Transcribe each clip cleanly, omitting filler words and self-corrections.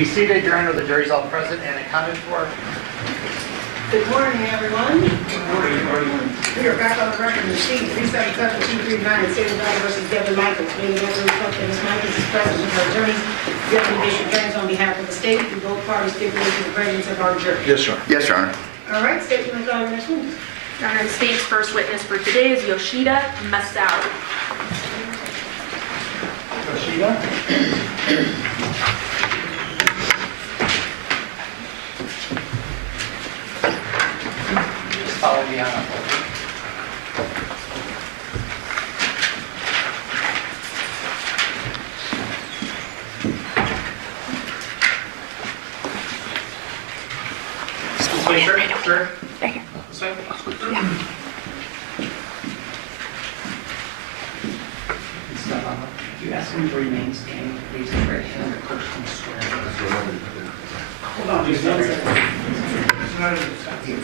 be seated. Your Honor, the jury's all present and accounted for. Good morning, everyone. Good morning. We are back on the record in receipt 377239 in State of Nevada versus Devyn Michaels. May the record reflect that Ms. Michaels is present with her attorneys. The recommendation attorneys on behalf of the state. Do both parties stipulate to the presence of our jury? Yes, Your Honor. Yes, Your Honor. All right, state your next witness. Your Honor, the state's first witness for today is Yoshida Masao. Yoshida. Just follow me on. This way, sir. Sir. Right here. This way. You ask him to remain standing, please, and right hand, the clerk can swear. Hold on, just 1 second.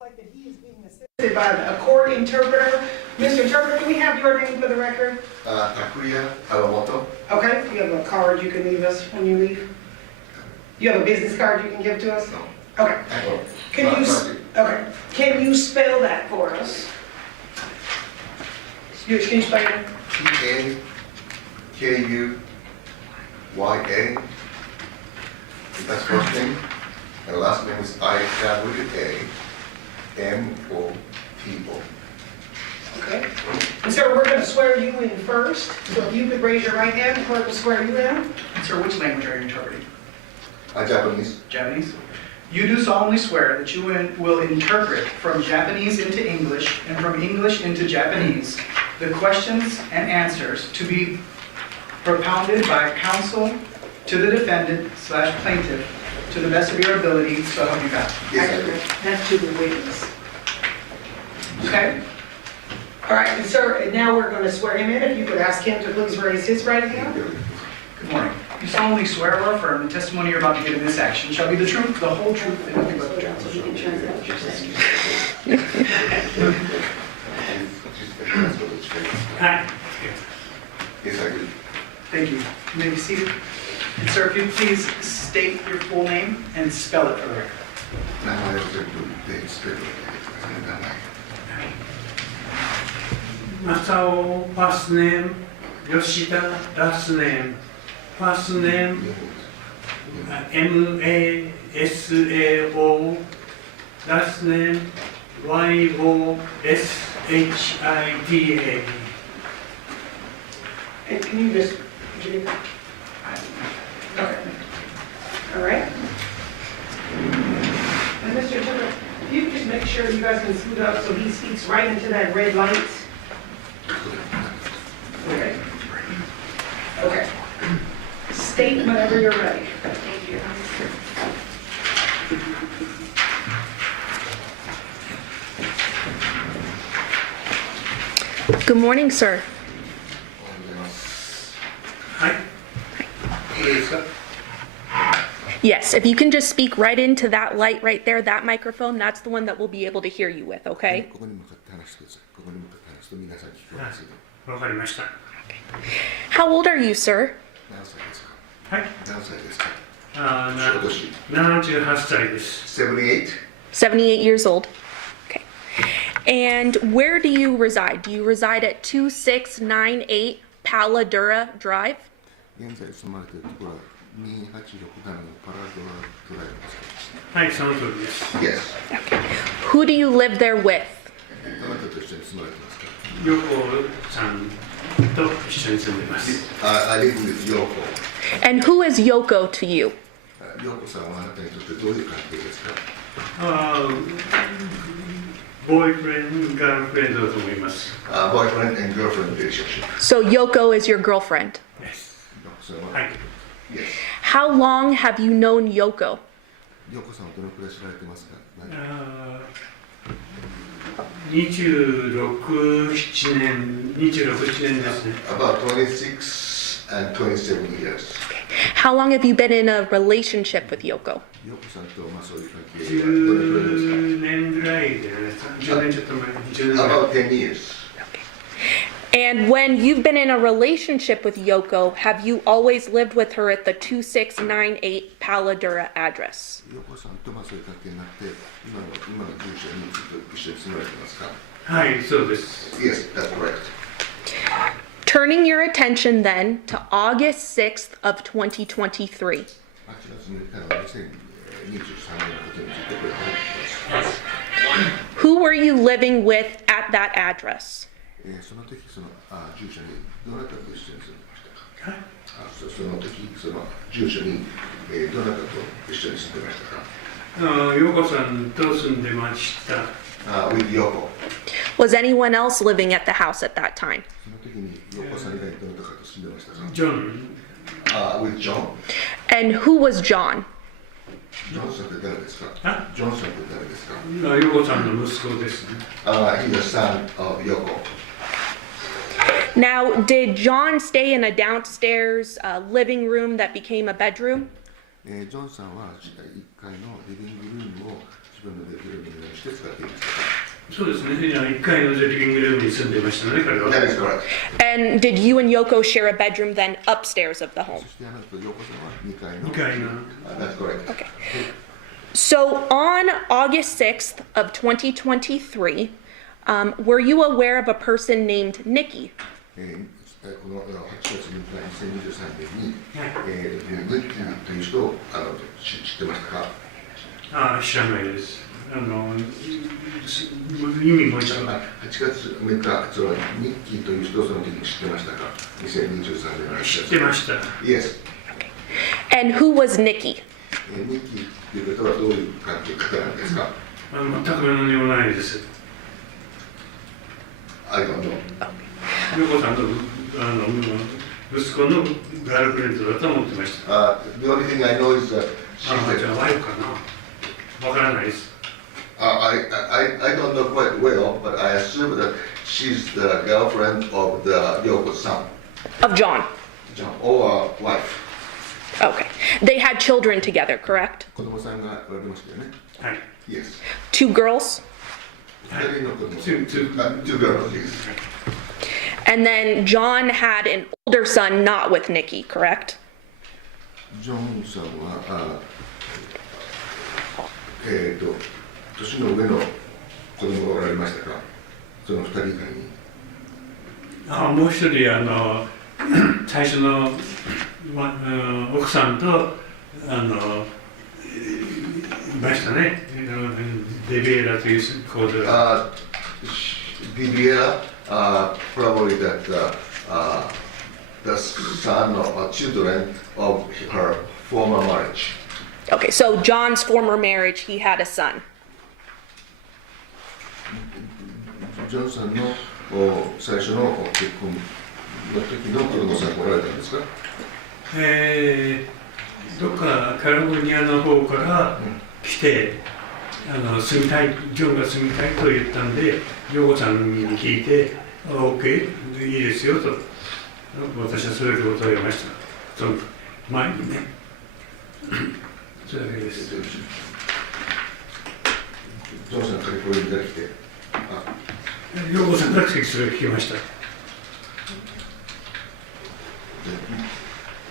Like that he is being assisted by a court interpreter. Mr. Interpreter, can we have your name for the record? Takuya Kawamoto. Okay, you have a card you can leave us when you leave? You have a business card you can give to us? No. Okay. Can you spell that for us? Can you spell it? T-A-K-U-Y-A. That's first name. And last name is I-W-A-M-O-T-O. Okay. And sir, we're going to swear you in first. So if you could raise your right hand, the clerk will swear you in. Sir, which language are you interpreting? Japanese. Japanese? You do solemnly swear that you will interpret from Japanese into English and from English into Japanese the questions and answers to be propounded by counsel to the defendant/plaintiff to the best of your ability, so help you God. Yes, I do. That's to the witness. Okay. All right, and sir, and now we're going to swear him in. If you could ask him to please raise his right hand. Good morning. You solemnly swear or affirm the testimony you're about to give in this action shall be the truth, the whole truth, and nothing but the truth. So he can translate what you're saying. Hi. Yes, I do. Thank you. You may be seated. And sir, if you please state your full name and spell it for the record. 名前を全部でスペルで名前。Masao, first name, Yoshida, last name. First name, M-A-S-A-O, last name, Y-O-S-H-I-D-A. And can you just... Okay. All right. And Mr. Turner, if you could just make sure you guys can scoot up so he speaks right into that red light. Okay. Okay. State whenever you're ready. Thank you. Good morning, sir. Hi. Yes, if you can just speak right into that light right there, that microphone, that's the one that we'll be able to hear you with, okay? ここに向かって話してください。ここに向かって話すと皆さん聞こえます。わかりました。How old are you, sir? 何歳ですか。はい。何歳ですか。あ今年。ー、78歳です。78. 78 years old. Okay. And where do you reside? Do you reside at 2698 Paladura Drive? 現在住まれているところは2867のパラドラドライブですか。はい、その通りです。 Yes. Okay. Who do you live there with? あなたと一緒に住まれてますか。ヨコさんと一緒に住んでます。I live with Yoko. And who is Yoko to you? ヨコさんはあなたにとってどういう関係ですか。ボーイフレンド、ガールフレンドだと思います。Boyfriend and girlfriend relationship. So Yoko is your girlfriend. Yes. それははい。 Yes. How long have you known Yoko? ヨコさんはどのくらい知られてますか。26、7年ですね。 About 26 and 27 years. How long have you been in a relationship with Yoko? ヨコさんとそういう関係はどれくらいですか10年ぐらいじゃないですか。10年ちょっと前、10年ぐらい。 About 10 years. And when you've been in a relationship with Yoko, have you always lived with her at the 2698 Paladura address? ヨコさんとそういう関係になって今の住所にずっと一緒に住まれてますか？はい、そうです。 Yes, that's correct. Turning your attention then to August 6th of 2023. 8月6日の2023年のことについてこれからです。 Who were you living with at that address? その時住所にどなたと一緒に住んでましたか？その時住所にどなたと一緒に住んでましたか？陽子さんと住んでました。With Yoko. Was anyone else living at the house at that time? その時にヨコさん以外にどなたかと住んでましたか？ジョン。With John. And who was John? ジョンさんって誰ですか？あジョンさんって誰ですか？陽子さんの息子ですね。He's the son of Yoko. Now, did John stay in a downstairs living room that became a bedroom? ジョンさんは1階のリビングルームを自分のベッドルームにして使っていました。そうですね。1階のリビングルームに住んでましたね、彼は。 That is correct. And did you and Yoko share a bedroom then upstairs of the home? そしてあなたとヨコさんは2階の。 2階の。 That's correct. Okay. So on August 6th of 2023, were you aware of a person named Nikki? この8月6日2023年に、ニッキーという人を知ってましたか？知らないです。意味も一緒。 8月6日、そのニッキーという人をその時に知ってましたか？2023年の知ってました。 Yes. And who was Nikki? ニッキーという方はどういう方なんですか？全く何にもないです。 I don't know. 陽子さんの息子のガールフレンドだと思ってました。 The only thing I know is that じゃあワイフかな。わからないです。 I don't know quite well, but I assume that she's the girlfriend of the Yoko's son, Of John. John, or wife. Okay. They had children together, correct? 子供さんがおられましたよね。はい。 Yes. Two girls? 2人の子供。 Two Two girls, yes. And then John had an older son not with Nikki, correct? ジョンさんは、年の上の子供がおられましたか？その2人以外に。もう一人最初の、奥さんといましたね。デビエラという子で。Deviere, probably that the son or children of her former marriage. Okay, so John's former marriage, he had a son. ジョンさんの最初の結婚の時の子供さんがおられたんですか？どっかカリフォルニアの方から来て、住みたい、ジョンが住みたいと言ったんで、陽子さんに聞いて、OK、いいですよと、私はそれで答えました。その前にね。それだけです。ジョンさんカリフォルニアから来て。陽子さんからそれを聞きました。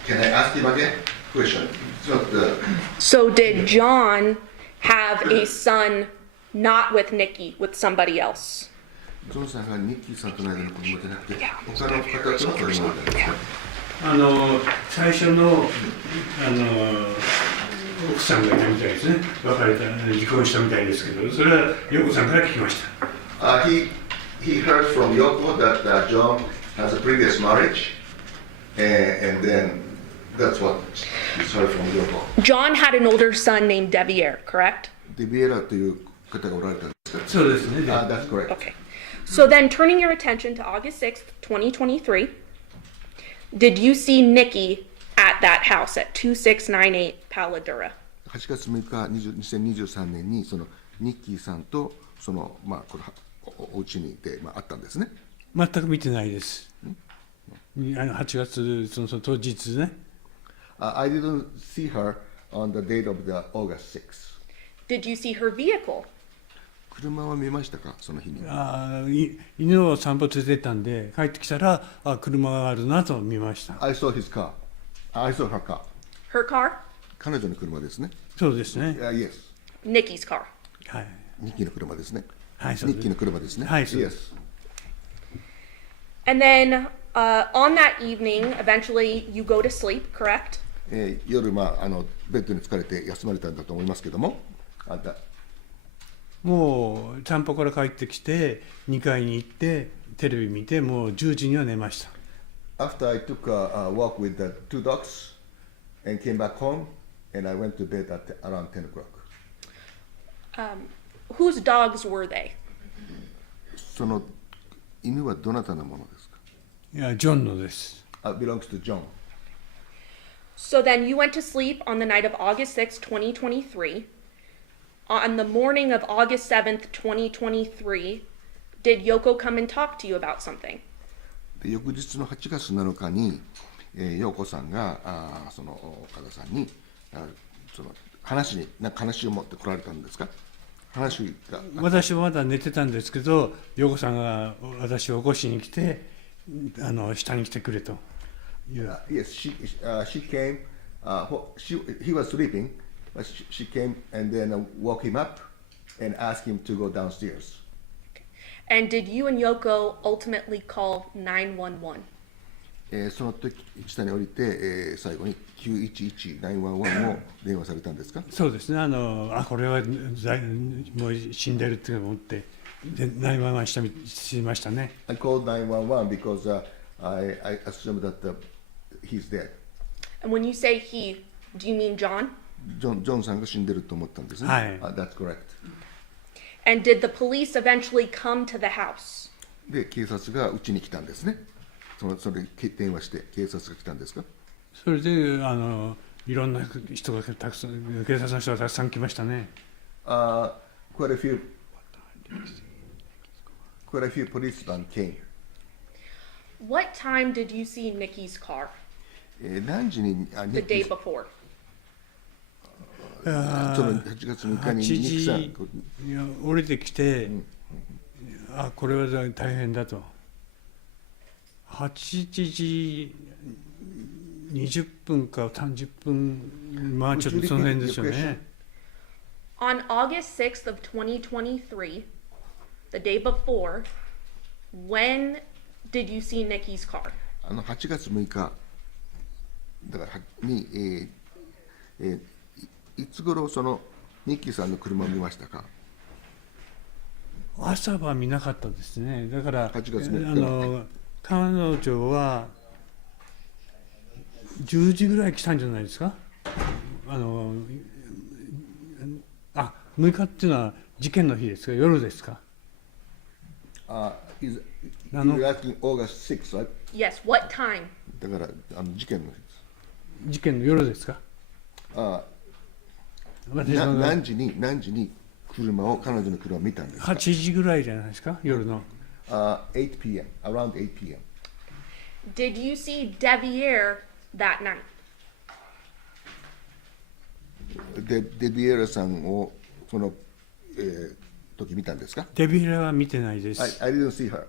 Can I ask him again? Question. It's not the... So did John have a son not with Nikki, with somebody else? ジョンさんがニッキーさんとの間の子供じゃなくて、他の方との子供だったんですか？最初の奥さんがいたみたいですね。別れた、離婚したみたいですけど、それは陽子さんから聞きました。He heard from Yoko that John has a previous marriage, and then that's what he's heard from Yoko. John had an older son named Deviere, correct? デビエラという方がおられたんですか？そうですね。That's correct. Okay. So then turning your attention to August 6th, 2023, did you see Nikki at that house at 2698 Paladura? 8月6日2023年にそのニッキーさんとそのこのお家にで、あったんですね。全く見てないです。8月その当日ね。I didn't see her on the date of the August 6th. Did you see her vehicle? 車は見ましたか、その日に。犬を散歩連れてったんで、帰ってきたら、車があるなと見ました。I saw his car. I saw her car. Her car? 彼女の車ですね。そうですね。Yes. Nikki's car. はい。ニッキーの車ですね。はい、そうです。ニッキーの車ですね。はい、そうで Yes. す。And then on that evening, eventually you go to sleep, correct? 夜、ベッドに疲れて休まれたんだと思いますけども、もう散歩から帰ってきて、2階に行って、テレビ見て、もう10時には寝ました。After I took a walk with the 2 dogs and came back home, and I went to bed at around 10 o'clock. Whose dogs were they? その犬はどなたのものですか？いや、ジョンのです。belongs to John. So then you went to sleep on the night of August 6th, 2023. On the morning of August 7th, 2023, did Yoko come and talk to you about something? で翌日の8月7日に、陽子さんがその岡田さんにその話を持ってこられたんですか？話が私はまだ寝てたんですけど、陽子さんが私を起こしに来て、下に来てくれと。Yes, she came. He was sleeping, but she came and then woke him up and asked him to go downstairs. And did you and Yoko ultimately call 911? その時下に降りて、最後に911-911を電話されたんですか？そうですね。これはもう死んでるって思って、で911しましたね。I called 911 because I assumed that he's dead. And when you say he, do you mean John? ジョンさんが死んでると思ったんですね。はい。That's correct. And did the police eventually come to the house? で、警察がうちに来たんですね。それ電話して警察が来たんですか？それでいろんな人がたくさん、警察の人がたくさん来ましたね。Quite a few policemen came. What time did you see Nikki's car? 何時にThe day before. その8月6日にニックさん降りてきて、これは大変だと。8時20分か30分、ちょっとその辺ですよね。On August 6th of 2023, the day before, when did you see Nikki's car? 8月6日だからに、いつ頃そのニッキーさんの車を見ましたか？朝は見なかったですね。だから8月6日彼女は10時ぐらい来たんじゃないですか。6日っていうのは事件の日ですか？夜ですか？You're asking August 6th, right? Yes, what time? だから事件の日です。事件の夜ですか？何時に彼女の車を見たんですか？ 8時ぐらいじゃないですか、夜の。8 p.m. around 8 p.m. Did you see Deviere that night? デビエラさんをその、時見たんですか？デビエラは見てないです。I didn't see her.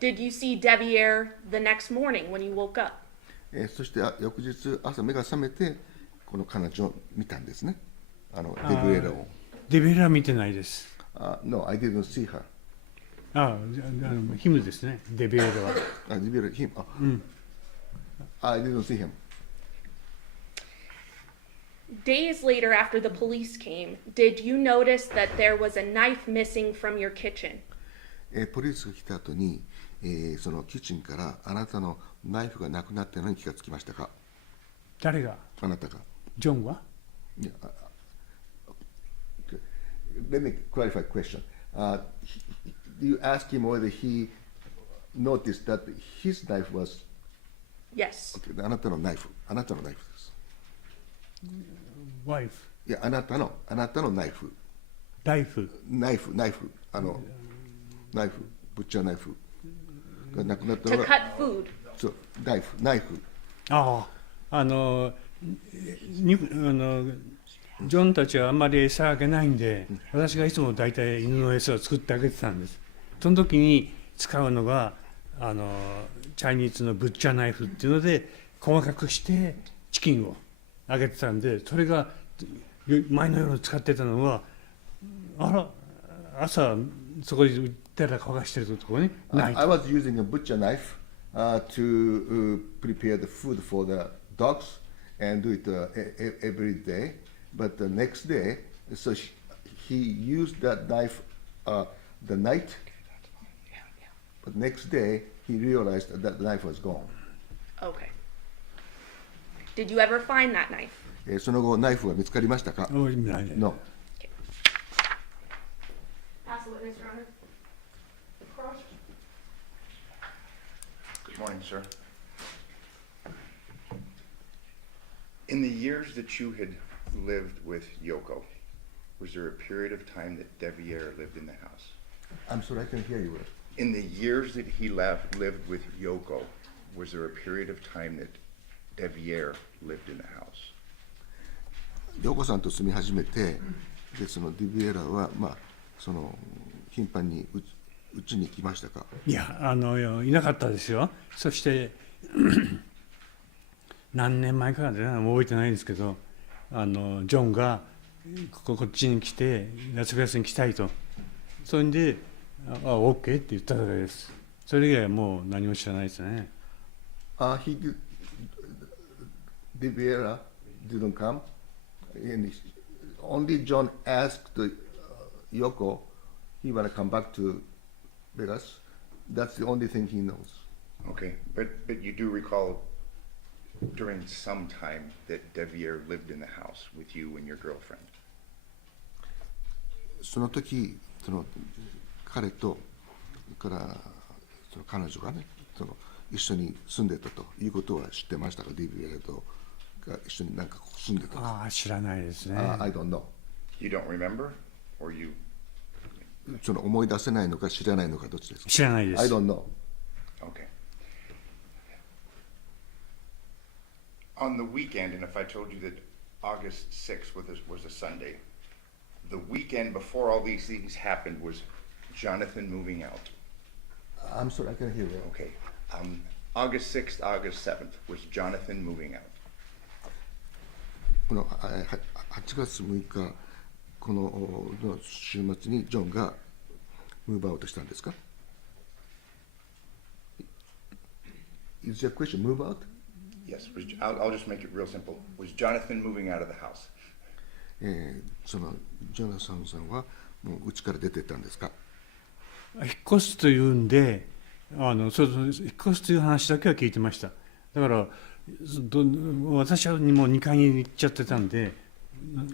Did you see Deviere the next morning when you woke up? そして翌日朝目が覚めてこの彼女を見たんですね。デビエラを。デビエラは見てないです。No, I didn't see her. ヒムですね、デビエラは。デビエラ、him. I didn't see him. Days later, after the police came, did you notice that there was a knife missing from your kitchen? ポリスが来た後に、そのキッチンからあなたのナイフがなくなったのに気がつきましたか？誰が？あなたが。ジョンは？ Let me clarify the question. You ask him whether he noticed that his knife was. Yes. Okay, あなたのナイフです。ワイフ。いや、あなたのナイフ。ライフ。ナイフ。ナイフ、ブッチャーナイフがなくなった To のが、 cut food. そうナイフ。ああ、ジョンたちはあんまり餌あげないんで、私がいつも大体犬の餌を作ってあげてたんです。その時に使うのがチャイニーズのブッチャーナイフっていうので細かくしてチキンをあげてたんで、それが前の夜使ってたのは、あら朝そこに売ったら乾かしてるところにない I was using a butcher knife to prepare the food for the dogs and do it every day. But the next day, so he used that knife the night. But next day, he realized that the knife was gone. Okay. Did you ever find that knife? その後、ナイフは見つかりましたか No. Pass the witness, Your Honor. Good morning, sir. In the years that you had lived with Yoko, was there a period of time that Deviere lived in the house? I'm sorry, I can hear you. In the years that he lived with Yoko, was there a period of time that Deviere lived in the house? ヨコさんと住み始めて、でそのディビエラは、その頻繁にうちに来ましたか。いやいなかったですよ。そして何年前からで覚えてないんですけど、ジョンがこっちに来てラスベガスに来たいと、それでOK って言っただけです。それ以外はもう何も知らないですね。Deviere didn't come. And only John asked Yoko he want to come back to Vegas. That's the only thing he knows. Okay, but you do recall during some time that Deviere lived in the house with you and your girlfriend. その時、その彼とからその彼女がね、その一緒に住んでたということは知ってましたか、ディビエラとが一緒になんか住んでたと。ああ、知らないですね。I don't know. You don't remember, or you? その思い出せないのか知らないのかどっちですか。知らないです。I don't know. Okay. On the weekend, and if I told you that August 6th was a Sunday, the weekend before all these things happened was Johnathan moving out. I'm sorry, I can hear you. Okay. August 6th, August 7th was Johnathan moving out. この8月6日この週末にジョンがムーブアウトしたんですか Is your question move out? Yes. I'll just make it real simple. Was Johnathan moving out of the house? そのジョナサンさんはもう家から出てったんですか引っ越すというんで、引っ越すという話だけは聞いてました。だから私はもう2階に行っちゃってたんで、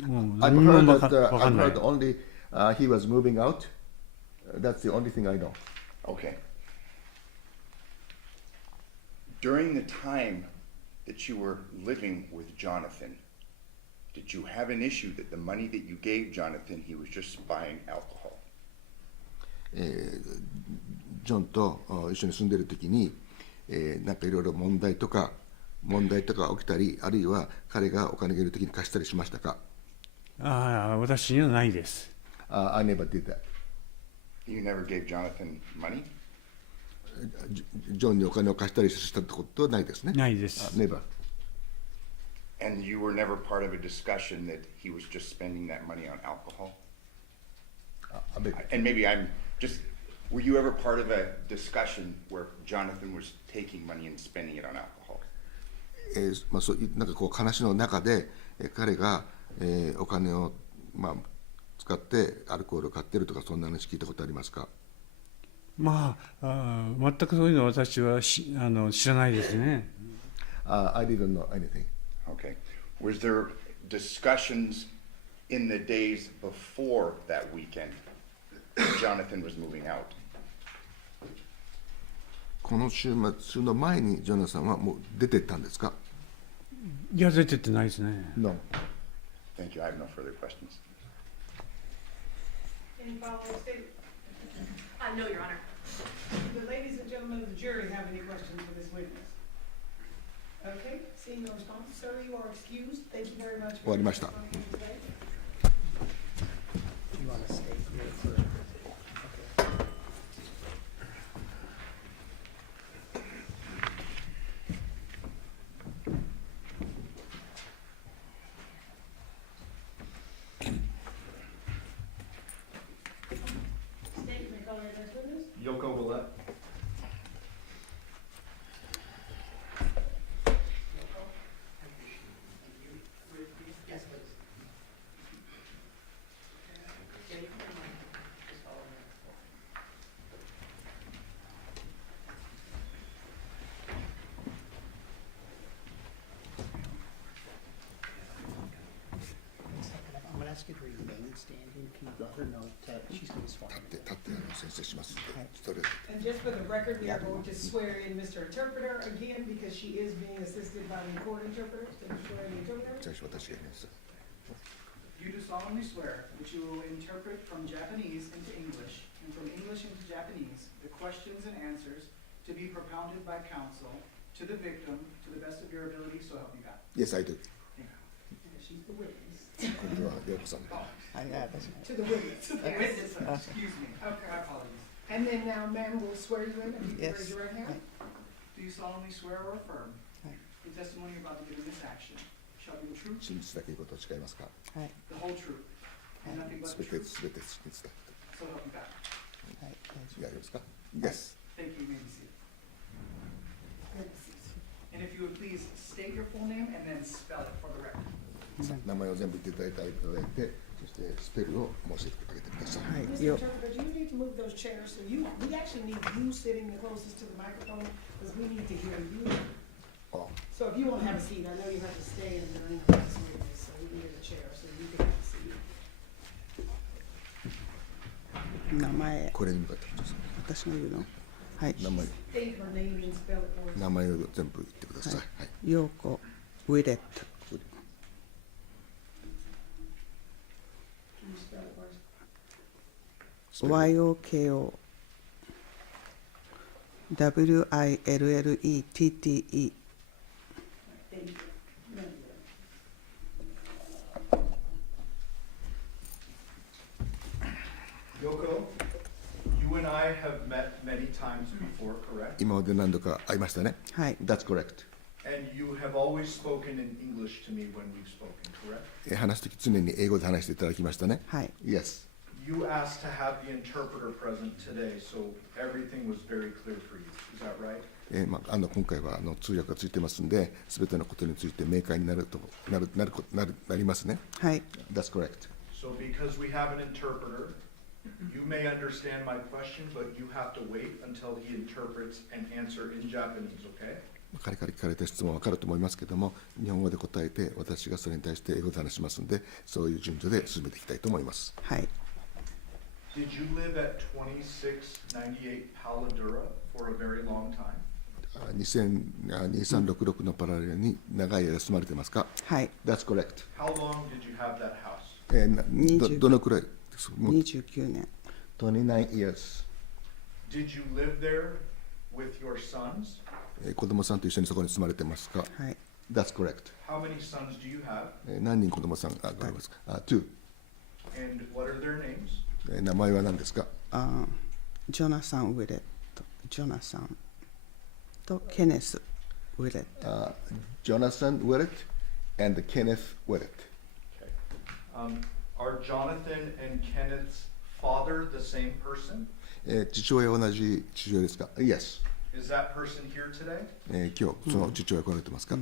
もう何も分かんない。I've heard only he was moving out. That's the only thing I know. Okay. During the time that you were living with Johnathan, did you have an issue that the money that you gave Johnathan, he was just buying alcohol? ジョンと一緒に住んでる時に、なんかいろいろ問題とか起きたり、あるいは彼がお金がいる時に貸したりしましたか？私にはないです。I never did that. You never gave Johnathan money? ジョンにお金を貸したりしたってことはないですね。ないです。Never. And you were never part of a discussion that he was just spending that money on alcohol? And maybe were you ever part of a discussion where Johnathan was taking money and spending it on alcohol? そうなんかこう話の中で彼が、お金を、使ってアルコールを買ってるとかそんな話聞いたことありますか？全くそういうのは私は知らないですね。I didn't know anything. Okay. Was there discussions in the days before that weekend Johnathan was moving out? この週末の前にジョナサンはもう出てったんですか？いや、出てってないですね。No. Thank you. I have no further questions. Any follow-up statement? No, Your Honor. Do the ladies and gentlemen of the jury have any questions for this witness? Okay, seeing no response, sir, you are excused. Thank you very much. 終わりました。You want to stay here for? Okay. State and call your next witness. Yoko Willette. Yes, please. I'm going to ask you to remain standing. Can you let her know that she's going to be sworn 立 in? って先生しますんで、それ And just for the record, we are going to swear in Mr. Interpreter again because she is being assisted by the court interpreter. So you swear in the interpreter. じゃあ私がやります。 You do solemnly swear that you will interpret from Japanese into English and from English into Japanese the questions and answers to be propounded by counsel to the victim to the best of your ability, so help you God. Yes, I do. And she's the witness. これは陽子さん。 To the witness. The witness, excuse me. Okay. My apologies. And then now, ma'am, we'll swear you in. If you can Yes. raise your right hand. Do you solemnly swear or affirm Aye. the testimony you're about to give in this action shall be the truth, 真実だけいうことを誓いますか。はい。 the whole truth, and nothing but す the べて truth, すべて真実だ。 so help you God. はい。やりますか。Yes. Thank you. You may be seated. And if you would please state your full name and then spell it for the record. 名前を全部言っていただいて、そしてスペルを申し上げてください。はい。 Mr. よ、 Interpreter, do you need to move those chairs? So we actually need you sitting the closest to the microphone because we need to hear you. あ、 So if you want to have a seat, I know you have to stay and during the witness, so we need a chair so you can have a seat. 名前、これに向かってください。私が言うの。はい。名前 State her name and spell it for us. 名前を全部言ってください。はい。ヨーコ、ウィレット。 Can you spell it for us? スペル YOKO WILLETTE Thank you. Yoko, you and I have met many times before, correct? 今まで何度か会いましたね。はい That's correct. And you have always spoken in English to me when we've spoken, correct? 話すとき常に英語で話していただきましたね。はい Yes. You asked to have the interpreter present today, so everything was very clear for you. Is that right? 今回は通訳がついてますんで、すべてのことについて明快になりますね。はい That's correct. So because we have an interpreter, you may understand my question, but you have to wait until he interprets and answer in Japanese, okay? 彼から聞かれた質問は分かると思いますけども、日本語で答えて、私がそれに対して英語で話しますんで、そういう順序で進めていきたいと思います。はい Did you live at 2698 Paladura for a very long time? 2366のパラレルに長い間住まれてますか？はい That's correct. How long did you have that house? どのくらいですか？もう29年29 years. Did you live there with your sons? 子供さんと一緒にそこに住まれてますか？はい That's correct. How many sons do you have? 何人子供さんがおられますか？2. And what are their names? 名前は何ですか？ジョナサン・ウィレットジョナサンとケネス・ウィレット Johnathan Willette and Kenneth Willette. Okay. Are Jonathan and Kenneth's father the same person? 父親は同じ父親ですか？ Yes. Is that person here today? 今日その父親来られてますか？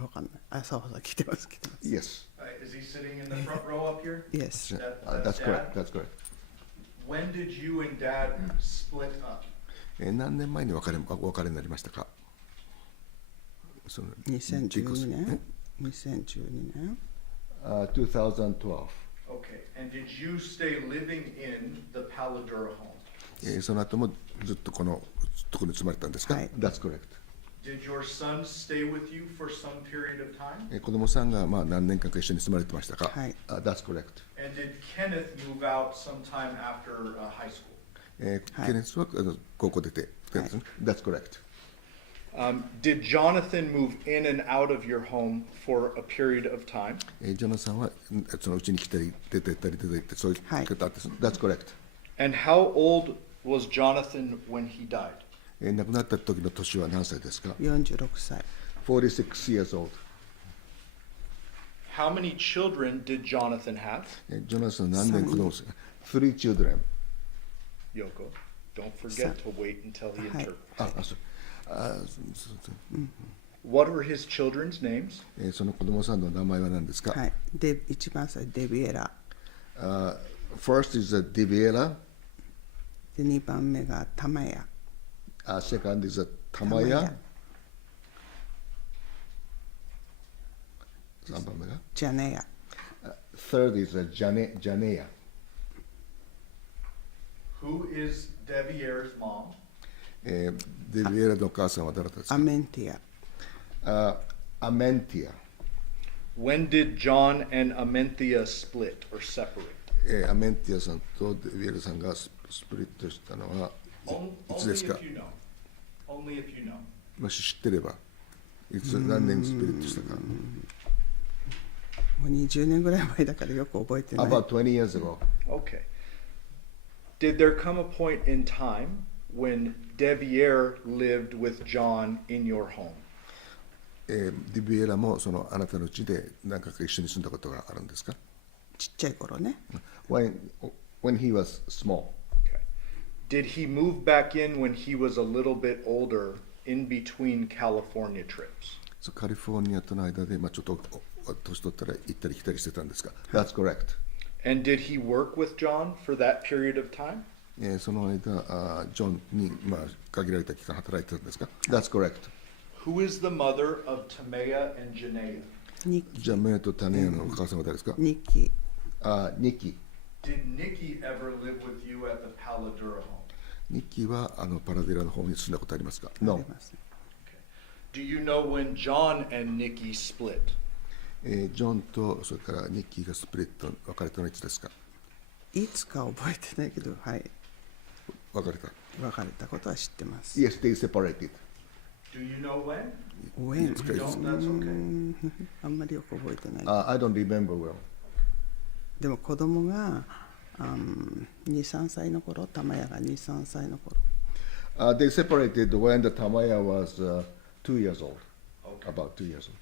わかんない朝は聞いてます Yes. Is he sitting in the front row up here? Yes That's correct. That's correct. When did you and Dad split up? 何年前にお別れになりましたか？その2012年2012年2012. Okay. And did you stay living in the Paladura home? その後もずっとこのところに住まれたんですか？はい That's correct. Did your son stay with you for some period of time? 子供さんがまあ何年間か一緒に住まれてましたか？はい。That's correct. And did Kenneth move out sometime after high school? ケネスは高校出て、That's correct. Did Johnathan move in and out of your home for a period of time? ジョナさんはそのうちに来たり出てったり出て行ってそういう方あって、That's correct. And how old was Johnathan when he died? 亡くなった時の年は何歳ですか46歳。46 years old. How many children did Johnathan have? ジョナサン何年子供ですか ?3 children. Yoko, don't forget to wait until he interprets. そうWhat were his children's names? その子供さんの名前は何ですか、はい。一番最初デビエラ。First is Deviere. で2番目がタマヤ。Second is Tamaya. 3番目がジャネヤ。Third is Janea. Who is Deviere's mom? デビエラのお母さんは誰ですかアメンティア。Amentia. When did John and Amenthea split or separate? アメンティアさんとデビエラさんがスプリットしたのはいつ Only ですか if you know. Only if you know. もし知ってればいつ何年スプリットしたかもう20年ぐらい前だからよく覚えてない。 About 20 years ago. Okay. Did there come a point in time when Deviere lived with John in your home? デビエラもそのあなたの家で何回か一緒に住んだことがあるんですかちっちゃい頃ね。when he was small. Okay. Did he move back in when he was a little bit older in between California trips? カリフォルニアとの間で、ちょっと年取ったら行ったり来たりしてたんですか That's correct. And did he work with John for that period of time? その間、ジョンに、限られた期間働いてたんですか That's correct. Who is the mother of Tamea and Janea? ニッキじゃあ、メイとタネヤのお母様誰ですかニッキ。ニッキー。Did Nikki ever live with you at the Paladura home? ニッキーはパラデラの方に住んだことありますかあ No. ります。 Do you know when John and Nikki split? ジョンとそれからニッキーがスプリット別れたのはいつですかいつか覚えてないけど、はい。別れた。別れたことは知ってます。 Yes, they separated. Do you know when? When? It's crazy. No, that's okay. あんまりよく覚えてない。 I don't remember well. でも子供が2、3歳の頃、タマヤが2、3歳の頃。They separated when the Tamaya was 2 years old. Okay. About 2 years old.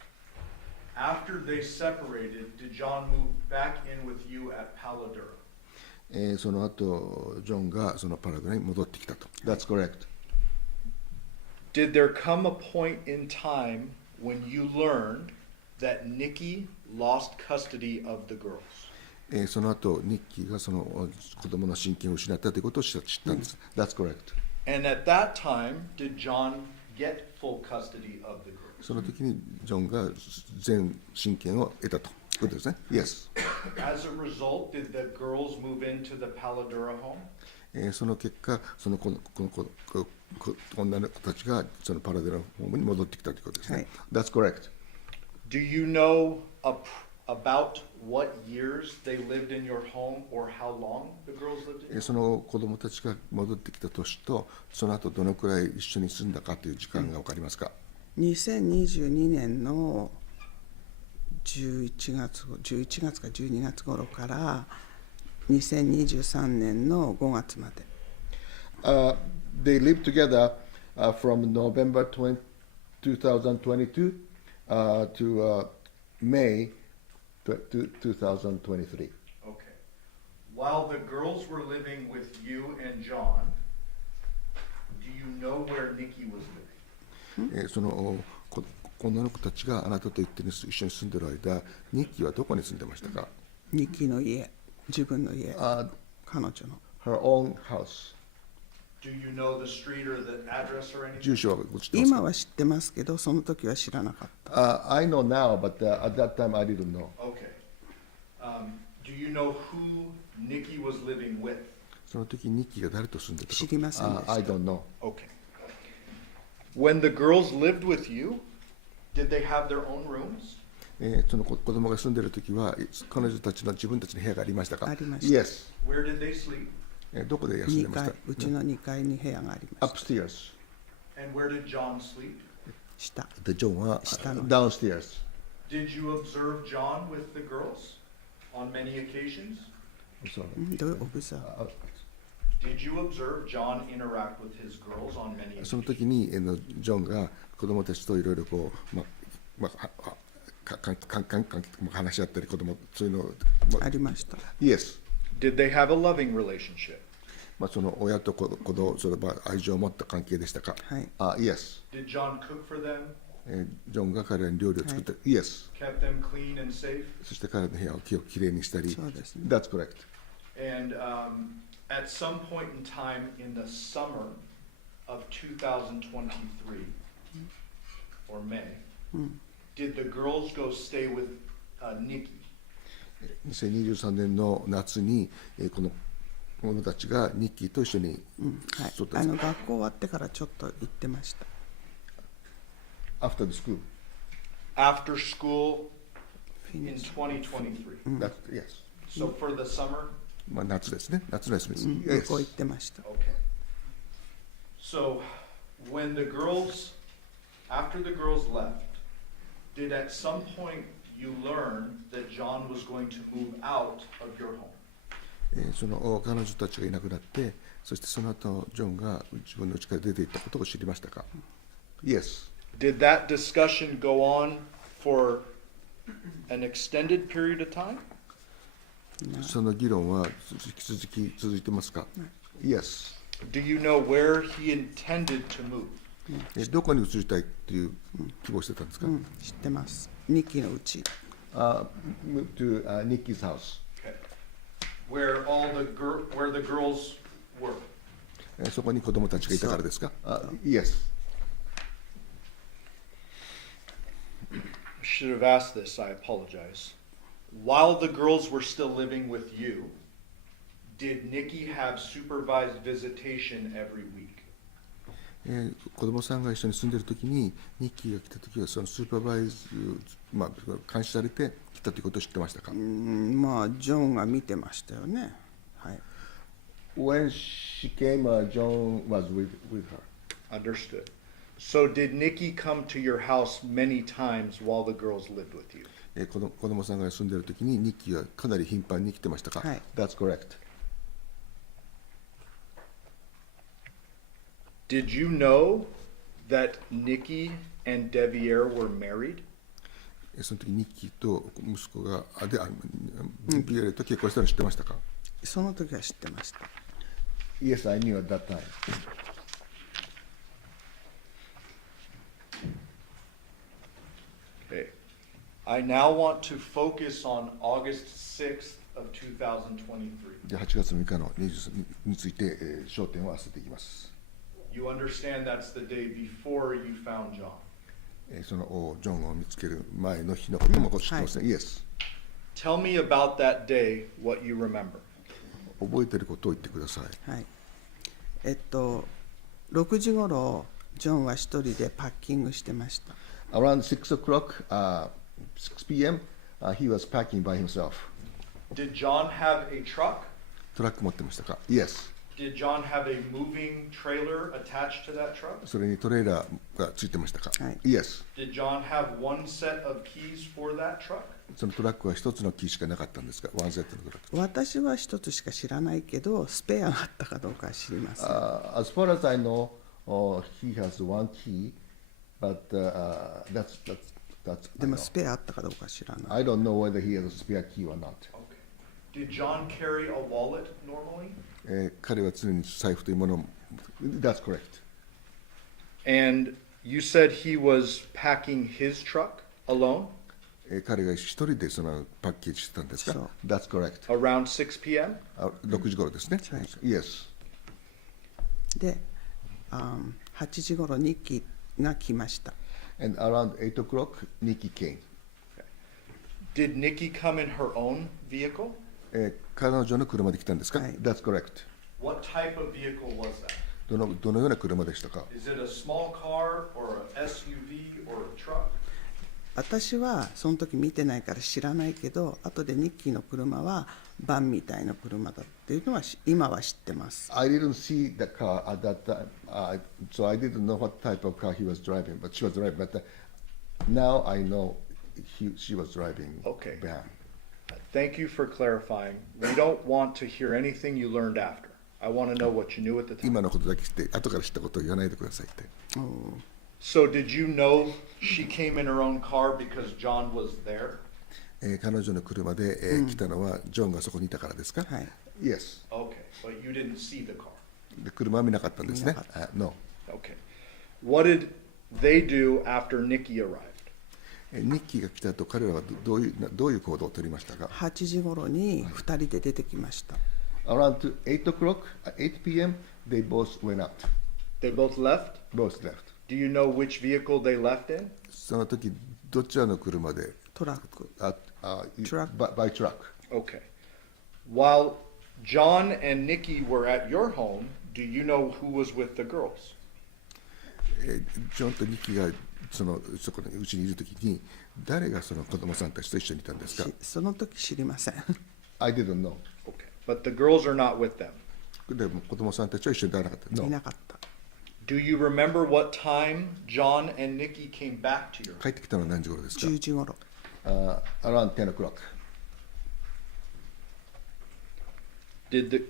After they separated, did John move back in with you at Paladura? その後、ジョンがそのパラデラに戻ってきたと。That's correct. Did there come a point in time when you learned that Nikki lost custody of the girls? その後、ニッキーがその子供の親権を失ったということを知ったんです。That's correct. And at that time, did John get full custody of the girls? その時にジョンが全親権を得たということですね。Yes. As a result, did the girls move into the Paladura home? その結果、その女の子たちがそのパラデラホームに戻ってきたということですね。はい That's correct. Do you know about what years they lived in your home or how long the girls lived in your その子供たちが戻ってきた年と、その後どのくらい一緒に住んだかという時間が分かりますか、2022年の11月か12月頃から2023年の5月まで。They lived together from November 2022 to May 2023. Okay. While the girls were living with you and John, do you know where Nikki was living? その女の子たちがあなたと一緒に住んでいる間、ニッキーはどこに住んでましたかニッキーの家、自分の家、彼女の。 Her own house. Do you know the street or the address or anything? 住所は知ってますか今は知ってますけど、その時は知らなかった。I know now, but at that time I didn't know. Okay. Do you know who Nikki was living with? その時ニッキーが誰と住んでたか知りませんでした。I don't know. Okay. When the girls lived with you, did they have their own rooms? その子供が住んでいる時は彼女たちの自分たちの部屋がありましたか？ありました。 Yes. Where did they sleep? どこで休んで2ました階、うちの2階に部屋がありました。 ？Upstairs. And where did John sleep? 下。で、ジョンは下の downstairs. Did you observe John with the girls on many occasions? どういうオブザー？ Did you observe John interact with his girls on many その occasions? 時にジョンが子供たちといろいろこう、話し合ったり子供そういうのありました。 Yes. Did they have a loving relationship? その親と子供それは愛情を持った関係でしたか？はい。Yes. Did John cook for them? ジョンが彼らに料理を作って、Yes. Kept them clean and safe? そして彼の部屋をきれいにしたり。そうですね。That's correct. And at some point in time in the summer of 2023, or May, did the girls go stay with Nikki? 2023年の夏にこの子供たちがニッキーと一緒にはいそうです。学校終わってからちょっと行ってました。 After the school. After school in Finish. 2023. That's yes. So for the summer? 夏ですね。夏の休みです。旅 Yes. 行行ってました。 Okay. So when the girls, after the girls left, did at some point you learn that John was going to move out of your home? その彼女たちがいなくなって、そしてその後ジョンが自分の家から出て行ったことを知りましたか？ Yes. Did that discussion go on for an extended period of time? その議論は引き続いてますか？ Yes. Do you know where he intended to move? どこに移りたいっていう希望してたんですか？知ってます。ニッキーのうち。Move to Nikki's house. Okay. Where the girls were? そこに子供たちがいたからですか？Yes. I should have asked this, I apologize. While the girls were still living with you, did Nikki have supervised visitation every week? 子供さんが一緒に住んでいるときにニッキーが来たときはそのスーパーバイズ、監視されて来たということを知ってましたか？ジョンが見てましたよね。はい。 When she came, John was with her. Understood. So did Nikki come to your house many times while the girls lived with you? 子供さんが住んでいるときにニッキーはかなり頻繁に来てましたか？はい。 That's correct. Did you know that Nikki and Deviere were married? その時ニッキーと息子がデビエレと結婚したの知ってましたか？その時は知ってました。 Yes, I knew at that time. Okay. I now want to focus on August 6th of 2023. で8月6日の23について、焦点を合わせていきます。You understand that's the day before you found John. そのジョンを見つける前の日のことも知ってますね。Yes. Tell me about that day, what you remember. 覚えていることを言ってください。はい。6時ごろジョンは一人でパッキングしてました。 Around 6 o'clock, 6 p.m., he was packing by himself. Did John have a truck? トラック持ってましたか？ Yes. Did John have a moving trailer attached to that truck? それにトレーラーがついてましたか？はい。 Yes. Did John have one set of keys for that truck? そのトラックは一つのキーしかなかったんですか？ワンセットのトラック。私は一つしか知らないけど、スペアがあったかどうかは知りません。 As far as I know, he has one key, but that's でもスペアあったかどうか知らない。 I don't know whether he has a spare key or not. Okay. Did John carry a wallet normally? 彼は常に財布というものを That's correct. And you said he was packing his truck alone 彼が一人でそのパッケージしてたんですか？そう。 That's correct. around 6 p.m.? 6時頃ですね。はい。 Yes. で、8時ごろニッキーが来ました。 And around 8 o'clock, Nikki came. Did Nikki come in her own vehicle? 彼女の車で来たんですか？はい。 That's correct. What type of vehicle was どのような車でしたか？ Is it a small car or a SUV or a truck? 私はその時見てないから知らないけど、後でニッキーの車はバンみたいな車だっていうのは今は知ってます。I didn't see the car at that time, so I didn't know what type of car he was driving, but she was driving. But now I know she was driving Okay. van. Thank you for clarifying. We don't want to hear anything you learned after. I want to know what you knew at the time. 今のことだけ知って、後から知ったことを言わないでくださいって。So did you know she came in her own car because John was there? 彼女の車で、来たのはジョンがそこにいたからですか？はい。 Yes. Okay, but you didn't see the car. で車は見なかったんですね。No. Okay. What did they do after Nikki arrived? ニッキーが来た後、彼らはどういう行動を取りましたか？ 8時頃に2人で出てきました。Around 8 o'clock, 8 p.m., they both went out. They both left? Both left. Do you know which vehicle they left in? その時、どちらの車で？トラック。Truck. By truck. Okay. While John and Nikki were at your home, do you know who was with the girls? ジョンとニッキーがそこのうちにいる時に、誰がその子供さんたちと一緒にいたんですか？その時知りません。I didn't know. Okay. But the girls are not with them. でも子供さんたちは一緒にいなかった。い No. なかった。Do you remember what time John and Nikki came back to your 帰ってきたのは何時頃ですか10時頃。？Around 10 o'clock.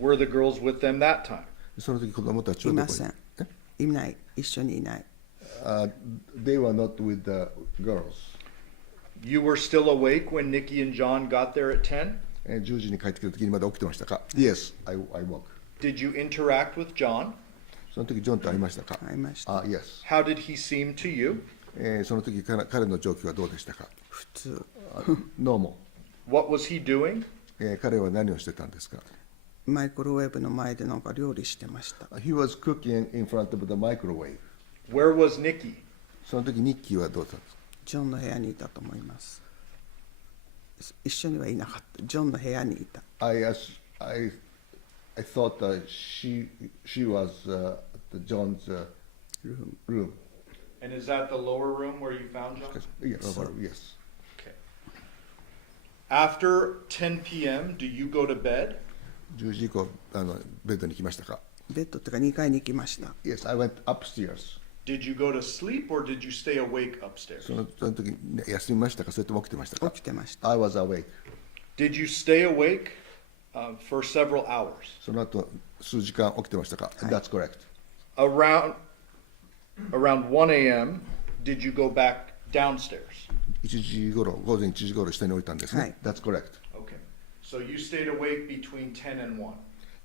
Were the girls with them that time? その時子供たちいはどこに？ません。いない。一緒にいない。They were not with the girls. You were still awake when Nikki and John got there at 10? 10時に帰ってきた時にまだ起きてましたか？ Yes, I woke. Did you interact with John? その時ジョンと会いましたか？会いました。Yes. How did he seem to you? その時彼の状況はどうでしたか？普通。Normal. What was he doing? 彼は何をしてたんですか？マイクロウェーブの前でなんか料理してました。He was cooking in front of the microwave. Where was Nikki? その時ニッキーはどうだったんですか？ジョンの部屋にいたと思います。一緒にはいなかった。ジョンの部屋にいた。I thought that she was John's room. And is that the lower room where you found John? Yes. Yes. Okay. After 10 p.m., do you go to bed? 10時以降ベッドに来ましたか？ベッドっていうか2階に行きました。Yes, I went upstairs. Did you go to sleep or did you stay awake upstairs? その時、ね、休みましたか？それとも起きてましたか？起きてました。 I was awake. Did you stay awake for several hours? その後数時間起きてましたか？ That's correct. Around 1 a.m., did you go back downstairs? 1時頃、午前1時頃下に置いたんですね。はい。 That's correct. Okay. So you stayed awake between 10 and 1.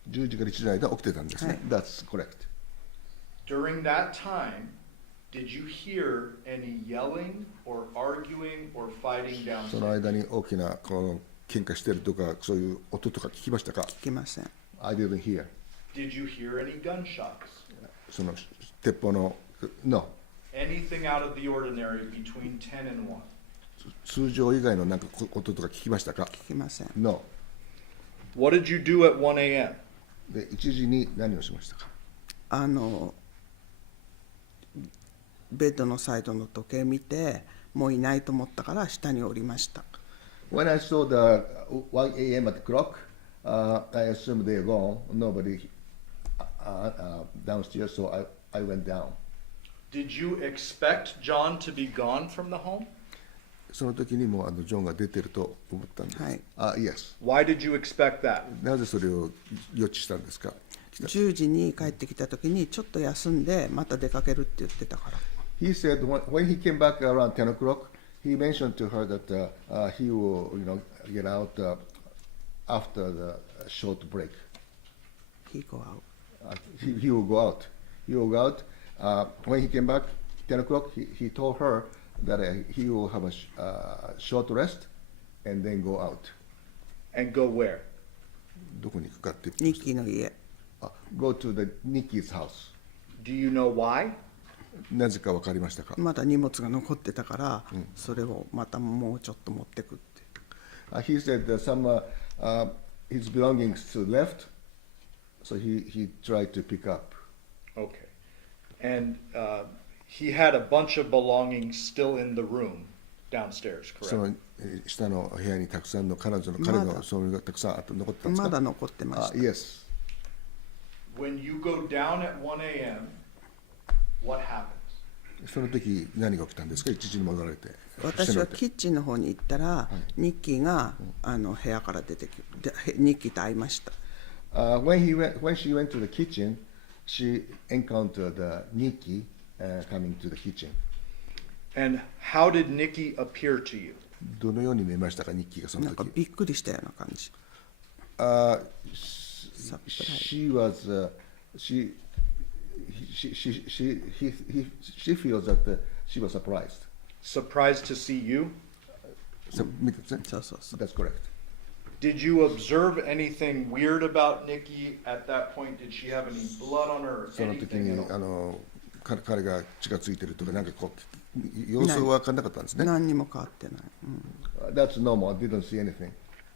10時から1時の間起きてたんですね。はい。 That's correct. During that time, did you hear any yelling or arguing or fighting その downstairs? 間に大きなこの喧嘩してるとかそういう音とか聞きましたか？聞きません。 I didn't hear. Did you hear any gunshots? その鉄砲の No. Anything out of the ordinary between 10 and 1? 通常以外のなんか音とか聞きましたか？聞きません。 No. What did you do at 1 a.m.? で1時に何をしましたか？ベッドのサイドの時計見て、もういないと思ったから下に降りました。When I saw the 1 a.m. at the clock, I assumed they were gone. Nobody downstairs, so I went down. Did you expect John to be gone from the home? その時にもうジョンが出てると思ったんです。はい。Yes. Why did you expect that? なぜそれを予知したんですか10時に帰ってきた時にちょっと休んでまた出かけるって言ってたから。He said when he came back around 10 o'clock, he mentioned to her that he will, get out after the short break. He go out. He will go out. He will go out. When he came back 10 o'clock, he told her that he will have a short rest and then go out. And go where? どこに行くかってニッキーの家。Go to the Nikki's house. Do you know why? なぜか分かりましたか？まだ荷物が残ってたから、それをまたもうちょっと持ってくって。He said that some his belongings to left, so he tried to pick up. Okay. And he had a bunch of belongings still in the room downstairs, そ correct? の下の部屋にたくさんの彼まのだそういうのがたくさんあと残ってたんですか？まだ残ってました。 Yes. When you go down at 1 a.m., what happens? その時何が起きたんですか？1時に戻られて。私はキッチンの方に行ったら、ニッキーが部屋から出てきて、ニッキーと会いました。When she went to the kitchen, she encountered Nikki coming to the kitchen. And how did Nikki appear to you? どのように見えましたか、ニッキーがそのなんか時。びっくりしたような感じ。 She was she feels that she was surprised. Surprised to see you? 見てね。そうそうそう。 That's correct. Did you observe anything weird about Nikki at that point? Did she have any blood on her or その時 anything に at all? 彼が血がついてるとかなんかこう様子は分からなかったんですね。何にも変わってない。That's normal. I didn't see anything.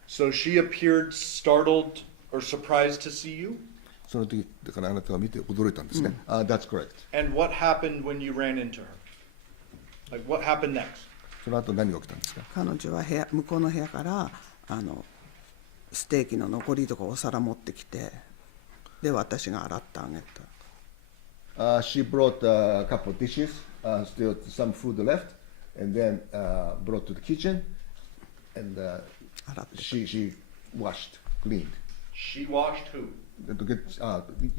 So she appeared startled or surprised to see you? その時だからあなたが見て驚いたんですね。That's correct. And what happened when you ran into her? Like what happened next? その後何が起きたんですか？彼女は向こうの部屋からステーキの残りとかお皿持ってきて、で私が洗ってあげた。 She brought a couple of dishes, still some food left, and then brought to the kitchen, and 洗って。 she washed, cleaned. She washed who?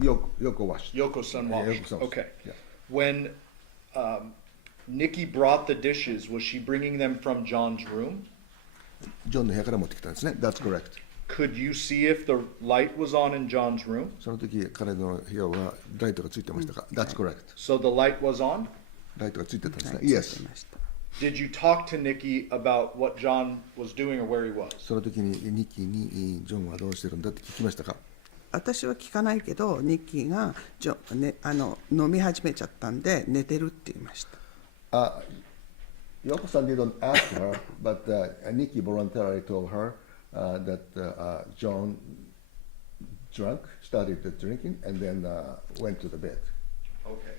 Yoko washed. Yoko-san Yeah, washed. Yoko-san. Okay. Yeah. When Nikki brought the dishes, was she bringing them from John's room? ジョンの部屋から持ってきたんですね。That's correct. Could you see if the light was on in John's room? その時彼の部屋はライトがついてましたか？ That's correct. So the light was on? ライトがついてたんですね。はい、つい Yes. てました。 Did you talk to Nikki about what John was doing or where he was? その時にニッキーにジョンはどうしてるんだって聞きましたか？私は聞かないけど、ニッキーが飲み始めちゃったんで寝てるって言いました。Yoko-san didn't ask her, but Nikki voluntarily told her that John started drinking, and then went to the bed. Okay.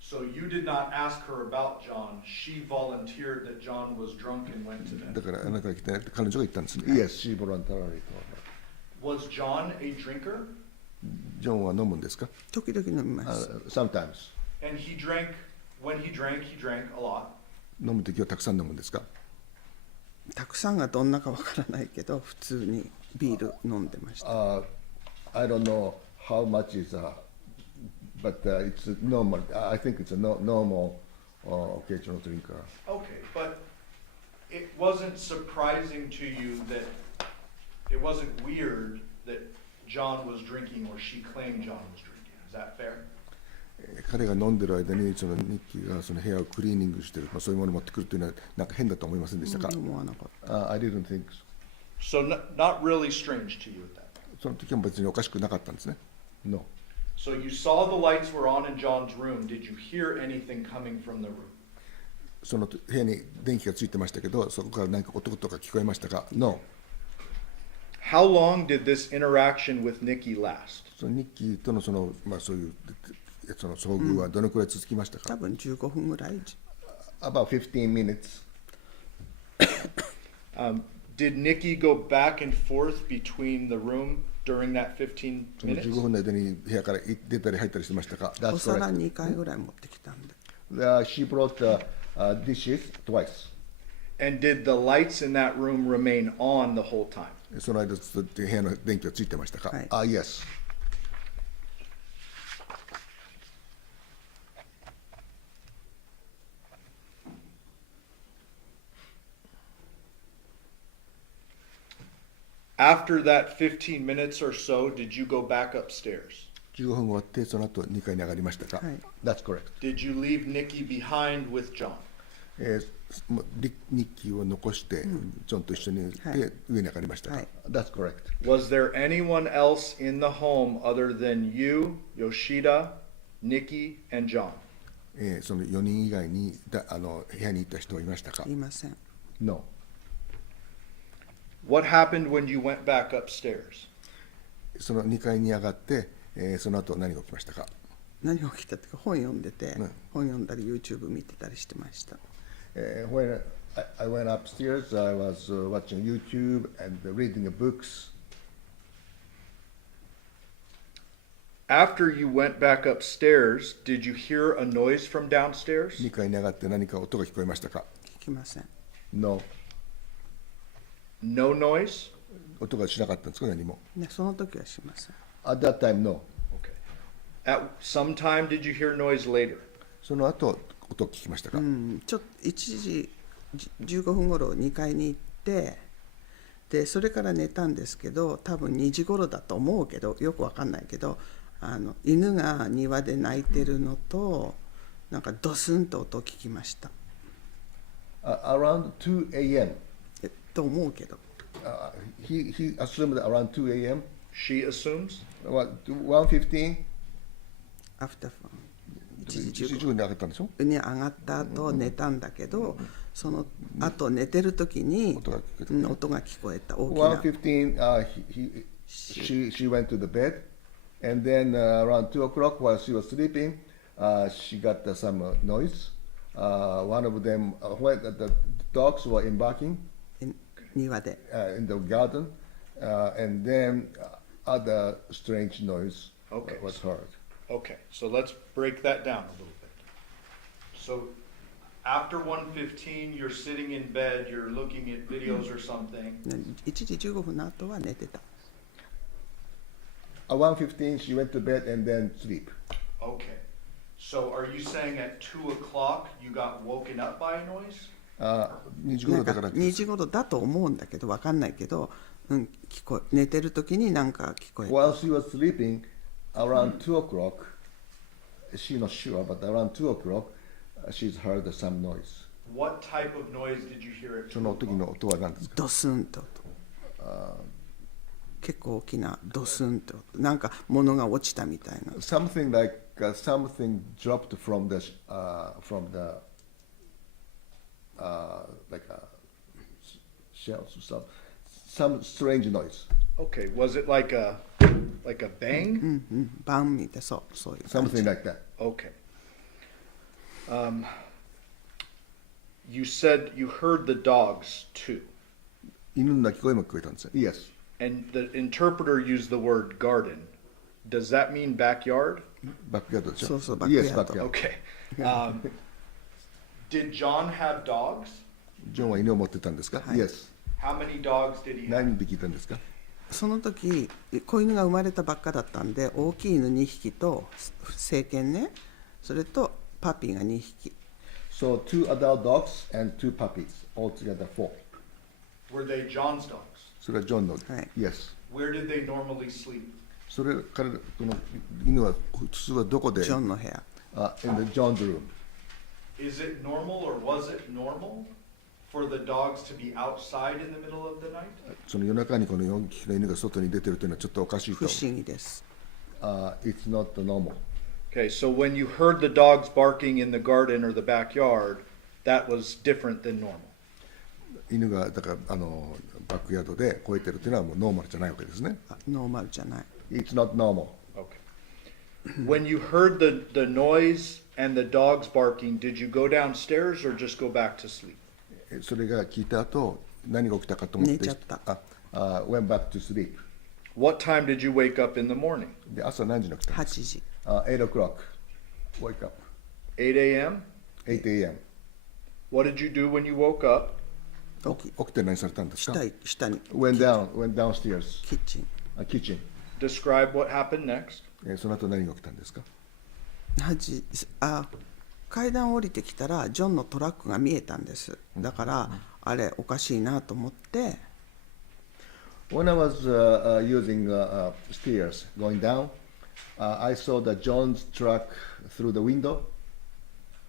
So you did not ask her about John. She volunteered that John was drunk and went to だ bed. からあなたが来てなくて彼女が言ったんですね。Yes, she voluntarily told her. Was John a drinker? ジョンは飲むんですか？時々飲みます。 Sometimes. And when he drank a lot. 飲む時はたくさん飲むんですか？たくさんがどんなかわからないけど、普通にビール飲んでました。 I don't know how much is, but it's normal. I think it's a normal occasional drinker. Okay, but it wasn't surprising to you that it wasn't weird that John was drinking or she claimed John was drinking. Is that fair? 彼が飲んでる間にそのニッキーがその部屋をクリーニングしてる、そういうものを持ってくるというのはなんか変だと思いませんでしたか？思わなかった。 I didn't think so. So not really strange to you at that. その時は別におかしくなかったんですね。No. So you saw the lights were on in John's room. Did you hear anything coming from the room? その部屋に電気がついてましたけど、そこから何か音とか聞こえましたか？ No. How long did this interaction with Nikki last? そのニッキーとのそのそういうその遭遇はどのくらい続きましたか？多分15分ぐらい。 About 15 minutes. Did Nikki go back and forth between the room during that 15その minutes? 15分の間に部屋から出たり入ったりしてましたか？ お That's 皿 correct. 2回ぐらい持ってきたんで。 She brought dishes twice. And did the lights in that room remain on the whole time? その間ずっと部屋の電気がついてましたか？はい。Yes. After that 15 minutes or so, did you go back upstairs? 15分終わってその後2階に上がりましたか？はい。 That's correct. Did you leave Nikki behind with John? ニッキーを残してジョンと一緒に行って上に上がりましたか？はい。 That's correct. Was there anyone else in the home other than you, Yoshida, Nikki, and John? その4人以外に部屋にいた人はいましたか？いません。 No. What happened when you went back upstairs? その2階に上がって、その後何が起きましたか？何が起きたっていうか本読んでて、本読んだり YouTube 見てたりしてました。When I went upstairs, I was watching YouTube and reading books. After you went back upstairs, did you hear a noise from downstairs? 2階に上がって何か音が聞こえましたか？聞きません。 No. No noise? 音がしなかったんですか？何も。ね、その時はしません。 At that time, no. Okay. At some time, did you hear noise later? その後、音を聞きましたか？ちょっと1時15分頃2階に行って、でそれから寝たんですけど、多分2時頃だと思うけど、よくわかんないけど、犬が庭で鳴いてるのと、なんかドスンと音を聞きました。Around 2 a.m. と思うけど。He assumed around 2 a.m. She assumes? What, 1:15? アフターフォン1時1 15 15分で上がったんでしょ？に上がった後寝たんだけど、その後寝てる時に音が聞こえた。大きな。1:15, she went to the bed, and then around 2 o'clock while she was sleeping, she got some noise. One of them, when the dogs were embarking 庭で。in the garden, and then other strange noise was heard. Okay, so let's break that down a little bit. So after 1:15, you're sitting in bed, you're looking at videos or something. 1時15分の後は寝てた。At 1:15, she went to bed and then sleep. Okay. So are you saying at 2 o'clock you got woken up by a noise? 2時なんか頃だから2時頃だと思うんだけど、わかんないけど、寝てる時になんか聞こえた。 While she was sleeping, around 2 o'clock, she's not sure, but around 2 o'clock, she's heard some noise. What type of noise did you hear at そ 2の時 o'clock? の音は何ですか？ドスンと結構大きなドスンとなんか物が落ちたみたいな。 Something like something dropped from the like shelves or some strange noise. Okay, was it like a bang? バンみたいな、そういう感じ。 Something like that. Okay. You said you heard the dogs too, 犬の鳴き声も聞こえたんですよ。Yes. and the interpreter used the word garden. Does that mean backyard? バックヤードでしょ？そうそう、バックヤード。 Yes, バックヤード。 Okay. Did John have dogs? ジョンは犬を持ってたんですか？ Yes. How many dogs did he have? 何匹いたんですか？その時子犬が生まれたばっかだったんで、大きい犬2匹と成犬ね、それとパピーが2匹。 So 2 adult dogs and 2 puppies, altogether 4. Were they John's dogs? それはジョンの。はい。 Yes. Where did they normally sleep? それ彼この犬は普通はどこで？ジョンの部屋。In the John's room. Is it normal or was it normal for the dogs to be outside in the middle of the night? その夜中にこの4匹の犬が外に出てるというのはちょっとおかしいと不。思議です。 It's not normal. Okay, so when you heard the dogs barking in the garden or the backyard, that was different than normal. 犬がだからバックヤードで吠えてるというのはもうノーマルじゃないわけですね。ノーマルじゃない。 It's not normal. Okay. When you heard the noise and the dogs barking, did you go downstairs or just go back to sleep? それが聞いた後何が起きたかと思って寝ちゃった。went back to sleep. What time did you wake up in the morning? で朝何時に起きたんです8時。か？8 o'clock. Wake up. 8 a.m.? 8 a.m. What did you do when you woke up? 起きて何されたんですか？下に。Went downstairs. キッチン。Kitchen. Describe what happened next. その後何が起きたんですか？階段降りてきたらジョンのトラックが見えたんです。だからあれおかしいなと思って。 When I was using stairs going down, I saw the John's truck through the window,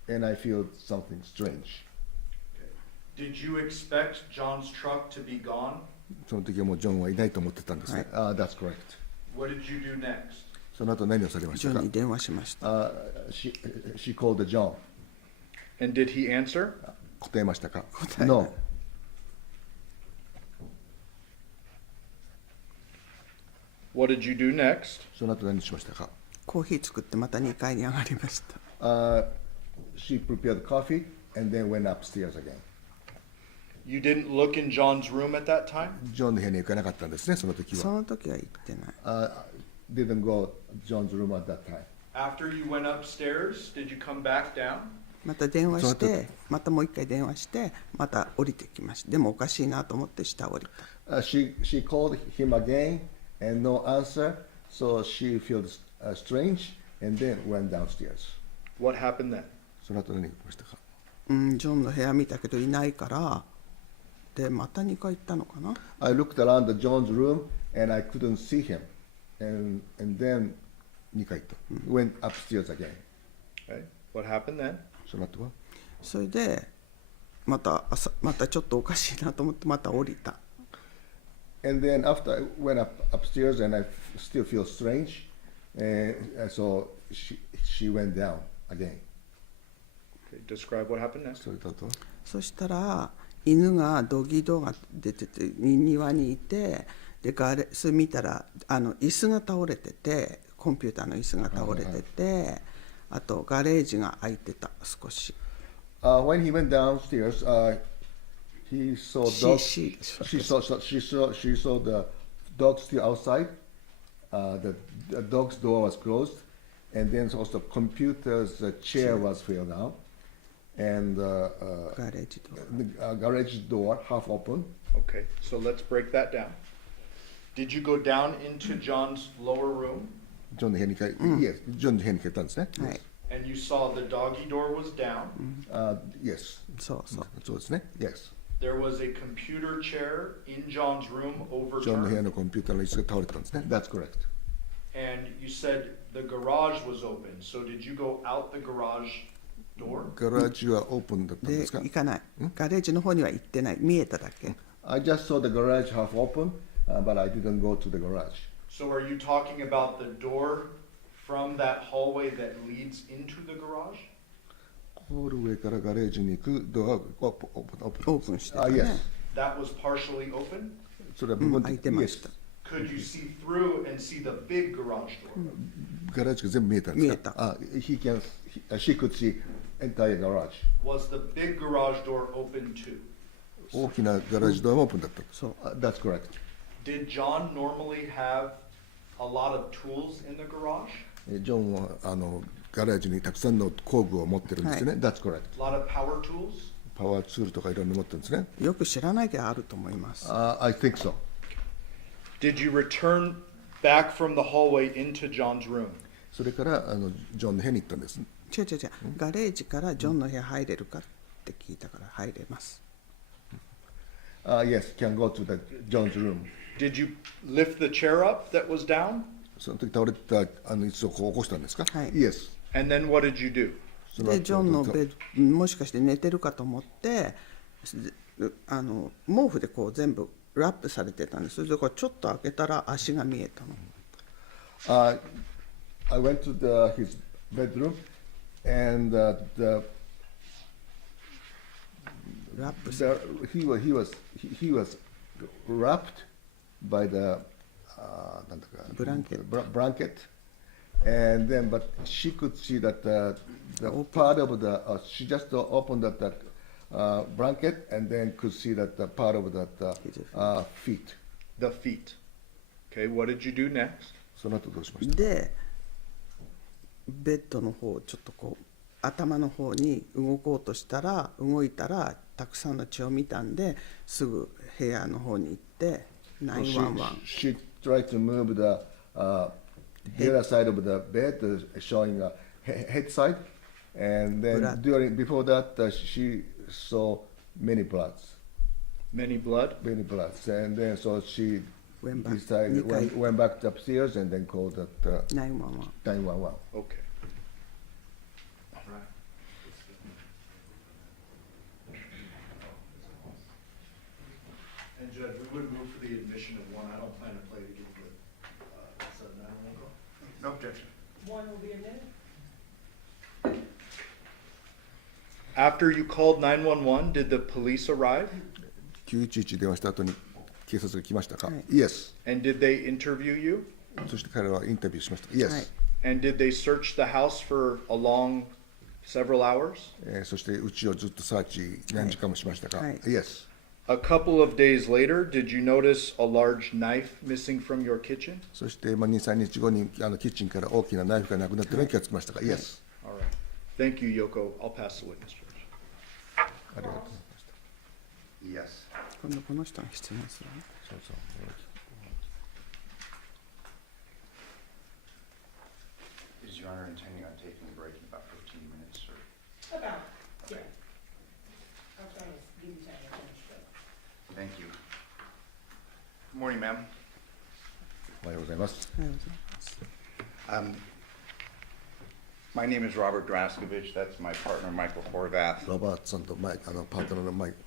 and I feel something strange. Did you expect John's truck to be gone? その時はもうジョンはいないと思ってたんですね。That's correct. What did you do next? その後何をされましたか？ジョンに電話しました。She called John. And did he answer? 答えましたか？答えない。 No. What did you do next? その後何しましたか？コーヒー作ってまた2階に上がりました。She prepared coffee and then went upstairs again. You didn't look in John's room at that time? ジョンの部屋に行かなかったんですね、その時は。その時は行ってない。Didn't go John's room at that time. After you went upstairs, did you come back down? また電話して、またもう一回電話して、また降りてきました。でもおかしいなと思って下降りた。She called him again and no answer, so she felt strange and then went downstairs. What happened then? その後何が起きましたか？ジョンの部屋見たけどいないから、でまた2階行ったのかな。I looked around the John's room and I couldn't see him, and then 2階行った。Went upstairs again. Okay. What happened then? その後はそれでまたちょっとおかしいなと思ってまた降りた。And then after I went upstairs and I still feel strange, so she went down again. Okay. Describe what happened next. それと後はそしたら犬がドギドが出てて庭にいて、でそれ見たら椅子が倒れてて、コンピューターの椅子が倒れてて、あとガレージが開いてた少し。When he went downstairs, he saw dogs. She saw the dog still outside. The dog's door was closed, and then also computer's chair was fell down, and ガレージと the garage door half open. Okay. So let's break that down. Did you go down into John's lower room? ジョンの部屋にYes, ジョンの部屋に行ったんですね。はい。 And you saw the doggy door was down. Yes. そうそう。そうですね。Yes. There was a computer chair in John's room ジョンの部屋 overturned. のコンピューターの椅子が倒れてたんですね。That's correct. And you said the garage was open. So did you go out the garage door? ガラージはオープンだったんでですか？行かない。ガレージの方には行ってない。見えただけ。I just saw the garage half open, but I didn't go to the garage. So are you talking about the door from that hallway that leads into the garage? ホールウェイからガレージに行くドアがオープン。オープンしてた Yes. ね。 That was partially open? それは部分開い的てました。 Could you see through and see the big garage door? ガラージが全部見えたんですか？She could see entire garage. Was the big garage door open too? 大きなガラージドアもオープンだった。そう。That's correct. Did John normally have a lot of tools in the garage? ジョンはガレージにたくさんの工具を持ってるんですよね。That's correct. A lot of power tools? パワーツールとかいろいろ持ってるんですね。よく知らないけどあると思います。 I think so. Did you return back from the hallway into John's room? それからジョンの部屋に行ったんです。違う。ガレージからジョンの部屋入れるかって聞いたから入れます。Yes, can go to the John's room. Did you lift the chair up that was down? その時倒れてた椅子をこう起こしたんですか？はい Yes. And then what did you do? その後でジョンのベッドもしかして寝てるかと思って毛布でこう全部ラップされてたんです。それでこうちょっと開けたら足が見えたの。I went to his bedroom, and he was wrapped by the blanket, and then but she could see that the part of the she just opened that blanket and then could see that the part of that feet. The feet. Okay, what did you do next? その後どうしました？でベッドの方ちょっとこう頭の方に動こうとしたら動いたらたくさんの血を見たんですぐ部屋の方に行って911 She tried to move the other side of the bed, showing a head side, and then before that she saw many bloods, Many blood? and then so she Went back. decided went back upstairs and then called that 911 911. Okay. All right. And Judge, we would move for the admission of one. I don't plan to play it again, but it's a 911 call. No objection. One will be admitted. After you called 911, did the police arrive? 911電話した後に警察が来ましたか？はい Yes. And did they interview you? そして彼らはインタビューしました。Yes. はい And did they search the house for a long, several hours? そしてうちをずっとサーチ何時間もしましたか、はい Yes. A couple of days later, did you notice a large knife missing from your kitchen? そして、2、3日後にキッチンから大きなナイフがなくなっているのに気がつきましたか、Yes. All right. Thank you, Yoko. I'll pass the witness, Judge. ありがとうございました Yes. 今度この人が質問するね。そうそう Is Your Honor intending on taking a break in about 15 minutes, or? About, yeah. I'll try to give you time to finish, but. Thank you. Good morning, ma'am. おはようございます。 おはようございます。 My name is Robert Draskovich. That's my partner, Michael Horvath. ロバートさんとパートナーのマイク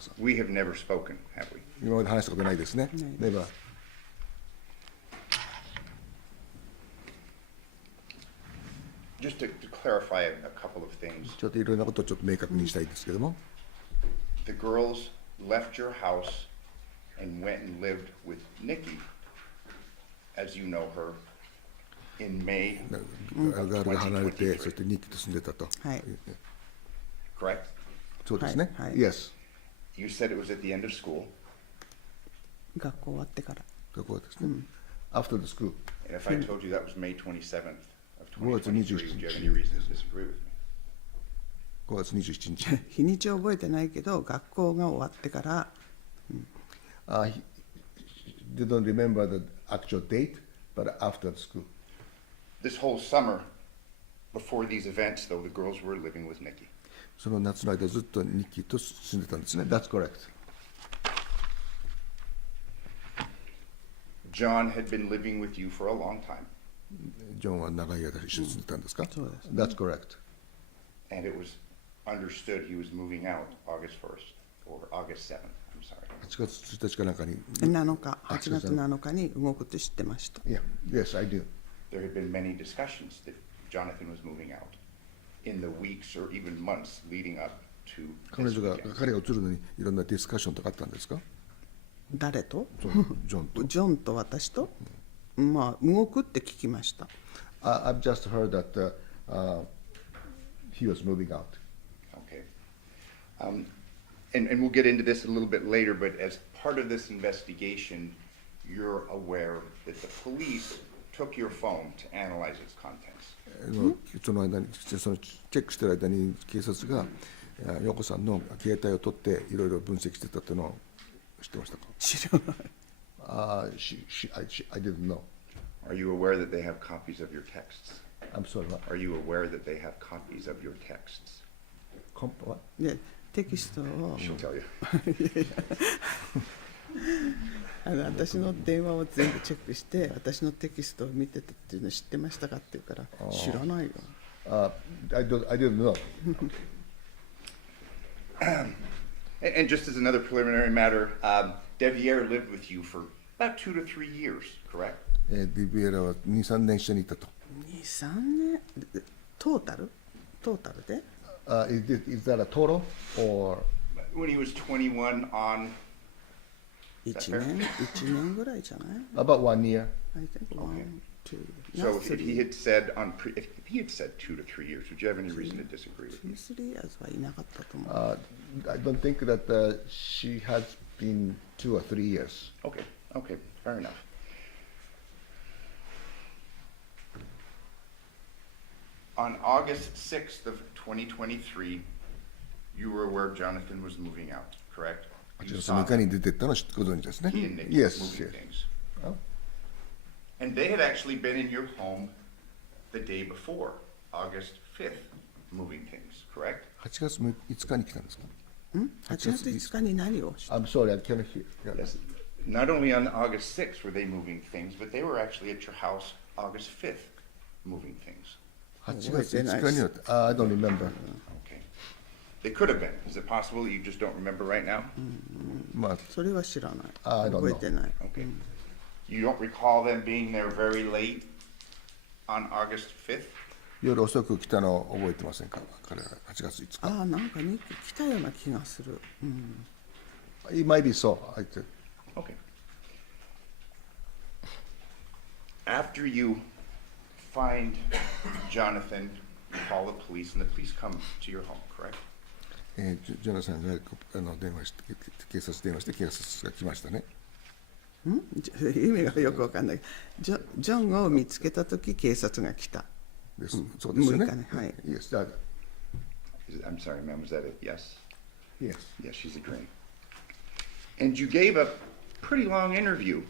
さん。 We have never spoken, have we? 今まで話したことないですね。ないネバー。 Just to clarify a couple of things. ちょっといろんなことをちょっと明確にしたいんですけども、 The girls left your house and went and lived with Nikki, as you know her, in May ガールが離れて、そしてニッキと住んでたと。はい correct? そうですね。はいはい Yes。 You said it was at the end of school, 学校終わってから。ここですね。After the school。 and if I told you that was May 27th of 5月 2023, 27 would you have any reason to disagree with me? 5月27日。日にちは覚えてないけど、学校が終わってから、 He didn't remember the actual date, but after the school. This whole summer, before these events, though, the girls were living with Nikki. その夏の間ずっとニッキーと住んでたんですね。That's correct. John had been living with you for a long time, ジョンは長い間一緒に住んでたんですか？そうです。 That's correct. and it was understood he was moving out August 1st, or August 7th, I'm sorry. 8月1日かなんかに。 7日、8月7日に動くって知ってました。 Yeah, yes, I do. There had been many discussions that Johnathan was moving out in the weeks or even months leading up to 彼 this 女が weekend. 彼が移るのにいろんなディスカッションとかあったんですか？誰とジョンと。ジョンと私と、まあ、動くって聞きました。 I've just heard that he was moving out. Okay. And we'll get into this a little bit later, but as part of this investigation, you're aware that the police took your phone to analyze its contents. その間にそのチェックしてる間に警察が陽子さんの携帯を取っていろいろ分析してたっていうのを知ってましたか？知らない。I didn't know. Are you aware that they have copies of your texts? I'm sorry. What? Are you aware that they have copies of your texts? What? で、テキストを She'll tell you. 私の電話を全部チェックして私のテキストを見てたっていうの知ってましたかって言うから知らないよ。I didn't know. And just as another preliminary matter, Deviere lived with you for about 2 to 3 years, correct? ディビエラは2、3年一緒にいたと。2、3年トータルで Is that a total or When he was 21 on, 1年ぐらいじゃない about 1 year? I think 1, 2, so not if he 3. had said if he had said 2 to 3 years, would you have any reason to disagree with me? 3 years はいなかったと思う。 I don't think that she has been 2 or 3 years. Okay, fair enough. On August 6th of 2023, you were aware Johnathan was moving out, correct? You 8 saw 月6日に出てったのをご存知ですね。 he and Nick Yes, moving yes. things. Oh. And they had actually been in your home the day before, August 5th, moving things, correct? 8月5日に来たんですか？ 8月5日に何を I'm sorry, I cannot hear. Yeah. Yes. Not only on August 6th were they moving things, but they were actually at your house August 5th, moving things. 8月5日には、I don't remember. Okay. They could have been. Is it possible that you just don't remember right now? まあ、それは知らない。 I don't know. 覚えてない。 Okay. You don't recall them being there very late on August 5th? 夜遅く来たのを覚えてませんか？彼は8月5日。ああ、なんか日記来たような気がする。It might be so. I think. Okay. After you find Johnathan, you call the police, and the police come to your home, correct? ジョナサンが電話して警察電話して警察が来ましたね。意味がよくわかんない。ジョンを見つけたとき警察が来た。そうですよね。6日ね。はい。Yes, that, I'm sorry, ma'am, was that it? Yes? yes. Yes, she's agreeing. And you gave a pretty long interview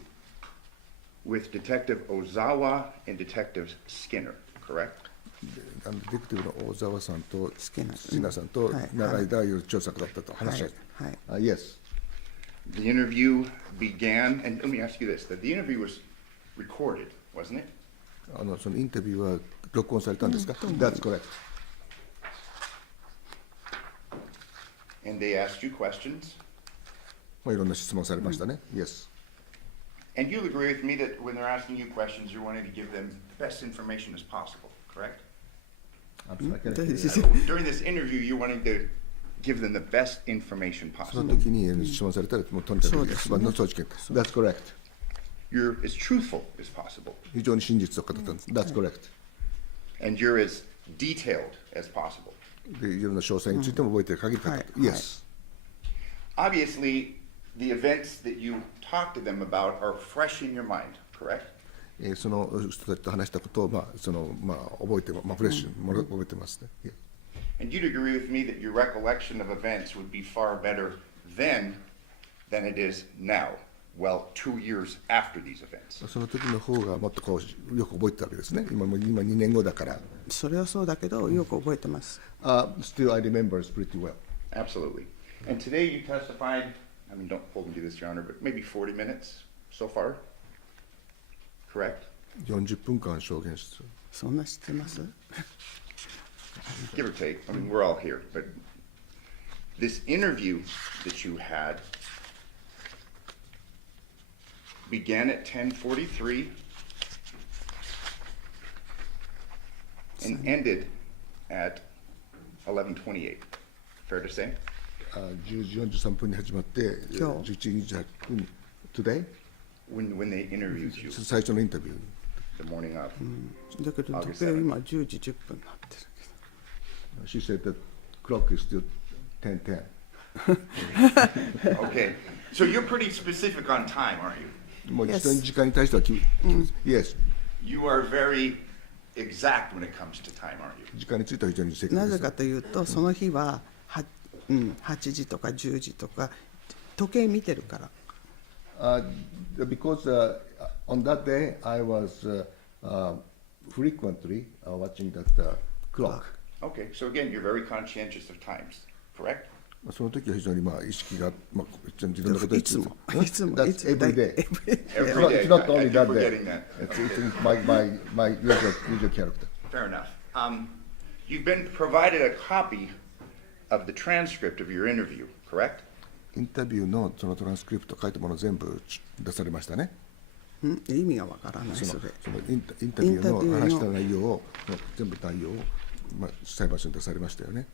with Detective Ozawa and Detective Skinner, correct? ディテクティブの大沢さんとスキナースキナーさんと長い間いろいろ調査だったと話し合い、はい。Yes. The interview began, and let me ask you this, that the interview was recorded, wasn't it? そのインタビューは録音されたんですか？ That's correct. And they asked you questions. まあいろんな質問されましたね。Yes. And you'll agree with me that when they're asking you questions, you're wanting to give them the best information as possible, correct? I'm sorry, I can't- During this interview, you're wanting to give them the best information その possible. 時に質問されたらもうとにかく一番の正直。That's correct. You're as truthful as possible. 非常に真実を語ったんです。That's correct. And you're as detailed as possible. でいろんな詳細についても覚えてる限り語った。Yes. Obviously, the events that you talk to them about are fresh in your mind, correct? その人たちと話したことを覚えてフレッシュに覚えてますね。Yeah. And you'd agree with me that your recollection of events would be far better then than it is now, well, 2 years after these events. その時の方がもっとよく覚えてたわけですね。今2年後だから。それはそうだけどよく覚えてます。Still I remember it pretty well. Absolutely. And today you testified, I mean, don't hold me to this, Your Honor, but maybe 40 minutes so far, correct? 40分間証言してる。そんな知ってます？ Give or take. I mean, we're all here, but this interview that you had began at 10:43 and ended at 11:28. Fair to say? 10時43分に始まって11時28分 Today? When they interviewed you 最初のインタビュー。 the morning of. だけど時計今10時10分になってる。She said the clock is still 10:10. Okay, so you're pretty specific on time, aren't you? もう時間に対してはYes. You are very exact when it comes to time, aren't you? 時間については非常に正確です。なぜかというとその日は8時とか10時とか時計見てるから。Because on that day I was frequently watching that clock. Okay, so again, you're very conscientious of times, correct? その時は非常に意識が自分のことにいつも That's every day. Every day. It's not I only keep that forgetting day. that. It's my usual character. Fair enough. You've been provided a copy of the transcript of your interview, correct? インタビューのそのトランスクリプト書いたもの全部出されましたね。意味がわからないそれ。そのインタビューの話した内容を全部内容を裁判所に出されましたよね。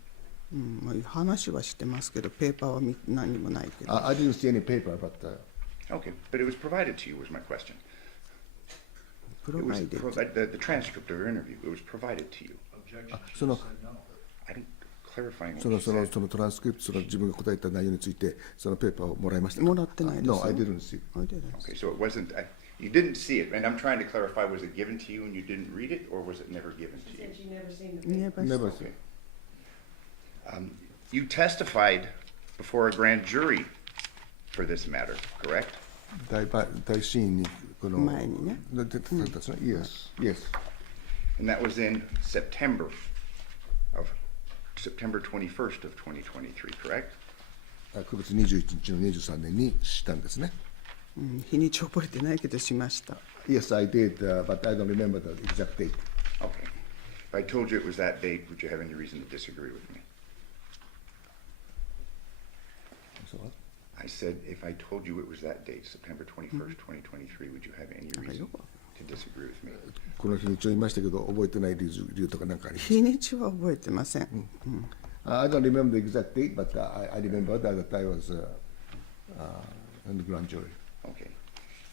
話はしてますけどペーパーは何もないけど。I didn't see any paper, but Okay, but it was provided to you was my question. It was the transcript of your interview. It was provided to you. Objection. So no. She said no. I didn't clarify what そ you の said. トランスクリプト、その自分が答えた内容についてそのペーパーをもらいましたか？もらってないですよ。 No, I didn't see. Okay, so it wasn't. You didn't see it, and I'm trying to clarify: was it given to you and you didn't read it, or was it never given to you? Since you never seen the Never Okay. You testified before a grand jury for this matter, correct? 大シーンにこの前にね。出てたんですね。Yes, yes. And that was in September 21st of 2023, correct? 9月21日の23年にしたんですね。日にち覚えてないけどしました。Yes, I did, but I don't remember the exact date. Okay. If I told you it was that date, would you have any reason to disagree with me? So what? I said, if I told you it was that date, September 21st, 2023, would you have any reason to disagree with me? この日にちを言いましたけど覚えてない理由とか何かありますか？日にちは覚えてません。I don't remember the exact date, but I remember that I was in the grand jury. Okay.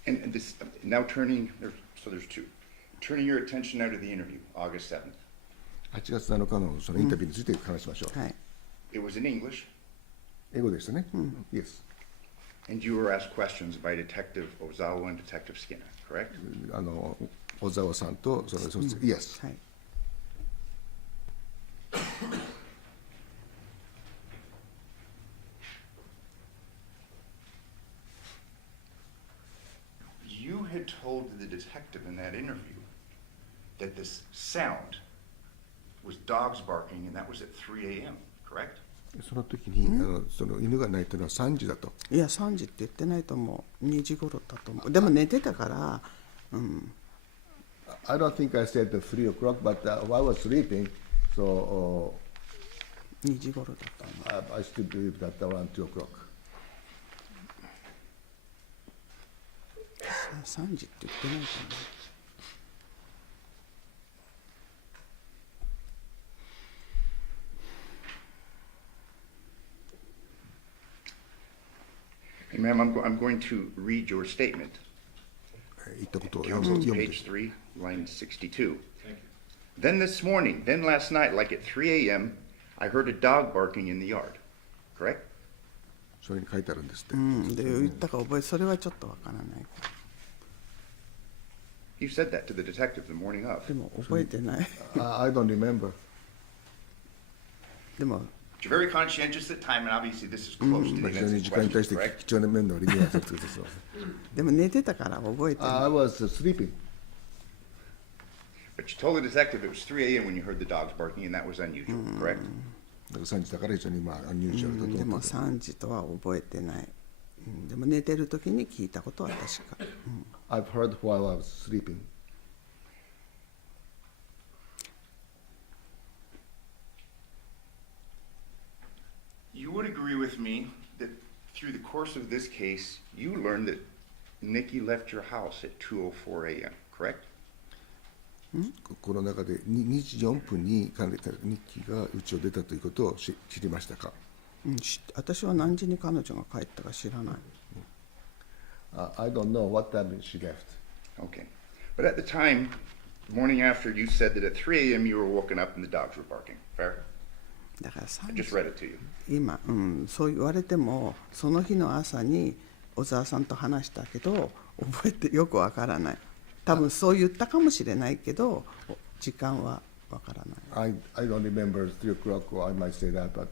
And this, now turning, so there's two. Turning your attention now to the interview, August 7th. 8月7日のそのインタビューについて話しましょう。はい。 It was in English, 英語でしたね。Yes。 and you were asked questions by Detective Ozawa and Detective Skinner, correct? 小沢さんとそのYes。はい。 You had told the detective in that interview that this sound was dogs barking, and that was at 3 a.m., correct? その時にその犬が鳴いたのは3時だと。いや、3時って言ってないと思う。2時頃だと思う。でも寝てたから、I don't think I said 3 o'clock, but I was sleeping, so 2時頃だと思う。 I still believe that around 2 o'clock. 3時って言ってないと思う。And ma'am, I'm going to read your statement. 言ったことを Counsel, 読む page 3, line 62. Then this morning, then last night, like at 3 a.m., I heard a dog barking in the yard. Correct? それに書いてあるんですって。で、言ったか覚え、それはちょっとわからないけど。 You said that to the detective the morning of. でも覚えてない。 I don't remember. でも、 But you're very conscientious at time, and obviously this is close to the 非常 events に in 時間に対し question, て correct? 貴重な面の割にはそうです。でも寝てたから覚えてない。 I was sleeping. But you told the detective it was 3 a.m. when you heard the dogs barking, and that was unusual, correct? だから3時だから非常にアンニュージュアルだとでも思ってた。 3時とは覚えてない。でも寝てる時に聞いたことは確か。 I've heard while I was sleeping. You would agree with me that through the course of this case, you learned that Nikki left your house at 2:04 a.m., correct? この中で2時4分に日記が家を出たということを知りましたか？私は何時に彼女が帰ったか知らない。I don't know what time she left. Okay. But at the time, the morning after, you said that at 3 a.m. you were woken up and the dogs were barking. Fair? だから I 3 just 時 read it to you. 今、そう言われてもその日の朝に小沢さんと話したけど覚えてよくわからない。多分そう言ったかもしれないけど時間はわからない。I don't remember 3 o'clock, or I might say that, but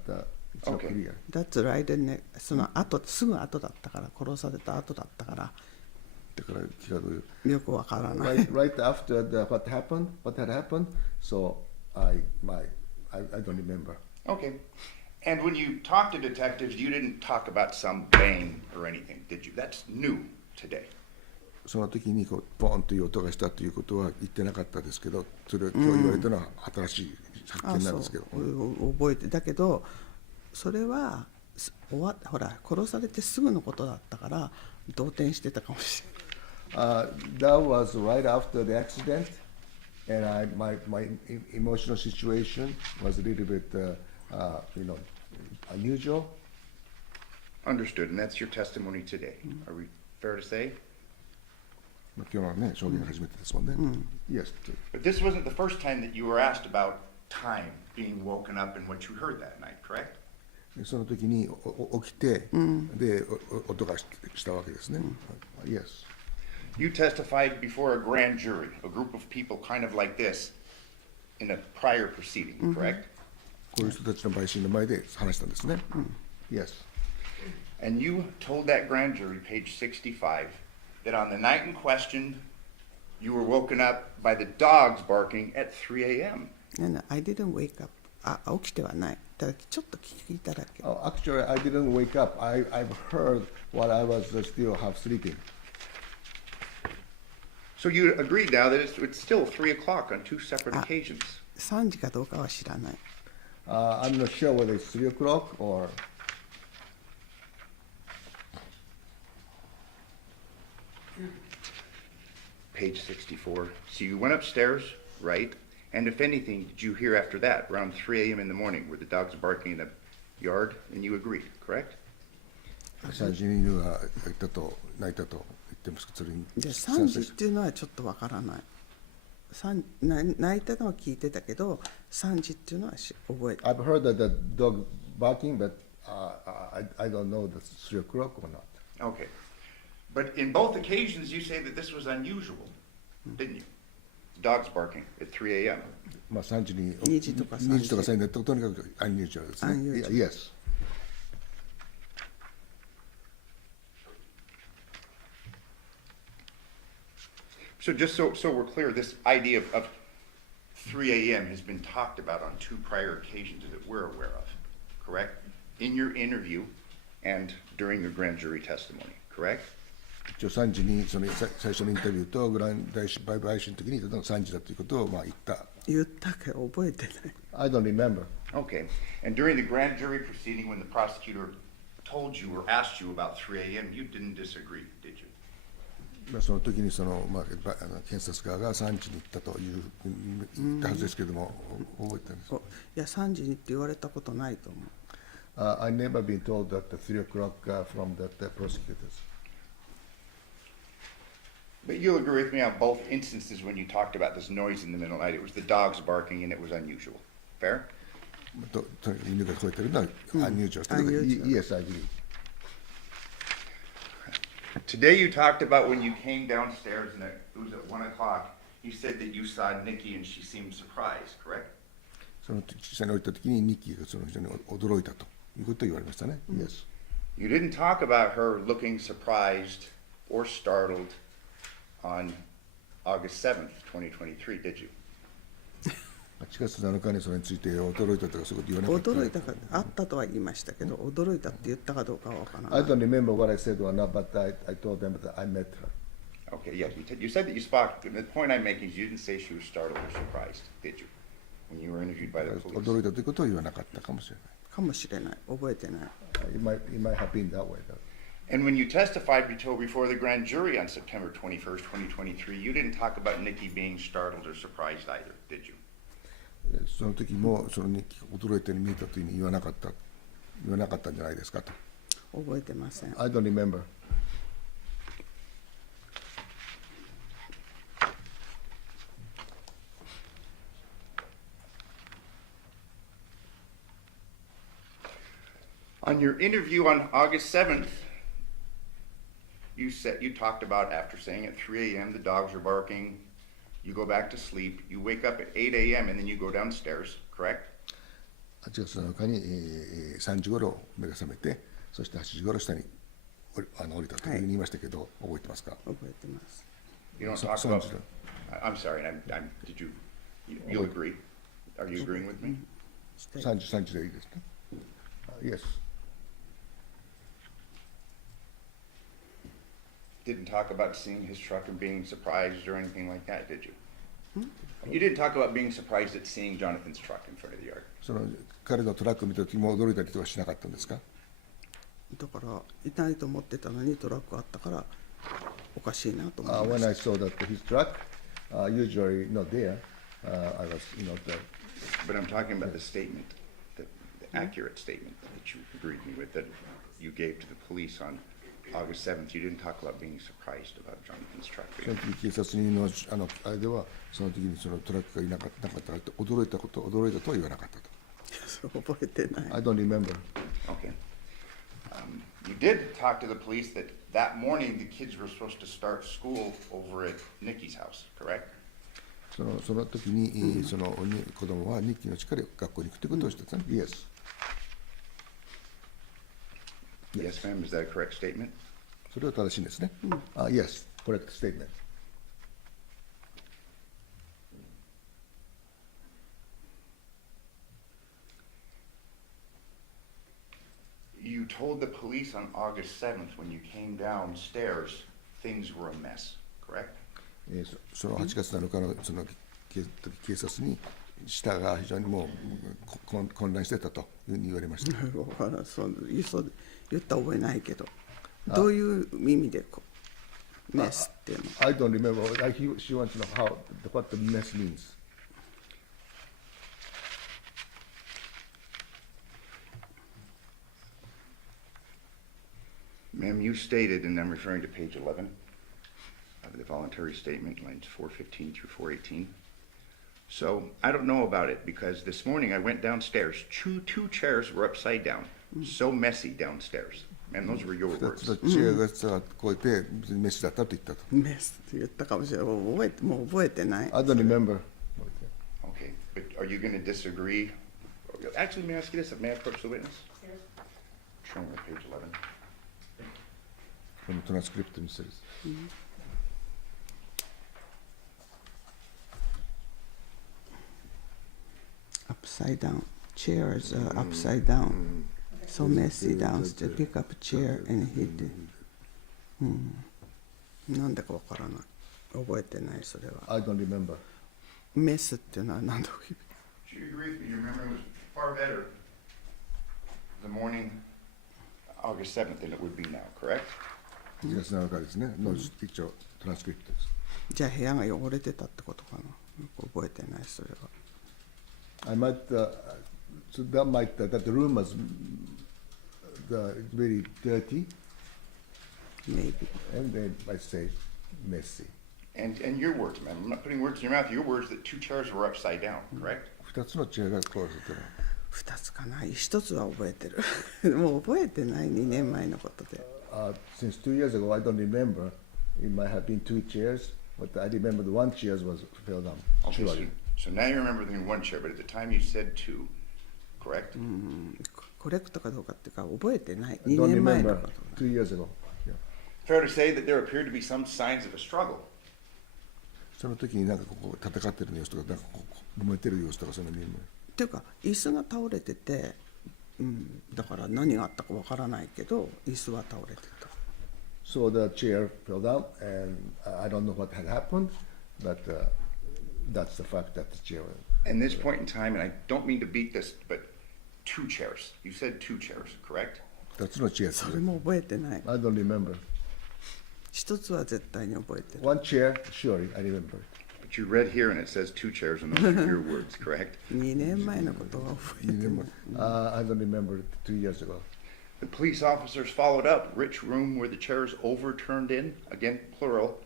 it's not Okay. clear. That's right,ね、その後すぐ後だったから殺された後だったからだから気がどうよくわからない。 right after what had happened, so I don't remember. Okay. And when you talked to detectives, you didn't talk about some bang or anything, did you? That's new today. その時にこうボーンという音がしたということは言ってなかったですけど、それを今日言われたのは新しい発見なんですけど。覚えてだけどそれはほら殺されてすぐのことだったから動転してたかもしれない。That was right after the accident, and my emotional situation was a little bit, unusual. Understood. And that's your testimony today. Are we fair to say? 今日はね、証言が初めてですもんね。Yes. But this wasn't the first time that you were asked about time being woken up and what you heard that night, correct? その時に起きて、で音がしたわけですね。Yes. You testified before a grand jury, a group of people kind of like this, in a prior proceeding, correct? こういう人たちの陪審の前で話したんですね。Yes. And you told that grand jury, page 65, that on the night in question, you were woken up by the dogs barking at 3 a.m. I didn't wake up. 起きてはない。ただちょっと聞いただけ。Actually, I didn't wake up. I've heard while I was still half sleeping. So you agreed now that it's still 3 o'clock on two separate occasions. 3時かどうかは知らない。I'm not sure whether it's 3 o'clock or. Page 64. So you went upstairs, right? And if anything, did you hear after that, around 3 a.m. in the morning, where the dogs are barking in the yard, and you agreed, correct? 3時に犬が泣いたと言ってますけど、それにで3時っていうのはちょっとわからない。泣いたのは聞いてたけど、3時っていうのは覚えて I've heard that the dog barking, but I don't know if it's 3 o'clock or not. Okay. But in both occasions, you say that this was unusual, didn't you? Dogs barking at 3 a.m. まあ3時に2時とか3時2時とか3時でとにかくunusualですね。Unusual. Yes. So just so we're clear, this idea of 3 a.m. has been talked about on 2 prior occasions that we're aware of, correct? In your interview and during your grand jury testimony, correct? 一応3時にその最初のインタビューとグラン大陪審の時に3時だということをまあ言った。言ったけど覚えてない。 I don't remember. Okay. And during the grand jury proceeding, when the prosecutor told you or asked you about 3 a.m., you didn't disagree, did you? まあその時にそのまあ検察側が3時に行ったという言ったはずですけども覚えてるんです。いや3時にって言われたことないと思う。I never been told that the 3 o'clock from the prosecutors. But you'll agree with me on both instances when you talked about this noise in the middle of the night. It was the dogs barking and it was unusual. Fair? とにかく犬が吠えてるのはunusual. Yes, I agree. Today you talked about when you came downstairs and it was at 1 o'clock. You said that you saw Nikki and she seemed surprised, correct? その下に降りた時にニッキーがその人に驚いたということを言われましたね。Yes. You didn't talk about her looking surprised or startled on August 7th, 2023, did you? 8月7日にそれについて驚いたとかそういうこと言わなかった。驚いたかあったとは言いましたけど、驚いたって言ったかどうかは分からない。 I don't remember what I said or not, but I told them that I met her. Okay, yeah, you said that you spoke. The point I'm making is you didn't say she was startled or surprised, did you? When you were interviewed by the police. 驚いたということを言わなかったかもしれない。かもしれない。覚えてない。It might have been that way, though. And when you testified before the grand jury on September 21st, 2023, you didn't talk about Nikki being startled or surprised either, did you? その時もそのニッキーが驚いたように見えたというふうに言わなかったんじゃないですかと。覚えてません。 I don't remember. On your interview on August 7th, you talked about after saying at 3 a.m. the dogs are barking, you go back to sleep, you wake up at 8 a.m. and then you go downstairs, correct? 8月7日に3時頃目が覚めて、そして8時頃下に降りたというふうに言いましたけど、覚えてますか？覚えてます。 You don't talk about. I'm sorry. Did you'll agree? Are you agreeing with me? 3時でいいですね。Yes. Didn't talk about seeing his truck and being surprised or anything like that, did you? You didn't talk about being surprised at seeing Jonathan's truck in front of the yard. その彼のトラックを見た時も驚いたりとかしなかったんですか？だからいないと思ってたのにトラックあったからおかしいなと思いま When した。 I saw that his truck, usually not there, I was, But I'm talking about the statement, the accurate statement that you agreed me with, that you gave to the police on August 7th. You didn't talk about being surprised about Jonathan's truck. その時警察のあれではその時にそのトラックがいなかったから驚いたとは言わなかったと。覚えてない。 I don't remember. Okay. You did talk to the police that morning the kids were supposed to start school over at Nikki's house, correct? その時に、その子供は日記の力で学校に行くということをしてたんです。Yes, ma'am. Is that a correct statement? それは正しいんですね。Yes, correct statement. You told the police on August 7th when you came downstairs things were a mess, correct? その8月7日のその警察に下が非常にもう混乱してたというふうに言われました。そう言った覚えないけど、どういう意味でメスっていうの？ I don't remember. She wants to know what the mess means. Ma'am, you stated, and I'm referring to page 11 of the voluntary statement, lines 415 through 418. So I don't know about it because this morning I went downstairs. Two chairs were upside down. So messy downstairs. And those were your 2 words. つのチェアがさこうやってメスだったと言ったと。メスって言ったかもしれない。もう覚えてない。 I don't remember. Okay, but are you going to disagree? Actually, may I ask you this? May I approach the witness? Show me page 11. このトランスクリプトにする。Upside down. Chairs are upside down. So messy downstairs. Pick up a chair and hit it. なんだかわからない。覚えてないそれは。 I don't remember. メスっていうのは何だろう。 Do you agree with me? Your memory was far better the morning, August 7th, than it would be now, correct? 1月7日ですね。の一応トランスクリプトです。じゃあ部屋が汚れてたってことかな。覚えてないそれは。 I might, so that might, that the room was very dirty, Maybe. and then I say messy. And your words, ma'am. I'm not putting words in your mouth. Your words that two chairs were upside down, correct? 2つのチェアがこうしてる。2つかな。1つは覚えてる。もう覚えてない2年前のことで。Since 2 years ago, I don't remember. It might have been 2 chairs, but I remember the 1 chair was fell down. Okay, so now you remember the one chair, but at the time you said two, correct? コレクトかどうかっていうか覚えてない。 I 2 don't 年前の remember こと。 2 years ago. Yeah. Fair to say that there appeared to be some signs of a struggle. その時になんかここ戦ってる様子とか、なんかこう揉めてる様子とかそういうの見るの。っていうか椅子が倒れてて、だから何があったかわからないけど椅子は倒れてた。 So the chair fell down, and I don't know what had happened, but that's the fact that the chair. And this point in time, and I don't mean to beat this, but 2 chairs. You said 2 chairs, correct? 2つのチェア。それも覚えてない。 I don't remember. 1つは絶対に覚えてる。 1 chair, surely I remember. But you read here and it says 2 chairs, and those are your words, correct? 2年前のことは覚えてない。 I don't remember 2 years ago. The police officers followed up. Which room were the chairs overturned in? Again, plural.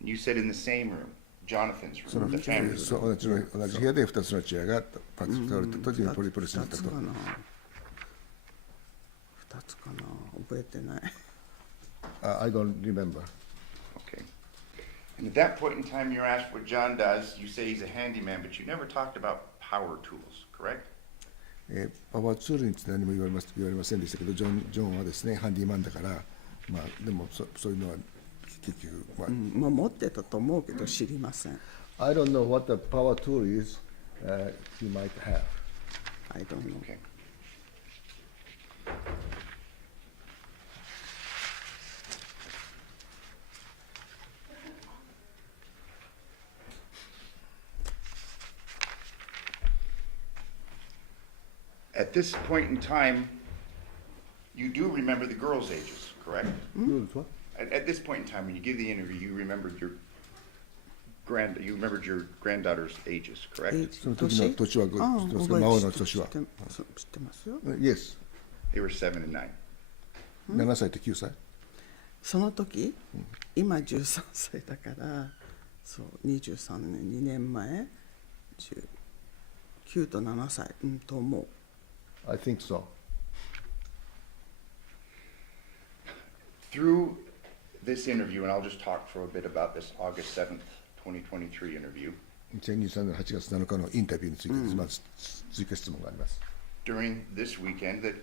And you said in the same room, Jonathan's そ room, の the family そ room. う同じ部屋で2つのチェアがパッと倒れた時にポリポリスになった2つと。かな。2つかな。覚えてない。 I don't remember. Okay. And at that point in time, you're asked what John does. You say he's a handyman, but you never talked about power tools, correct? パワーツールについて何も言われませんでしたけど、ジョンはですね、ハンディマンだから、まあ、でもそういうのは結局、まあまあ持ってたと思うけど知りません。 I don't know what the power tool is he might have. I don't know. Okay. At this point in time, you do remember the girls' ages, correct? At this point in time, when you give the interview, you remembered your granddaughter's ages, correct? その時の年は、覚孫のえて年は。知ってますよ。 Yes. They were 7 and 9. 7歳と9歳。その時、今13歳だからそう23年2年前9と7歳、と思う。 I think so. Through this interview, and I'll just talk for a bit about this August 7th, 2023 interview. 2023年8月7日のインタビューについて、まず追加質問があります。 During this weekend, that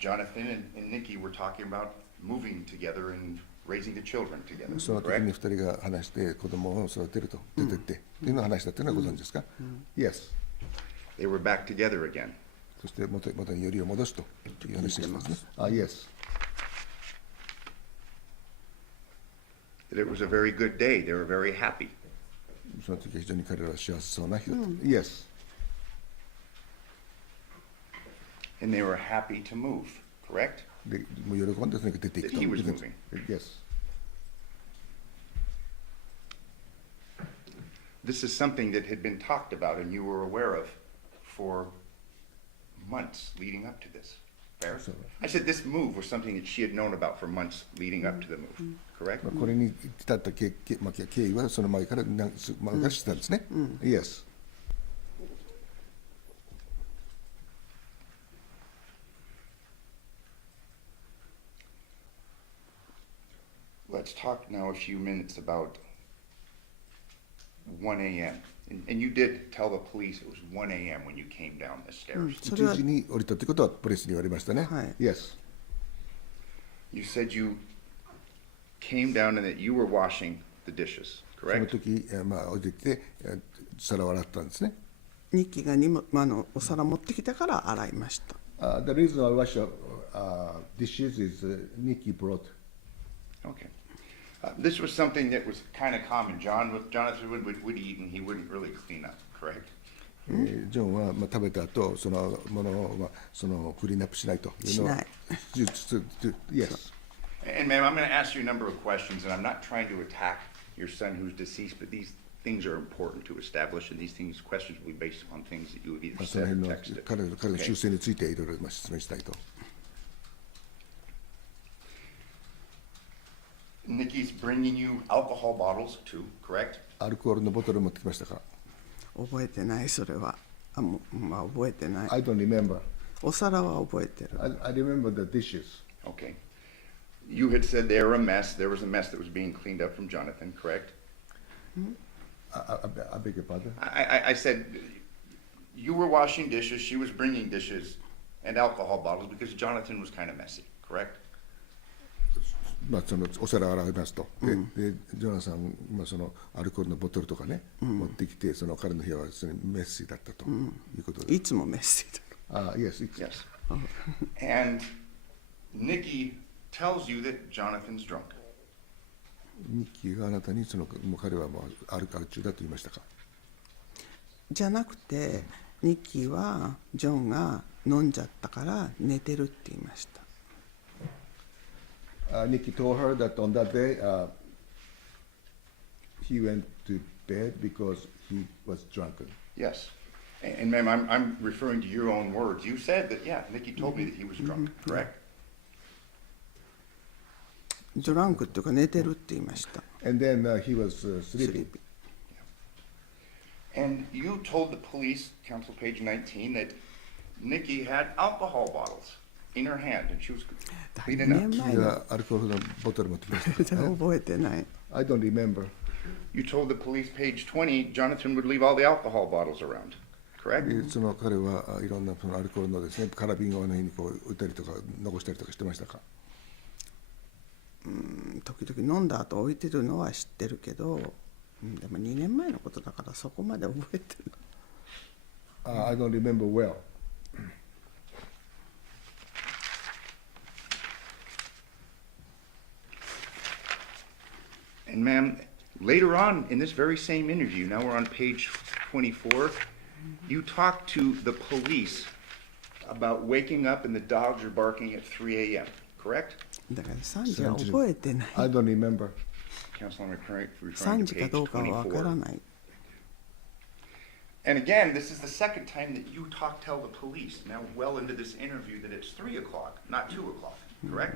Johnathan and Nikki were talking about moving together and raising the children together, その時に2 correct? 人が話して子供を育てると出てってっていうのを話したっていうのはご存知ですか？ Yes. They were back together again. そして元によりを戻すという話してますね。Yes. That it was a very good day. They were very happy. その時は非常に彼らは幸せそうな日だった。Yes. And they were happy to move, correct? で、もう喜んでとにかく出ていくと。 He was moving. Yes. This is something that had been talked about and you were aware of for months leading up to this. Fair. I said this move was something that she had known about for months leading up to the move, correct? これに至った経緯はその前から知ってたんですね。Yes. Let's talk now a few minutes about 1 a.m. And you did tell the police it was 1 a.m. when you came down the stairs. 1時に降りたということはプレスに言われましたね。はい。Yes. You said you came down and that you were washing the dishes, その correct? 時、降りてきて皿を洗ったんですね。日記がお皿持ってきたから洗いました。The reason I wash dishes is Nikki brought. Okay. This was something that was kind of common. Johnathan would eat and he wouldn't really clean up, correct? ジョンは食べた後そのものをクリーンアップしないというのはしない。Yes. And ma'am, I'm going to ask you a number of questions, and I'm not trying to attack your son who's deceased, but these things are important to establish, and these questions will be based on things that you have either その said 辺 or の texted. 彼の Okay. 修正についていろいろ説明したいと。Nikki's bringing you alcohol bottles too, correct? アルコールのボトル持ってきましたか？覚えてない、それは。覚えてない。 I don't remember. お皿は覚えてる。 I remember the dishes. Okay. You had said they were a mess. There was a mess that was being cleaned up from Johnathan, correct? I beg your pardon? I said you were washing dishes, she was bringing dishes and alcohol bottles because Johnathan was kind of messy, correct? そのお皿を洗いますと。でジョナさんそのアルコールのボトルとかね、持ってきてその彼の部屋はメッシーだったということで。いつもメッシーだ。Yes. Yes. And Nikki tells you that Jonathan's drunk. ミッキーがあなたにもう彼はもうアルコール中だと言いましたか？じゃなくて、ニッキーはジョンが飲んじゃったから寝てるって言いました。Nikki told her that on that day he went to bed because he was drunken. Yes. And ma'am, I'm referring to your own words. You said that, yeah, Nikki told me that he was drunk, correct? ドランクっていうか寝てるって言いました。And then he was sleeping. And you told the police, counsel page 19, that Nikki had alcohol bottles in her hand and she was cleaning up. ミッキーがアルコールのボトル持ってきました。覚えてない。I don't remember. You told the police, page 20, Jonathan would leave all the alcohol bottles around, correct? その彼はいろんなそのアルコールのですね、カラビンをあの辺にこう打ったりとか残したりとかしてましたか？時々飲んだ後置いてるのは知ってるけど、でも2年前のことだからそこまで覚えてる。I don't remember well. And ma'am, later on in this very same interview, now we're on page 24, you talked to the police about waking up and the dogs are barking at 3 a.m., correct? だから3時は覚えてない。 I don't remember. Counsel, I'm referring 3 to 時か page どうかはわから 24. ない。 And again, this is the second time that you tell the police, now well into this interview, that it's 3 o'clock, not 2 o'clock, correct?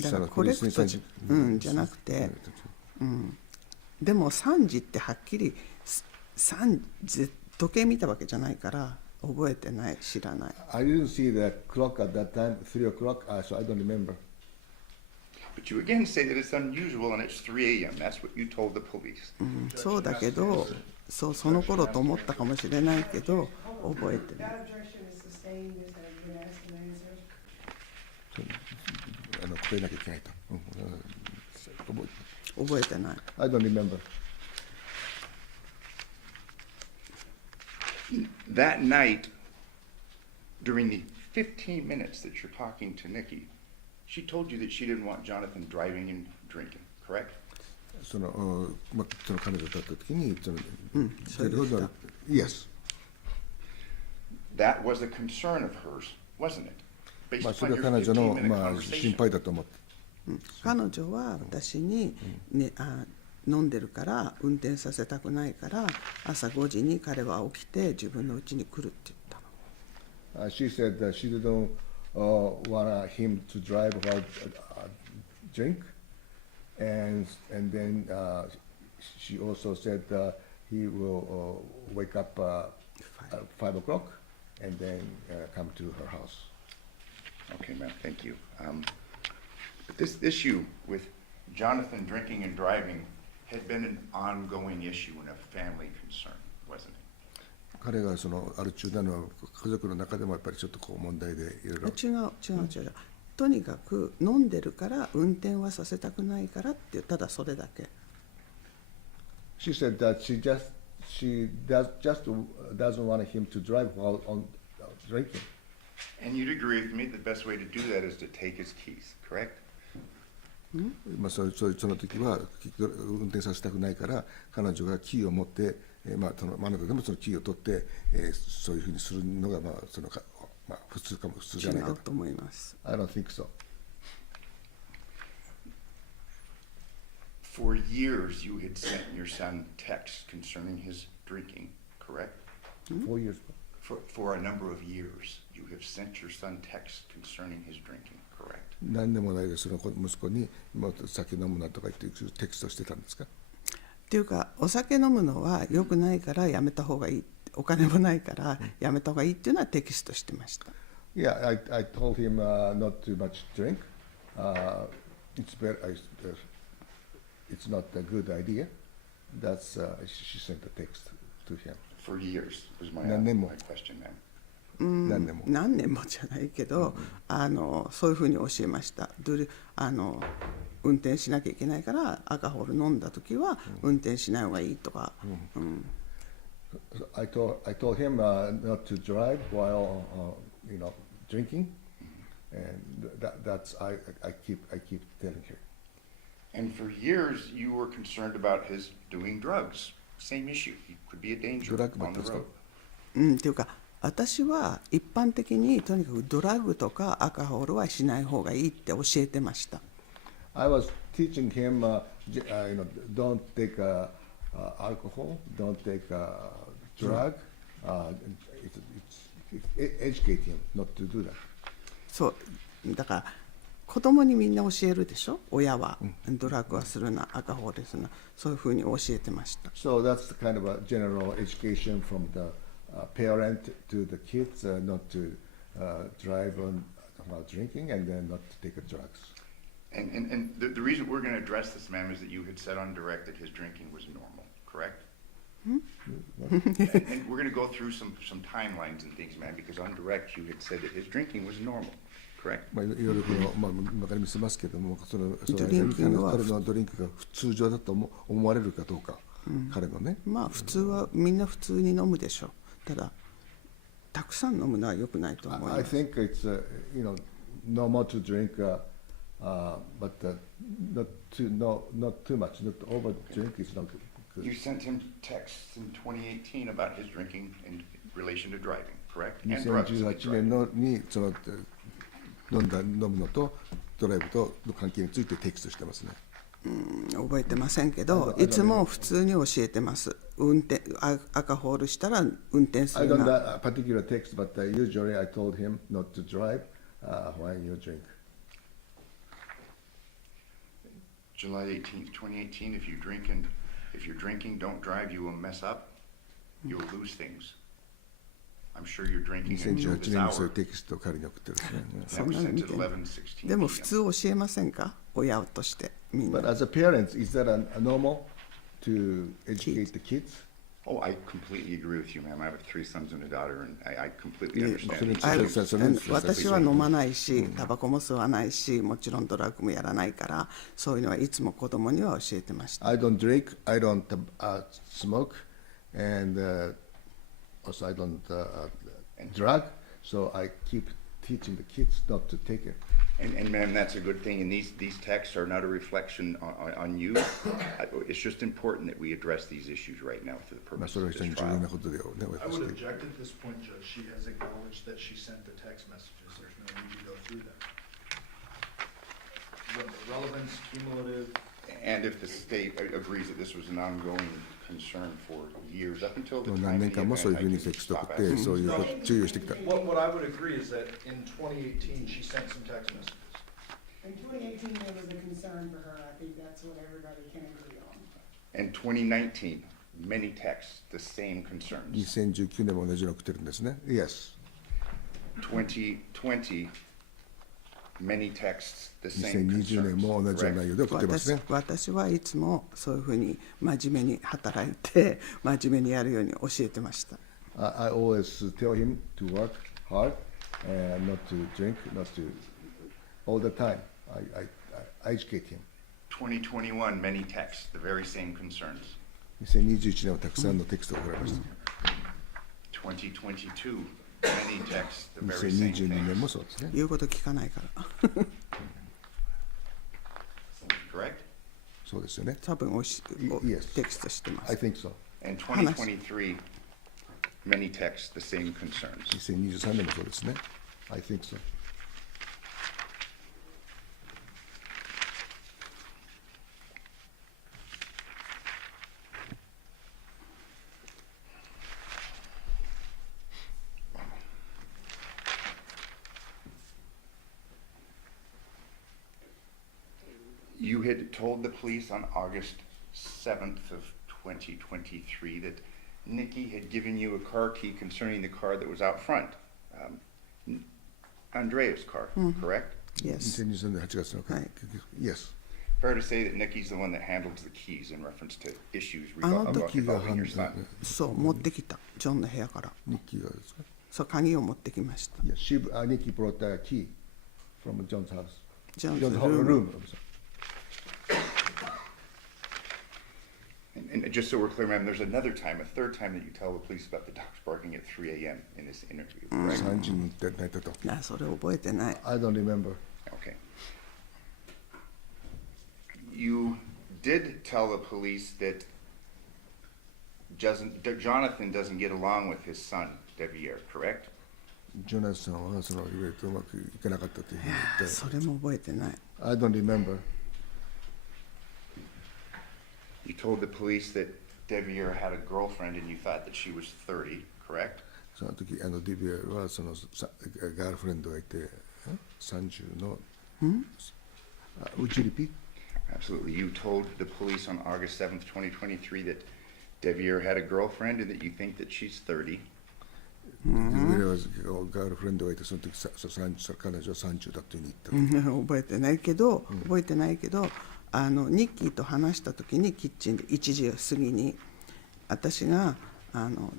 だからコレクトじゃなくて、でも3時ってはっきり3時時計見たわけじゃないから覚えてない、知らない。 I didn't see the clock at that time, 3 o'clock, so I don't remember. But you again say that it's unusual and it's 3 a.m. That's what you told the police. そうだけど、その頃と思ったかもしれないけど覚えてない。That objection is sustained, is that you've been asked and answered. 答えなきゃいけないと。覚えてない。 I don't remember. That night, during the 15 minutes that you're talking to Nikki, she told you that she didn't want Johnathan driving and drinking, correct? その彼女だった時にそうでした。 Yes. That was a concern of hers, wasn't it? Based そ upon れ your は彼女の 15-minute 心 conversation. 配だと思って。彼女は私に、飲んでるから運転させたくないから朝5時に彼は起きて自分の家に来るって言ったの。She said that she didn't want him to drive without drink, and then she also said he will wake up at 5 o'clock and then come to her house. Okay, ma'am, thank you. But this issue with Johnathan drinking and driving had been an ongoing issue and a family concern, wasn't it? 彼がそのある中なのは家族の中でもやっぱりちょっとこう問題でいろいろ。違う。とにかく飲んでるから運転はさせたくないからってただそれだけ。She said that she just doesn't want him to drive while on drinking. And you'd agree with me the best way to do that is to take his keys, correct? まあその時は運転させたくないから彼女がキーを持って、まあその真ん中でもそのキーを取って、そういうふうにするのがまあそのまあ普通じゃないか違うと思います。I don't think so. For years, you had sent your son texts concerning his drinking, correct? 4 years. For a number of years, you have sent your son texts concerning his drinking, correct? 何年もないでその息子にもう酒飲むなとか言ってテキストしてたんですか？っていうかお酒飲むのは良くないからやめた方がいい、お金もないからやめた方がいいっていうのはテキストしてました。Yeah, I told him not too much drink. It's better. It's not a good idea. That's she sent the text to him. For years was my question, ma'am. 何年も。何年もじゃないけど、そういうふうに教えました。運転しなきゃいけないからアルコール飲んだ時は運転しない方がいいとか。I told him not to drive while drinking, and that's I keep telling her. And for years, you were concerned about his doing drugs. Same issue. He could be a danger on the road. っていうか私は一般的にとにかくドラッグとかアルコールはしない方がいいって教えてました。I was teaching him, don't take alcohol, don't take drug. Educate him not to do that. そうだから子供にみんな教えるでしょ。親はドラッグはするな、アルコールするな、そういうふうに教えてました。So that's kind of a general education from the parent to the kids, not to drive while drinking and then not to take drugs. And the reason we're going to address this, ma'am, is that you had said on direct that his drinking was normal, correct? And we're going to go through some timelines and things, ma'am, because on direct you had said that his drinking was normal, correct? まあいろいろ分かりますけども、彼のドリンクが普通常だと思われるかどうか、彼のね。まあ普通はみんな普通に飲むでしょ。ただたくさん飲むのは良くないと思います。I think it's normal to drink, but not too much. Not over drink is not good. You sent him texts in 2018 about his drinking in relation to driving, correct? And drugs. 2018年にその飲むのとドライブとの関係についてテキストしてますね。覚えてませんけど、いつも普通に教えてます。運転アルコールしたら運転するな。I don't know a particular text, but usually I told him not to drive when you drink. July 18th, 2018. If you're drinking, don't drive. You will mess up. You'll lose things. I'm sure you're drinking until 2018 this 年にそういう hour. テキストを彼に送ってるんですね。そんなの見てない。でも普通教えませんか、親としてみんな。But as a parent, is that normal to educate the kids? Oh, I completely agree with you, ma'am. I have 3 sons and a daughter, and I completely understand. 私は飲まないし、タバコも吸わないし、もちろんドラッグもやらないから、そういうのはいつも子供には教えてました。I don't drink, I don't smoke, and also I don't drug, so I keep teaching the kids not to take it. And ma'am, that's a good thing. And these texts are not a reflection on you. It's just important that we address these issues right now for the purpose of this trial. I would object at this point, Judge. She has acknowledged that she sent the text messages. There's no need to go through them. The relevance, cumulative, And if the state agrees that this was an ongoing concern for years, up until the 何 time 年 of the 間もそういう event, ふう I に can 接しと stop くて、 asking. そういうこと注意をしてきた。 What I would agree is that in 2018, she sent some text messages. In 2018, there was a concern for her. I think that's what everybody can agree on. In 2019, many texts, the same concerns. 2019年も同じのを送ってるんですね。Yes. 2020, many texts, the same 2020 年 concerns. も同じような correct? 内容で送ってますね。私はいつもそういうふうに真面目に働いて真面目にやるように教えてました。I always tell him to work hard and not to drink, not to all the time. I educate him. 2021, many texts, the very same concerns. 2021年はたくさんのテキストが送られました。 2022, many texts, the very same 2022年 thing. もそうですね。言うこと聞かないからCorrect? そうですよね。多分Yes. テキストしてま I す。 think so. And 2023, many texts, the same concerns. 2023年もそうですね。I think so. You had told the police on August 7th of 2023 that Nikki had given you a car key concerning the car that was out front. Andrea's car, correct? Yes. 2023年8月のはい Yes. Fair to say that Nikki's the one that handles the keys in reference to issues あの時 involving your son. そう持ってきたジョンの部屋からニッキーがですかそう鍵を持ってきました。 Yes, Nikki brought a key from John's house. John's John's room. room. And just so we're clear, ma'am, there's another time, a third time that you tell the police about the dogs barking at 3 a.m. in this interview, correct? 3時に寝たと。あそれ覚えてない。 I don't remember. Okay. You did tell the police that Johnathan doesn't get along with his son, Deviere, correct? ジョナサンはそのリベートうまくいかなかったというふうに言って。それも覚えてない。 I don't remember. You told the police that Deviere had a girlfriend and you thought that she was 30, correct? その時デビエルはそのガールフレンドがいて30の。Would you repeat? Absolutely. You told the police on August 7th, 2023 that Deviere had a girlfriend and that you think that she's 30. デビエルはガールフレンドがいてその時彼女は30だというふうに言った。覚えてないけど、ニッキーと話した時にキッチンで1時過ぎに私が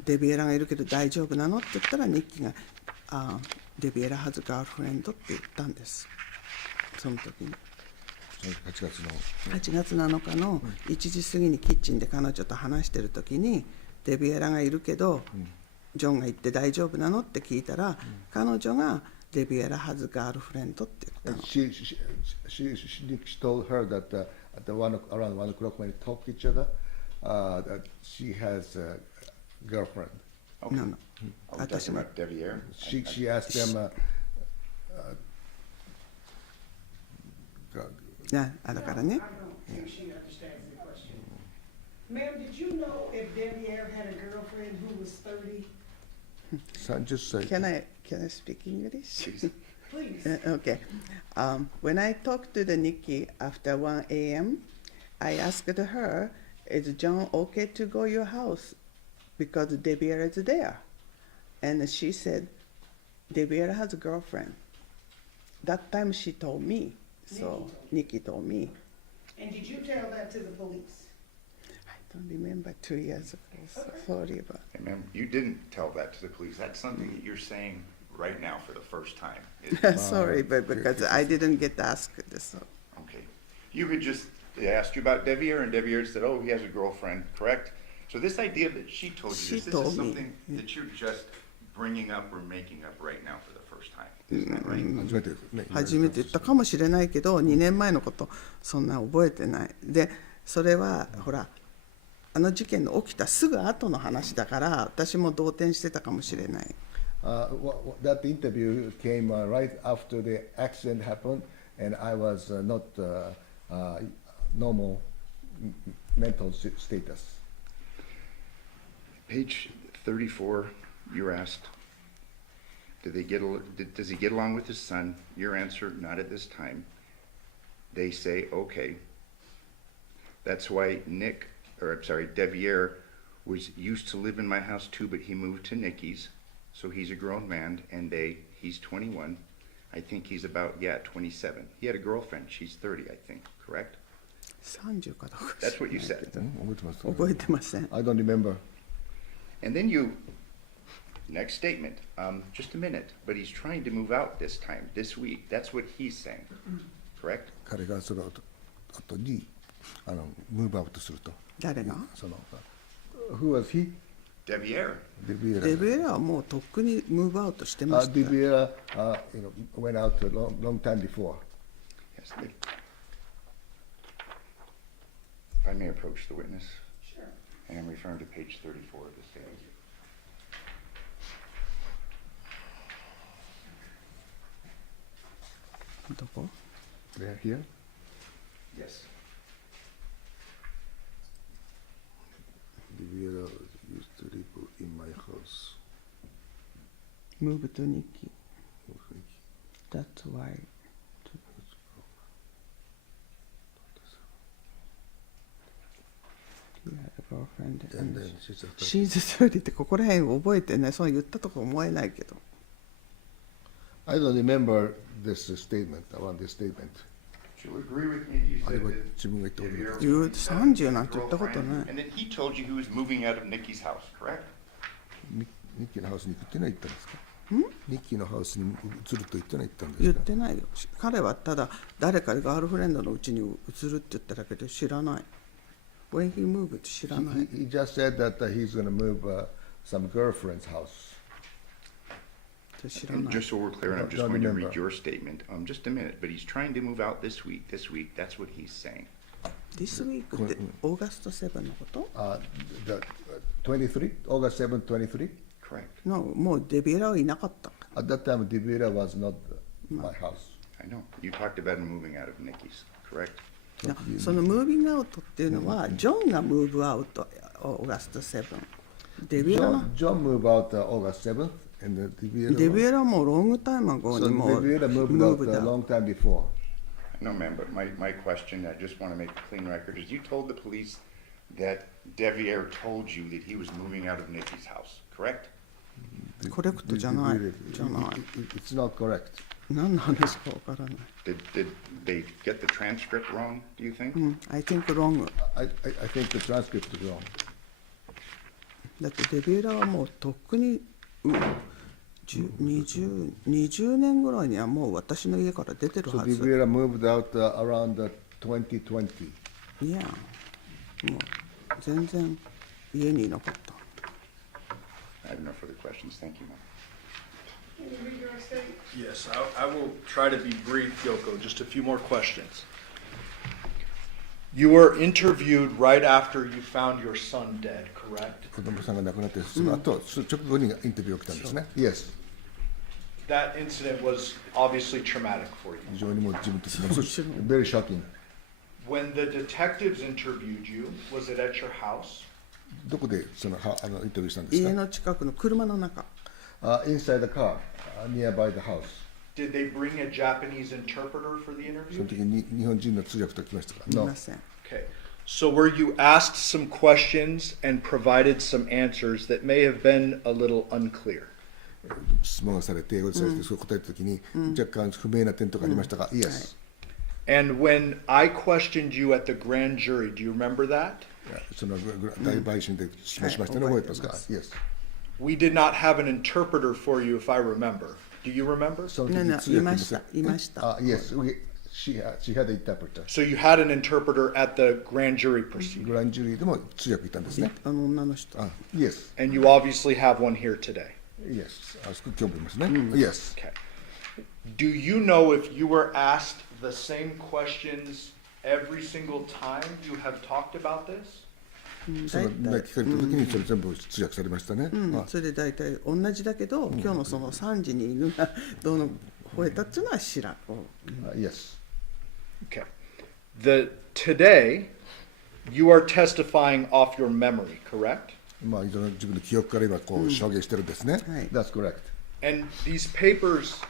デビエラがいるけど大丈夫なのって言ったらニッキーがデビエラハズガールフレンドって言ったんです。その時に8月の8月7日の1時過ぎにキッチンで彼女と話してる時にデビエラがいるけど、ジョンが言って大丈夫なのって聞いたら、彼女がデビエラハズガールフレンドって言ったの。She told her that at around 1 o'clock when they talk to each other, that she has a girlfriend. Okay. No, no. Are we talking about Deviere? She asked them. だからね。 I don't think she understands the question. Ma'am, did you know if Deviere had a girlfriend who was 30? 30歳。Can I speak English? Please. Okay. When I talked to the Nikki after 1 a.m., I asked her, "Is John okay to go your house? Because Deviere is there." And she said, "Deviere has a girlfriend." That time she told me. So Nikki told me. And did you tell that to the police? I don't remember 2 years ago. So sorry about. Hey, ma'am, you didn't tell that to the police. That's something that you're saying right now for the first time. Sorry, but because I didn't get asked this. Okay. You had just they asked you about Deviere, and Deviere said, "Oh, he has a girlfriend," correct? So this idea that she told you, She this is told me. something that you're just bringing up or making up right now for the first time. Isn't that right? 初めてね。初めて言ったかもしれないけど2年前のことそんな覚えてないでそれはほらあの事件の起きたすぐ後の話だから私も動転してたかもしれない。That interview came right after the accident happened, and I was not normal mental status. Page 34, you're asked, does he get along with his son? Your answer, not at this time. They say, okay. That's why Deviere was used to live in my house too, but he moved to Nikki's. So he's a grown man, and he's 21. I think he's about, 27. He had a girlfriend. She's 30, I think, correct? 30かどうか That's what you said. 覚えてません。 I don't remember. And then next statement, just a minute, but he's trying to move out this time, this week. That's what he's saying, correct? 彼がその後にムーブアウトすると。誰が？その Who was he? Deviere. デビエラはもうとっくにムーブアウトしてました。Deviere, went out a long time before. Yes, if I may approach the witness. Sure. And I'm referring to page 34 of the statement. They're here. Yes. Deviere used to live in my house. Move to Nikki. That's why. He had a girlfriend. And then she's a She's 30ってここら辺覚えてね、そう言ったとこ思えないけど。I don't remember this statement, around this statement. Do you agree with me? You あれ said は that 自分が言ったことない Deviere 30なんて言ったことない。 and then he told you he was moving out of Nikki's house, correct? ニッキーのハウスに行くってのは言ったんですか？ニッキーのハウスに移ると言ってのは言ったんですか？言ってないよ。彼はただ誰かガールフレンドのうちに移るって言っただけで知らない。When he moved って知らない。He just said that he's going to move some girlfriend's house. 知ら And ない。 just so we're clear, and I'm just Don't going to remember. read your statement, just a minute, but he's trying to move out this week, that's what he's saying. This week ってオーガスト7のこと？ The 23, August 7th, 23. Correct. No, もうデビエラはいなかった。 At that time, Deviere was not my house. I know. You talked about him moving out of Nikki's, correct? そのムービングアウトっていうのは、ジョンがムーブアウト、オーガスト7。デビエラの John moved out August 7th, and Deviere デビエラはもうロングタイムアゴ so にもう Deviere ム moved ー out ブ a ダウン。 long time before. No, ma'am, but my question, I just want to make a clean record, is you told the police that Deviere told you that he was moving out of Nikki's house, correct? コレクトじゃない。じゃない。 It's not correct. 何の話かわからない。Did they get the transcript wrong, do you think? I think wrong. I think the transcript is wrong. だってデビエラはもうとっくに20年ぐらいにはもう私の家から出てる So はず。 Deviere moved out around 2020. いや、もう全然家にいなかった。 I have no further questions, thank you, ma'am. Can you read your statement? Yes, I will try to be brief, Yoko. Just a few more questions. You were interviewed right after you found your son dead, correct? 子供さんが亡くなってその後、直後にインタビューが来たんですね。Yes. That incident was obviously traumatic for you. 非常にもう自分的にも very shocking. When the detectives interviewed you, was it at your house? どこでそのインタビューしたんですか？家の近くの車の中。Inside the car, nearby the house. Did they bring a Japanese interpreter for the その interview? 時に日本人の通訳と来ましたか？い No. ません。 Okay. So were you asked some questions and provided some answers that may have been a little unclear? 質問がされて英語でされてそれを答えた時に若干不明な点とかありましたが、Yes. And when I questioned you at the grand jury, do you remember that? その大陪審で示しましたね、覚えてますか？ Yes. We did not have an interpreter for you, if I remember. Do you remember? そのねね時通訳いましたいました。Yes, she had an interpreter. So you had an interpreter at the grand jury proceeding, グランジュリーでも通訳いたんですね。女の人。Yes, and you obviously have one here today. yes. あそこ興味ありますね。Yes. Okay. Do you know if you were asked the same questions every single time you have talked about this? その大体聞かれた時にそれ全部通訳されましたね。それで大体同じだけど、今日のその3時に犬がどうの吠えたっていうのは知らん。Yes. Okay. Today, you are testifying off your memory, correct? まあ自分の記憶から今こう証言してるんですね。はい That's correct. And these papers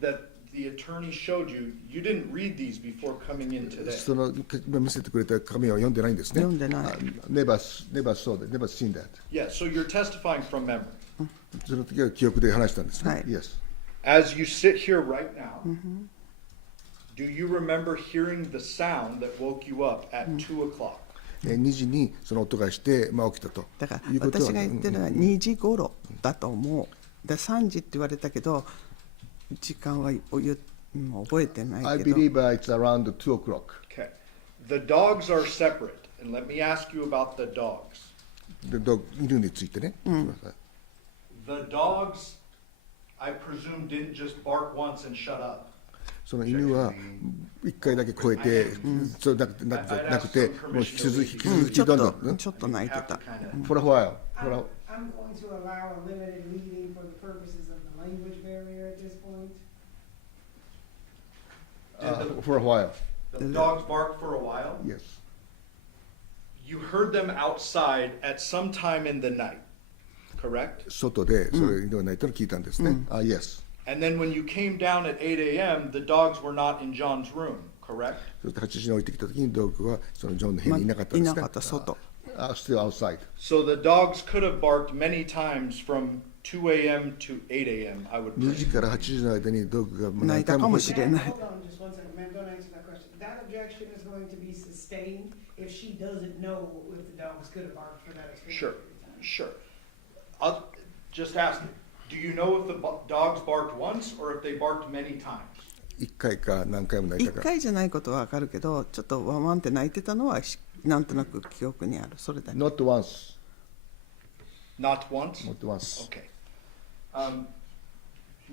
that the attorney showed you, you didn't read these before coming in today. その今見せてくれた紙は読んでないんですね。読んでない Never saw that, never seen that. Yeah, so you're testifying from memory. その時は記憶で話したんですね。はい Yes. As you sit here right now, do you remember hearing the sound that woke you up at 2 o'clock? 2時にその音がして、まあ、起きたとだからいうことは私が言ってるのは2時頃だと思う。で3時って言われたけど時間は覚えてな I いけど believe it's around 2 o'clock. Okay. The dogs are separate, and let me ask you about the dogs. で犬についてね、The dogs, I presume, didn't just bark once and shut up. その犬は1回だけ超えて、そうなくて、もう引き続きどんどん、ちょっと泣いて Have た to kind of. for a while. I'm going to allow a limited reading for the purposes of the language barrier at this point. For a while, The dogs barked for a while. yes. You heard them outside at some time in the night, correct? 外でそれ犬が鳴いたのを聞いたんですね。Yes. And then when you came down at 8 a.m., the dogs were not in John's room, correct? そして8時に置いてきた時にドッグはそのジョンの部屋にいなかったんですね。いなかった外 Still outside. So the dogs could have barked many times from 2 a.m. to 8 a.m., I would 2時 presume. から8時の間にドッグが泣いたかもしれない Hold on just one second, ma'am, don't answer that question. That objection is going to be sustained if she doesn't know if the dogs could have barked for that extended Sure, period of time. sure. I'll just ask you, do you know if the dogs barked once or if they barked many times? 1回か何回も鳴いた1か。回じゃないことはわかるけどちょっとワンワンって泣いてたのはなんとなく記憶にあるそれだけ Not once. Not once? Not once. Okay.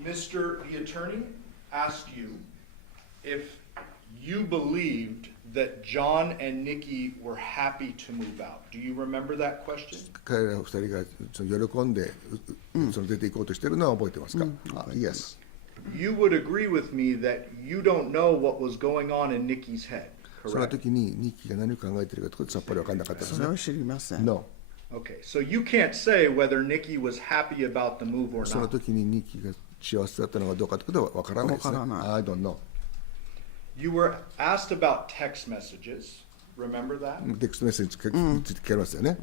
Mr. the attorney asked you if you believed that John and Nikki were happy to move out. Do you remember that question? 彼ら2人がその喜んでその出て行こうとしてるのは覚えてますか、Yes. You would agree with me that you don't know what was going on in Nikki's head, その correct? 時にニッキーが何を考えてるかとかさっぱり分かんなかったですねそれは知りません No. Okay, so you can't say whether Nikki was happy about the move or その not. 時にニッキーが幸せだったのかどうかってことは分からないですね分からない I don't know. You were asked about text messages. Remember that? テクストメッセージについて聞かれますよね、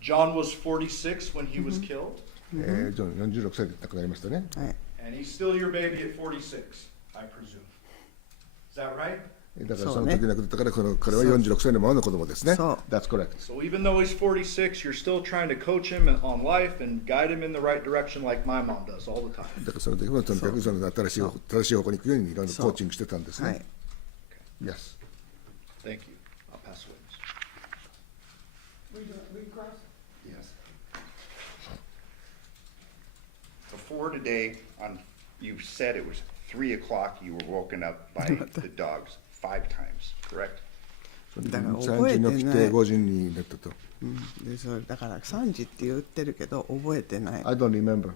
John was 46 when he was killed, ジョン46歳で亡くなりましたねはい and he's still your baby at 46, I presume. Is that right? だからその時亡くなったから彼は46歳のままの子供ですねそう That's correct. So even though he's 46, you're still trying to coach him on life and guide him in the right direction like my mom does all the time. だからその時もとにかくその正しい方向に行くようにいろいろコーチングしてたんですはいね Yes. Thank you. I'll pass the witness. Read across. Yes. Before today, you said it was 3 o'clock, you were woken up by the dogs 5 times, correct? だから3覚えて時に起きてない5時になったとでそれだから3時って言ってるけど覚えてない I don't remember.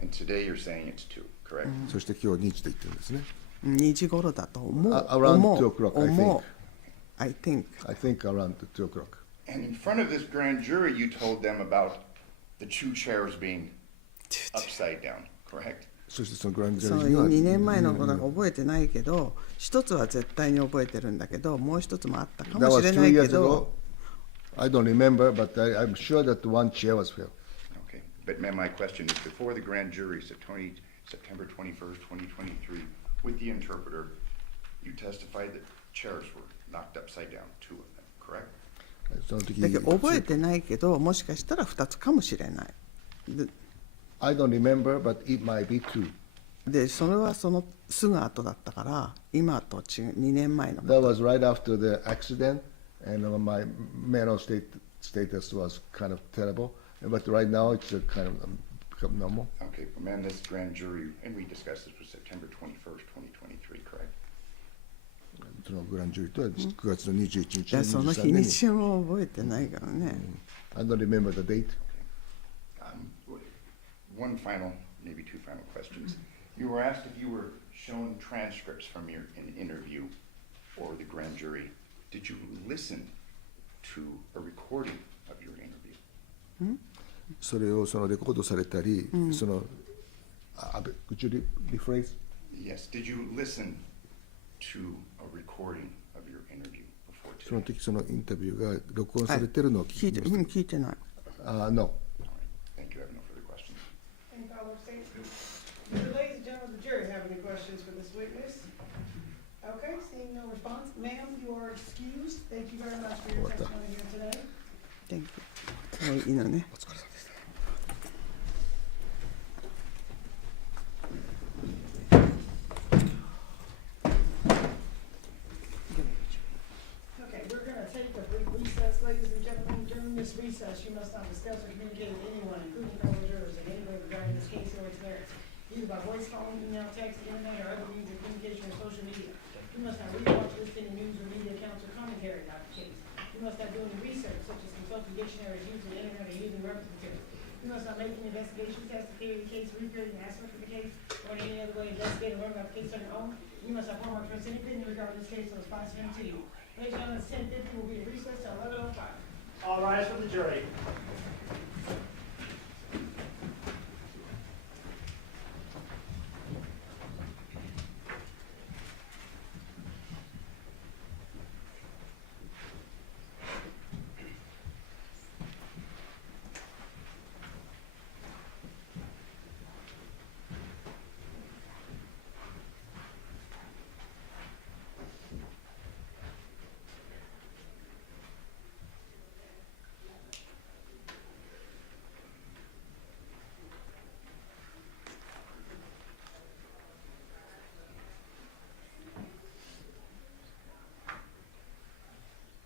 And today you're saying it's 2, correct? そして今日2時と言ってるんですね2時頃だと思う Around 思う 2 o'clock, I 思う I think I think around 2 o'clock. And in front of this grand jury, you told them about the 2 chairs being upside down, correct? そしてそのグランドジそのャージには2年前のことが覚えてないけど一つは絶対に覚えてるんだけどもう一つもあったか That も was しれ 2ないけ years ど ago. I don't remember, but I'm sure that one chair was filled. Okay. But ma'am, my question is, before the grand jury, September 21st, 2023, with the interpreter, you testified that chairs were knocked upside down, 2 of them, correct? その時だけど覚えてないけどもしかしたら2つかもしれないで I don't remember, but it might be 2. でそれはそのすぐ後だったから今と違う2年前の That was right after the accident, and my mental status was kind of terrible. But right now, it's kind of become normal. Okay, but ma'am, this grand jury, and we discussed this, was September 21st, 2023, correct? そのグランジュリーとは9月の21日じゃあその23年に日にちも覚えてないからね、I don't remember the date. One final, maybe 2 final questions. You were asked if you were shown transcripts from an interview or the grand jury Did you listen to a recording of your interview? それをそのレコードされたり、そのcould you rephrase? Yes. Did you listen to a recording of your interview before その today? 時そのインタビューが録音されてるのを聞いて、聞きまし聞いてない。た。No. All right. Thank you. I have no further questions. Any follow-up statements? Ladies and gentlemen of the jury, have any questions for this witness? Okay, seeing no response, ma'am, you are excused. Thank you very much for your testimony here today. Thank you. もういいのね。Okay, we're gonna take a brief recess, ladies and gentlemen. During this recess, you must not discuss or communicate with anyone, including fellow jurors, in any way regarding this case or its merits, either by voice, phone, email, text, internet, or other means of communication or social media. You must not read, watch, listen to news or media accounts or commentary about the case. You must not do any research, such as consulting dictionaries, using the internet, or using reference materials. You must not make any investigation, test, theory of the case, recreate an aspect of the case, or in any other way investigate or learn about the case on your own. You must not form or express any opinion regarding this case or response to you. Ladies and gentlemen, it's 10:50, will be a recess till 11:05. All rise for the jury.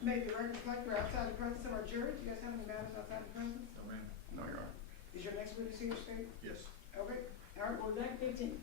May the record reflect we're outside the presence of our jury. Do you guys have any matters outside the presence? No, ma'am. No, Your Honor. Is your next witness here, state? Yes. Okay, all right, well, that 15.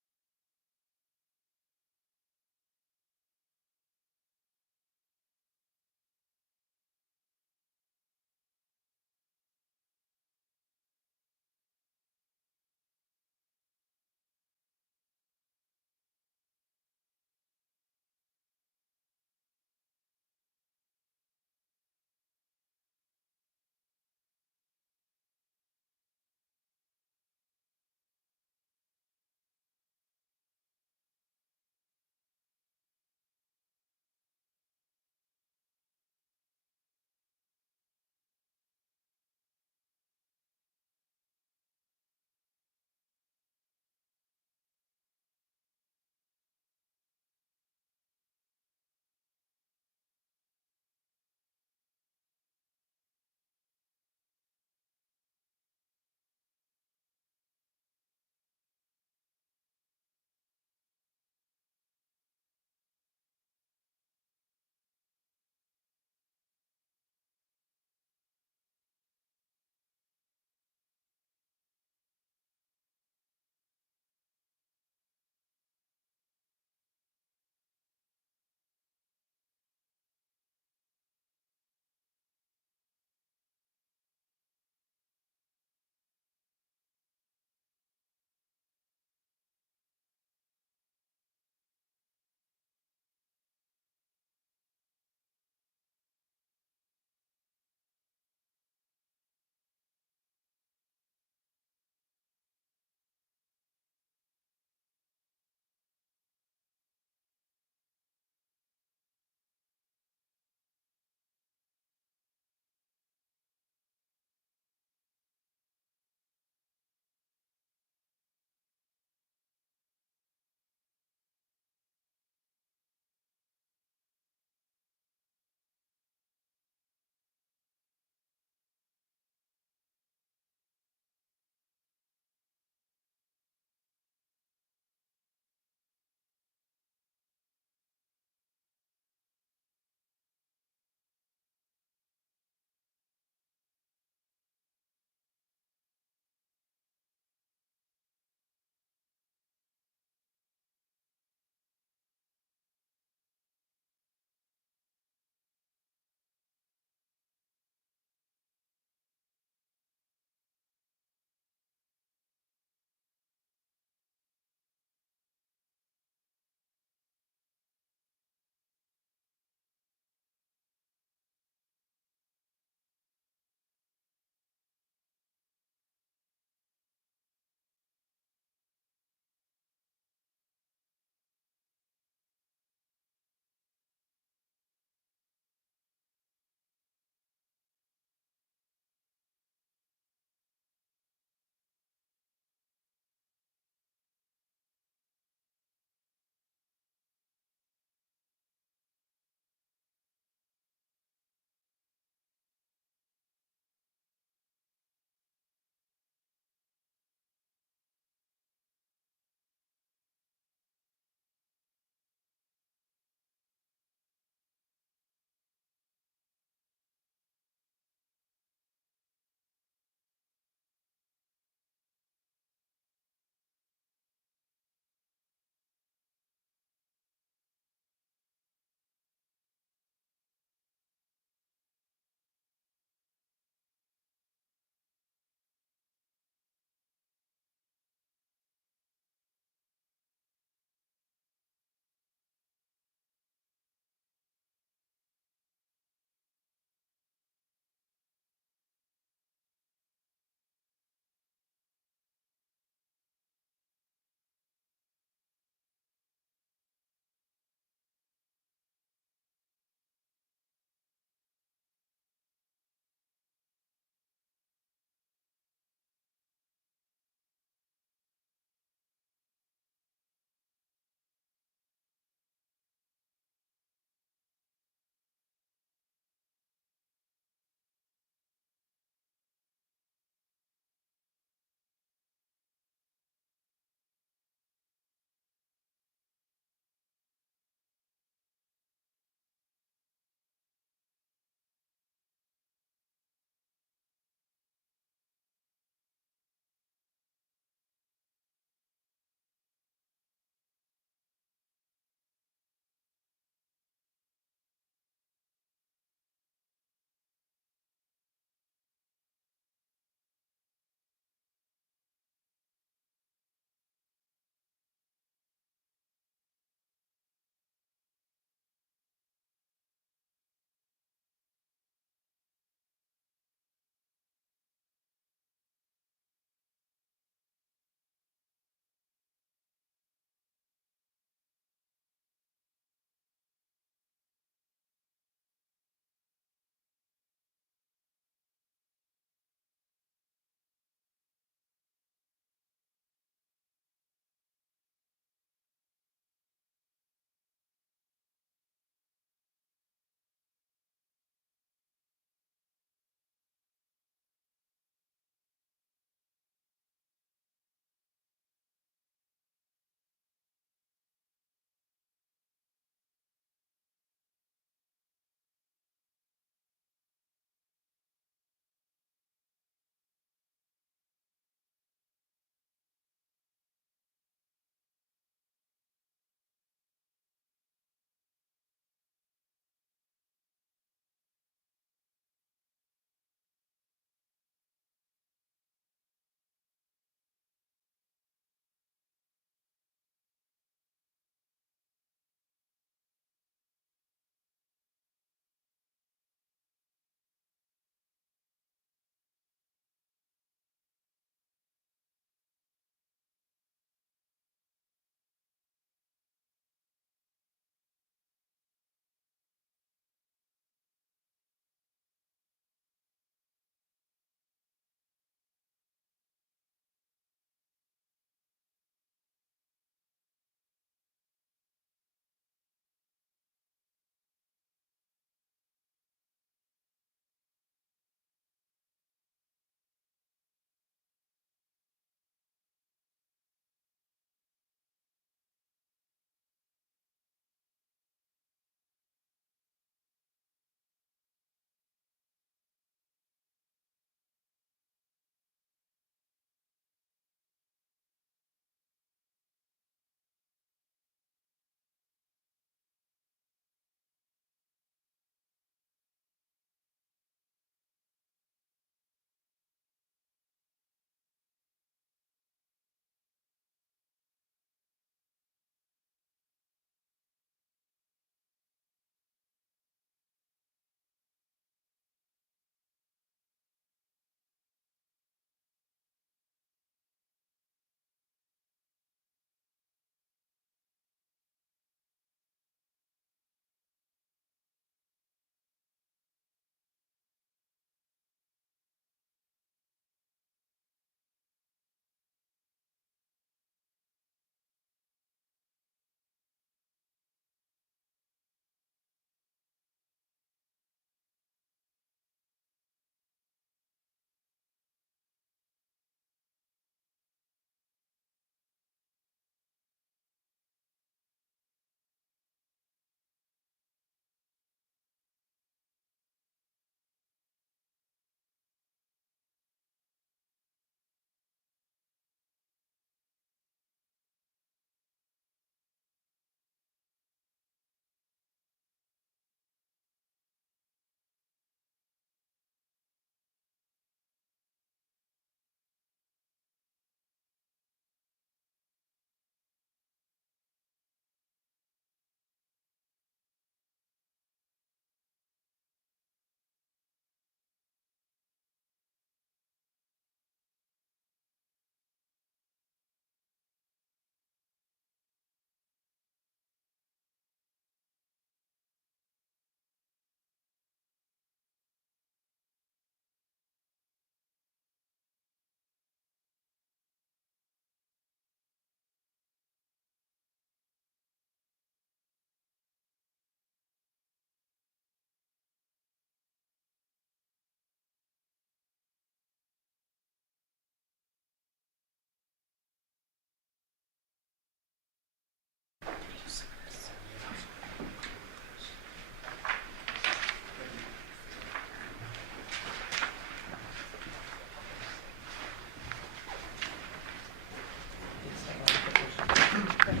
You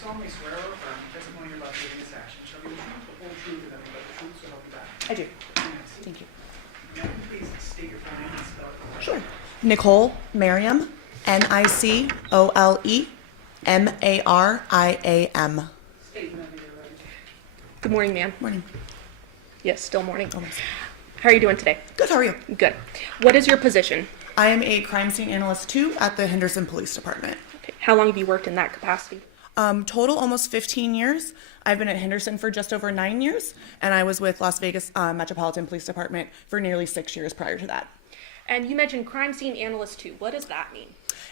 solemnly swear or affirm the testimony you're about to give in this action shall be the truth, the whole truth, and nothing but the truth, so help you God. I do. Yes. Thank you. Now, can you please state your full name and spell it correctly? Sure. Nicole Mariam, Nicole Mariam. State and nothing you're ready. Good morning, ma'am. Morning. Yes, still morning. Almost. How are you doing today? Good, how are you? Good. What is your position? I am a crime scene analyst 2 at the Henderson Police Department. Okay. How long have you worked in that capacity? Total almost 15 years. I've been at Henderson for just over 9 years, and I was with Las Vegas Metropolitan Police Department for nearly 6 years prior to that. And you mentioned crime scene analyst 2. What does that mean?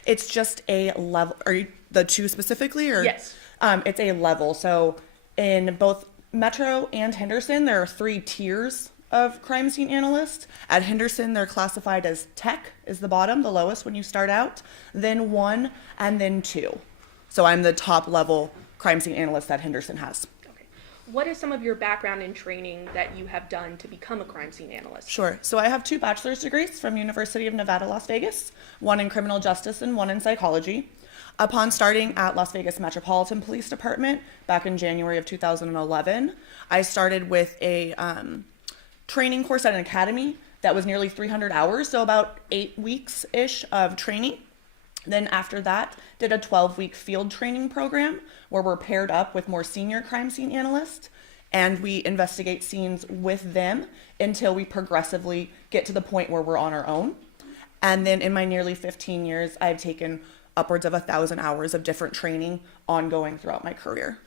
It's just a level. Are you the 2 specifically, or? Yes. It's a level. So in both Metro and Henderson, there are 3 tiers of crime scene analysts. At Henderson, they're classified as tech is the bottom, the lowest when you start out, then 1, and then 2. So I'm the top level crime scene analyst that Henderson has. Okay. What is some of your background and training that you have done to become a crime scene analyst? Sure. So I have 2 bachelor's degrees from University of Nevada, Las Vegas, one in criminal justice and one in psychology. Upon starting at Las Vegas Metropolitan Police Department back in January of 2011, I started with a training course at an academy that was nearly 300 hours, so about 8 weeks-ish of training. Then after that, did a 12-week field training program where we're paired up with more senior crime scene analysts, and we investigate scenes with them until we progressively get to the point where we're on our own. And then in my nearly 15 years, I've taken upwards of 1,000 hours of different training ongoing throughout my career.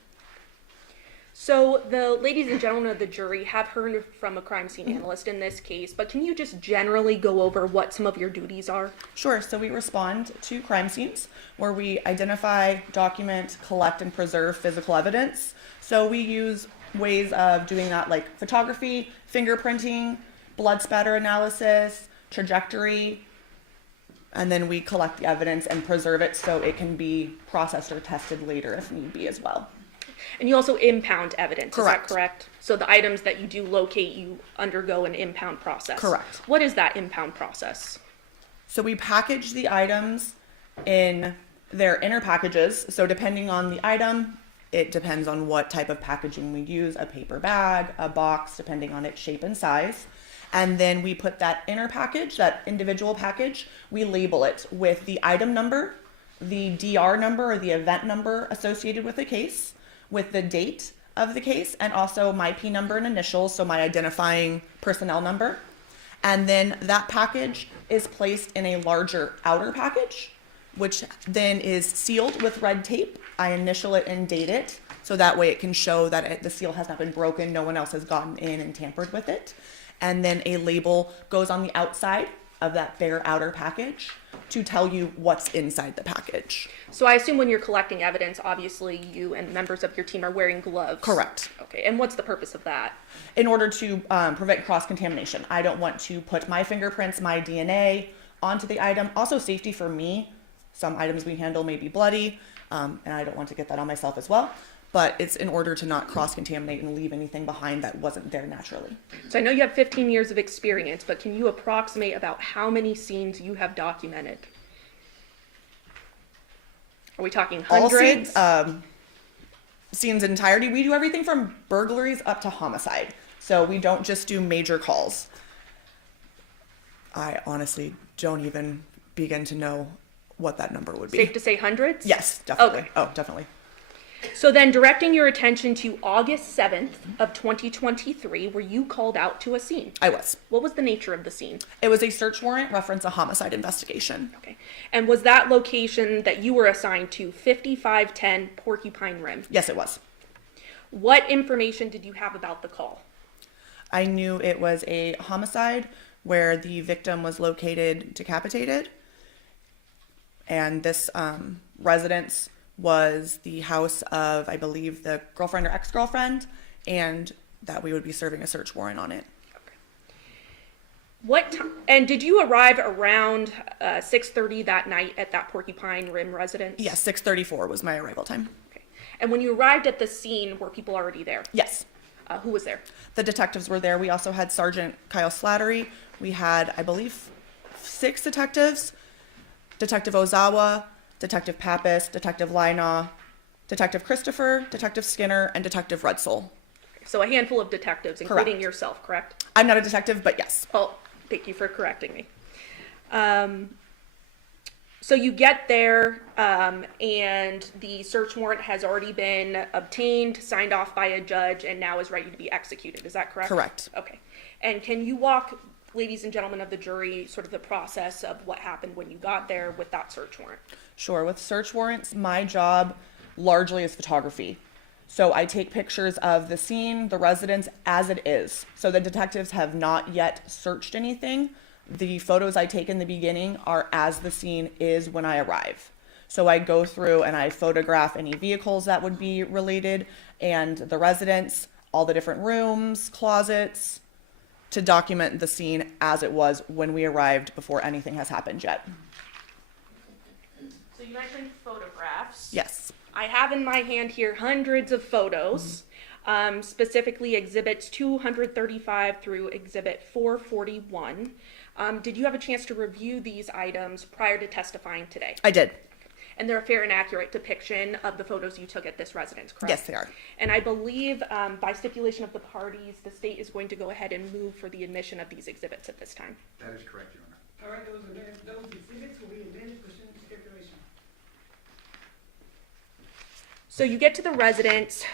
So the ladies and gentlemen of the jury have heard from a crime scene analyst in this case, but can you just generally go over what some of your duties are? Sure. So we respond to crime scenes where we identify, document, collect, and preserve physical evidence. So we use ways of doing that like photography, fingerprinting, blood spatter analysis, trajectory, and then we collect the evidence and preserve it so it can be processed or tested later if need be as well. And you also impound evidence, Correct. Is that correct? So the items that you do locate, you undergo an impound process. Correct. What is that impound process? So we package the items in their inner packages. So depending on the item, it depends on what type of packaging we use, a paper bag, a box, depending on its shape and size. And then we put that inner package, that individual package, we label it with the item number, the DR number or the event number associated with the case, with the date of the case, and also my P number and initials, so my identifying personnel number. And then that package is placed in a larger outer package, which then is sealed with red tape. I initial it and date it, so that way it can show that the seal has not been broken, no one else has gotten in and tampered with it. And then a label goes on the outside of that bigger outer package to tell you what's inside the package. So I assume when you're collecting evidence, obviously you and members of your team are wearing gloves. Correct. Okay, and what's the purpose of that? In order to prevent cross-contamination. I don't want to put my fingerprints, my DNA onto the item. Also safety for me. Some items we handle may be bloody, and I don't want to get that on myself as well. But it's in order to not cross-contaminate and leave anything behind that wasn't there naturally. So I know you have 15 years of experience, but can you approximate about how many scenes you have documented? Are we talking hundreds? All scenes in entirety. We do everything from burglaries up to homicide. So we don't just do major calls. I honestly don't even begin to know what that number would be. Safe to say hundreds? Yes, definitely. Okay. Oh, definitely. So then directing your attention to August 7th of 2023, were you called out to a scene? I was. What was the nature of the scene? It was a search warrant reference a homicide investigation. Okay. And was that location that you were assigned to 5510 Porcupine Rim? Yes, it was. What information did you have about the call? I knew it was a homicide where the victim was located decapitated. And this residence was the house of, I believe, the girlfriend or ex-girlfriend, and that we would be serving a search warrant on it. What time, and did you arrive around 6:30 that night at that Porcupine Rim residence? Yes, 6:34 was my arrival time. Okay. And when you arrived at the scene, were people already there? Yes. Who was there? The detectives were there. We also had Sergeant Kyle Slattery. We had, I believe, 6 detectives. Detective Ozawa, Detective Pappas, Detective Lina, Detective Christopher, Detective Skinner, and Detective Redsole. So a handful of detectives, including Correct. yourself, correct? I'm not a detective, but yes. Oh, thank you for correcting me. So you get there, and the search warrant has already been obtained, signed off by a judge, and now is ready to be executed. Is that correct? Correct. Okay. And can you walk, ladies and gentlemen of the jury, sort of the process of what happened when you got there with that search warrant? Sure. With search warrants, my job largely is photography. So I take pictures of the scene, the residence as it is. So the detectives have not yet searched anything. The photos I take in the beginning are as the scene is when I arrive. So I go through and I photograph any vehicles that would be related and the residence, all the different rooms, closets, to document the scene as it was when we arrived before anything has happened yet. So you mentioned photographs. Yes. I have in my hand here hundreds of photos, specifically exhibits 235 through exhibit 441. Did you have a chance to review these items prior to testifying today? I did. And they're a fair and accurate depiction of the photos you took at this residence, correct? Yes, they are. And I believe by stipulation of the parties, the state is going to go ahead and move for the admission of these exhibits at this time. That is correct, Your Honor. All right, those exhibits will be admitted pursuant to stipulation. So you get to the residence.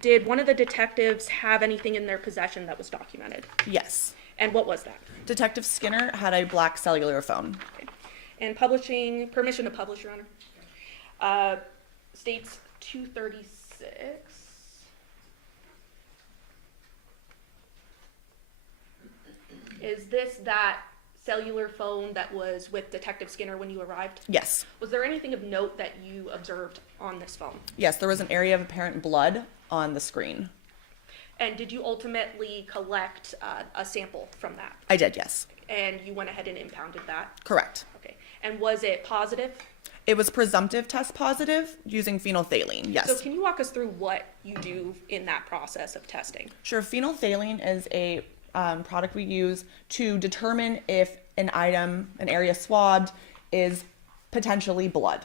Did one of the detectives have anything in their possession that was documented? Yes. And what was that? Detective Skinner had a black cellular phone. Okay. And publishing, permission to publish, Your Honor. States 236. Is this that cellular phone that was with Detective Skinner when you arrived? Yes. Was there anything of note that you observed on this phone? Yes, there was an area of apparent blood on the screen. And did you ultimately collect a sample from that? I did, yes. And you went ahead and impounded that? Correct. Okay. And was it positive? It was presumptive test positive using phenolphthalein, yes. So can you walk us through what you do in that process of testing? Sure, phenolphthalein is a product we use to determine if an item, an area swabbed, is potentially blood.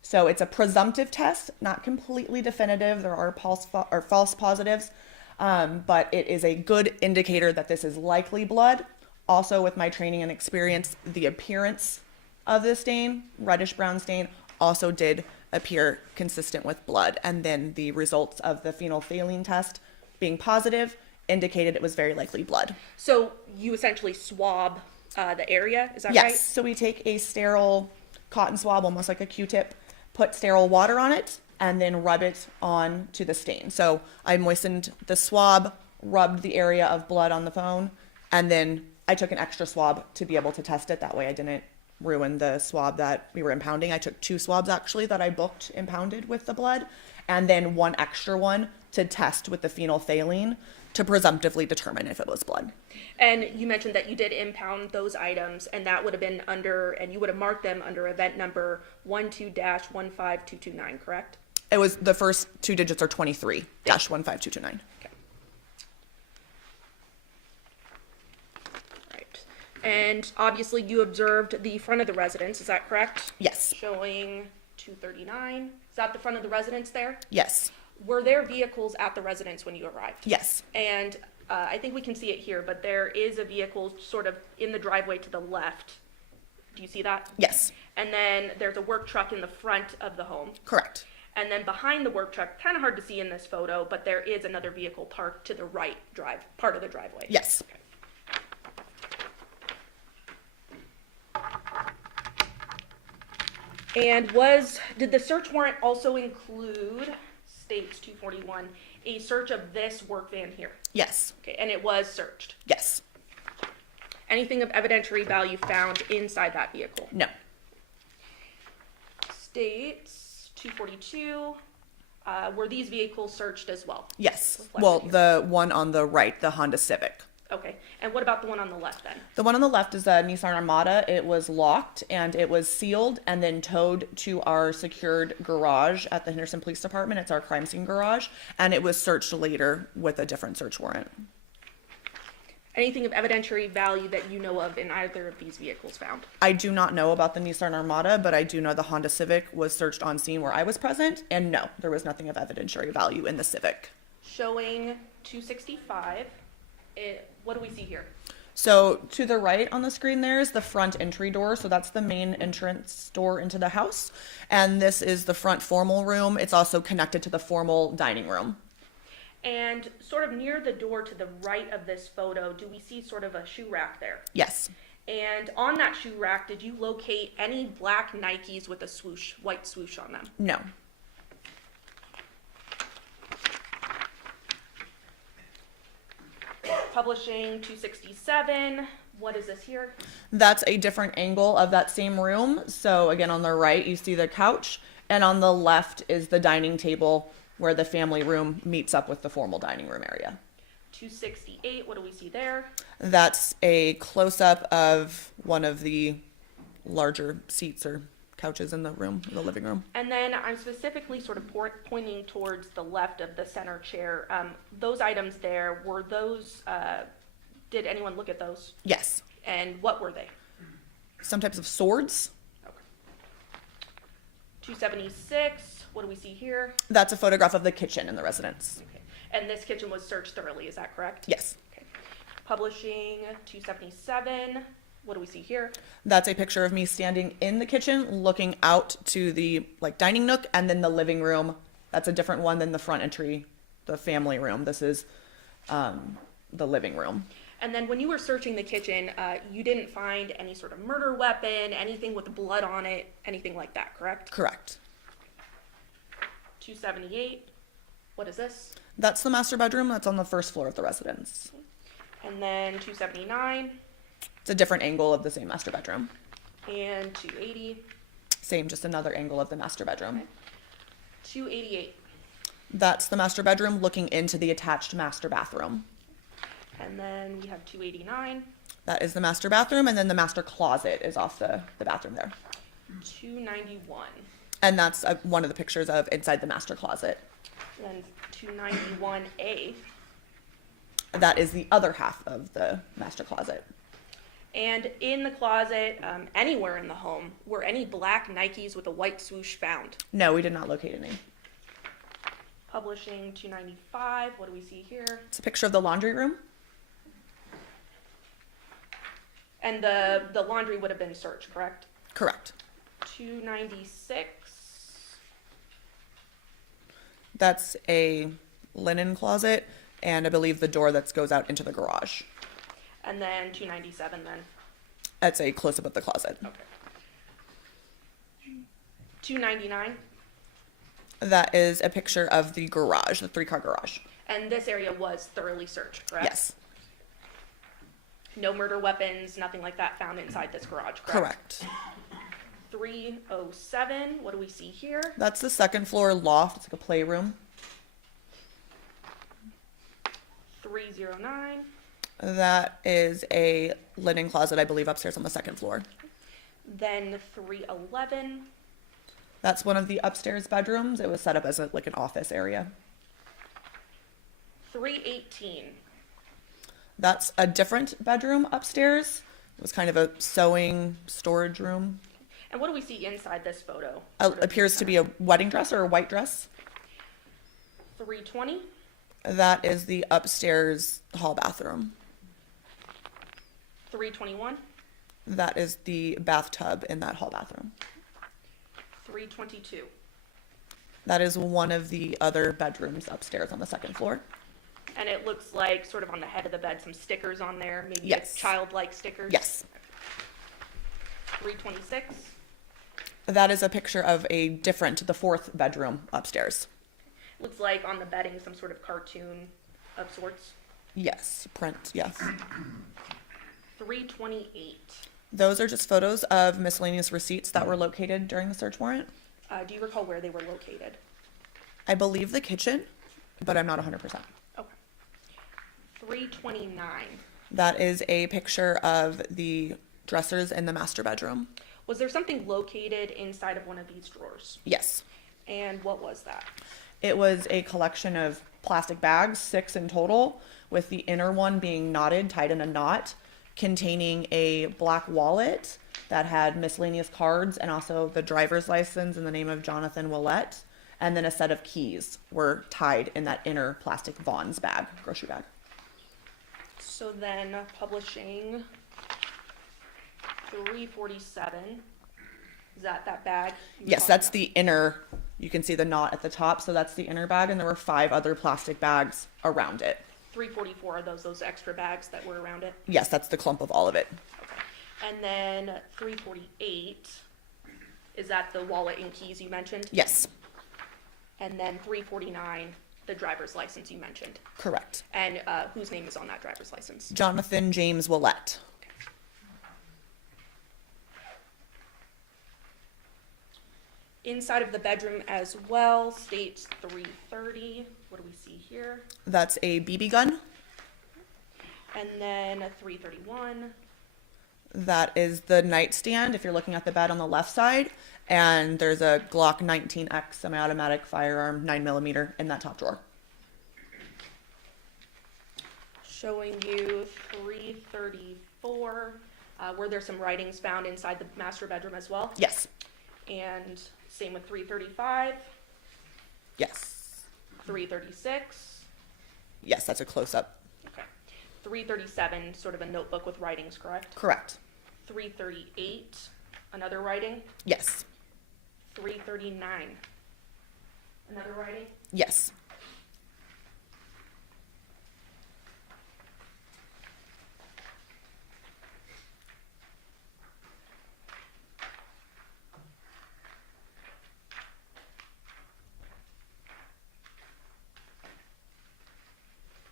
So it's a presumptive test, not completely definitive. There are false positives, but it is a good indicator that this is likely blood. Also, with my training and experience, the appearance of the stain, reddish brown stain, also did appear consistent with blood. And then the results of the phenolphthalein test being positive indicated it was very likely blood. So you essentially swab the area, is that Yes. right? So we take a sterile cotton swab, almost like a Q-tip, put sterile water on it, and then rub it on to the stain. So I moistened the swab, rubbed the area of blood on the phone, and then I took an extra swab to be able to test it. That way I didn't ruin the swab that we were impounding. I took 2 swabs actually that I booked impounded with the blood, and then 1 extra one to test with the phenolphthalein to presumptively determine if it was blood. And you mentioned that you did impound those items, and that would have been under, and you would have marked them under event number 12-15229, correct? It was, the first 2 digits are 23-15229. Okay. Right. And obviously you observed the front of the residence, is that correct? Yes. Showing 239. Is that the front of the residence there? Yes. Were there vehicles at the residence when you arrived? Yes. And I think we can see it here, but there is a vehicle sort of in the driveway to the left. Do you see that? Yes. And then there's a work truck in the front of the home. Correct. And then behind the work truck, kind of hard to see in this photo, but there is another vehicle parked to the right part of the driveway. Yes. And did the search warrant also include, states 241, a search of this work van here? Yes. Okay, and it was searched. Yes. Anything of evidentiary value found inside that vehicle? No. States 242, were these vehicles searched as well? Yes. Reflected Well, here. the one on the right, the Honda Civic. Okay, and what about the one on the left then? The one on the left is a Nissan Armada. It was locked and it was sealed and then towed to our secured garage at the Henderson Police Department. It's our crime scene garage, and it was searched later with a different search warrant. Anything of evidentiary value that you know of in either of these vehicles found? I do not know about the Nissan Armada, but I do know the Honda Civic was searched on scene where I was present, and no, there was nothing of evidentiary value in the Civic. Showing 265. What do we see here? So to the right on the screen there is the front entry door. So that's the main entrance door into the house. And this is the front formal room. It's also connected to the formal dining room. And sort of near the door to the right of this photo, do we see sort of a shoe rack there? Yes. And on that shoe rack, did you locate any black Nikes with a swoosh, white swoosh on them? No. Publishing 267. What is this here? That's a different angle of that same room. So again, on the right, you see the couch, and on the left is the dining table where the family room meets up with the formal dining room area. 268. What do we see there? That's a close-up of one of the larger seats or couches in the room, in the living room. And then I'm specifically sort of pointing towards the left of the center chair. Those items there, were those, did anyone look at those? Yes. And what were they? Some types of swords. Okay. 276, what do we see here? That's a photograph of the kitchen in the residence. Okay. And this kitchen was searched thoroughly, is that correct? Yes. Okay. Publishing 277, what do we see here? That's a picture of me standing in the kitchen, looking out to the dining nook, and then the living room. That's a different one than the front entry, the family room. This is the living room. And then when you were searching the kitchen, you didn't find any sort of murder weapon, anything with blood on it, anything like that, correct? Correct. 278, what is this? That's the master bedroom. That's on the first floor of the residence. And then 279. It's a different angle of the same master bedroom. And 280. Same, just another angle of the master bedroom. Okay. 288. That's the master bedroom looking into the attached master bathroom. And then we have 289. That is the master bathroom, and then the master closet is off the bathroom there. 291. And that's one of the pictures of inside the master closet. And then 291A. That is the other half of the master closet. And in the closet, anywhere in the home, were any black Nikes with a white swoosh found? No, we did not locate any. Publishing 295. What do we see here? It's a picture of the laundry room. And the laundry would have been searched, correct? Correct. 296. That's a linen closet, and I believe the door that goes out into the garage. And then 297 then. That's a close-up of the closet. Okay. 299. That is a picture of the garage, the 3-car garage. And this area was thoroughly searched, correct? Yes. No murder weapons, nothing like that found inside this garage, correct? Correct. 307. What do we see here? That's the second floor loft. It's like a playroom. 309. That is a linen closet, I believe, upstairs on the second floor. Then 311. That's one of the upstairs bedrooms. It was set up as an office area. 318. That's a different bedroom upstairs. It was kind of a sewing storage room. And what do we see inside this photo? Appears to be a wedding dress or a white dress. 320. That is the upstairs hall bathroom. 321. That is the bathtub in that hall bathroom. 322. That is one of the other bedrooms upstairs on the second floor. And it looks like sort of on the head of the bed, some stickers on there, maybe Yes. childlike stickers. Yes. 326. That is a picture of the fourth bedroom upstairs. Looks like on the bedding some sort of cartoon of sorts. Yes, print, yes. 328. Those are just photos of miscellaneous receipts that were located during the search warrant. Do you recall where they were located? I believe the kitchen, but I'm not 100%. Okay. 329. That is a picture of the dressers in the master bedroom. Was there something located inside of one of these drawers? Yes. And what was that? It was a collection of plastic bags, 6 in total, with the inner one being knotted, tied in a knot, containing a black wallet that had miscellaneous cards and also the driver's license in the name of Johnathan Willette, and then a set of keys were tied in that inner plastic Vaughn's bag, grocery bag. So then publishing 347, is that bag? you were Yes, talking that's about? the inner, you can see the knot at the top, so that's the inner bag, and there were 5 other plastic bags around it. 344 are those extra bags that were around it? Yes, that's the clump of all of it. Okay. And then 348, is that the wallet and keys you mentioned? Yes, And then 349, the driver's license you mentioned. correct. And whose name is on that driver's license? Johnathan James Willette. Inside of the bedroom as well, states 330. What do we see here? That's a BB gun. And then 331. That is the nightstand, if you're looking at the bed on the left side. And there's a Glock 19X semi-automatic firearm, 9mm, in that top drawer. Showing you 334. Were there some writings found inside the master bedroom as well? Yes, And same with 335, yes, 336. yes, that's a close-up. Okay. 337, sort of a notebook with writings, correct? Correct. 338, another writing. Yes, 339, another writing. yes.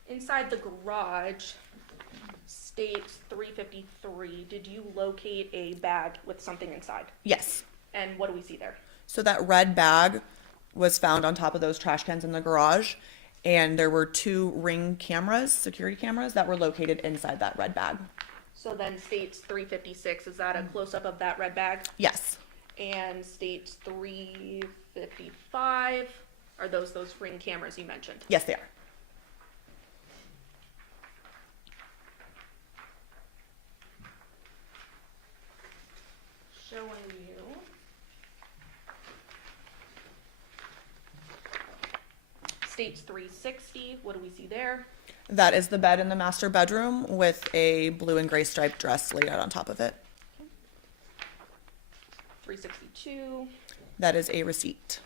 Inside the garage, states 353. Did you locate a bag with something inside? Yes. And what do we see there? So that red bag was found on top of those trash cans in the garage, and there were 2 Ring cameras, security cameras, that were located inside that red bag. So then states 356. Is that a close-up of that red bag? Yes, And states 355. Are those Ring cameras you mentioned? yes, they are. Showing you states 360. What do we see there? That is the bed in the master bedroom with a blue and gray striped dress laid out on top of it. 362. That is a receipt.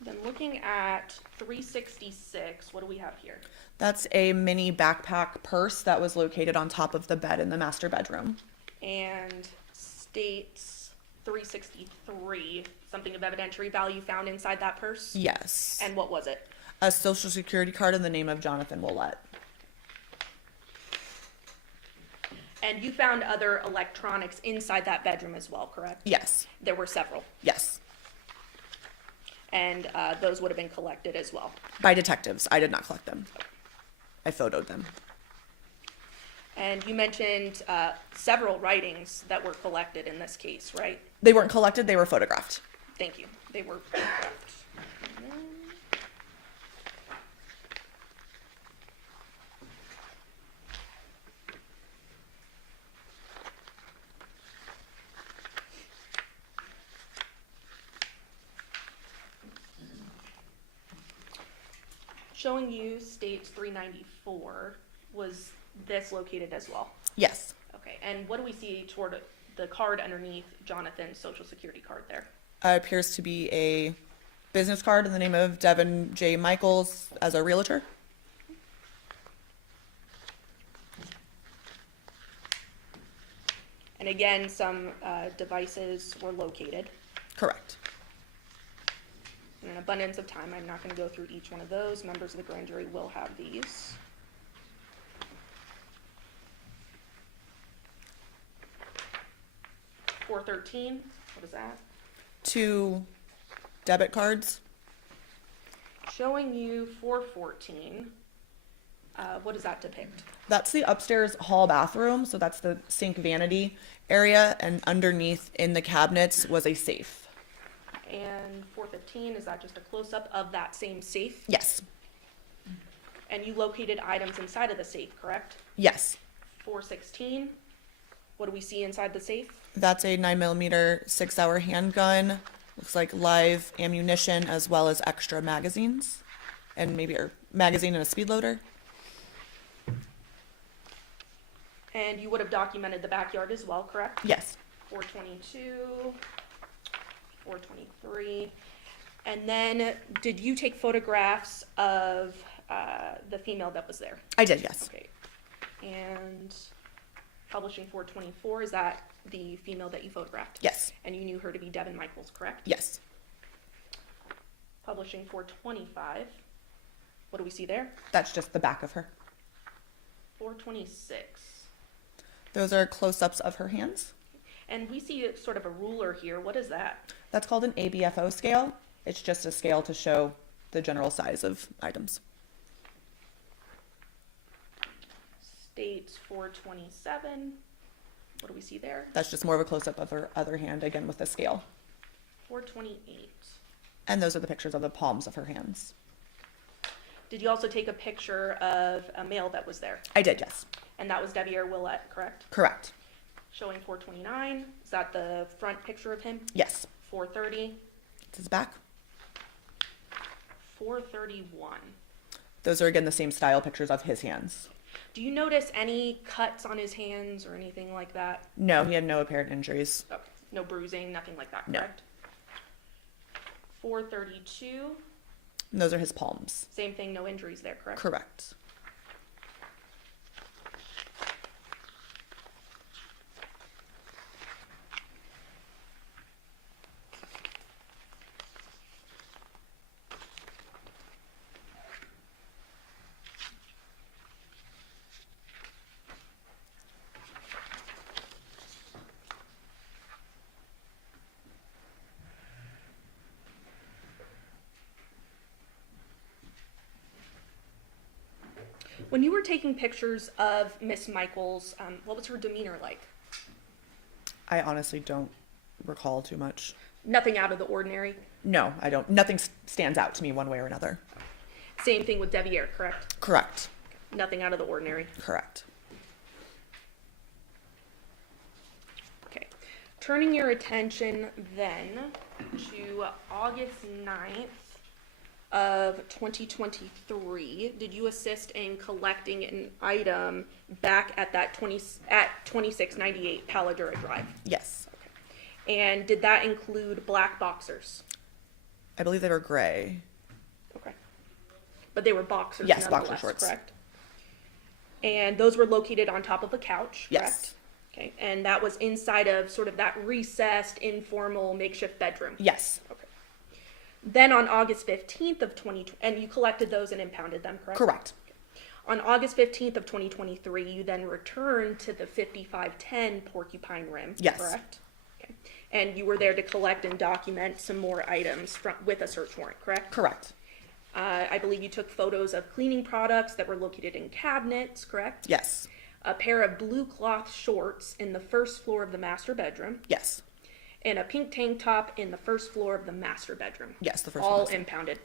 Then looking at 366, what do we have here? That's a mini backpack purse that was located on top of the bed in the master bedroom. And states 363, something of evidentiary value found inside that purse? Yes. And what was it? A social security card in the name of Johnathan Willette. And you found other electronics inside that bedroom as well, correct? Yes. There were several. Yes. And those would have been collected as well. By detectives. I did not collect them. I photoed them. And you mentioned several writings that were collected in this case, right? They weren't collected, they were photographed. Thank you. They were photographed. And then- Showing you states 394. Was this located as well? Yes. Okay, and what do we see toward the card underneath Jonathan's social security card there? Appears to be a business card in the name of Devyn J. Michaels as a realtor. And again, some devices were located. Correct. In an abundance of time, I'm not going to go through each one of those. Members of the grand jury will have these. $413, what is that? 2 debit cards. Showing you 414. What does that depict? That's the upstairs hall bathroom, so that's the sink vanity area, and underneath in the cabinets was a safe. And 415, is that just a close-up of that same safe? Yes. And you located items inside of the safe, correct? Yes. 416, what do we see inside the safe? That's a 9mm 6-hour handgun. Looks like live ammunition as well as extra magazines, and maybe a magazine and a speed loader. And you would have documented the backyard as well, correct? Yes. 422, 423. And then did you take photographs of the female that was there? I did, yes. Okay. And publishing 424, is that the female that you photographed? Yes. And you knew her to be Devyn Michaels, correct? Yes. Publishing 425, what do we see there? That's just the back of her. 426. Those are close-ups of her hands. And we see sort of a ruler here. What is that? That's called an ABFO scale. It's just a scale to show the general size of items. States 427. What do we see there? That's just more of a close-up of her other hand, again with the scale. 428. And those are the pictures of the palms of her hands. Did you also take a picture of a male that was there? I did, yes. And that was Deviere Willette, correct? Correct. Showing 429. Is that the front picture of him? Yes. 430. It's his back. 431. Those are, again, the same style pictures of his hands. Do you notice any cuts on his hands or anything like that? No, he had no apparent injuries. Okay. No bruising, nothing like that, No. correct? 432. And those are his palms. Same thing, no injuries there, correct? Correct. When you were taking pictures of Miss Michaels, what was her demeanor like? I honestly don't recall too much. Nothing out of the ordinary? No, I don't. Nothing stands out to me one way or another. Same thing with Deviere, correct? Correct. Nothing out of the ordinary. Correct. Okay. Turning your attention then to August 9th of 2023, did you assist in collecting an item back at that 2698 Paladura Drive? Yes. Okay. And did that include black boxers? I believe they were gray. Okay. But they were boxers Yes, boxer nonetheless, shorts. correct? And those were located on top of a couch, correct? Yes. Okay. And that was inside of sort of that recessed, informal, makeshift bedroom? Yes. Okay. Then on August 15th of 2020, and you collected those and impounded them, correct? Correct. On August 15th of 2023, you then returned to the 5510 Porcupine Rim, Yes. correct? Okay. And you were there to collect and document some more items with a search warrant, correct? Correct. I believe you took photos of cleaning products that were located in cabinets, correct? Yes. A pair of blue cloth shorts in the first floor of the master bedroom, Yes. and a pink tank top in the first floor of the master bedroom. Yes, the first All one. impounded.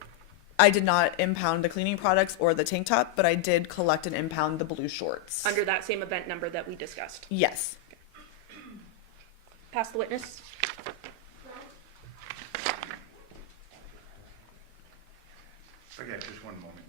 I did not impound the cleaning products or the tank top, but I did collect and impound the blue shorts. Under that same event number that we discussed. Yes. Pass the witness. Okay, just one moment.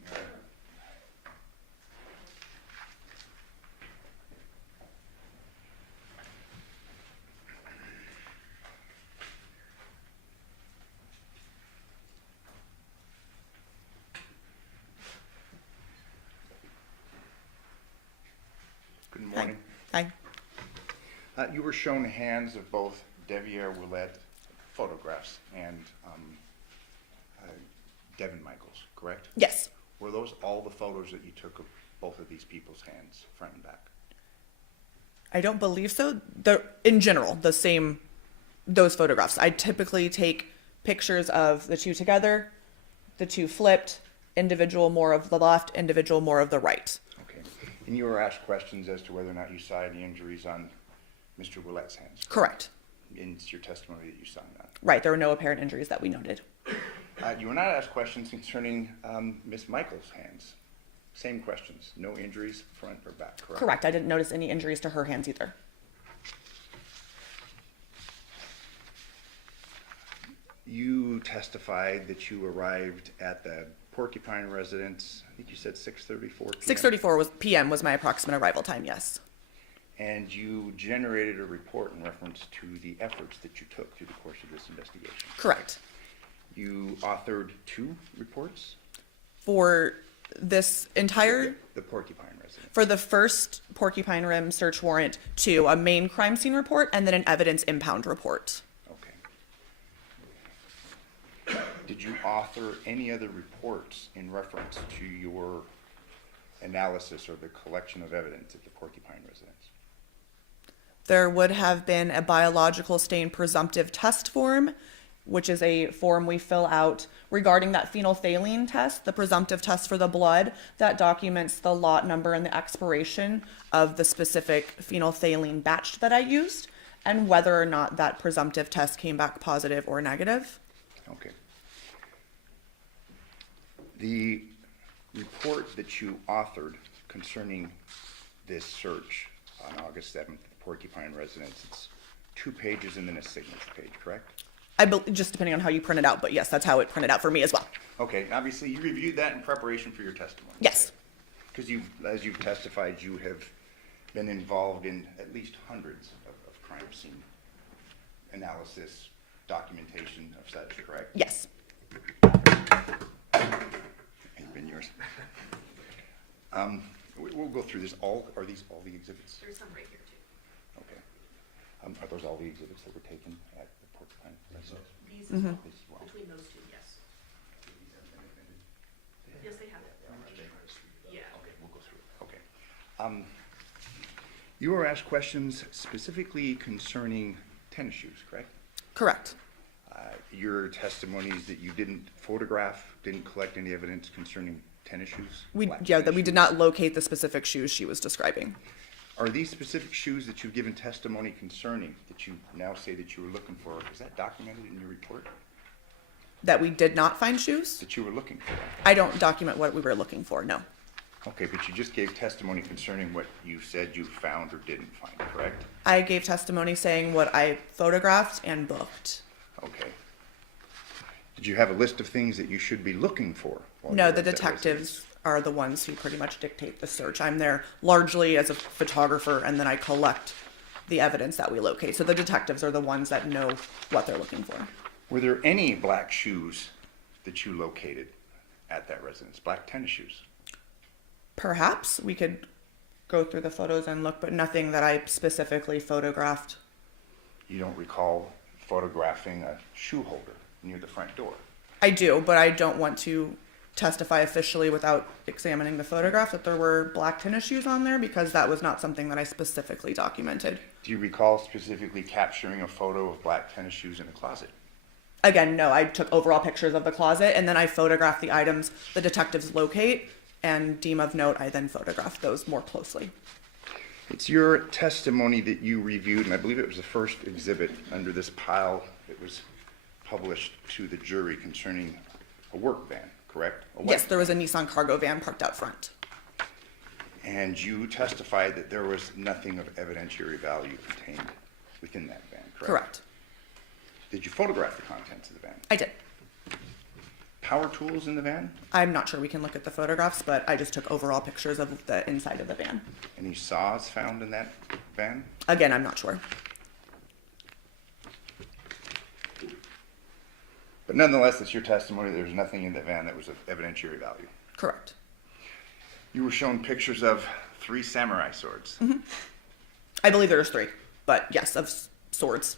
Good morning. Hi. You were shown hands of both Deviere Willette photographs and Devyn Michaels, correct? Yes. Were those all the photos that you took of both of these people's hands, front and back? I don't believe so. In general, those photographs. I typically take pictures of the two together, the two flipped, individual more of the left, individual more of the right. Okay. And you were asked questions as to whether or not you saw any injuries on Mr. Willette's hands? Correct. in your testimony that you signed on. Right, there were no apparent injuries that we noted. You were not asked questions concerning Ms. Michaels' hands. Same questions, no injuries, front or back, correct? Correct, I didn't notice any injuries to her hands either. You testified that you arrived at the Porcupine residence, I think you said 6:34 p.m.? 6:34 p.m. was my approximate arrival time, yes. And you generated a report in reference to the efforts that you took through the course of this investigation. Correct. You authored 2 reports? For this entire, The Porcupine residence. for the first Porcupine Rim search warrant, 2, a main crime scene report and then an evidence impound report. Okay. Did you author any other reports in reference to your analysis or the collection of evidence at the Porcupine residence? There would have been a biological stain presumptive test form, which is a form we fill out regarding that phenolphthalein test, the presumptive test for the blood, that documents the lot number and the expiration of the specific phenolphthalein batch that I used, and whether or not that presumptive test came back positive or negative. Okay. The report that you authored concerning this search on August 7th, Porcupine residence, it's 2 pages and then a signature page, correct? Just depending on how you print it out, but yes, that's how it printed out for me as well. Okay, obviously you reviewed that in preparation for your testimony. Yes. Because as you've testified, you have been involved in at least hundreds of crime scene analysis, documentation of such, correct? Yes. It's been yours. We'll go through this. Are these all the exhibits? There's some right here too. Okay. Are those all the exhibits that were taken at the Porcupine residence? These These as well? between those 2, yes. Yes, they have it. Yeah. Okay, we'll go through it. Okay. You were asked questions specifically concerning tennis shoes, correct? Correct. Your testimony is that you didn't photograph, didn't collect any evidence concerning tennis shoes? That we did not locate the specific shoes she was describing. Are these specific shoes that you've given testimony concerning, that you now say that you were looking for, is that documented in your report? That we did not find shoes? That you were looking for? I don't document what we were looking for, no. Okay, but you just gave testimony concerning what you said you found or didn't find, correct? I gave testimony saying what I photographed and booked. Okay. Did you have a list of things that you should be looking for? while No, you were the at that detectives residence? are the ones who pretty much dictate the search. I'm there largely as a photographer, and then I collect the evidence that we locate. So the detectives are the ones that know what they're looking for. Were there any black shoes that you located at that residence, black tennis shoes? Perhaps we could go through the photos and look, but nothing that I specifically photographed. You don't recall photographing a shoe holder near the front door? I do, but I don't want to testify officially without examining the photograph that there were black tennis shoes on there, because that was not something that I specifically documented. Do you recall specifically capturing a photo of black tennis shoes in a closet? Again, no, I took overall pictures of the closet, and then I photographed the items the detectives locate and deem of note. I then photographed those more closely. It's your testimony that you reviewed, and I believe it was the first exhibit under this pile that was published to the jury concerning a work van, correct? Yes, there was a Nissan cargo van parked out front. And you testified that there was nothing of evidentiary value contained within that van, correct? Correct. Did you photograph the contents of the van? I did. Power tools in the van? I'm not sure we can look at the photographs, but I just took overall pictures of the inside of the van. Any saws found in that van? Again, I'm not sure. But nonetheless, it's your testimony that there was nothing in that van that was of evidentiary value. Correct. You were shown pictures of 3 samurai swords. Mm-hmm. I believe there's 3, but yes, of swords.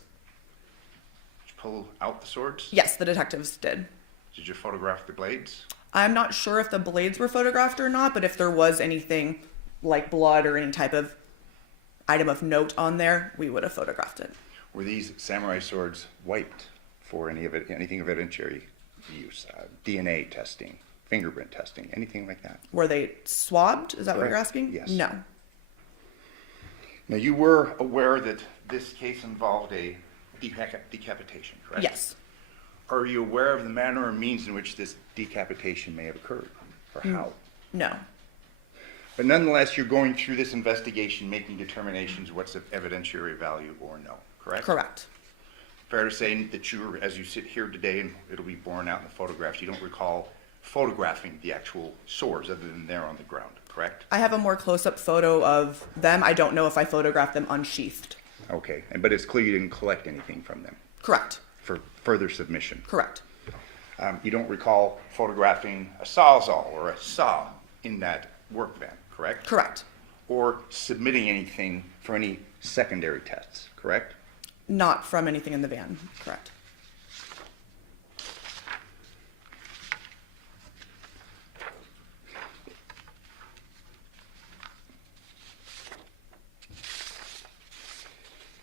Did you pull out the swords? Yes, the detectives did. Did you photograph the blades? I'm not sure if the blades were photographed or not, but if there was anything like blood or any type of item of note on there, we would have photographed it. Were these samurai swords wiped for anything of evidentiary use? DNA testing, fingerprint testing, anything like that? Were they swabbed? Is that what you're Correct. asking? Yes. No. Now, you were aware that this case involved a decapitation, correct? Yes. Are you aware of the manner or means in which this decapitation may have occurred, or how? No. But nonetheless, you're going through this investigation, making determinations what's of evidentiary value or no, correct? Correct. Fair to say that you, as you sit here today, and it'll be borne out in the photographs, you don't recall photographing the actual swords other than they're on the ground, correct? I have a more close-up photo of them. I don't know if I photographed them unsheathed. Okay, but it's clear you didn't collect anything from them Correct. for further submission. Correct. You don't recall photographing a sawzall or a saw in that work van, correct? Correct. Or submitting anything for any secondary tests, correct? Not from anything in the van. Correct.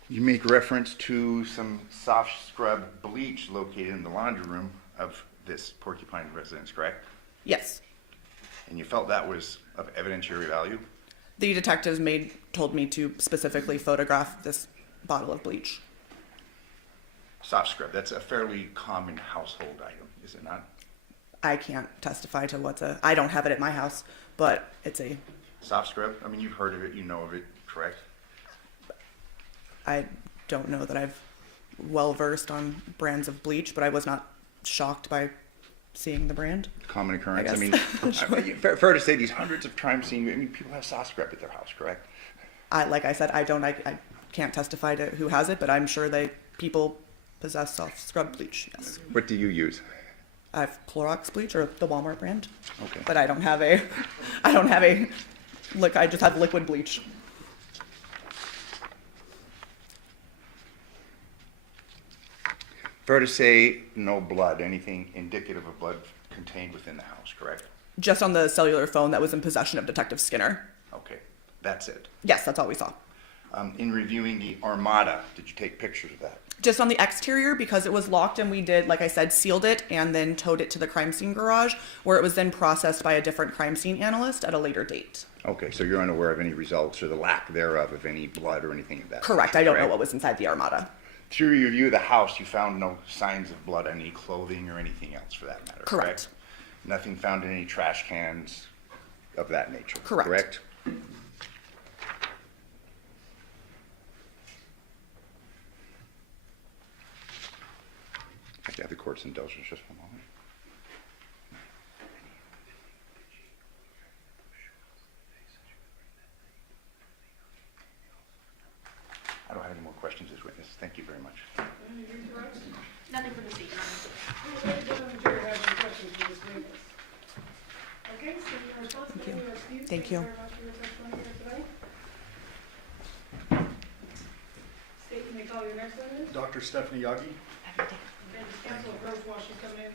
You make reference to some soft scrub bleach located in the laundry room of this Porcupine residence, correct? Yes. And you felt that was of evidentiary value? The detectives told me to specifically photograph this bottle of bleach. Soft scrub, that's a fairly common household item, is it not? I can't testify to I don't have it at my house, but it's Soft scrub, I mean, you've heard of it, you know of it, correct? I don't know that I've well versed on brands of bleach, but I was not shocked by seeing the brand. Common occurrence. I guess. mean, Sure. fair to say these hundreds of crimes seen, I mean, people have soft scrub at their house, correct? Like I said, I can't testify to who has it, but I'm sure people possess soft scrub bleach, yes. What do you use? I have Clorox bleach, or the Walmart brand. Okay. But I just have liquid bleach. Fair to say no blood, anything indicative of blood contained within the house, correct? Just on the cellular phone that was in possession of Detective Skinner. Okay, that's it. Yes, that's all we saw. In reviewing the Armada, did you take pictures of that? Just on the exterior, because it was locked, and we did, like I said, sealed it and then towed it to the crime scene garage, where it was then processed by a different crime scene analyst at a later date. Okay, so you're unaware of any results or the lack thereof of any blood or anything of that? Correct. nature, I don't know correct? what was inside the Armada. Through your review of the house, you found no signs of blood on any clothing or anything else for that matter, Correct. Nothing found in any trash cans of that nature, Correct. correct? I have the court's indulgence just for a moment. I don't have any more questions as witness. Thank you very much. Nothing from the seat. Ladies and gentlemen, the jury has any questions for Ms. Michaels? Okay, so your responsibility Thank you. are excused. Thank you. very much for your testimony here today. State, you may call your next witness. Dr. Stephanie Yagi. And counsel approach while she's coming in.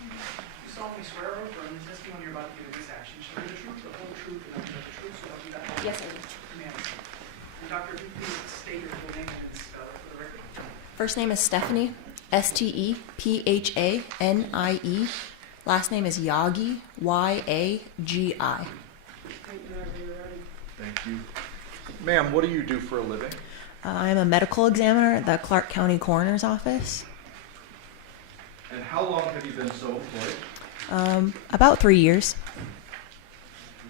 You solemnly swear or affirm the testimony you're about to give in this action shall be the truth, the whole truth, and nothing but the truth, so help you God? Yes, I do. Amen. And Doctor, if you please state your full name and spell it for the record. First name is Stephanie, Stephanie. Last name is Yagi, Yagi. Thank you, whenever you're ready. Thank you. Ma'am, what do you do for a living? I'm a medical examiner at the Clark County Coroner's Office. And how long have you been so employed? About 3 years.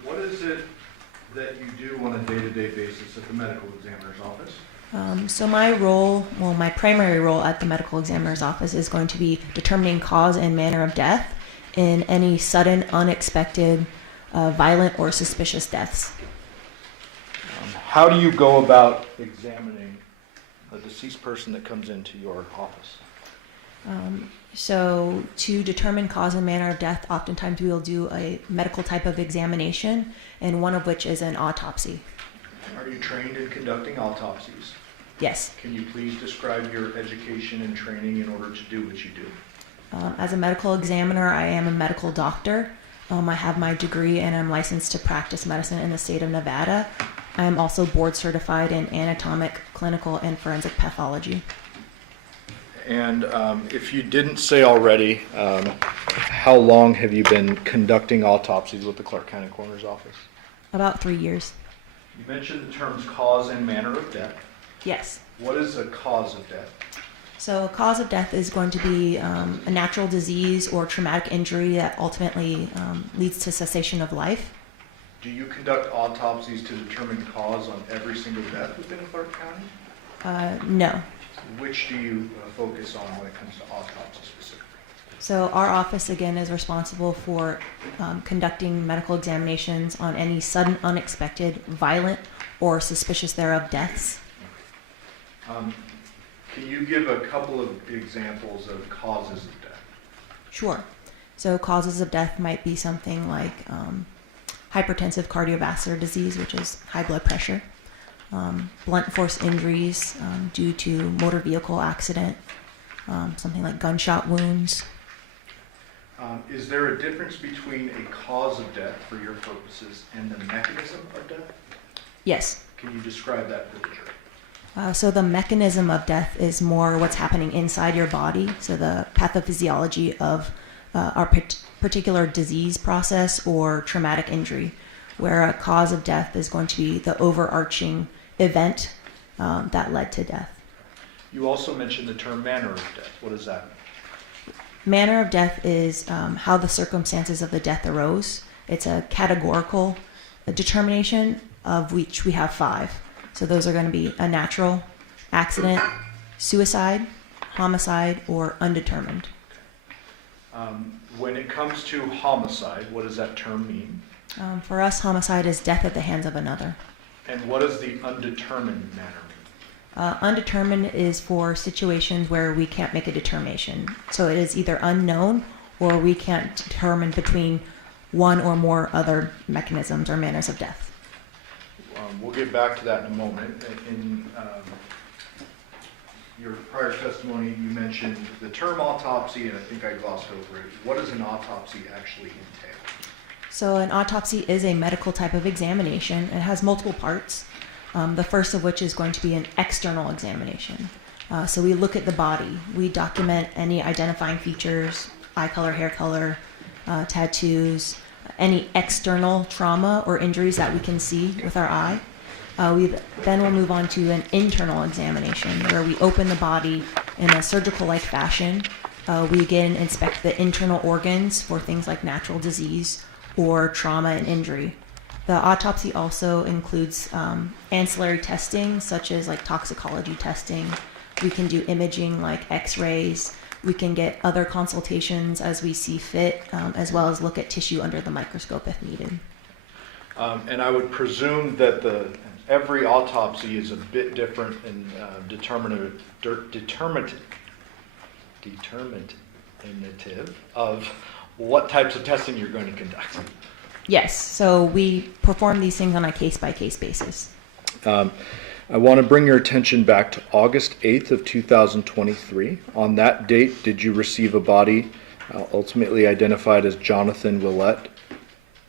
What is it that you do on a day-to-day basis at the medical examiner's office? So my role, my primary role at the medical examiner's office is going to be determining cause and manner of death in any sudden, unexpected, violent, or suspicious deaths. How do you go about examining a deceased person that comes into your office? So to determine cause and manner of death, oftentimes we will do a medical type of examination, and one of which is an autopsy. Are you trained in conducting autopsies? Yes. Can you please describe your education and training in order to do what you do? As a medical examiner, I am a medical doctor. I have my degree and I'm licensed to practice medicine in the state of Nevada. I am also board certified in anatomic, clinical, and forensic pathology. And if you didn't say already, how long have you been conducting autopsies with the Clark County Coroner's Office? About 3 years. You mentioned the terms cause and manner of death. Yes. What is a cause of death? So a cause of death is going to be a natural disease or traumatic injury that ultimately leads to cessation of life. Do you conduct autopsies to determine cause on every single death within Clark County? No. Which do you focus on when it comes to autopsy specifically? So our office, again, is responsible for conducting medical examinations on any sudden, unexpected, violent, or suspicious thereof deaths. Can you give a couple of examples of causes of death? Sure. So causes of death might be something like hypertensive cardiovascular disease, which is high blood pressure, blunt force injuries due to motor vehicle accident, something like gunshot wounds. Is there a difference between a cause of death for your purposes and the mechanism of death? Yes. Can you describe that for the jury? So the mechanism of death is more what's happening inside your body, so the pathophysiology of our particular disease process or traumatic injury, where a cause of death is going to be the overarching event that led to death. You also mentioned the term manner of death. What does that mean? Manner of death is how the circumstances of the death arose. It's a categorical determination of which we have 5. So those are going to be a natural, accident, suicide, homicide, or undetermined. When it comes to homicide, what does that term mean? For us, homicide is death at the hands of another. And what does the undetermined manner mean? Undetermined is for situations where we can't make a determination. So it is either unknown or we can't determine between one or more other mechanisms or manners of death. We'll get back to that in a moment. In your prior testimony, you mentioned the term autopsy, and I think I glossed over it. What does an autopsy actually entail? So an autopsy is a medical type of examination. It has multiple parts. The first of which is going to be an external examination. So we look at the body. We document any identifying features, eye color, hair color, tattoos, any external trauma or injuries that we can see with our eye. Then we'll move on to an internal examination where we open the body in a surgical-like fashion. We again inspect the internal organs for things like natural disease or trauma and injury. The autopsy also includes ancillary testing such as like toxicology testing. We can do imaging like x-rays. We can get other consultations as we see fit, as well as look at tissue under the microscope if needed. And I would presume that every autopsy is a bit different in determinative of what types of testing you're going to conduct. Yes, so we perform these things on a case-by-case basis. I want to bring your attention back to August 8th of 2023. On that date, did you receive a body ultimately identified as Johnathan Willette?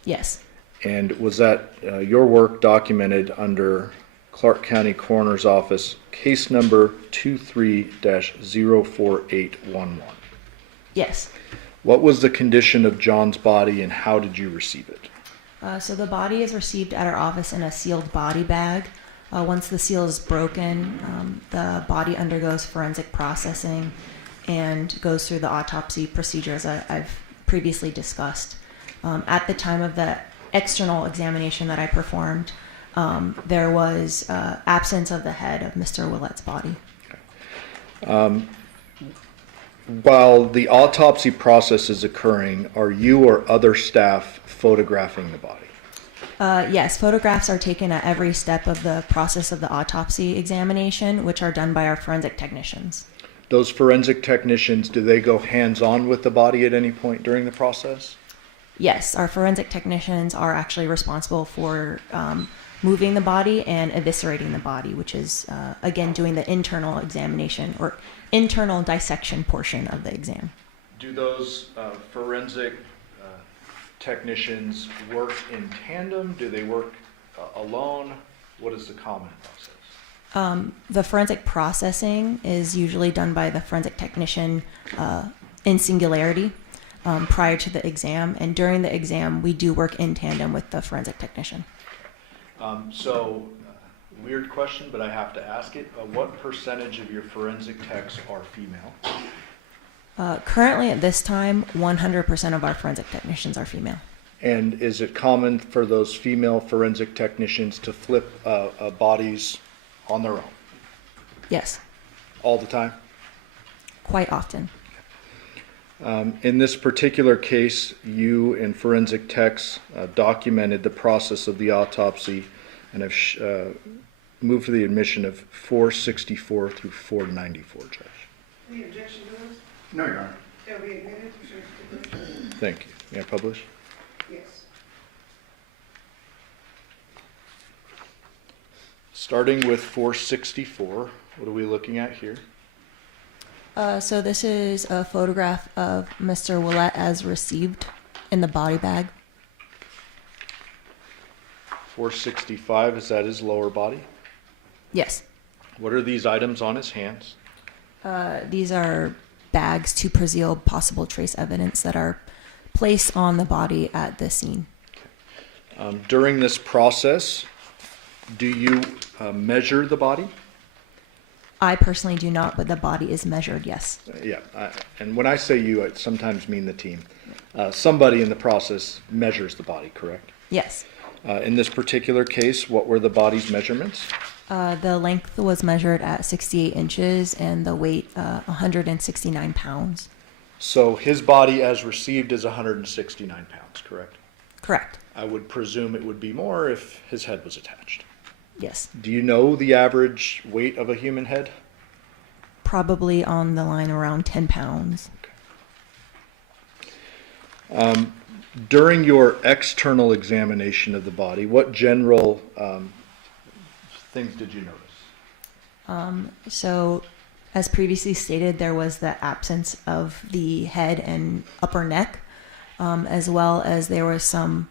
Yes. And was that your work documented under Clark County Coroner's Office case number 23-04811? Yes. What was the condition of John's body and how did you receive it? So the body is received at our office in a sealed body bag. Once the seal is broken, the body undergoes forensic processing and goes through the autopsy procedures I've previously discussed. At the time of the external examination that I performed, there was absence of the head of Mr. Willette's body. While the autopsy process is occurring, are you or other staff photographing the body? Yes, photographs are taken at every step of the process of the autopsy examination, which are done by our forensic technicians. Those forensic technicians, do they go hands-on with the body at any point during the process? Yes, our forensic technicians are actually responsible for moving the body and eviscerating the body, which is, again, doing the internal examination or internal dissection portion of the exam. Do those forensic technicians work in tandem? Do they work alone? What is the common process? The forensic processing is usually done by the forensic technician in singularity prior to the exam, and during the exam, we do work in tandem with the forensic technician. Weird question, but I have to ask it. What percentage of your forensic techs are female? Currently, at this time, 100% of our forensic technicians are female. And is it common for those female forensic technicians to flip bodies on their own? Yes, All the time? quite often. In this particular case, you and forensic techs documented the process of the autopsy and have moved to the admission of 464 through 494, Judge. Any objection to those? No, Your Honor. They'll be admitted. Thank you. May I publish? Yes. Starting with 464, what are we looking at here? So this is a photograph of Mr. Willette as received in the body bag. 465, is that his lower body? Yes. What are these items on his hands? These are bags to preserve possible trace evidence that are placed on the body at the scene. During this process, do you measure the body? I personally do not, but the body is measured, yes. And when I say you, I sometimes mean the team. Somebody in the process measures the body, correct? Yes. In this particular case, what were the body's measurements? The length was measured at 68 inches and the weight 169 pounds. So his body as received is 169 pounds, correct? Correct. I would presume it would be more if his head was attached. Yes. Do you know the average weight of a human head? Probably on the line around 10 pounds. During your external examination of the body, what general things did you notice? So, as previously stated, there was the absence of the head and upper neck, as well as there was some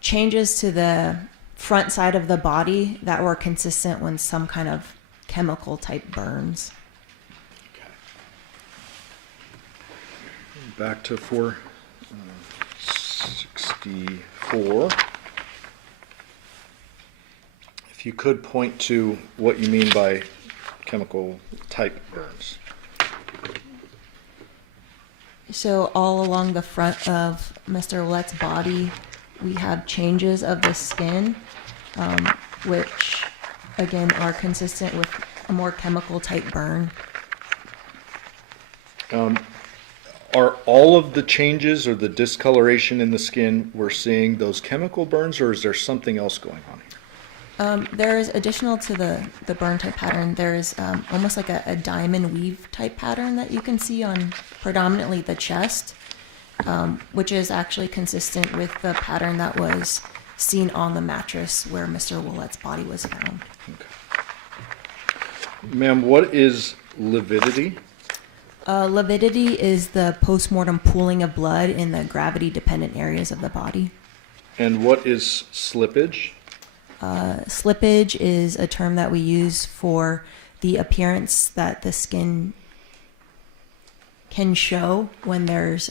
changes to the front side of the body that were consistent with some kind of chemical type burns. Back to 464. If you could point to what you mean by chemical type burns. So all along the front of Mr. Willette's body, we have changes of the skin, which again are consistent with a more chemical type burn. Are all of the changes or the discoloration in the skin we're seeing those chemical burns, or is there something else going on here? There is additional to the burn type pattern. There's almost like a diamond weave type pattern that you can see on predominantly the chest, which is actually consistent with the pattern that was seen on the mattress where Mr. Willette's body was found. Okay. Ma'am, what is lividity? Lividity is the postmortem pooling of blood in the gravity-dependent areas of the body. And what is slippage? Slippage is a term that we use for the appearance that the skin can show when there's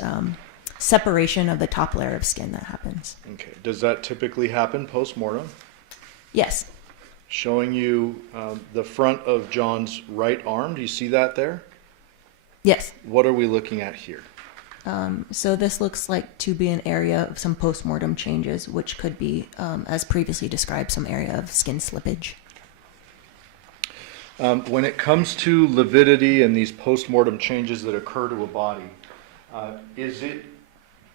separation of the top layer of skin that happens. Okay. Does that typically happen post-mortem? Yes. Showing you the front of John's right arm. Do you see that there? Yes. What are we looking at here? So this looks like to be an area of some post-mortem changes, which could be, as previously described, some area of skin slippage. When it comes to lividity and these post-mortem changes that occur to a body, is it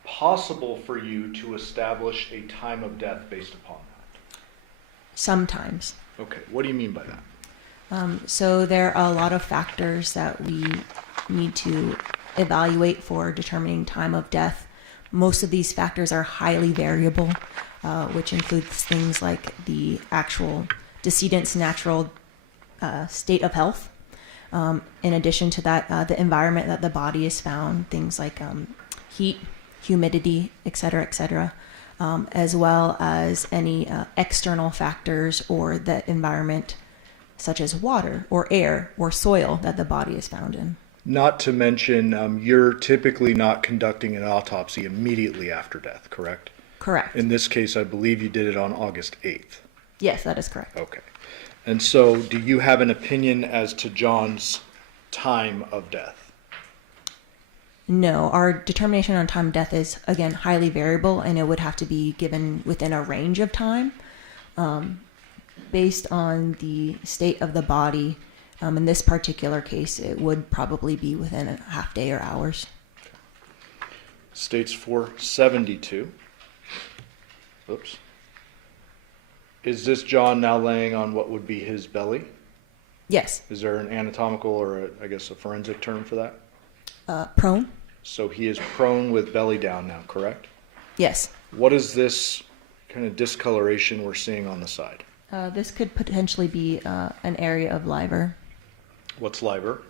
possible for you to establish a time of death based upon that? Sometimes. Okay, what do you mean by that? So there are a lot of factors that we need to evaluate for determining time of death. most of these factors are highly variable, which includes things like the actual decedent's natural state of health. In addition to that, the environment that the body is found, things like heat, humidity, et cetera, as well as any external factors or the environment, such as water or air or soil that the body is found in. Not to mention, you're typically not conducting an autopsy immediately after death, correct? Correct. In this case, I believe you did it on August 8th. Yes, that is correct. Okay. And so, do you have an opinion as to John's time of death? No, our determination on time of death is, again, highly variable, and it would have to be given within a range of time based on the state of the body. In this particular case, it would probably be within a half day or hours. States 472. Oops. Is this John now laying on what would be his belly? Yes. Is there an anatomical or, I guess, a forensic term for that? Prone? So he is prone with belly down now, correct? Yes. What is this kind of discoloration we're seeing on the side? This could potentially be an area of liver. What's liver?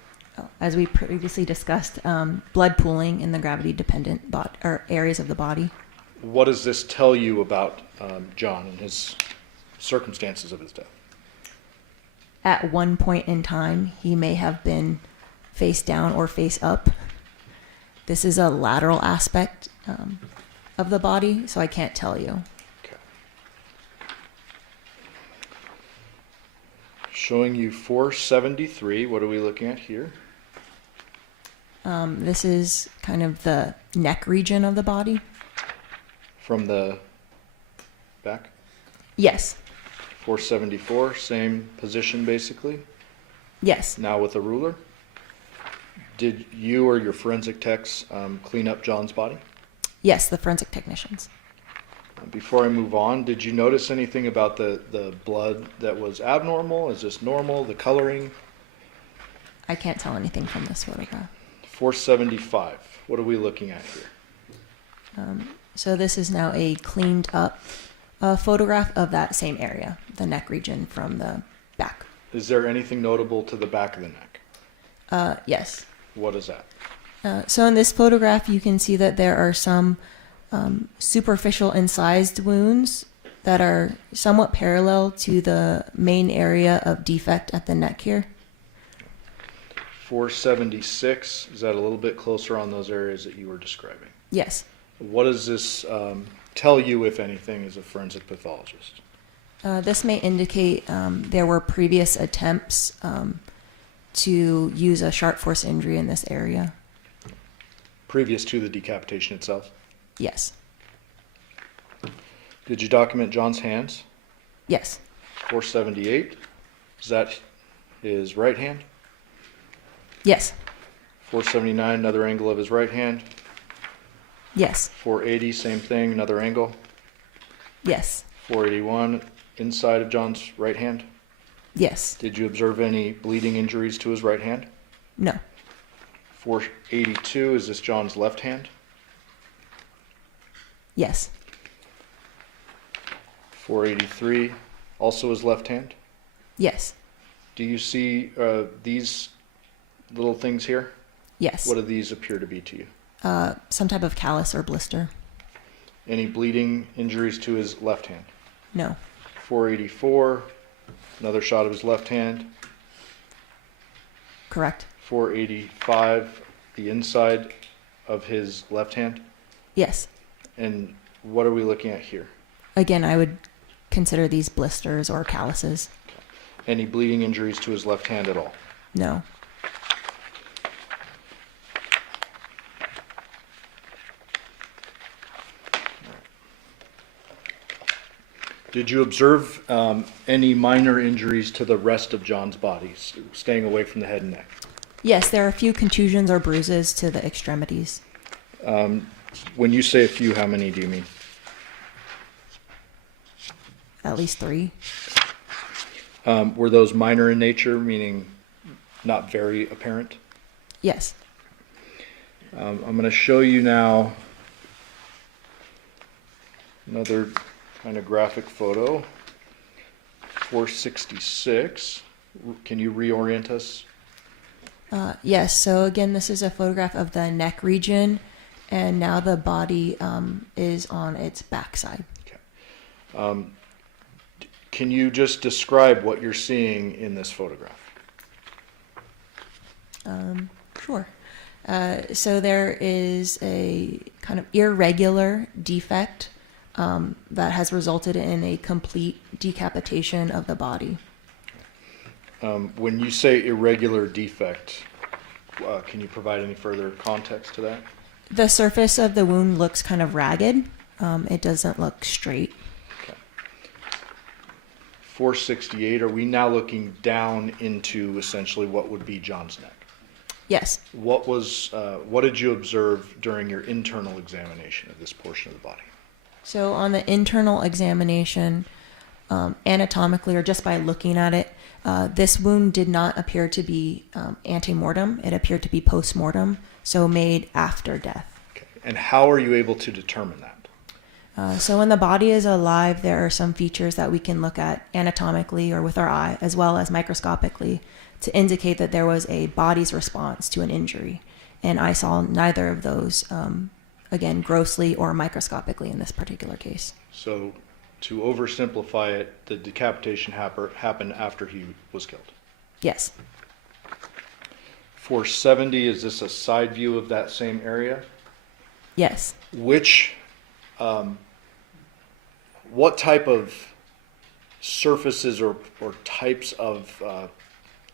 As we previously discussed, blood pooling in the gravity-dependent areas of the body. What does this tell you about John and his circumstances of his death? At one point in time, he may have been face down or face up. This is a lateral aspect of the body, so I can't tell you. Okay. Showing you 473. What are we looking at here? This is kind of the neck region of the body. From the back? Yes. 474, same position basically? Yes. Now with a ruler? Did you or your forensic techs clean up John's body? Yes, the forensic technicians. Before I move on, did you notice anything about the blood that was abnormal? Is this normal? The coloring? I can't tell anything from this photograph. 475. What are we looking at here? So this is now a cleaned up photograph of that same area, the neck region from the back. Is there anything notable to the back of the neck? Yes. What is that? So in this photograph, you can see that there are some superficial incised wounds that are somewhat parallel to the main area of defect at the neck here. 476, is that a little bit closer on those areas that you were describing? Yes. What does this tell you, if anything, as a forensic pathologist? This may indicate there were previous attempts to use a sharp force injury in this area. Previous to the decapitation itself? Yes. Did you document John's hands? Yes. 478, is that his right hand? Yes. 479, another angle of his right hand. Yes. 480, same thing, another angle. Yes. 481, inside of John's right hand. Yes. Did you observe any bleeding injuries to his right hand? No. 482, is this John's left hand? Yes. 483, also his left hand? Yes. Do you see these little things here? Yes. What do these appear to be to you? Some type of callus or blister. Any bleeding injuries to his left hand? No. 484, another shot of his left hand. Correct. 485, the inside of his left hand. Yes. And what are we looking at here? Again, I would consider these blisters or calluses. Any bleeding injuries to his left hand at all? No. Did you observe any minor injuries to the rest of John's body, staying away from the head and neck? Yes, there are a few contusions or bruises to the extremities. When you say a few, how many do you mean? At least 3. Were those minor in nature, meaning not very apparent? Yes. I'm going to show you now Another kind of graphic photo. 466. Can you reorient us? Yes, so again, this is a photograph of the neck region, and now the body is on its backside. Okay. Can you just describe what you're seeing in this photograph? Sure. So there is a kind of irregular defect that has resulted in a complete decapitation of the body. When you say irregular defect, can you provide any further context to that? The surface of the wound looks kind of ragged. It doesn't look straight. Okay. 468, are we now looking down into essentially what would be John's neck? Yes. What did you observe during your internal examination of this portion of the body? So on the internal examination, anatomically or just by looking at it, this wound did not appear to be ante-mortem. It appeared to be post-mortem, so made after death. Okay. And how are you able to determine that? So when the body is alive, there are some features that we can look at anatomically or with our eye, as well as microscopically, to indicate that there was a body's response to an injury. And I saw neither of those, again, grossly or microscopically in this particular case. So to oversimplify it, the decapitation happened after he was killed. Yes. 470, is this a side view of that same area? Yes. What type of surfaces or types of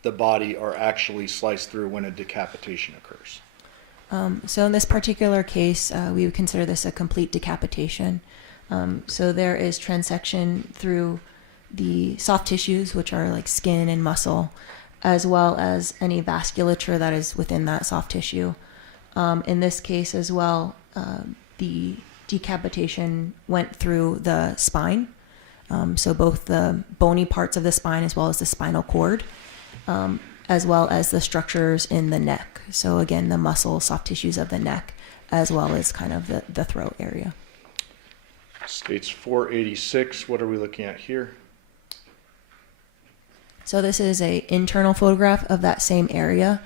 the body are actually sliced through when a decapitation occurs? So in this particular case, we would consider this a complete decapitation. So there is transection through the soft tissues, which are like skin and muscle, as well as any vasculature that is within that soft tissue. In this case as well, the decapitation went through the spine. So both the bony parts of the spine as well as the spinal cord, as well as the structures in the neck. So again, the muscle, soft tissues of the neck, as well as kind of the throat area. States 486, what are we looking at here? So this is a internal photograph of that same area,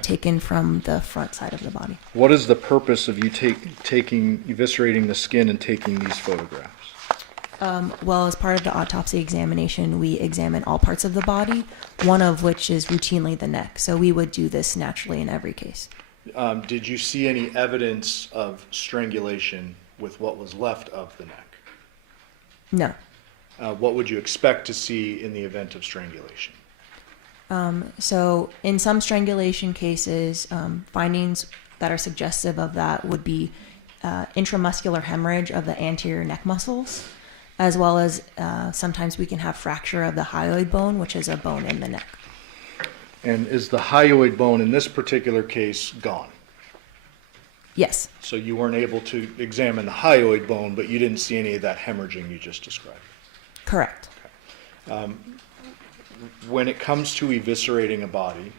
taken from the front side of the body. What is the purpose of you eviscerating the skin and taking these photographs? Well, as part of the autopsy examination, we examine all parts of the body, one of which is routinely the neck. So we would do this naturally in every case. Did you see any evidence of strangulation with what was left of the neck? No. What would you expect to see in the event of strangulation? So in some strangulation cases, findings that are suggestive of that would be intramuscular hemorrhage of the anterior neck muscles, as well as sometimes we can have fracture of the hyoid bone, which is a bone in the neck. And is the hyoid bone in this particular case gone? Yes. So you weren't able to examine the hyoid bone, but you didn't see any of that hemorrhaging you just described? Correct. Okay. When it comes to eviscerating a body,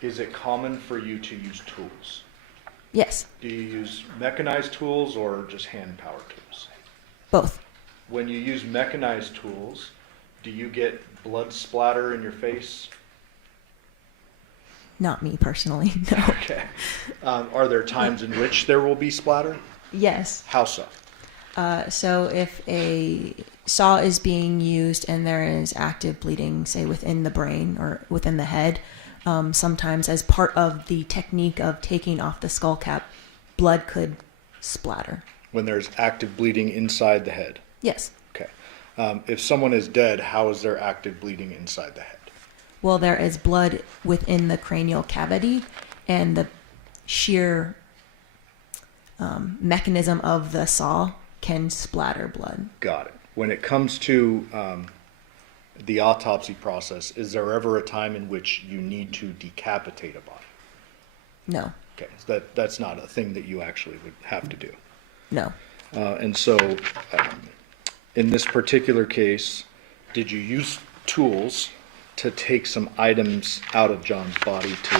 is it common for you to use tools? Yes. Do you use mechanized tools or just hand-powered tools? Both. When you use mechanized tools, do you get blood splatter in your face? Not me personally, no. Okay. Are there times in which there will be splatter? Yes. How so? So if a saw is being used and there is active bleeding, say within the brain or within the head, sometimes as part of the technique of taking off the skull cap, blood could splatter. When there's active bleeding inside the head? Yes. Okay. If someone is dead, how is there active bleeding inside the head? Well, there is blood within the cranial cavity, and the sheer mechanism of the saw can splatter blood. Got it. When it comes to the autopsy process, is there ever a time in which you need to decapitate a body? No. Okay, so that's not a thing that you actually would have to do. No. And so, in this particular case, did you use tools to take some items out of John's body to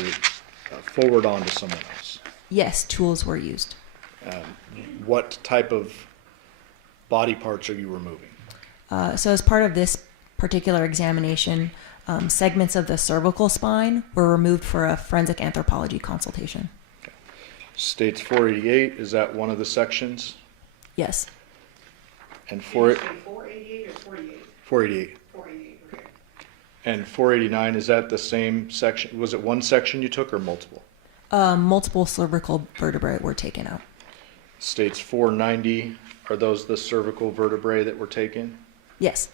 forward on to someone else? Yes, tools were used. What type of body parts are you removing? So as part of this particular examination, segments of the cervical spine were removed for a forensic anthropology consultation. States 488, is that one of the sections? Yes. And Did you say 488 or 48? 488. 488, okay. And 489, is that the same section? Was it one section you took or multiple? Multiple cervical vertebrae were taken out. States 490, are those the cervical vertebrae that were taken? Yes.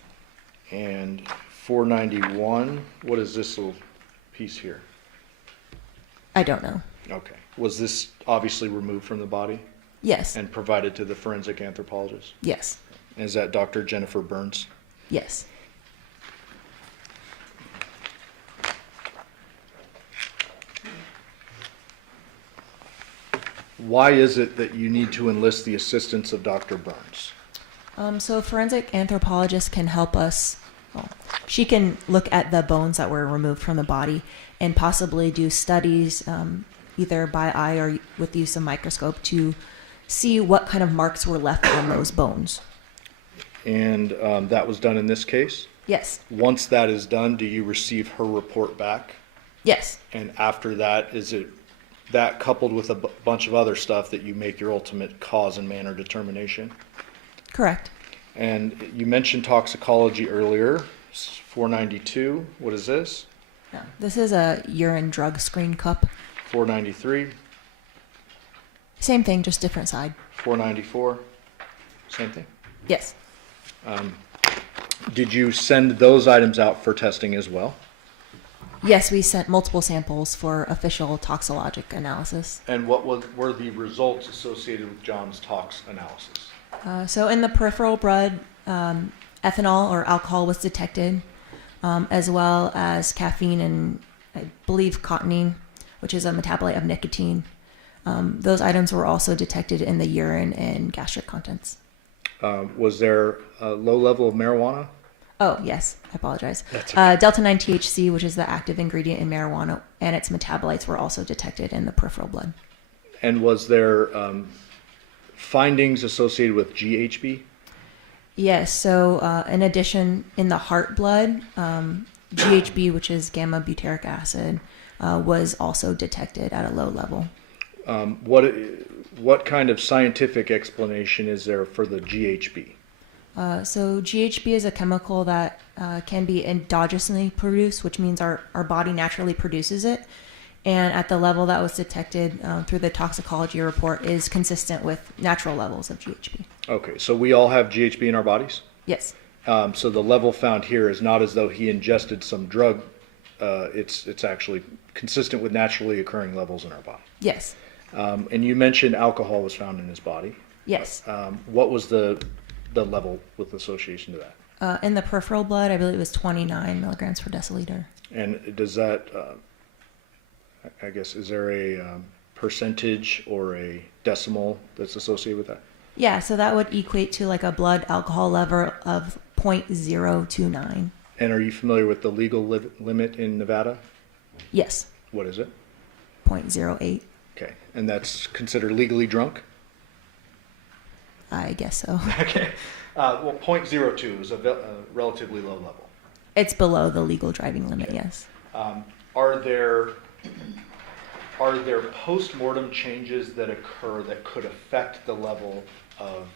And 491, what is this little piece here? I don't know. Okay. Was this obviously removed from the body Yes. and provided to the forensic anthropologist? Yes. Is that Dr. Jennifer Burns? Yes. Why is it that you need to enlist the assistance of Dr. Burns? So forensic anthropologist can help us. Well, she can look at the bones that were removed from the body and possibly do studies either by eye or with the use of microscope to see what kind of marks were left on those bones. And that was done in this case? Yes. Once that is done, do you receive her report back? Yes. And after that, is it that coupled with a bunch of other stuff that you make your ultimate cause and manner determination? Correct. And you mentioned toxicology earlier, 492, what is this? No, this is a urine drug screen cup. 493, Same thing, just different side. 494, same thing. Yes. Did you send those items out for testing as well? Yes, we sent multiple samples for official toxicologic analysis. And what were the results associated with John's tox analysis? So in the peripheral blood, ethanol or alcohol was detected, as well as caffeine and I believe cotinine, which is a metabolite of nicotine. Those items were also detected in the urine and gastric contents. Was there a low level of marijuana? Oh, yes, I apologize. That's okay. Delta-9 THC, which is the active ingredient in marijuana, and its metabolites were also detected in the peripheral blood. And was there findings associated with GHB? Yes, so in addition, in the heart blood, GHB, which is gamma butyric acid, was also detected at a low level. What kind of scientific explanation is there for the GHB? So GHB is a chemical that can be endogenously produced, which means our body naturally produces it. And at the level that was detected through the toxicology report is consistent with natural levels of GHB. Okay, so we all have GHB in our bodies? Yes. So the level found here is not as though he ingested some drug. It's actually consistent with naturally occurring levels in our body. Yes. And you mentioned alcohol was found in his body. Yes. What was the level with association to that? In the peripheral blood, I believe it was 29 milligrams per deciliter. And does that, I guess, is there a percentage or a decimal that's associated with that? Yeah, so that would equate to like a blood alcohol level of 0.029. And are you familiar with the legal limit in Nevada? Yes, What is it? 0.08. Okay, and that's considered legally drunk? I guess so. Okay. Well, 0.02 is a relatively low level. It's below the legal driving limit, yes. Are there post-mortem changes that occur that could affect the level of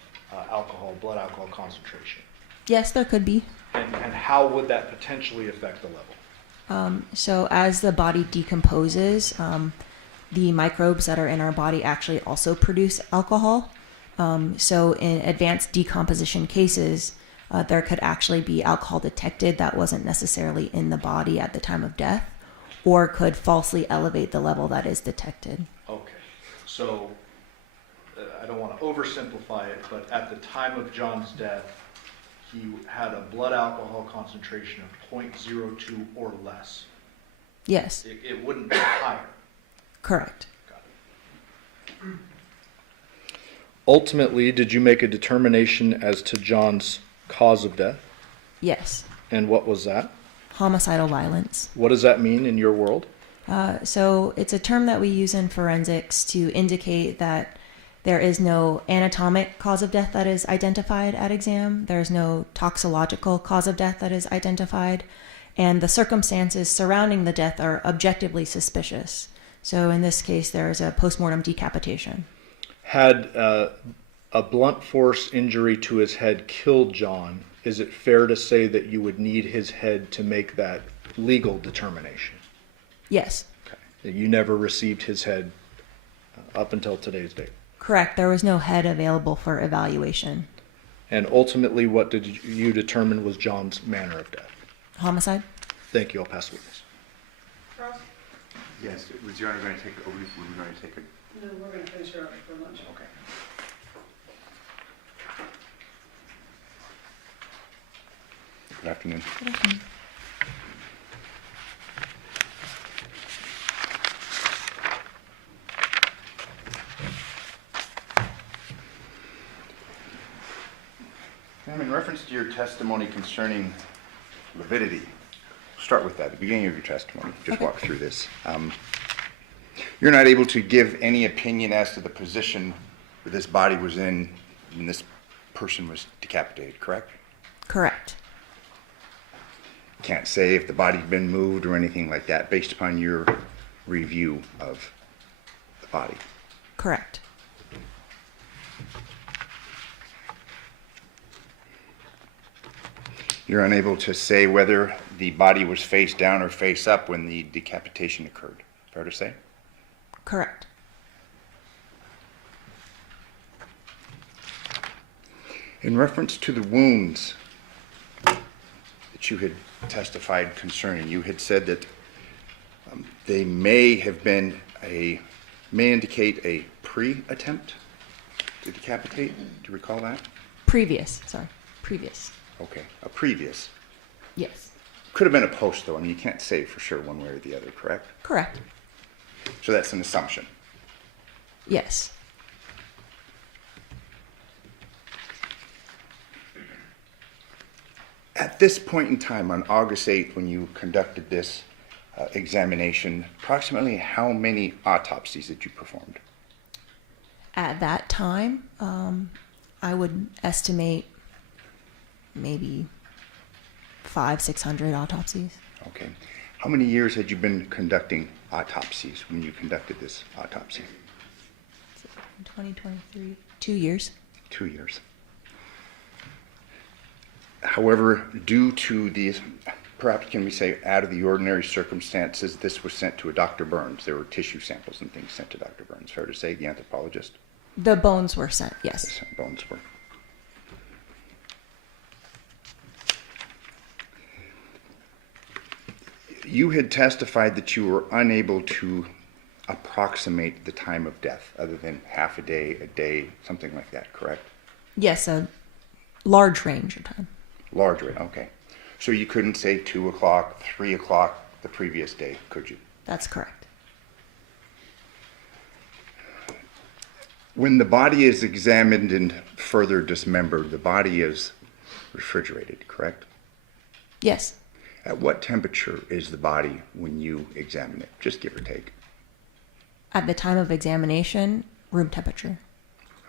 blood alcohol concentration? Yes, there could be. And how would that potentially affect the level? So as the body decomposes, the microbes that are in our body actually also produce alcohol. So in advanced decomposition cases, there could actually be alcohol detected that wasn't necessarily in the body at the time of death, or could falsely elevate the level that is detected. Okay, so I don't want to oversimplify it, but at the time of John's death, he had a blood alcohol concentration of 0.02 or less. Yes, It wouldn't be higher. correct. Got it. Ultimately, did you make a determination as to John's cause of death? Yes, And what was that? homicidal violence. What does that mean in your world? So it's a term that we use in forensics to indicate that There is no anatomic cause of death that is identified at exam. There is no toxicological cause of death that is identified. And the circumstances surrounding the death are objectively suspicious. So in this case, there is a postmortem decapitation. Had a blunt force injury to his head killed John, is it fair to say that you would need his head to make that legal determination? Yes. Okay. You never received his head up until today's date? Correct. There was no head available for evaluation. And ultimately, what did you determine was John's manner of death? Homicide? Thank you. I'll pass the witness. Charles? Yes, was Your Honor going to take, or were we going to take a? No, we're going to finish her up for lunch. Okay. Good afternoon. Ma'am, in reference to your testimony concerning lividity, start with that, the beginning of your testimony. Just walk through this. You're not able to give any opinion as to the position that this body was in when this person was decapitated, correct? Correct. Can't say if the body's been moved or anything like that based upon your review of the body. Correct. You're unable to say whether the body was face down or face up when the decapitation occurred. Fair to say? Correct. In reference to the wounds that you had testified concerning, you had said that they may indicate a pre-attempt to decapitate. Do you recall that? Previous. Okay, a previous. Yes. Could have been a post, though. I mean, you can't say for sure one way or the other, correct? Correct. So that's an assumption. Yes. At this point in time, on August 8th, when you conducted this examination, approximately how many autopsies did you perform? At that time, I would estimate maybe 500-600 autopsies. Okay. How many years had you been conducting autopsies when you conducted this autopsy? 2023, 2 years. 2 years. However, due to these, perhaps can we say out of the ordinary circumstances, this was sent to a Dr. Burns. There were tissue samples and things sent to Dr. Burns. Fair to say, the anthropologist? The bones were sent, yes. Yes, bones were. You had testified that you were unable to approximate the time of death, other than half a day, something like that, correct? Yes, a large range of time. Large rate, okay. So you couldn't say 2 o'clock, 3 o'clock the previous day, could you? That's correct. When the body is examined and further dismembered, the body is refrigerated, correct? Yes. At what temperature is the body when you examine it? Just give or take. At the time of examination, room temperature.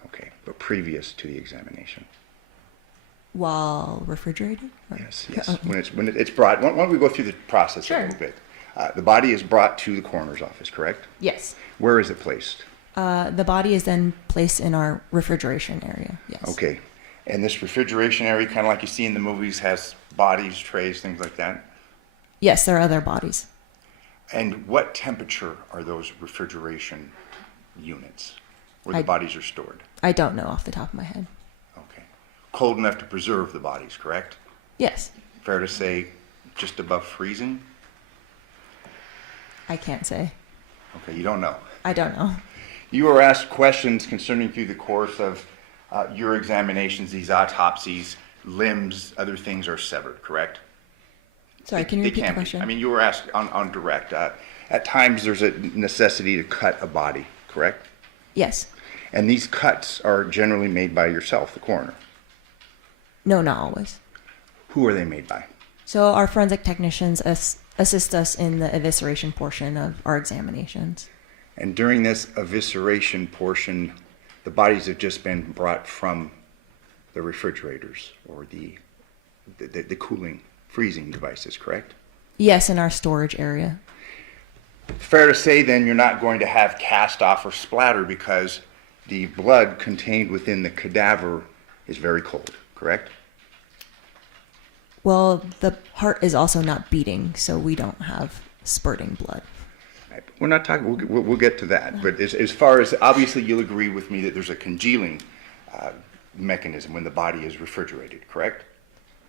Okay, but previous to the examination? While refrigerated? Or? Yes. When it's brought, why don't we go through the process a little bit? The body is brought to the coroner's office, correct? Yes. Where is it placed? The body is then placed in our refrigeration area, yes. Okay. And this refrigeration area, kind of like you see in the movies, has bodies, trays, things like that? Yes, there are other bodies. And what temperature are those refrigeration units where the bodies are stored? I don't know off the top of my head. Okay. Cold enough to preserve the bodies, correct? Yes. Fair to say just above freezing? I can't say. Okay, you don't know. I don't know. You were asked questions concerning through the course of your examinations, these autopsies, limbs, other things are severed, correct? Sorry, can you repeat the question? I mean, you were asked on direct. At times there's a necessity to cut a body, correct? Yes. And these cuts are generally made by yourself, the coroner. No, not always. Who are they made by? So our forensic technicians assist us in the evisceration portion of our examinations. And during this evisceration portion, the bodies have just been brought from the refrigerators or the cooling, freezing devices, correct? Yes, in our storage area. Fair to say then you're not going to have cast off or splatter because the blood contained within the cadaver is very cold, correct? Well, the heart is also not beating, so we don't have spurting blood. We're not talking, we'll get to that, but as far as, obviously you'll agree with me that there's a congealing mechanism when the body is refrigerated, correct?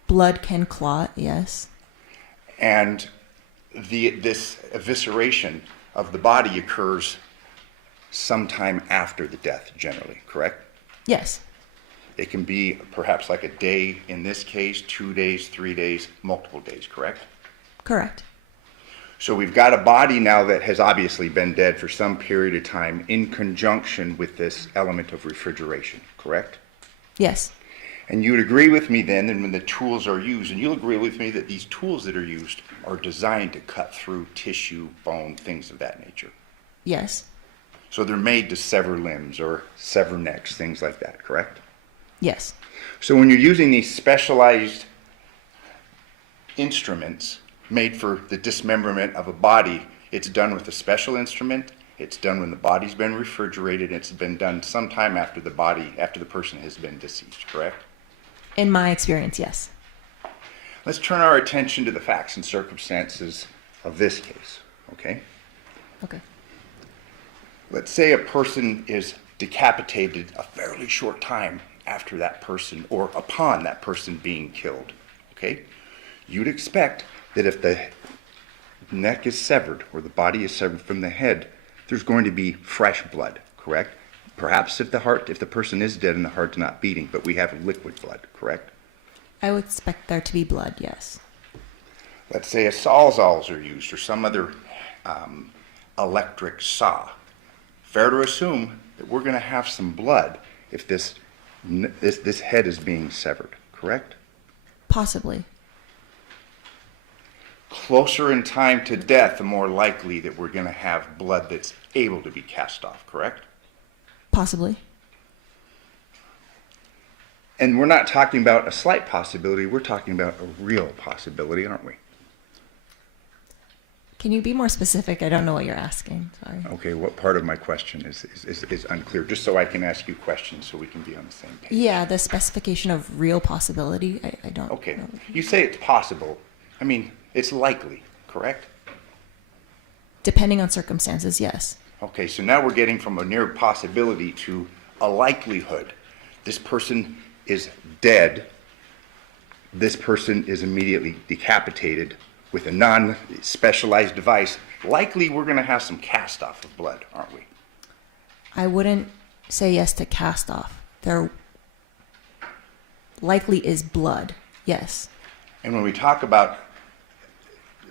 Blood can clot, yes. And this evisceration of the body occurs sometime after the death, generally, correct? Yes. It can be perhaps like a day in this case, 2 days, 3 days, multiple days, correct? Correct. So we've got a body now that has obviously been dead for some period of time in conjunction with this element of refrigeration, correct? Yes. And you would agree with me then that when the tools are used, and you'll agree with me that these tools that are used are designed to cut through tissue, bone, things of that nature. Yes. So they're made to sever limbs or sever necks, things like that, correct? Yes. So when you're using these specialized instruments made for the dismemberment of a body, it's done with a special instrument, it's done when the body's been refrigerated, it's been done sometime after the person has been deceased, correct? In my experience, yes. Let's turn our attention to the facts and circumstances of this case, okay? Okay. Let's say a person is decapitated a fairly short time after that person or upon that person being killed, okay? You'd expect that if the neck is severed or the body is severed from the head, there's going to be fresh blood, correct? Perhaps if the person is dead and the heart's not beating, but we have liquid blood, correct? I would expect there to be blood, yes. Let's say a sawzalls are used or some other electric saw. Fair to assume that we're going to have some blood if this head is being severed, correct? Possibly. Closer in time to death, the more likely that we're going to have blood that's able to be cast off, correct? Possibly. And we're not talking about a slight possibility, we're talking about a real possibility, aren't we? Can you be more specific? I don't know what you're asking. Sorry. Okay, what part of my question is unclear? Just so I can ask you questions so we can be on the same page. Yeah, the specification of real possibility, I don't Okay, know. you say it's possible. I mean, it's likely, correct? Depending on circumstances, yes. Okay, so now we're getting from a near possibility to a likelihood. This person is dead. This person is immediately decapitated with a non-specialized device. Likely we're going to have some cast off of blood, aren't we? I wouldn't say yes to cast off. There likely is blood, yes. And when we talk about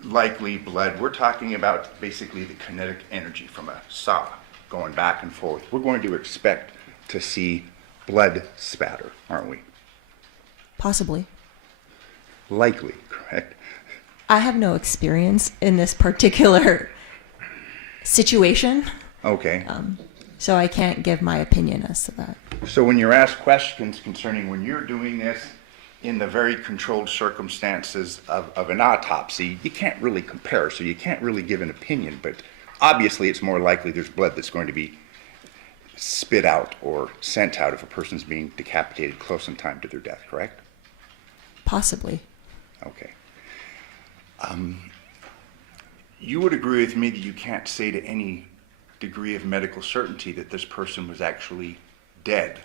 likely blood, we're talking about basically the kinetic energy from a saw going back and forth. We're going to expect to see blood spatter, aren't we? Possibly. Likely, correct? I have no experience in this particular situation, Okay. so I can't give my opinion as to that. So when you're asked questions concerning when you're doing this in the very controlled circumstances of an autopsy, you can't really compare, so you can't really give an opinion, but obviously it's more likely there's blood that's going to be spit out or sent out if a person's being decapitated close in time to their death, correct? Possibly. Okay. You would agree with me that you can't say to any degree of medical certainty that this person was actually dead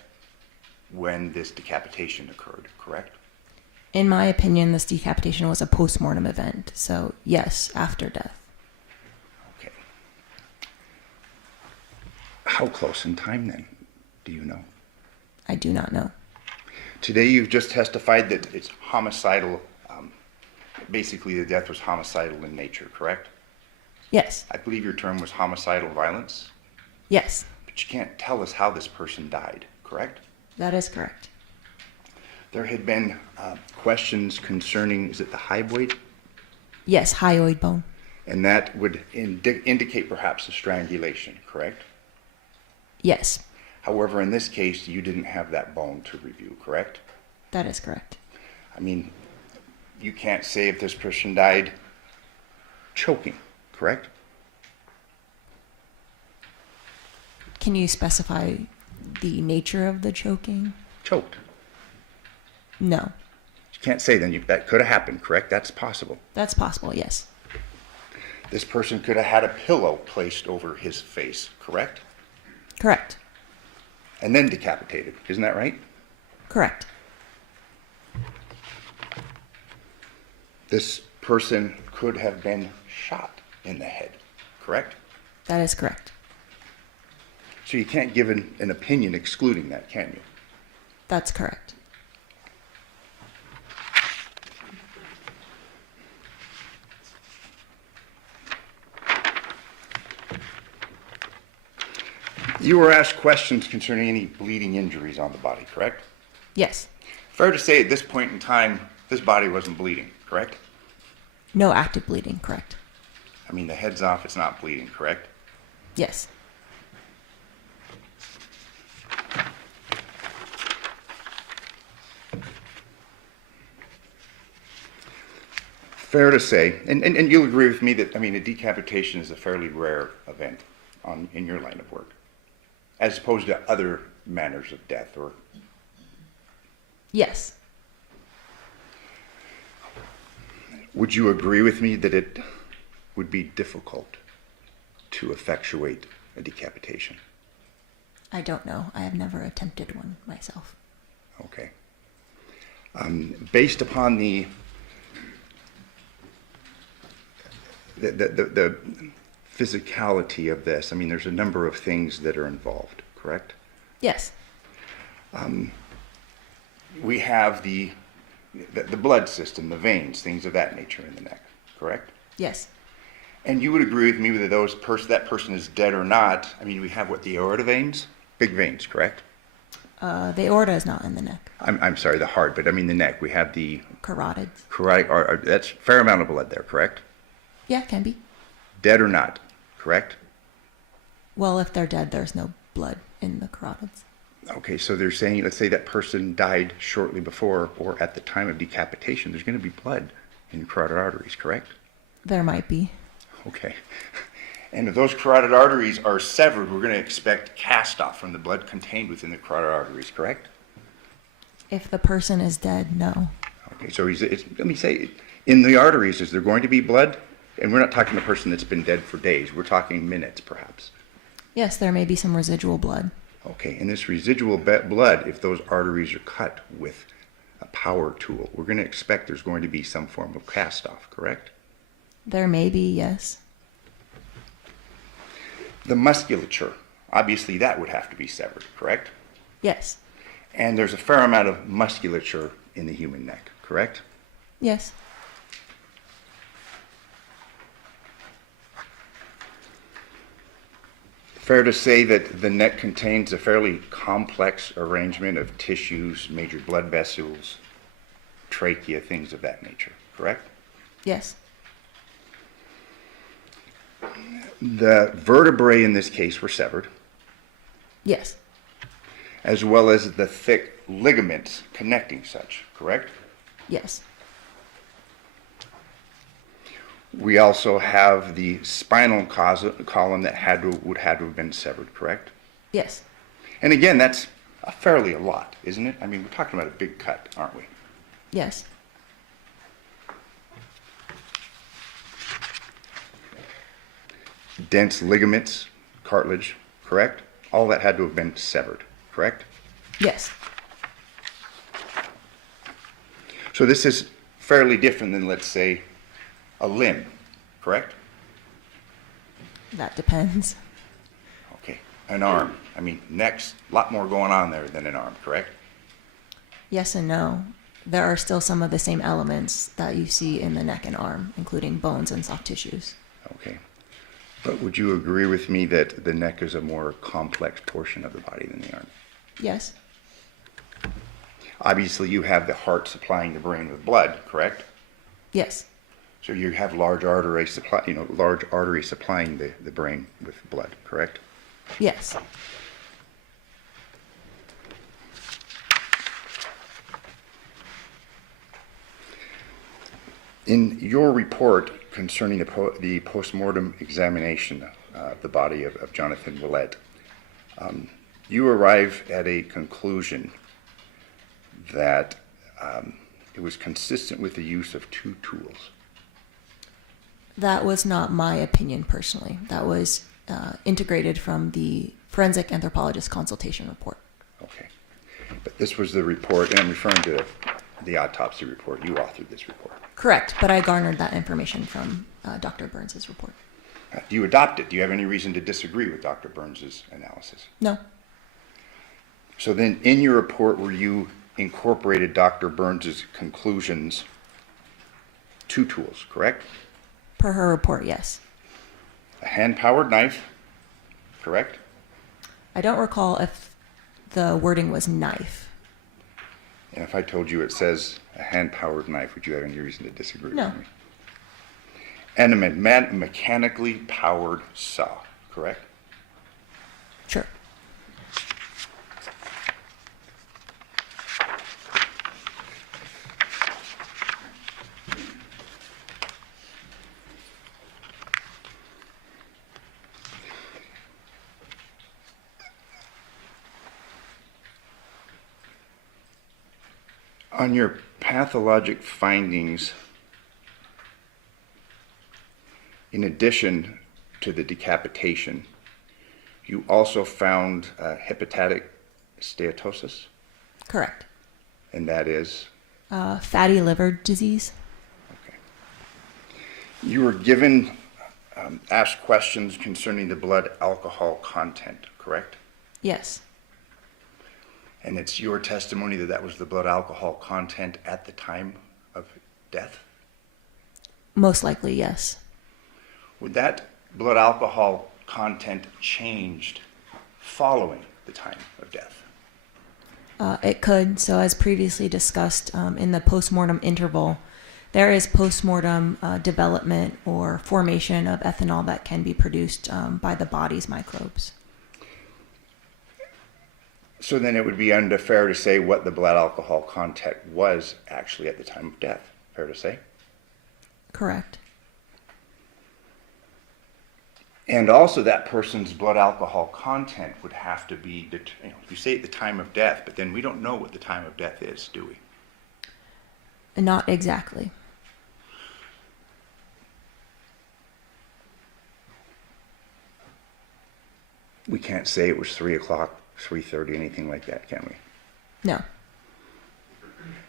when this decapitation occurred, correct? In my opinion, this decapitation was a post-mortem event, so yes, after death. Okay. How close in time then? Do you know? I do not know. Today you've just testified that it's homicidal. Basically the death was homicidal in nature, correct? Yes. I believe your term was homicidal violence, Yes, but you can't tell us how this person died, correct? that is correct. There had been questions concerning, is it the hyboid? Yes, hyoid bone. And that would indicate perhaps a strangulation, correct? Yes. However, in this case, you didn't have that bone to review, correct? That is correct. I mean, you can't say if this person died choking, correct? Can you specify the nature of the choking? Choked. No. You can't say then that could have happened, correct? That's possible. That's possible, yes. This person could have had a pillow placed over his face, correct? Correct. And then decapitated, isn't that right? Correct. This person could have been shot in the head, correct? That is correct. So you can't give an opinion excluding that, can you? That's correct. You were asked questions concerning any bleeding injuries on the body, correct? Yes. Fair to say at this point in time, this body wasn't bleeding, correct? No active bleeding, correct. I mean, the head's off, it's not bleeding, correct? Yes. Fair to say, and you'll agree with me that, I mean, a decapitation is a fairly rare event in your line of work, as opposed to other manners of death, or Yes. would you agree with me that it would be difficult to effectuate a decapitation? I don't know. I have never attempted one myself. Okay. Based upon the physicality of this, I mean, there's a number of things that are involved, correct? Yes. We have the blood system, the veins, things of that nature in the neck, correct? Yes. And you would agree with me whether that person is dead or not. I mean, we have what, the aorta veins? Big veins, correct? The aorta is not in the neck. I'm sorry, the heart, but I mean the neck. We have the Carotids. carotid, that's a fair amount of blood there, correct? Yeah, can be. Dead or not, correct? Well, if they're dead, there's no blood in the carotids. Okay, so they're saying, let's say that person died shortly before or at the time of decapitation, there's going to be blood in carotid arteries, correct? There might be. Okay. And if those carotid arteries are severed, we're going to expect cast off from the blood contained within the carotid arteries, correct? If the person is dead, no. Okay, so let me say, in the arteries, is there going to be blood? And we're not talking a person that's been dead for days. We're talking minutes, perhaps. Yes, there may be some residual blood. Okay, and this residual blood, if those arteries are cut with a power tool, we're going to expect there's going to be some form of cast off, correct? There may be, yes. The musculature, obviously that would have to be severed, correct? Yes. And there's a fair amount of musculature in the human neck, correct? Yes. Fair to say that the neck contains a fairly complex arrangement of tissues, major blood vessels, trachea, things of that nature, correct? Yes. The vertebrae in this case were severed, Yes. as well as the thick ligaments connecting such, correct? Yes. We also have the spinal column that would have to have been severed, correct? Yes. And again, that's fairly a lot, isn't it? I mean, we're talking about a big cut, aren't we? Yes. Dense ligaments, cartilage, correct? All that had to have been severed, correct? Yes. So this is fairly different than, let's say, a limb, correct? That depends. Okay, an arm. I mean, neck's a lot more going on there than an arm, correct? Yes and no. There are still some of the same elements that you see in the neck and arm, including bones and soft tissues. Okay. But would you agree with me that the neck is a more complex portion of the body than the arm? Yes. Obviously, you have the heart supplying the brain with blood, correct? Yes. So you have large arteries supplying the brain with blood, correct? Yes. In your report concerning the postmortem examination of the body of Johnathan Willette, you arrive at a conclusion that it was consistent with the use of 2 tools. That was not my opinion personally. That was integrated from the forensic anthropologist consultation report. Okay. But this was the report, and I'm referring to the autopsy report. You authored this report. Correct, but I garnered that information from Dr. Burns's report. Do you adopt it? Do you have any reason to disagree with Dr. Burns's analysis? No, So then, in your report, where you incorporated Dr. Burns's conclusions, 2 tools, correct? per her report, yes. A hand-powered knife, correct? I don't recall if the wording was knife. And if I told you it says a hand-powered knife, would you have any reason to disagree No. with me? And a mechanically powered saw, correct? Sure. On your pathologic findings, in addition to the decapitation, you also found hepatic steatosis, Correct. and that is, Fatty liver disease. okay. You were given, asked questions concerning the blood alcohol content, correct? Yes. And it's your testimony that that was the blood alcohol content at the time of death? Most likely, yes. Would that blood alcohol content changed following the time of death? It could. So, as previously discussed in the postmortem interval, there is postmortem development or formation of ethanol that can be produced by the body's microbes. So then it would be unfair to say what the blood alcohol content was actually at the time of death. Fair to say? Correct. And also that person's blood alcohol content would have to be, you say at the time of death, but then we don't know what the time of death is, do we? Not exactly. We can't say it was 3 o'clock, 3:30, anything like that, can we? No.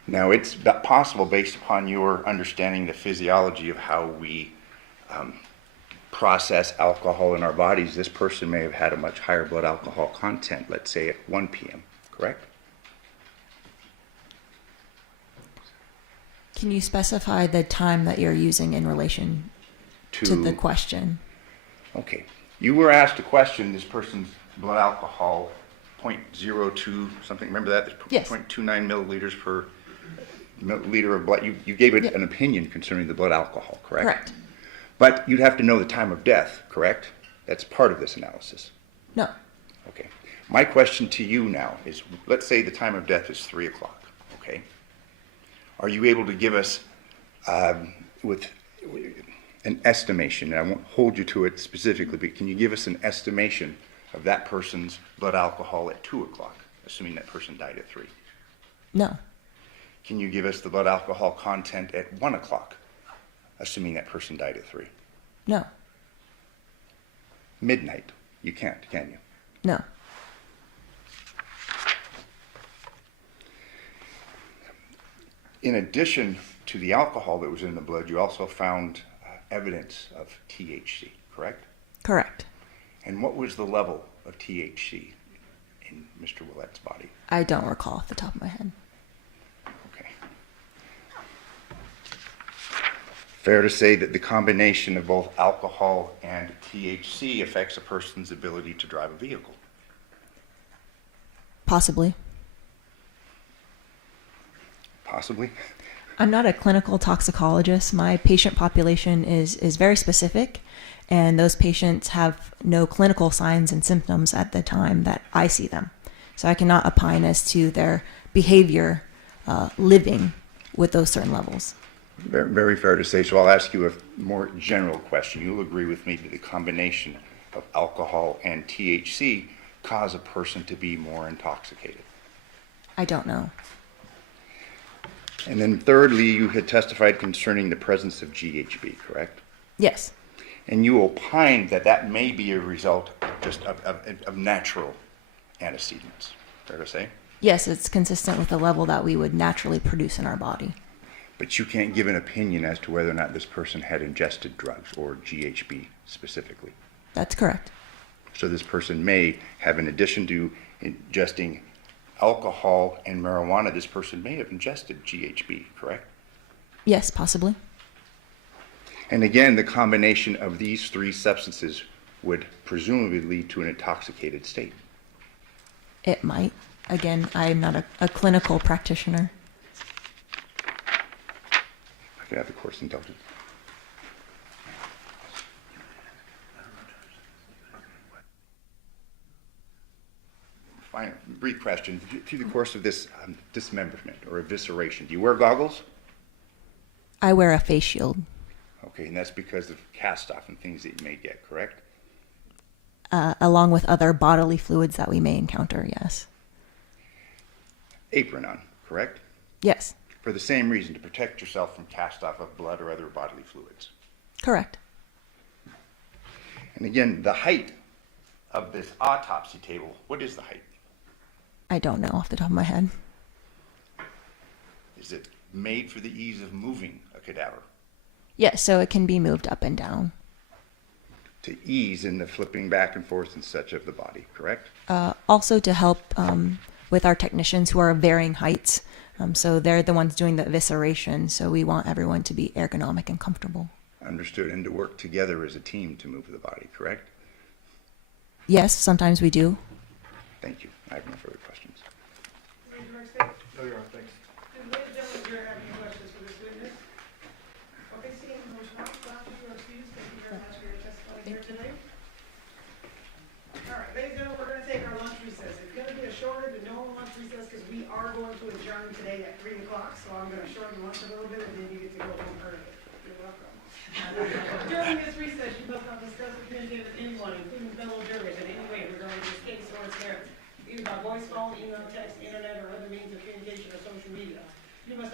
Now, it's possible, based upon your understanding the physiology of how we process alcohol in our bodies, this person may have had a much higher blood alcohol content, let's say at 1 p.m., correct? Can you specify the time that you're using in relation to the question? Okay. You were asked a question, this person's blood alcohol, 0.02 something, remember that? Yes. 0.29 milliliters per liter of blood. You gave it an opinion concerning the blood alcohol, correct? Correct. But you'd have to know the time of death, correct? That's part of this analysis. No. Okay. My question to you now is, let's say the time of death is 3 o'clock, okay? Are you able to give us with an estimation, and I won't hold you to it specifically, but can you give us an estimation of that person's blood alcohol at 2 o'clock, assuming that person died at 3? No. Can you give us the blood alcohol content at 1 o'clock, assuming that person died at 3? No. Midnight, you can't, can you? No. In addition to the alcohol that was in the blood, you also found evidence of THC, correct? Correct. And what was the level of THC in Mr. Willette's body? I don't recall off the top of my head. Okay. Fair to say that the combination of both alcohol and THC affects a person's ability to drive a vehicle? Possibly. Possibly. I'm not a clinical toxicologist. My patient population is very specific, and those patients have no clinical signs and symptoms at the time that I see them. So I cannot opine as to their behavior living with those certain levels. Very fair to say. So I'll ask you a more general question. You'll agree with me that the combination of alcohol and THC cause a person to be more intoxicated. I don't know. And then thirdly, you had testified concerning the presence of GHB, correct? Yes. And you opined that that may be a result just of natural antecedents. Fair to say? Yes, it's consistent with the level that we would naturally produce in our body. But you can't give an opinion as to whether or not this person had ingested drugs or GHB specifically. That's correct. So this person may have, in addition to ingesting alcohol and marijuana, this person may have ingested GHB, correct? Yes, possibly. And again, the combination of these three substances would presumably lead to an intoxicated state. It might. Again, I'm not a clinical practitioner. I could have the court's indulgence. Final, brief question. Through the course of this dismemberment or evisceration, do you wear goggles? I wear a face shield. Okay, and that's because of cast-off and things that you may get, correct? Along with other bodily fluids that we may encounter, yes. Apron on, correct? Yes, For the same reason, to protect yourself from cast-off of blood or other bodily fluids. correct. And again, the height of this autopsy table, what is the height? I don't know off the top of my head. Is it made for the ease of moving a cadaver? Yes, so it can be moved up and down. To ease in the flipping back and forth and such of the body, correct? Also to help with our technicians who are of varying heights. So they're the ones doing the evisceration, so we want everyone to be ergonomic and comfortable. Understood, and to work together as a team to move the body, correct? Yes, sometimes we do. Thank you. I have no further questions. No, you're on, thanks. Ladies and gentlemen, do you have any questions for this witness? Okay, seeing no response, doctor, you are excused. Thank you very much for your testimony here tonight. All right, ladies and gentlemen, we're gonna take our lunch recess. It's gonna be a shorter than normal lunch recess because we are going to adjourn today at 3 o'clock. So I'm gonna shorten the lunch a little bit and then you get to go home early. You're welcome. During this recess, you must not discuss or communicate with anyone, including fellow jurors, in any way regarding this case or its merits, either by voice, phone, email, text, internet, or other means of communication or social media. You must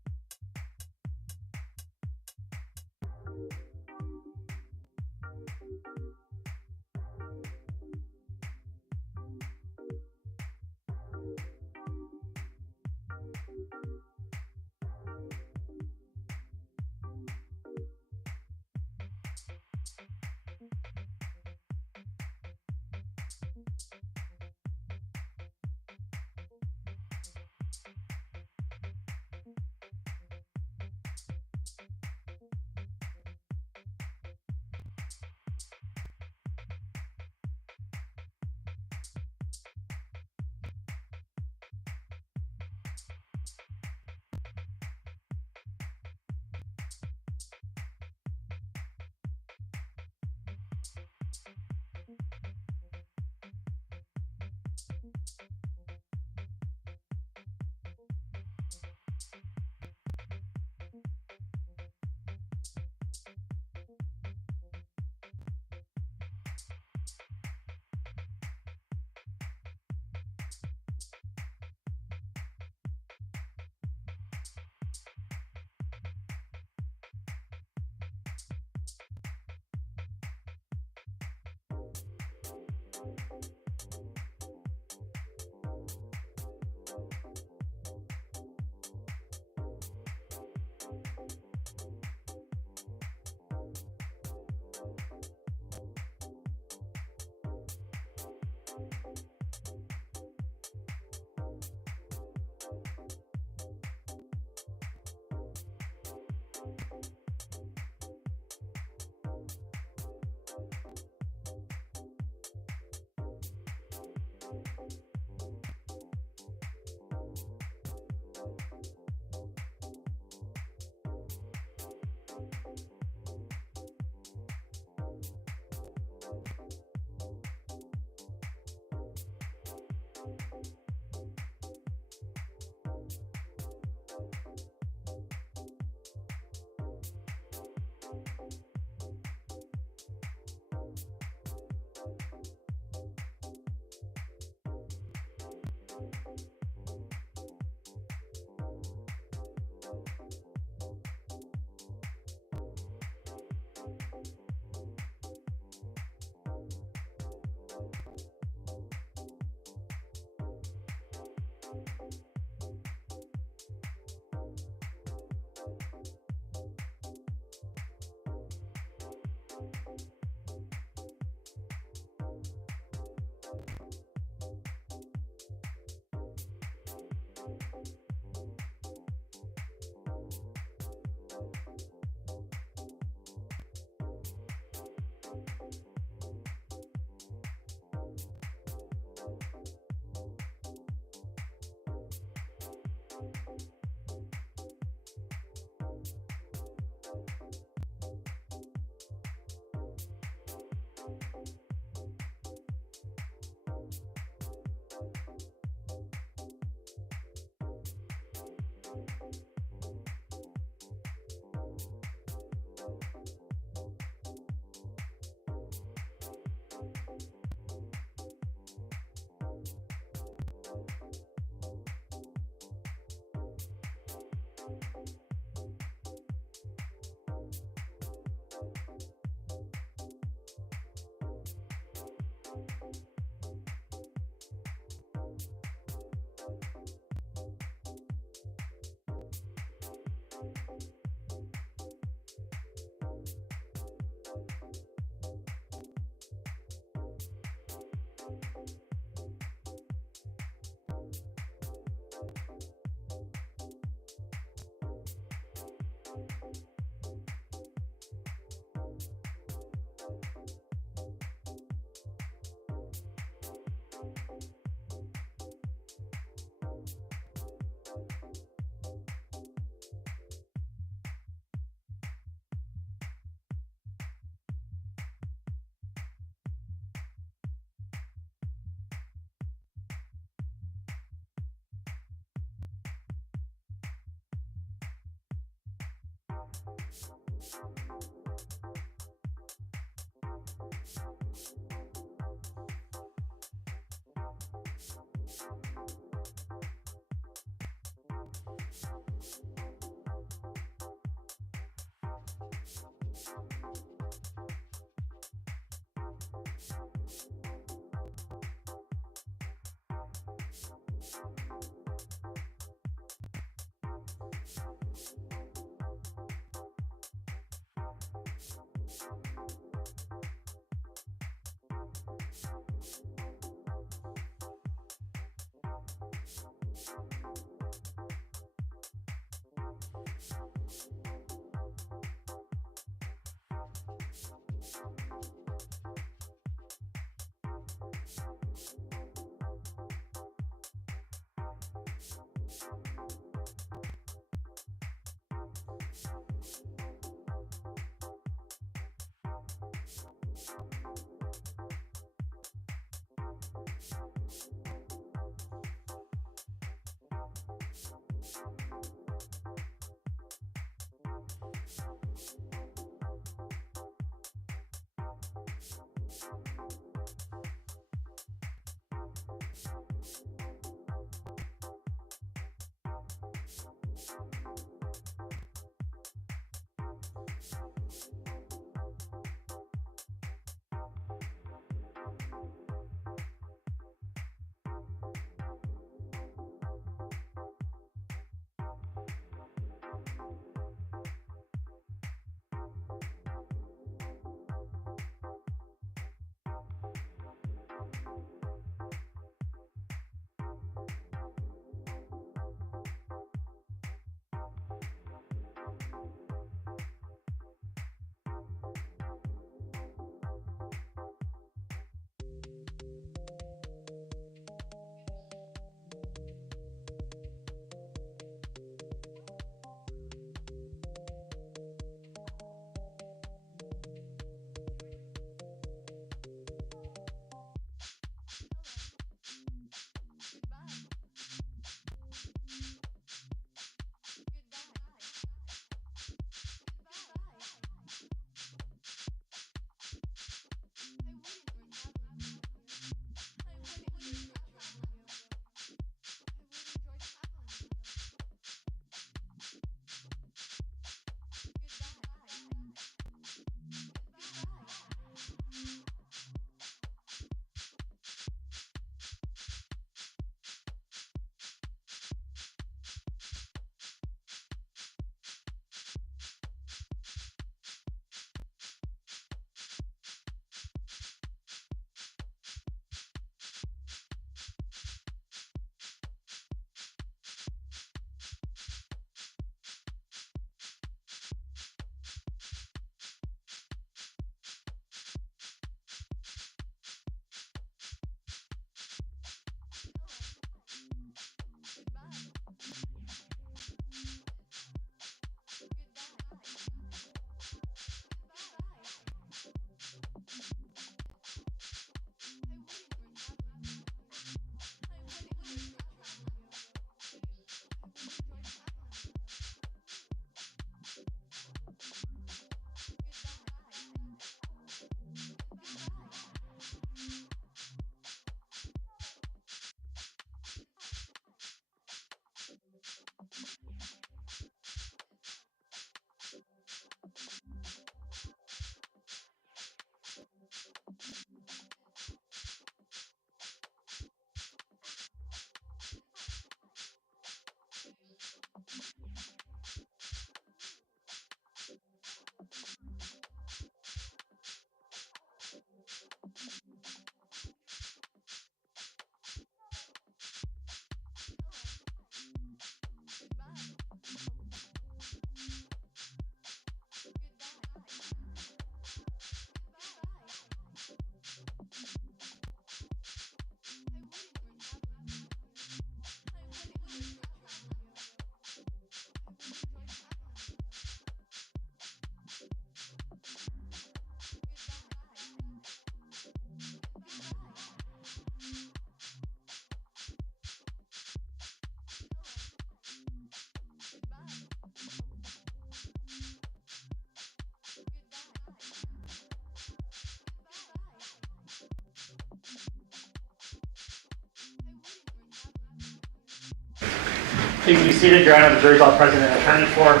Please be seated. Your Honor, the jury's all present and attorney for.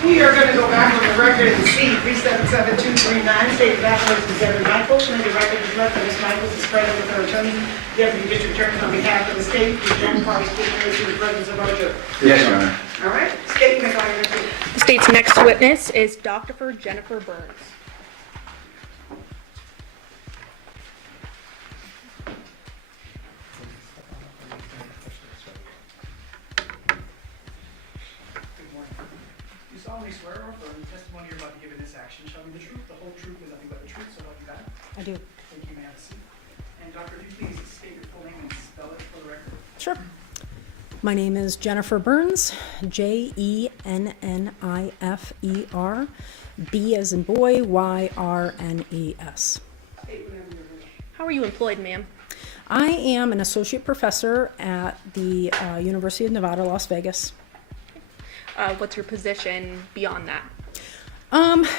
We are going to go back on the record and see 377-239, State of Analyst is Devyn Michaels. May the record reflect that Ms. Michaels is present with her attorney, Deputy District Attorney on behalf of the state. Please don't call this witness to the presence of our jury. Yes, Your Honor. All right, state, you may call your next witness. The state's next witness is Dr. Jennifer Burns. Good morning. You solemnly swear or affirm the testimony you're about to give in this action shall be the truth, the whole truth, and nothing but the truth, so help you God? I do. Thank you, may I have a seat? And doctor, if you please state your full name and spell it for the record. Sure. My name is Jennifer Burns, Jennifer, B as in boy, Yrnes. How are you employed, ma'am? I am an associate professor at the University of Nevada, Las Vegas. What's your position beyond that?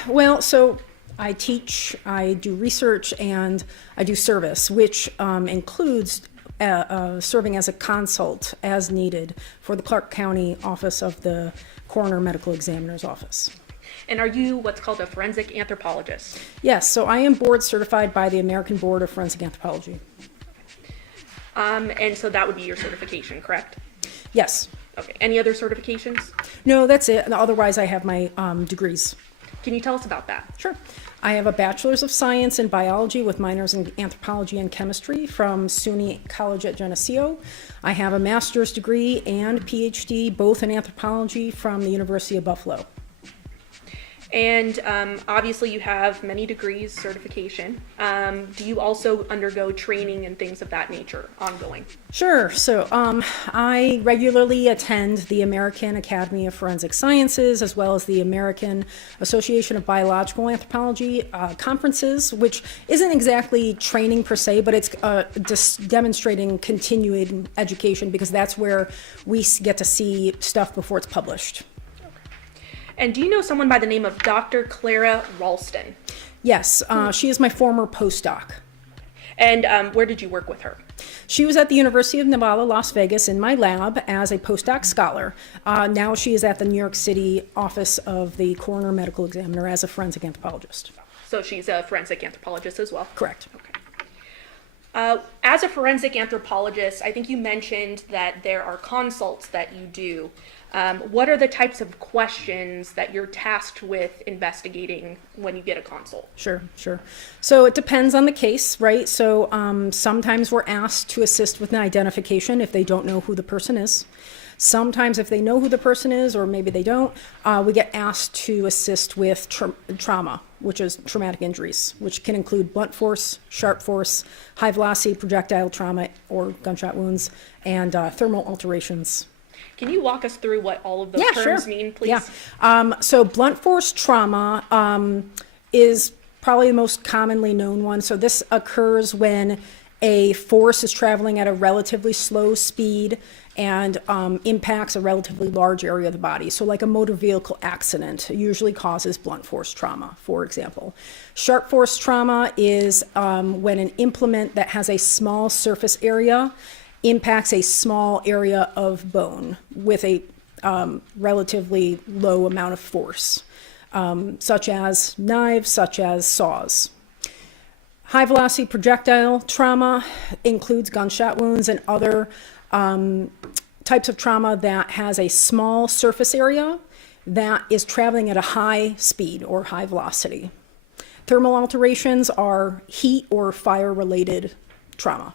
Well, so I teach, I do research, and I do service, which includes serving as a consult as needed for the Clark County Office of the Coroner Medical Examiner's Office. And are you what's called a forensic anthropologist? Yes, so I am board certified by the American Board of Forensic Anthropology. And so that would be your certification, correct? Yes. Okay. Any other certifications? No, that's it. Otherwise, I have my degrees. Can you tell us about that? Sure. I have a Bachelor's of Science in Biology with minors in Anthropology and Chemistry from SUNY College at Geneseo. I have a master's degree and PhD, both in anthropology from the University of Buffalo. And obviously you have many degrees, certification. Do you also undergo training and things of that nature ongoing? Sure. So I regularly attend the American Academy of Forensic Sciences as well as the American Association of Biological Anthropology conferences, which isn't exactly training per se, but it's just demonstrating continuing education because that's where we get to see stuff before it's published. And do you know someone by the name of Dr. Clara Ralston? Yes, she is my former postdoc. And where did you work with her? She was at the University of Nevada, Las Vegas in my lab as a postdoc scholar. Now she is at the New York City office of the Coroner Medical Examiner as a forensic anthropologist. So she's a forensic anthropologist as well? Correct. Okay. As a forensic anthropologist, I think you mentioned that there are consults that you do. What are the types of questions that you're tasked with investigating when you get a consult? Sure. So it depends on the case, right? So sometimes we're asked to assist with an identification if they don't know who the person is. Sometimes if they know who the person is, or maybe they don't, we get asked to assist with trauma, which is traumatic injuries, which can include blunt force, sharp force, high velocity projectile trauma or gunshot wounds, and thermal alterations. Can you walk us through what all of those terms mean, please? Yeah. So blunt force trauma is probably the most commonly known one. So this occurs when a force is traveling at a relatively slow speed and impacts a relatively large area of the body. So like a motor vehicle accident usually causes blunt force trauma, for example. Sharp force trauma is when an implement that has a small surface area impacts a small area of bone with a relatively low amount of force, such as knives, such as saws. High velocity projectile trauma includes gunshot wounds and other types of trauma that has a small surface area that is traveling at a high speed or high velocity. Thermal alterations are heat or fire related trauma.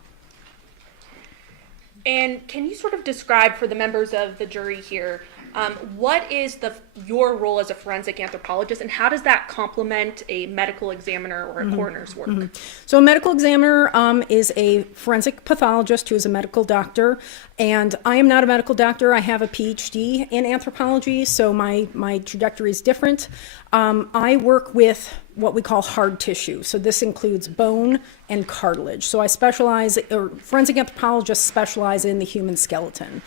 And can you sort of describe for the members of the jury here, what is your role as a forensic anthropologist, and how does that complement a medical examiner or a coroner's work? So a medical examiner is a forensic pathologist who is a medical doctor, and I am not a medical doctor. I have a PhD in anthropology, so my trajectory is different. I work with what we call hard tissue. So this includes bone and cartilage. So forensic anthropologists specialize in the human skeleton.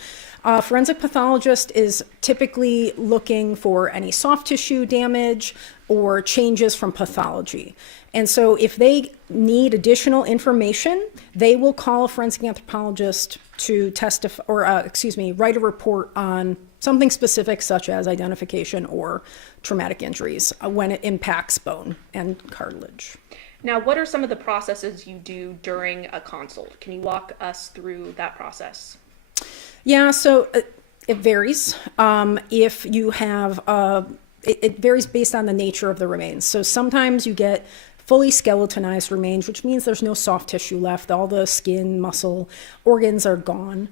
Forensic pathologist is typically looking for any soft tissue damage, or changes from pathology. And so if they need additional information, they will call a forensic anthropologist to testify, or write a report on something specific such as identification or traumatic injuries when it impacts bone and cartilage. Now, what are some of the processes you do during a consult? Can you walk us through that process? Yeah, so it varies. If you have, it varies based on the nature of the remains. So sometimes you get fully skeletonized remains, which means there's no soft tissue left. All the skin, muscle, organs are gone.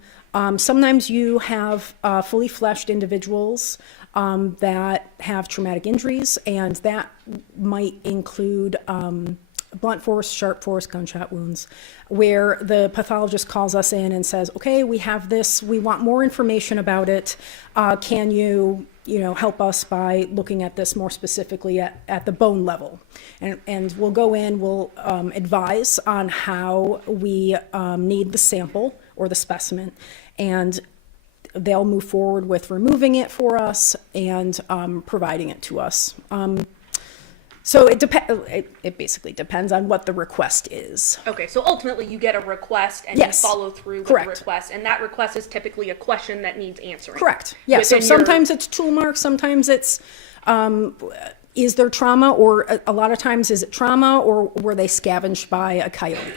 Sometimes you have fully fleshed individuals that have traumatic injuries, and that might include blunt force, sharp force, gunshot wounds, where the pathologist calls us in and says, okay, we have this, we want more information about it. Can you help us by looking at this more specifically at the bone level? And we'll go in, we'll advise on how we need the sample or the specimen, and they'll move forward with removing it for us and providing it to us. So it basically depends on what the request is. Okay, so ultimately you get a request and Yes. you follow through with Correct. the request, and that request is typically a question that needs answering. Correct. Yeah. So Within your- sometimes it's tool marks, sometimes it's is there trauma, or a lot of times is it trauma, or were they scavenged by a coyote?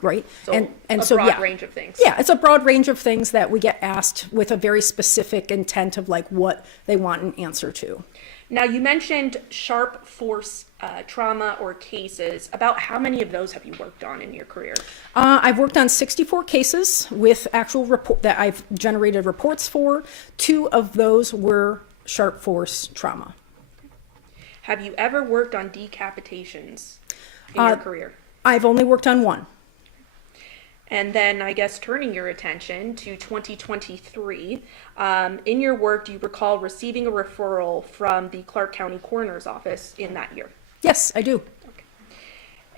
Right. So a broad range of things. Yeah, it's a broad range of things that we get asked with a very specific intent of like what they want an answer to. Now, you mentioned sharp force trauma or cases. About how many of those have you worked on in your career? I've worked on 64 cases with actual report that I've generated reports for. 2 of those were sharp force trauma. Have you ever worked on decapitations in your career? I've only worked on 1. And then, I guess, turning your attention to 2023, in your work, do you recall receiving a referral from the Clark County Coroner's Office in that year? Yes, I do. Okay.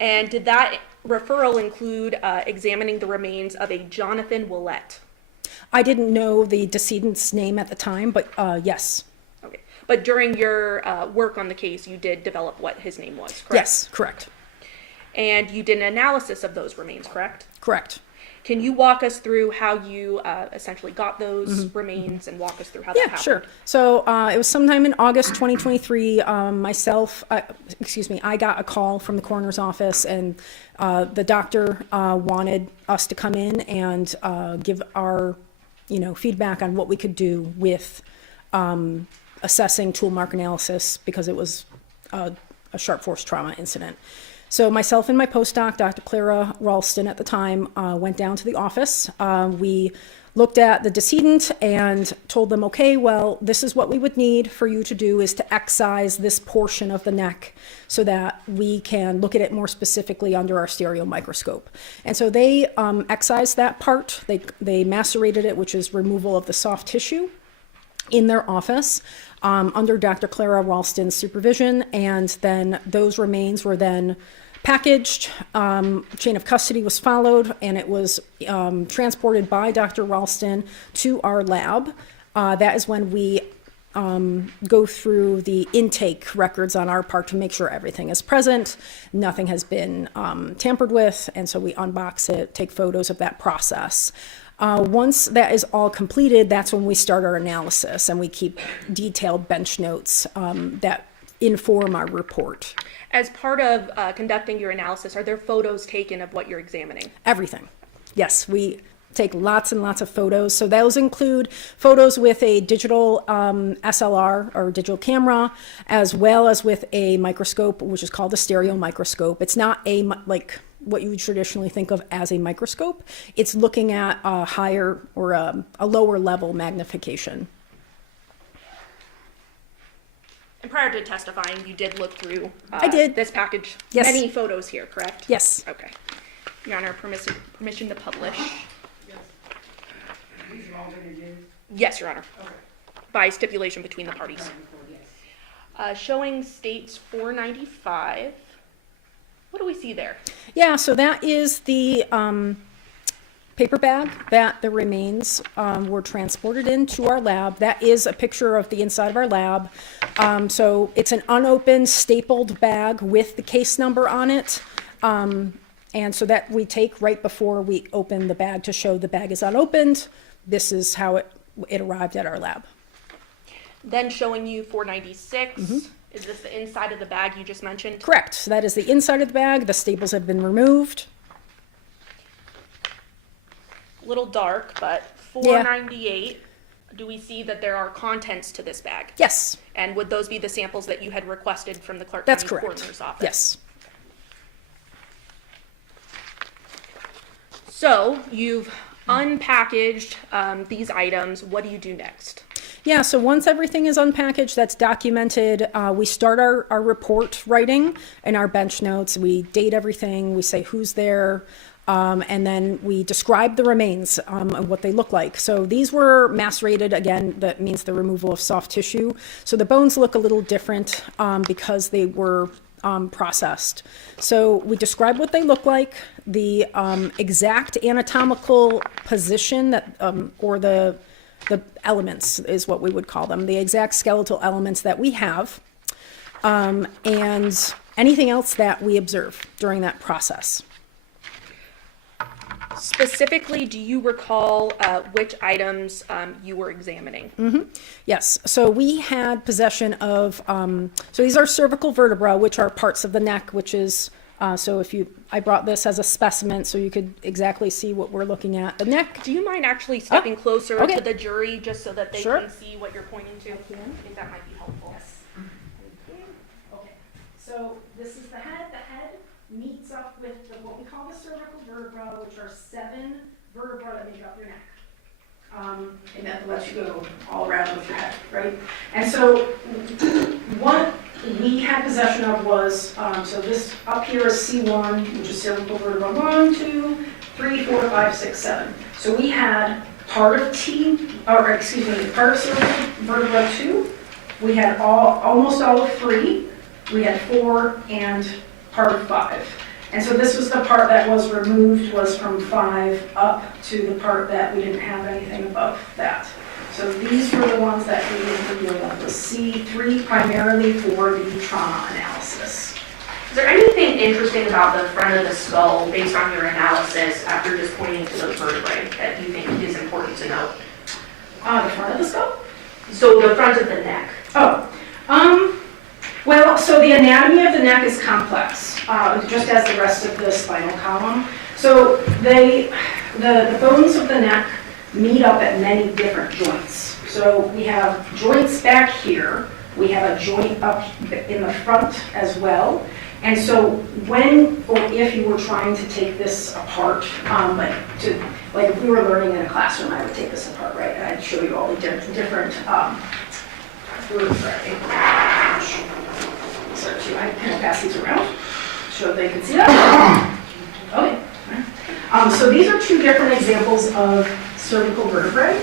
And did that referral include examining the remains of a Johnathan Willette? I didn't know the decedent's name at the time, but yes. Okay. But during your work on the case, you did develop what his name was, correct? Yes, correct. And you did an analysis of those remains, correct? Correct. Can you walk us through how you essentially got those remains and walk us through how that happened? Sure. So it was sometime in August 2023. I got a call from the coroner's office, and the doctor wanted us to come in and give our, feedback on what we could do with assessing tool mark analysis, because it was a sharp force trauma incident. So myself and my postdoc, Dr. Clara Ralston at the time, went down to the office. We looked at the decedent and told them, okay, well, this is what we would need for you to do, is to excise this portion of the neck so that we can look at it more specifically under our stereo microscope. And so they excised that part. They macerated it, which is removal of the soft tissue, in their office under Dr. Clara Ralston's supervision, and then those remains were then packaged, chain of custody was followed, and it was transported by Dr. Ralston to our lab. That is when we go through the intake records on our part to make sure everything is present, nothing has been tampered with, and so we unbox it, take photos of that process. Once that is all completed, that's when we start our analysis, and we keep detailed bench notes that inform our report. As part of conducting your analysis, are there photos taken of what you're examining? Everything. Yes, we take lots and lots of photos. So those include photos with a digital SLR or digital camera, as well as with a microscope, which is called a stereo microscope. It's not like what you would traditionally think of as a microscope. It's looking at a higher or a lower level magnification. And prior to testifying, you did look through I did. This package. Yes. Many photos here, correct? Yes. Okay. Your Honor, permission to publish. Yes, Your Honor. Okay. By stipulation between the parties. Showing states 495. What do we see there? Yeah, so that is the paper bag that the remains were transported into our lab. That is a picture of the inside of our lab. So it's an unopened, stapled bag with the case number on it. And so that we take right before we open the bag to show the bag is unopened. This is how it arrived at our lab. Then showing you 496. Is this the inside of the bag you just mentioned? Correct. So that is the inside of the bag. The staples have been removed. A little dark, but 498. Do we see that there are contents to this bag? Yes. And would those be the samples that you had requested from the Clark That's County correct. Coroner's Office? Yes. So you've unpackaged these items. What do you do next? Yeah, so once everything is unpackaged, that's documented, we start our report writing and our bench notes. We date everything, we say who's there, and then we describe the remains and what they look like. So these were macerated, again, that means the removal of soft tissue. So the bones look a little different because they were processed. So we describe what they look like, the exact anatomical position that, or the elements is what we would call them, the exact skeletal elements that we have, and anything else that we observe during that process. Specifically, do you recall which items you were examining? Yes, so we had possession of, so these are cervical vertebrae, which are parts of the neck, which is, so I brought this as a specimen so you could exactly see what we're looking at. The neck. Do you mind actually stepping closer okay. to the jury just so that they Sure. can see what you're pointing to? I think that might be helpful. Yes. Okay, so this is the head. The head meets up with what we call the cervical vertebrae, which are 7 vertebrae that make up your neck. And that lets you go all around with your head, right? And so what we had possession of was, so this up here is C1, which is cervical vertebra 1, 2, 3, 4, 5, 6, 7. So we had part of part of cervical vertebra 2. We had almost all of 3. We had 4 and part of 5. And so this was the part that was removed, was from 5 up to the part that we didn't have anything above that. So these were the ones that we were dealing with C3 primarily for the trauma analysis. Is there anything interesting about the front of the skull based on your analysis after just pointing to those vertebrae that you think is important to note? The front of the skull? So the front of the neck. Well, so the anatomy of the neck is complex, just as the rest of the spinal column. So the bones of the neck meet up at many different joints. So we have joints back here. We have a joint up in the front as well. And so when or if you were trying to take this apart, like if we were learning in a classroom, I would take this apart, right? And I'd show you all the different I kind of pass these around so they can see that. Okay. So these are 2 different examples of cervical vertebrae.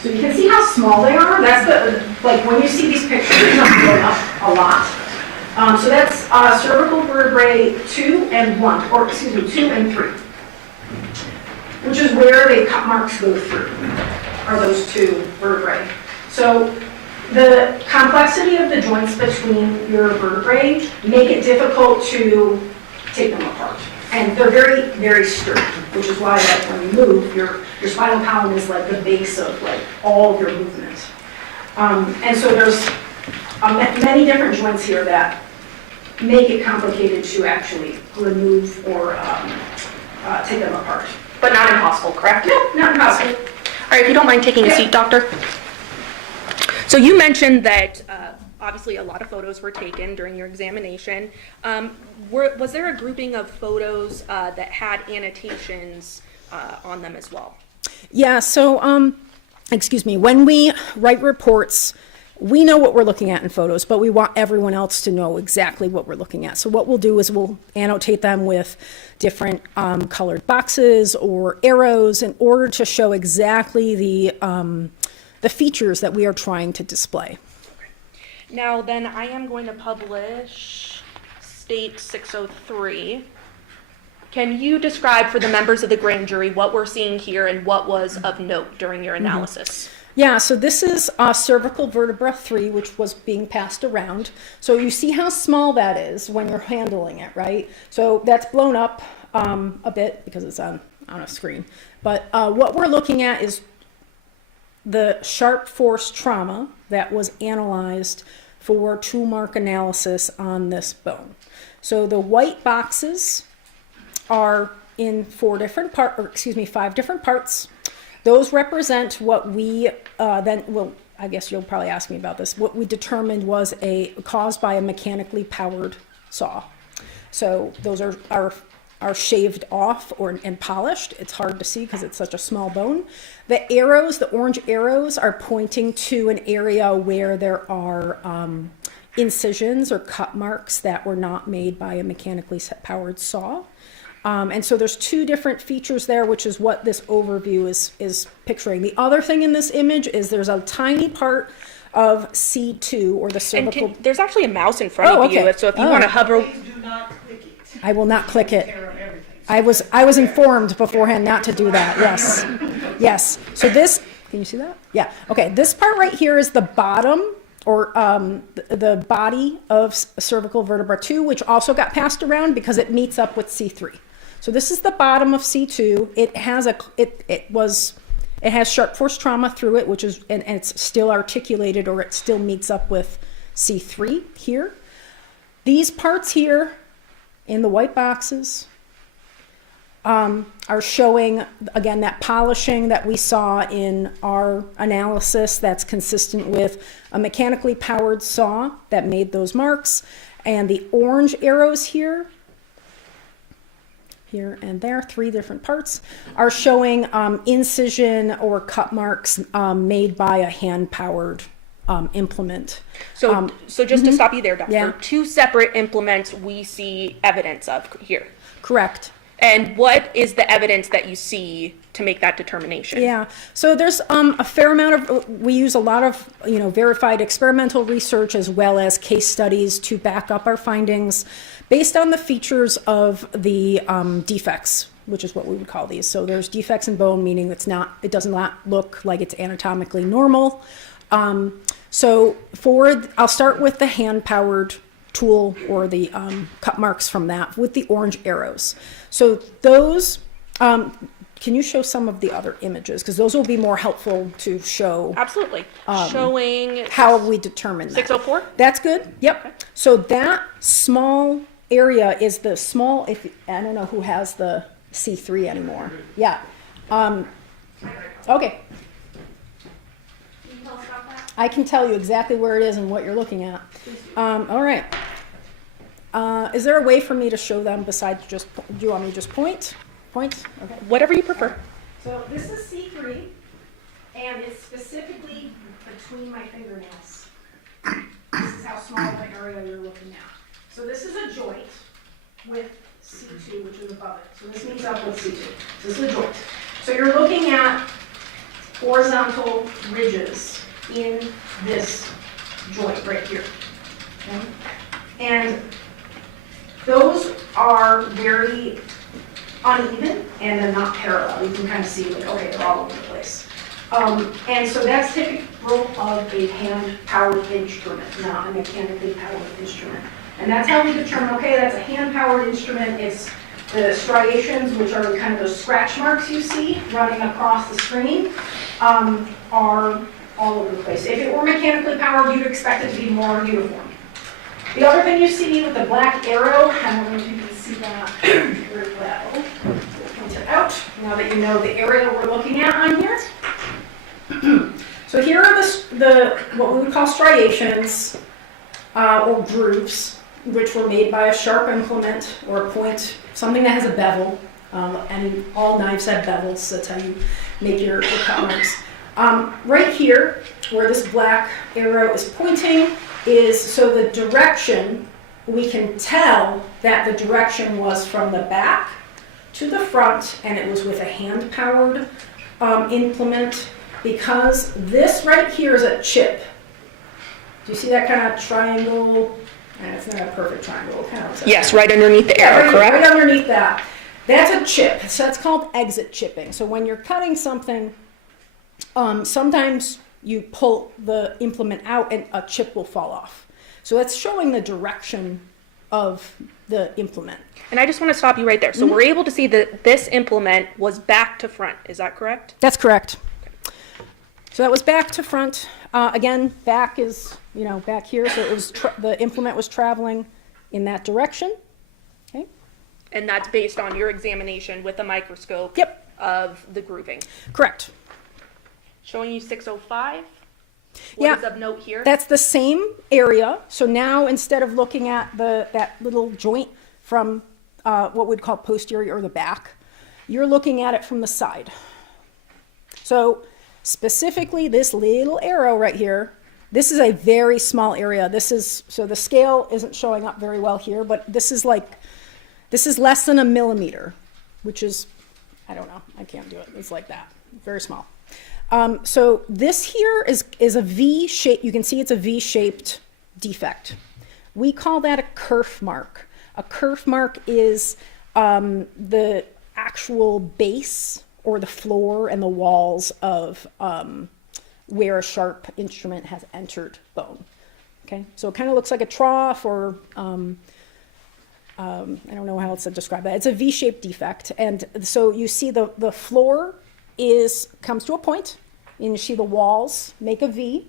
So you can see how small they are. That's when you see these pictures, they're not going up a lot. So that's cervical vertebrae 2 and 1, or excuse me, 2 and 3, which is where the cut marks go through, are those 2 vertebrae. So the complexity of the joints between your vertebrae make it difficult to take them apart. And they're very, very sturdy, which is why when you move, your spinal column is like the base of all of your movement. And so there's many different joints here that make it complicated to actually remove or take them apart. But not impossible, correct? No, not impossible. All right, if you don't mind taking a seat, doctor. So you mentioned that obviously a lot of photos were taken during your examination. Was there a grouping of photos that had annotations on them as well? Yeah, so, when we write reports, we know what we're looking at in photos, but we want everyone else to know exactly what we're looking at. So what we'll do is we'll annotate them with different colored boxes or arrows in order to show exactly the features that we are trying to display. Now then I am going to publish State 603. Can you describe for the members of the grand jury what we're seeing here and what was of note during your analysis? Yeah, so this is cervical vertebra 3, which was being passed around. So you see how small that is when you're handling it, right? So that's blown up a bit because it's on a screen. But what we're looking at is the sharp force trauma that was analyzed for tool mark analysis on this bone. So the white boxes are in 5 different parts. Those represent what we I guess you'll probably ask me about this, what we determined was caused by a mechanically powered saw. So those are shaved off and polished. It's hard to see because it's such a small bone. The arrows, the orange arrows, are pointing to an area where there are incisions or cut marks that were not made by a mechanically powered saw. And so there's 2 different features there, which is what this overview is picturing. The other thing in this image is there's a tiny part of C2 or the cervical. And there's actually a mouse in front of you, so if you want to hover. Do not click it. I will not click it. I was informed beforehand not to do that. Yes. Yes. So this, can you see that? Yeah. Okay. This part right here is the bottom or the body of cervical vertebra 2, which also got passed around because it meets up with C3. So this is the bottom of C2. It has it has sharp force trauma through it, which is and it's still articulated, or it still meets up with C3 here. These parts here in the white boxes are showing, again, that polishing that we saw in our analysis that's consistent with a mechanically powered saw that made those marks. And the orange arrows here and there, 3 different parts, are showing incision or cut marks made by a hand-powered implement. So just to stop you there, Doctor, yeah. 2 separate implements we see evidence of here. Correct. And what is the evidence that you see to make that determination? Yeah, so there's a fair amount of, we use a lot of, verified experimental research as well as case studies to back up our findings based on the features of the defects, which is what we would call these. So there's defects in bone, meaning it does not look like it's anatomically normal. So I'll start with the hand-powered tool or the cut marks from that with the orange arrows. So those, can you show some of the other images? Because those will be more helpful to show. Absolutely. Showing how we determine that. 604? That's good. Yep. Okay. So that small area is the small, I don't know who has the C3 anymore. Yeah. Okay. I can tell you exactly where it is and what you're looking at. All right. Is there a way for me to show them besides just, do you want me to just point? Point? Okay. Whatever you prefer. So this is C3, and it's specifically between my fingernails. This is how small the area you're looking at. So this is a joint with C2, which is above it. So this means up with C2. So this is a joint. So you're looking at horizontal ridges in this joint right here. Okay? And those are very uneven and they're not parallel. You can kind of see, like, okay, they're all over the place. And so that's typical of a hand-powered instrument, not a mechanically powered instrument. And that's how we determine, okay, that's a hand-powered instrument. It's the striations, which are kind of those scratch marks you see running across the screen, are all over the place. If it were mechanically powered, you'd expect it to be more uniform. The other thing you see with the black arrow, I don't know if you can see that very well. Point it out now that you know the area we're looking at on here. So here are the what we would call striations or grooves, which were made by a sharp implement or a point, something that has a bevel. And all knives have bevels. That's how you make your cut marks. Right here, where this black arrow is pointing, is so the direction, we can tell that the direction was from the back to the front, and it was with a hand-powered implement, because this right here is a chip. Do you see that kind of triangle? And it's not a perfect triangle. Kind of yes, right underneath the arrow, correct? Right underneath that. That's a chip. So that's called exit chipping. So when you're cutting something, sometimes you pull the implement out and a chip will fall off. So it's showing the direction of the implement. And I just want to stop you right there. So we're able to see that this implement was back to front. Is that correct? That's correct. So that was back to front. Again, back is, back here. So it was the implement was traveling in that direction. Okay. And that's based on your examination with a microscope Yep. of the grooving. Correct. Showing you 605. Yeah. What is of note here? That's the same area. So now instead of looking at that little joint from what we'd call posterior or the back, you're looking at it from the side. So specifically this little arrow right here, this is a very small area. So the scale isn't showing up very well here, but this is less than a millimeter, which is, I don't know, I can't do it. It's like that, very small. So this here is a V shape. You can see it's a V-shaped defect. We call that a kerf mark. A kerf mark is the actual base or the floor and the walls of where a sharp instrument has entered bone. Okay, so it kind of looks like a trough or I don't know how else to describe that. It's a V-shaped defect, and so you see the floor comes to a point, and you see the walls make a V.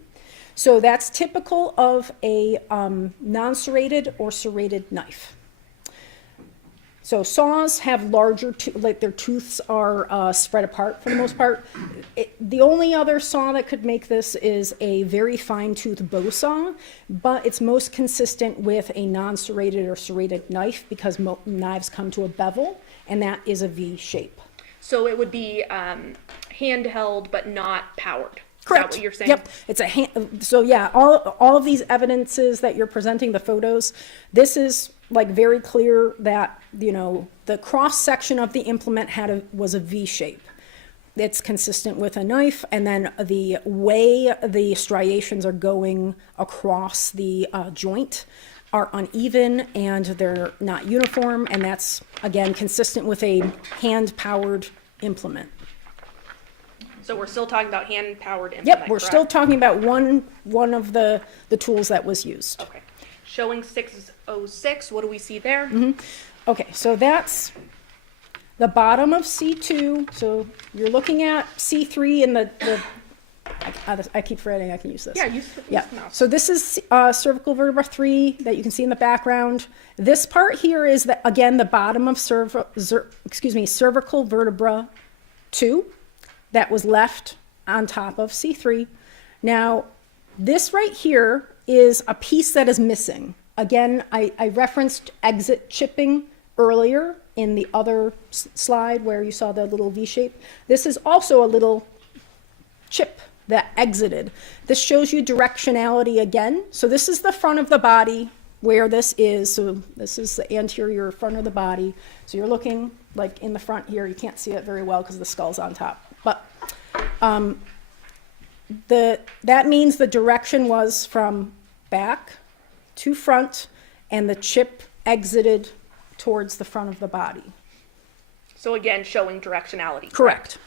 So that's typical of a non-serrated or serrated knife. So saws have larger, their tooths are spread apart for the most part. The only other saw that could make this is a very fine tooth bow saw, but it's most consistent with a non-serrated or serrated knife because knives come to a bevel, and that is a V shape. So it would be handheld but not powered. Correct. Is that what you're saying? Yep. It's a hand. So yeah, all of these evidences that you're presenting, the photos, this is like very clear that the cross section of the implement was a V shape. It's consistent with a knife, and then the way the striations are going across the joint are uneven and they're not uniform, and that's again consistent with a hand-powered implement. So we're still talking about hand-powered implement. Yep, we're correct? still talking about one of the tools that was used. Okay. Showing 606, what do we see there? Okay, so that's the bottom of C2. So you're looking at C3 in I keep forgetting I can use this. Yeah, use Yeah. the mouse. So this is cervical vertebra 3 that you can see in the background. This part here is again the bottom of cervical vertebra 2 that was left on top of C3. Now, this right here is a piece that is missing. Again, I referenced exit chipping earlier in the other slide where you saw the little V shape. This is also a little chip that exited. This shows you directionality again. So this is the front of the body where this is. So this is the anterior front of the body. So you're looking like in the front here. You can't see it very well because the skull's on top. But that means the direction was from back to front, and the chip exited towards the front of the body. So again, showing directionality. Correct.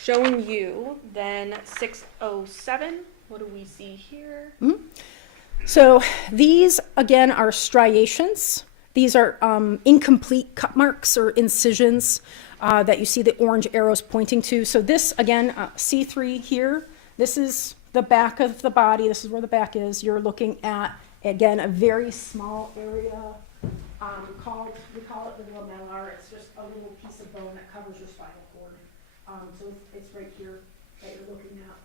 Showing you then 607. What do we see here? So these again are striations. These are incomplete cut marks or incisions that you see the orange arrows pointing to. So this again, C3 here, this is the back of the body. This is where the back is. You're looking at, again, a very small area we call it the lamellar. It's just a little piece of bone that covers your spinal cord. So it's right here that you're looking at.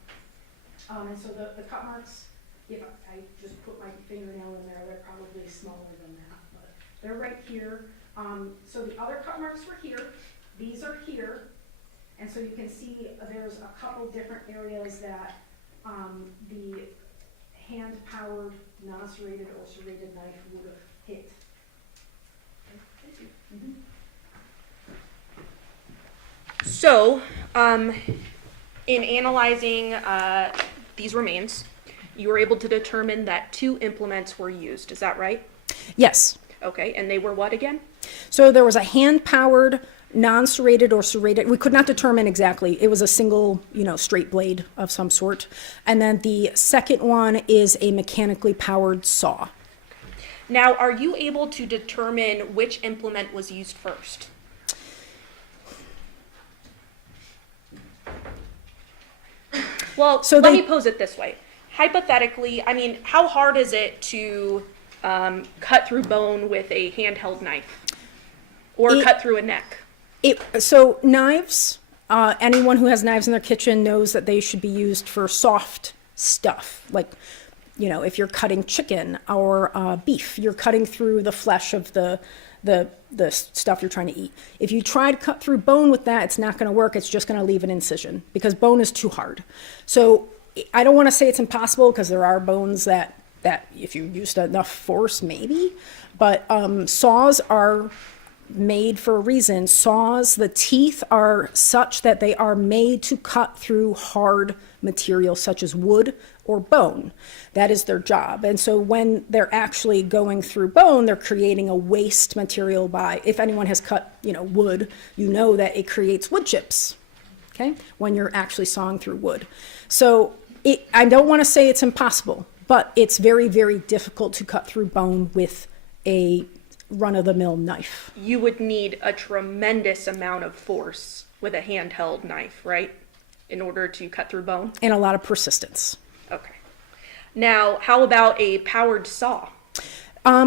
And so the cut marks, if I just put my fingernail in there, they're probably smaller than that, but they're right here. So the other cut marks were here. These are here. And so you can see there's a couple different areas that the hand-powered, non-serrated or serrated knife would have hit. So, in analyzing these remains, you were able to determine that 2 implements were used. Is that right? Yes. Okay, and they were what again? So there was a hand-powered, non-serrated or serrated. We could not determine exactly. It was a single, straight blade of some sort. And then the second one is a mechanically powered saw. Now, are you able to determine which implement was used first? Well, So let they- me pose it this way. Hypothetically, how hard is it to cut through bone with a handheld knife? Or cut through a neck? So knives, anyone who has knives in their kitchen knows that they should be used for soft stuff. Like, if you're cutting chicken or beef, you're cutting through the flesh of the stuff you're trying to eat. If you try to cut through bone with that, it's not going to work. It's just going to leave an incision because bone is too hard. So I don't want to say it's impossible because there are bones that if you used enough force, maybe. But saws are made for a reason. Saws, the teeth are such that they are made to cut through hard material such as wood or bone. That is their job. And so when they're actually going through bone, they're creating a waste material by, if anyone has cut, wood, that it creates wood chips, okay, when you're actually sawing through wood. So I don't want to say it's impossible, but it's very, very difficult to cut through bone with a run-of-the-mill knife. You would need a tremendous amount of force with a handheld knife, right? In order to cut through bone? And a lot of persistence. Okay. Now, how about a powered saw?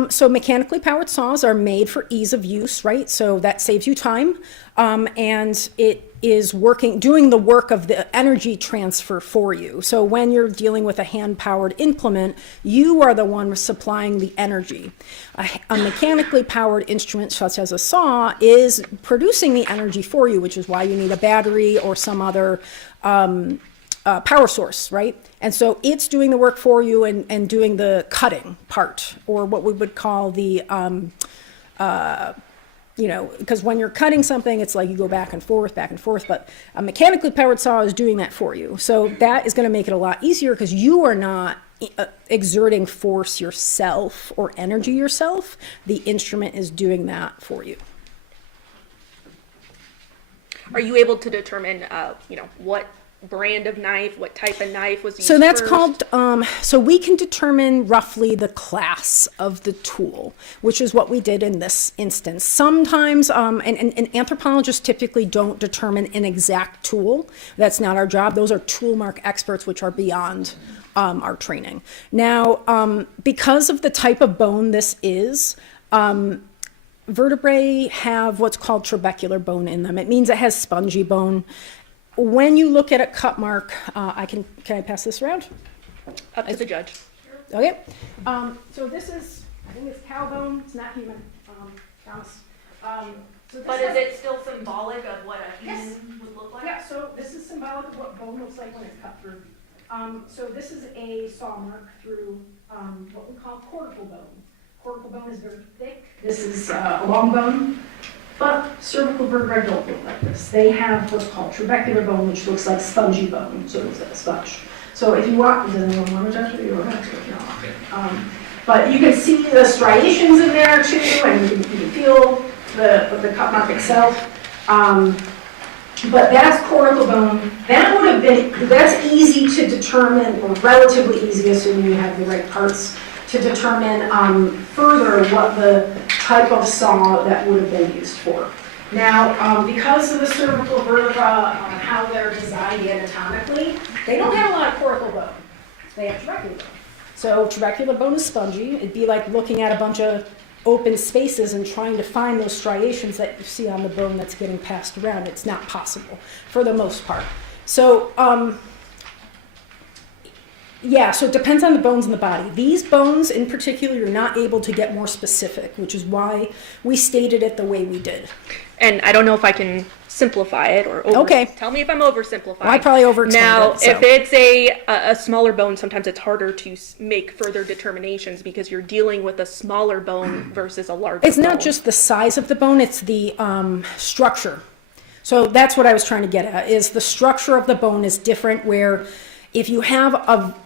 So mechanically powered saws are made for ease of use, right? So that saves you time, and it is doing the work of the energy transfer for you. So when you're dealing with a hand-powered implement, you are the one supplying the energy. A mechanically powered instrument, such as a saw, is producing the energy for you, which is why you need a battery or some other power source, right? And so it's doing the work for you and doing the cutting part, or what we would call the, because when you're cutting something, it's like you go back and forth, but a mechanically powered saw is doing that for you. So that is going to make it a lot easier because you are not exerting force yourself or energy yourself. The instrument is doing that for you. Are you able to determine, what brand of knife, what type of knife was used So that's first? called, so we can determine roughly the class of the tool, which is what we did in this instance. Sometimes, and anthropologists typically don't determine an exact tool. That's not our job. Those are tool mark experts, which are beyond our training. Now, because of the type of bone this is, vertebrae have what's called trabecular bone in them. It means it has spongy bone. When you look at a cut mark, can I pass this around? Up to the judge. Okay. So this is, I think it's cow bone. It's not human. Promise. So But is it still symbolic of what a human would look like? Yeah. So this is symbolic of what bone looks like when it's cut through. So this is a saw mark through what we call cortical bone. Cortical bone is very thick. This is a long bone. But cervical vertebrae don't look like this. They have what's called trabecular bone, which looks like spongy bone, so it's like a sponge. So if you walk, does anyone want to touch it? You don't have to. No. But you can see the striations in there too, and you can feel the cut mark itself. But that's cortical bone. That would have been, that's easy to determine, or relatively easy, assuming you have the right parts, to determine further what the type of saw that would have been used for. Now, because of the cervical vertebra, how they're designed anatomically, they don't have a lot of cortical bone. They have trabecular bone. So trabecular bone is spongy. It'd be like looking at a bunch of open spaces and trying to find those striations that you see on the bone that's getting passed around. It's not possible for the most part. So, yeah, so it depends on the bones in the body. These bones in particular, you're not able to get more specific, which is why we stated it the way we did. And I don't know if I can simplify it or tell me if I'm oversimplifying. Well, I probably overextended Now, it, so. if it's a smaller bone, sometimes it's harder to make further determinations because you're dealing with a smaller bone versus a larger bone. It's not just the size of the bone, it's the structure. So that's what I was trying to get at, is the structure of the bone is different, where if you have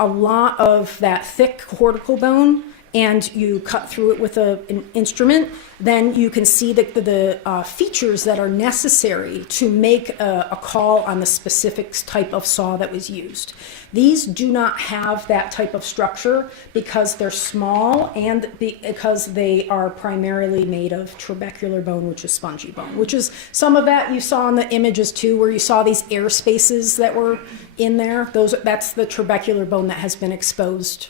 a lot of that thick cortical bone, and you cut through it with an instrument, then you can see the features that are necessary to make a call on the specific type of saw that was used. These do not have that type of structure because they're small and because they are primarily made of trabecular bone, which is spongy bone, which is some of that you saw in the images too, where you saw these air spaces that were in there. That's the trabecular bone that has been exposed.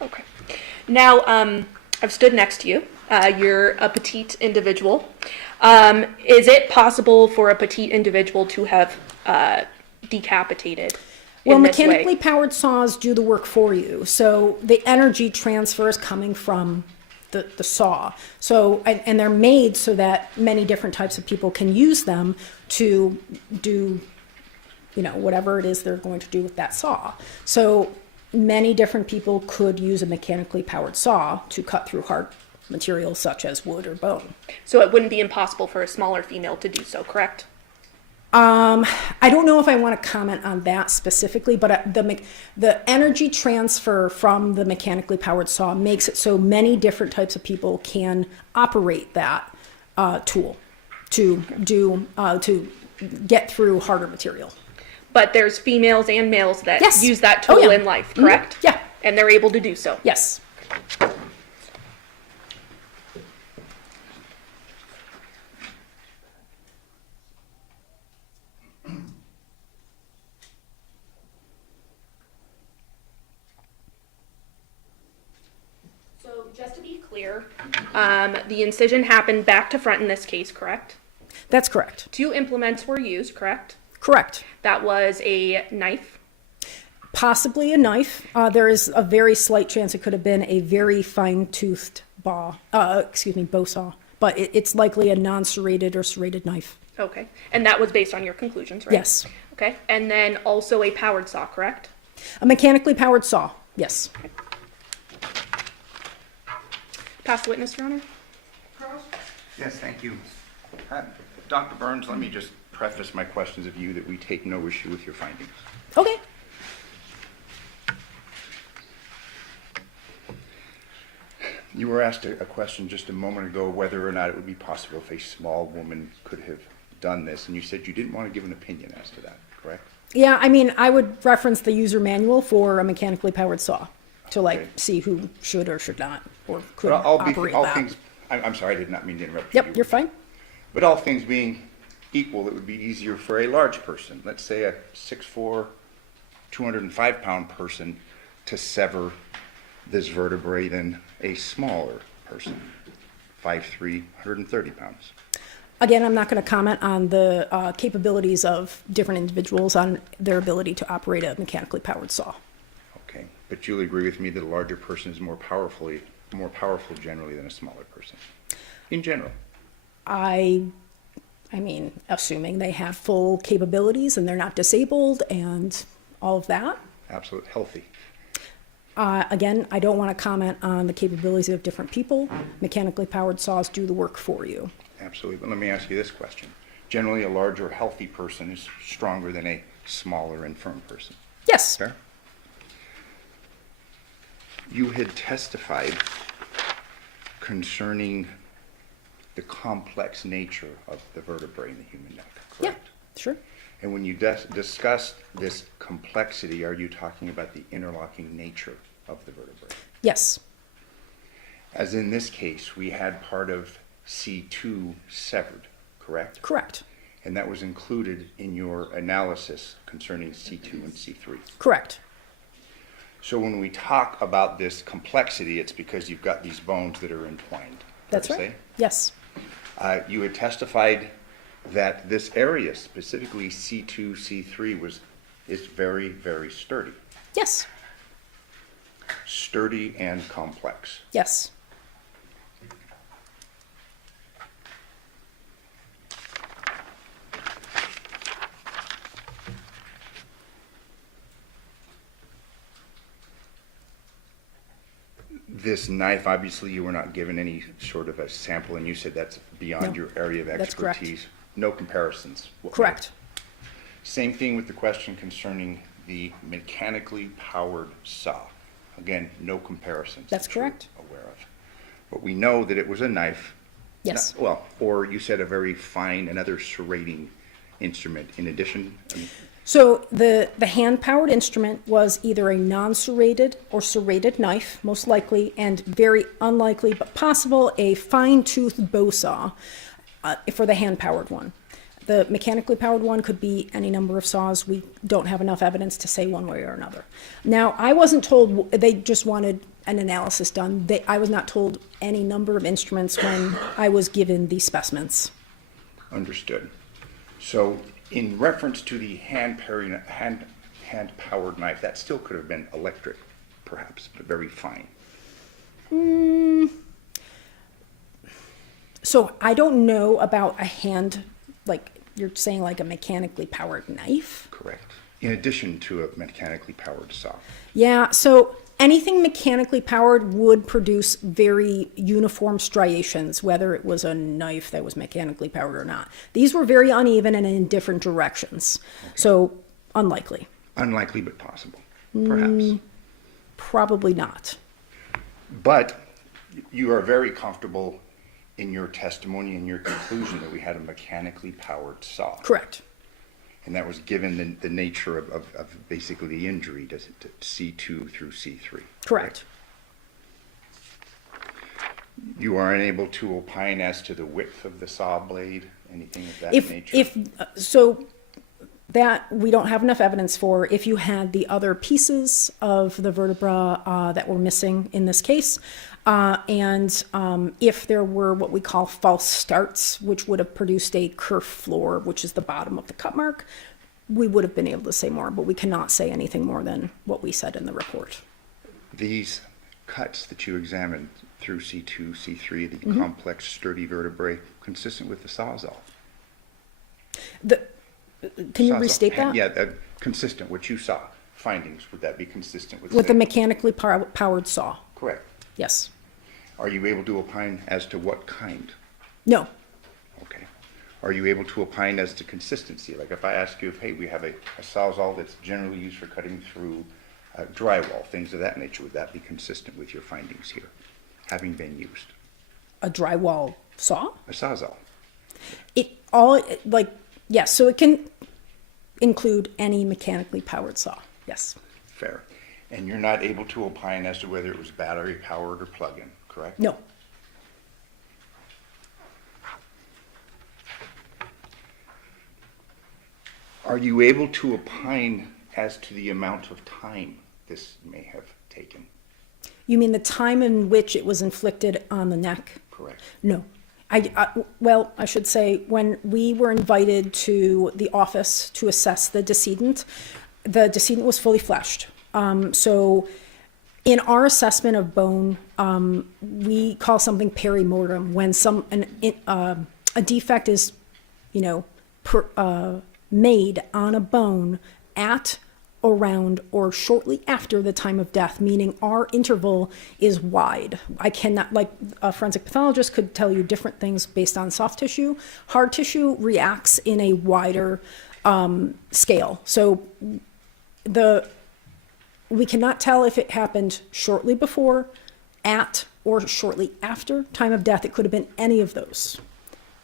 Okay. Now, I've stood next to you. You're a petite individual. Is it possible for a petite individual to have decapitated Well, in this mechanically way? powered saws do the work for you. So the energy transfer is coming from the saw. So, and they're made so that many different types of people can use them to do, whatever it is they're going to do with that saw. So many different people could use a mechanically powered saw to cut through hard materials such as wood or bone. So it wouldn't be impossible for a smaller female to do so, correct? I don't know if I want to comment on that specifically, but the energy transfer from the mechanically powered saw makes it so many different types of people can operate that tool to get through harder material. But there's females and males that Yes. use that Oh, tool yeah. in life, correct? Yeah. And they're able to do so. Yes. So just to be clear, the incision happened back to front in this case, correct? That's correct. 2 implements were used, correct? Correct. That was a knife. Possibly a knife. There is a very slight chance it could have been a very fine-toothed bow saw, but it's likely a non-serrated or serrated knife. Okay. And that was based on your conclusions, right? Yes. Okay. And then also a powered saw, correct? A mechanically powered saw, yes. Okay. Past witness, Your Honor. Yes, thank you. Dr. Burns, let me just preface my questions of you that we take no issue with your findings. Okay. You were asked a question just a moment ago whether or not it would be possible if a small woman could have done this, and you said you didn't want to give an opinion as to that, correct? Yeah, I mean, I would reference the user manual for a mechanically powered saw to Okay. see who should or should not or could But operate that. things, I'm sorry, I did not mean to interrupt you. Yep, you're fine. But all things being equal, it would be easier for a large person, let's say a 6'4", 205-pound person, to sever this vertebrae than a smaller person, 5'3", 130 pounds. Again, I'm not going to comment on the capabilities of different individuals on their ability to operate a mechanically powered saw. Okay, but you'll agree with me that a larger person is more powerful generally than a smaller person, in general. I mean, assuming they have full capabilities and they're not disabled and all of that. Absolutely healthy. Again, I don't want to comment on the capabilities of different people. Mechanically powered saws do the work for you. Absolutely, but let me ask you this question. Generally, a larger, healthy person is stronger than a smaller, infirm person. Yes. Fair? You had testified concerning the complex nature of the vertebrae in the human neck, correct? Yeah, sure. And when you discussed this complexity, are you talking about the interlocking nature of the vertebrae? Yes. As in this case, we had part of C2 severed, correct? Correct. And that was included in your analysis concerning C2 and C3. Correct. So when we talk about this complexity, it's because you've got these bones that are entwined. That's fair to right. say? Yes. You had testified that this area, specifically C2, C3, is very, very sturdy. Yes. Sturdy and complex. Yes. This knife, obviously, you were not given any sort of a sample, and you said that's beyond No, your area of that's correct. expertise. No comparisons. Correct. Same thing with the question concerning the mechanically powered saw. Again, no comparisons. That's that you're correct. aware aware of. But we know that it was a knife. Yes. Well, or you said a very fine, another serrating instrument in addition. So the hand-powered instrument was either a non-serrated or serrated knife, most likely, and very unlikely, but possible, a fine-toothed bow saw for the hand-powered one. The mechanically powered one could be any number of saws. We don't have enough evidence to say one way or another. Now, I wasn't told, they just wanted an analysis done. I was not told any number of instruments when I was given the specimens. Understood. So in reference to the hand-powered knife, that still could have been electric, perhaps, but very fine. So I don't know about a hand, like you're saying, like a mechanically powered knife? Correct. In addition to a mechanically powered saw. Yeah, so anything mechanically powered would produce very uniform striations, whether it was a knife that was mechanically powered or not. These were very uneven and in different directions. Okay. So unlikely. Unlikely, but possible, perhaps. Probably not. But you are very comfortable in your testimony and your conclusion that we had a mechanically powered saw. Correct. And that was given the nature of basically the injury to C2 through C3. Correct. You are unable to opine as to the width of the saw blade, anything of that nature? So that we don't have enough evidence for. If you had the other pieces of the vertebra that were missing in this case, and if there were what we call false starts, which would have produced a kerf floor, which is the bottom of the cut mark, we would have been able to say more, but we cannot say anything more than what we said in the report. These cuts that you examined through C2, C3, the complex, sturdy vertebrae, consistent with the Sawzall? Can you restate that? Yeah, consistent, what you saw, findings, would that be consistent with the mechanically powered saw? Correct. Yes. Are you able to opine as to what kind? No. Okay. Are you able to opine as to consistency? Like if I ask you, hey, we have a Sawzall that's generally used for cutting through drywall, things of that nature, would that be consistent with your findings here, having been used? A drywall saw? A Sawzall. Yes, so it can include any mechanically powered saw, yes. Fair. And you're not able to opine as to whether it was battery powered or plug-in, correct? No. Are you able to opine as to the amount of time this may have taken? You mean the time in which it was inflicted on the neck? Correct. No. I should say, when we were invited to the office to assess the decedent was fully fleshed. So in our assessment of bone, we call something perimortem when a defect is, made on a bone at, around, or shortly after the time of death, meaning our interval is wide. I cannot, like a forensic pathologist could tell you different things based on soft tissue. Hard tissue reacts in a wider scale. So we cannot tell if it happened shortly before, at, or shortly after time of death. It could have been any of those,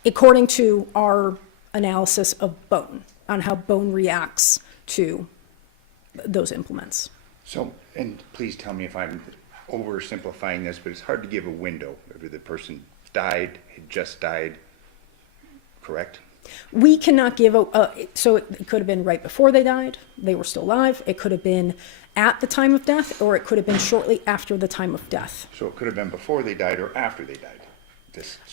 according to our analysis of bone, on how bone reacts to those implements. So, and please tell me if I'm oversimplifying this, but it's hard to give a window whether the person died, had just died, correct? We cannot give so it could have been right before they died, they were still alive. It could have been at the time of death, or it could have been shortly after the time of death. So it could have been before they died or after they died?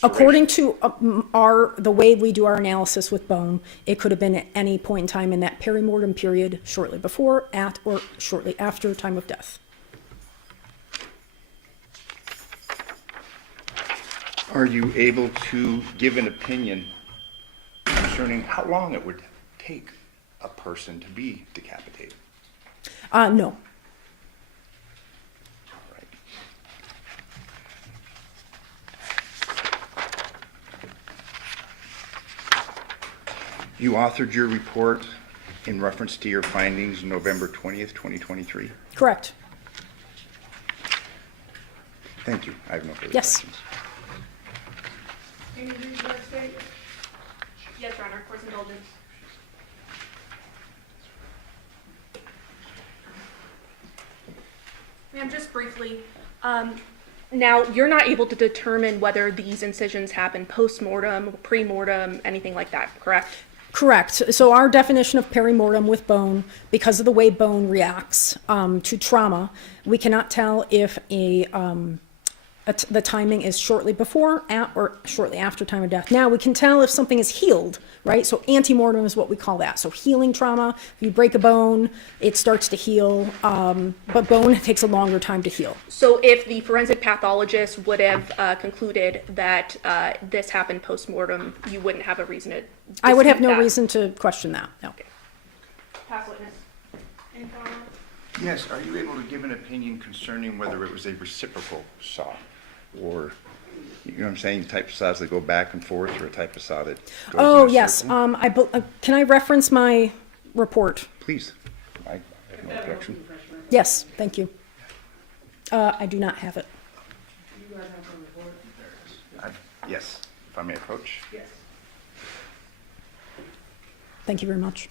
According to the way we do our analysis with bone, it could have been at any point in time in that perimortem period, shortly before, at, or shortly after time of death. Are you able to give an opinion concerning how long it would take a person to be decapitated? No. You authored your report in reference to your findings November 20th, 2023? Correct. Thank you. I have no further Yes. questions. Any reason to state? Yes, Your Honor, court's indulgence. Ma'am, just briefly, now you're not able to determine whether these incisions happen post-mortem, pre-mortem, anything like that, correct? Correct. So our definition of perimortem with bone, because of the way bone reacts to trauma, we cannot tell if the timing is shortly before or shortly after time of death. Now, we can tell if something is healed, right? So antemortem is what we call that. So healing trauma, if you break a bone, it starts to heal, but bone takes a longer time to heal. So if the forensic pathologist would have concluded that this happened post-mortem, you wouldn't have a reason to I would have dispute no that? reason to question that, no. Okay. Pass witness. Any follow-up? Yes, are you able to give an opinion concerning whether it was a reciprocal saw? Or, you know what I'm saying, type of saws that go back and forth, or a type of saw that goes Oh, in a yes. circle? Can I reference my report? Please. I have no objection. Yes, thank you. I do not have it. You guys have a report? Yes, if I may approach. Yes. Thank you very much.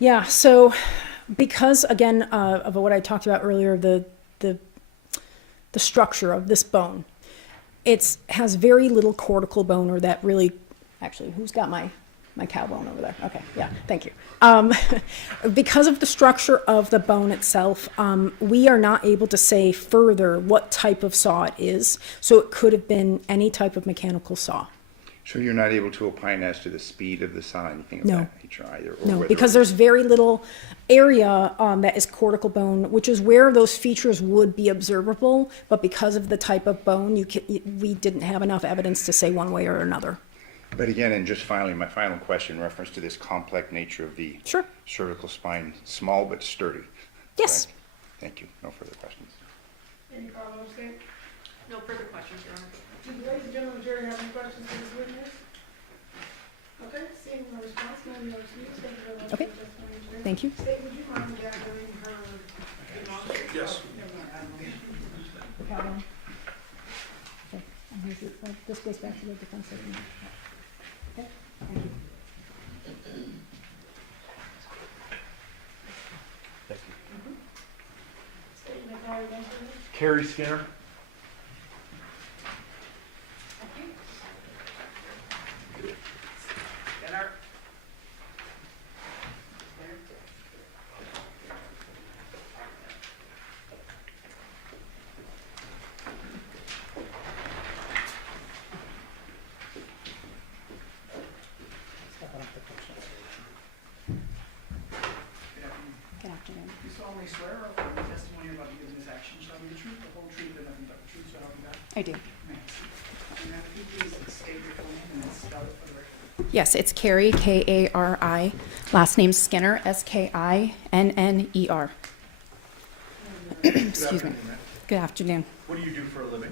Yeah, so because, again, of what I talked about earlier, the structure of this bone, it has very little cortical bone, or that really, actually, who's got my cow bone over there? Okay, yeah, thank you. Because of the structure of the bone itself, we are not able to say further what type of saw it is, so it could have been any type of mechanical saw. So you're not able to opine as to the speed of the saw, anything of No. that nature either? Or No, whether because it was- there's very little area that is cortical bone, which is where those features would be observable, but because of the type of bone, we didn't have enough evidence to say one way or another. But again, and just finally, my final question in reference to this complex nature of the Sure. cervical spine, small but sturdy. Yes. correct? Thank you. No further questions. Any follow-up, state? No further questions, Your Honor. Do the ladies and gentlemen of the jury have any questions for this witness? Okay, seeing no response, none of excuse, thank you very much. Okay. for your testimony today. Thank you. State, would you mind gathering her remarks? Yes. Never mind, I don't know. Problem. Okay, and here's this goes back to the defense statement. Okay, thank you. State, may I call your name, please? Carrie Skinner. Good afternoon. You solemnly swear or affirm the testimony about to give in this action shall be the truth, the whole truth, and nothing but the truth, so help you God? I do. May I see? And if you please state your full name and then spell it for the record. Yes, it's Carrie, K-A-R-I. Last name Skinner, S-K-I-N-N-E-R. Excuse me. Good afternoon. What do you do for a living?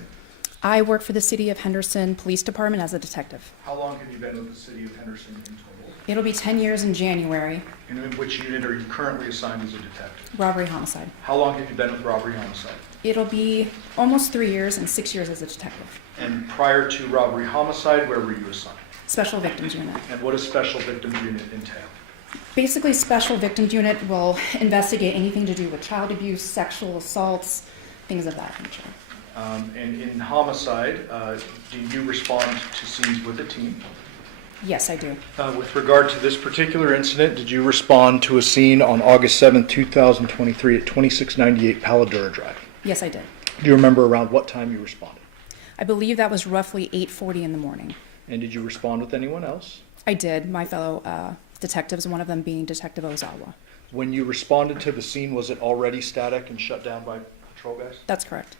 I work for the City of Henderson Police Department as a detective. How long have you been with the city of Henderson in total? It'll be 10 years in January. And in which unit are you currently assigned as a detective? Robbery homicide. How long have you been with robbery homicide? It'll be almost 3 years and 6 years as a detective. And prior to robbery homicide, where were you assigned? Special victims unit. And what does special victims unit entail? Basically, special victims unit will investigate anything to do with child abuse, sexual assaults, things of that nature. And in homicide, do you respond to scenes with a team? Yes, I do. With regard to this particular incident, did you respond to a scene on August 7th, 2023 at 2698 Paladura Drive? Yes, I did. Do you remember around what time you responded? I believe that was roughly 8:40 in the morning. And did you respond with anyone else? I did, my fellow detectives, one of them being Detective Ozawa. When you responded to the scene, was it already static and shut down by patrol guys? That's correct.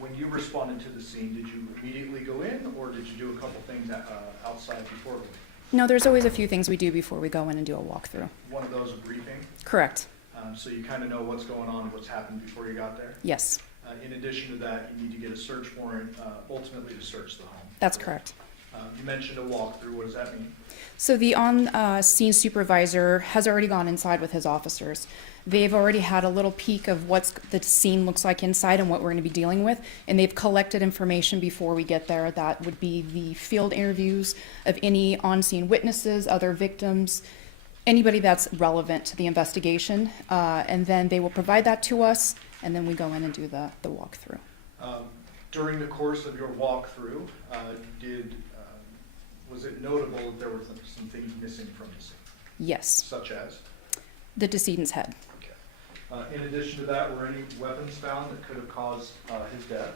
When you responded to the scene, did you immediately go in, or did you do a couple things outside before going? No, there's always a few things we do before we go in and do a walkthrough. One of those a briefing? Correct. So you kind of know what's going on, what's happened before you got there? Yes, In addition to that, you need to get a search warrant, ultimately to search the home. that's correct. You mentioned a walkthrough. What does that mean? So the on-scene supervisor has already gone inside with his officers. They've already had a little peek of what the scene looks like inside and what we're going to be dealing with, and they've collected information before we get there. That would be the field interviews of any on-scene witnesses, other victims, anybody that's relevant to the investigation, and then they will provide that to us, and then we go in and do the walkthrough. During the course of your walkthrough, was it notable that there were some things missing from the scene? Yes, Such as? the decedent's head. Okay. In addition to that, were any weapons found that could have caused his death?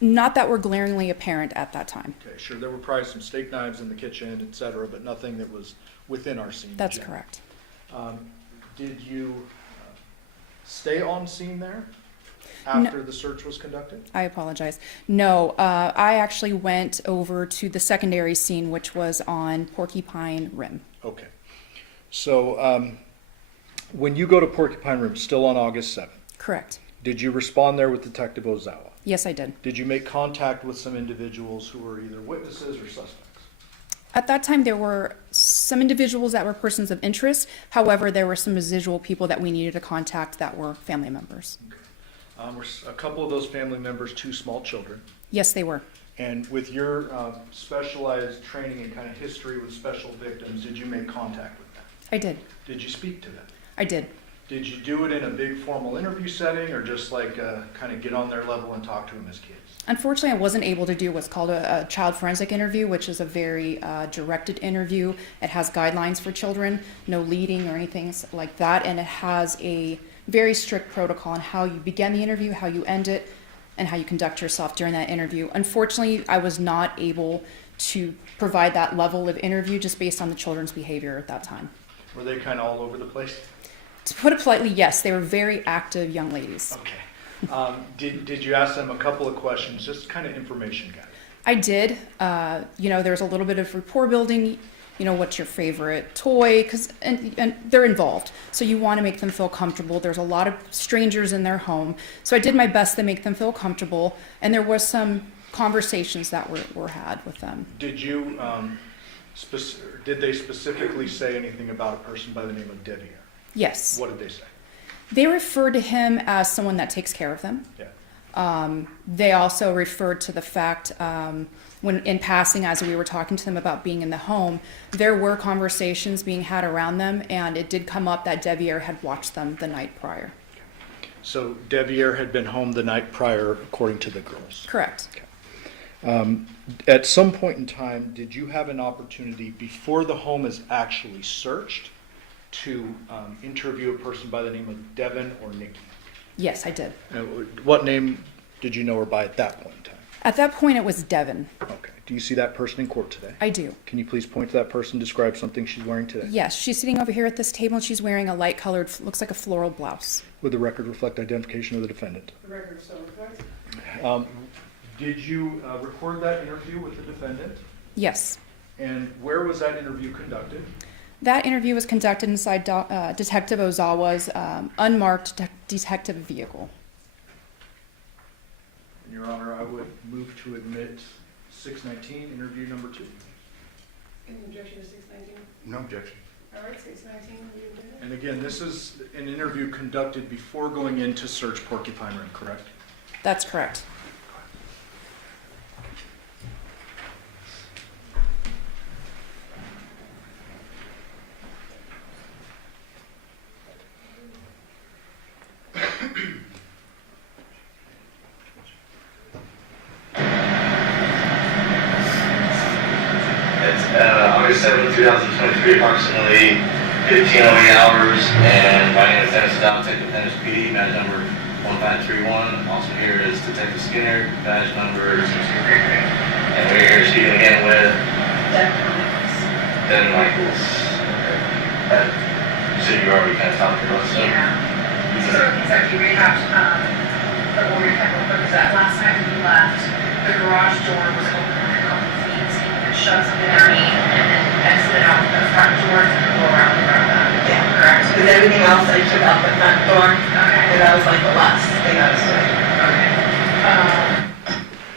Not that were glaringly apparent at that time. Okay, sure. There were probably some steak knives in the kitchen, et cetera, but nothing that was within our scene. That's correct. Did you stay on scene there after the search was conducted? I apologize. No, I actually went over to the secondary scene, which was on Porcupine Rim. Okay. So when you go to Porcupine Rim, still on August 7th, Correct. did you respond there with Detective Ozawa? Yes, I did. Did you make contact with some individuals who were either witnesses or suspects? At that time, there were some individuals that were persons of interest. However, there were some residual people that we needed to contact that were family members. Were a couple of those family members two small children? Yes, they were. And with your specialized training and kind of history with special victims, did you make contact with them? I did. Did you speak to them? I did. Did you do it in a big formal interview setting, or just like kind of get on their level and talk to them as kids? Unfortunately, I wasn't able to do what's called a child forensic interview, which is a very directed interview. It has guidelines for children, no leading or anything like that, and it has a very strict protocol on how you begin the interview, how you end it, and how you conduct yourself during that interview. Unfortunately, I was not able to provide that level of interview just based on the children's behavior at that time. Were they kind of all over the place? To put it politely, yes, they were very active young ladies. Okay. Did you ask them a couple of questions, just kind of information gathering? I did. There's a little bit of rapport building. What's your favorite toy? And they're involved. So you want to make them feel comfortable. There's a lot of strangers in their home. So I did my best to make them feel comfortable. And there was some conversations that were had with them. Did you, did they specifically say anything about a person by the name of Deviere? Yes. What did they say? They referred to him as someone that takes care of them. Yeah. They also referred to the fact, when in passing, as we were talking to them about being in the home, there were conversations being had around them, and it did come up that Deviere had watched them the night prior. So Deviere had been home the night prior, according to the girls? Correct. Okay. At some point in time, did you have an opportunity, before the home is actually searched, to interview a person by the name of Devyn or Nikki? Yes, I did. What name did you know her by at that point in time? At that point, it was Devyn. Okay. Do you see that person in court today? I do. Can you please point to that person, describe something she's wearing today? Yes, she's sitting over here at this table, and she's wearing a light-colored, looks like a floral blouse. Would the record reflect identification of the defendant? The record so reflects. Did you record that interview with the defendant? Yes. And where was that interview conducted? That interview was conducted inside Detective Ozawa's unmarked detective vehicle. Your Honor, I would move to admit 619, interview number 2. Any objection to 619? No objection. All right, 619, you did it. And again, this is an interview conducted before going in to search Porcupine Rim, correct? That's correct. August 7, 2023, approximately 15:08 hours, and my name is Dennis Down, Detective Henderson PD, badge number 1531. Also here is Detective Skinner, badge number 633. And we're here speaking again with Devyn Michaels. So you already kind of talked about stuff? Yeah. So he's actually rehabbed, but we'll recap real quick, is that last night when you left, the garage door was open like a couple of feet, so you could shut something underneath and then exit out the front doors and go around that. Yeah. Correct? Because everything else I took out the front door, and that was like the last thing I was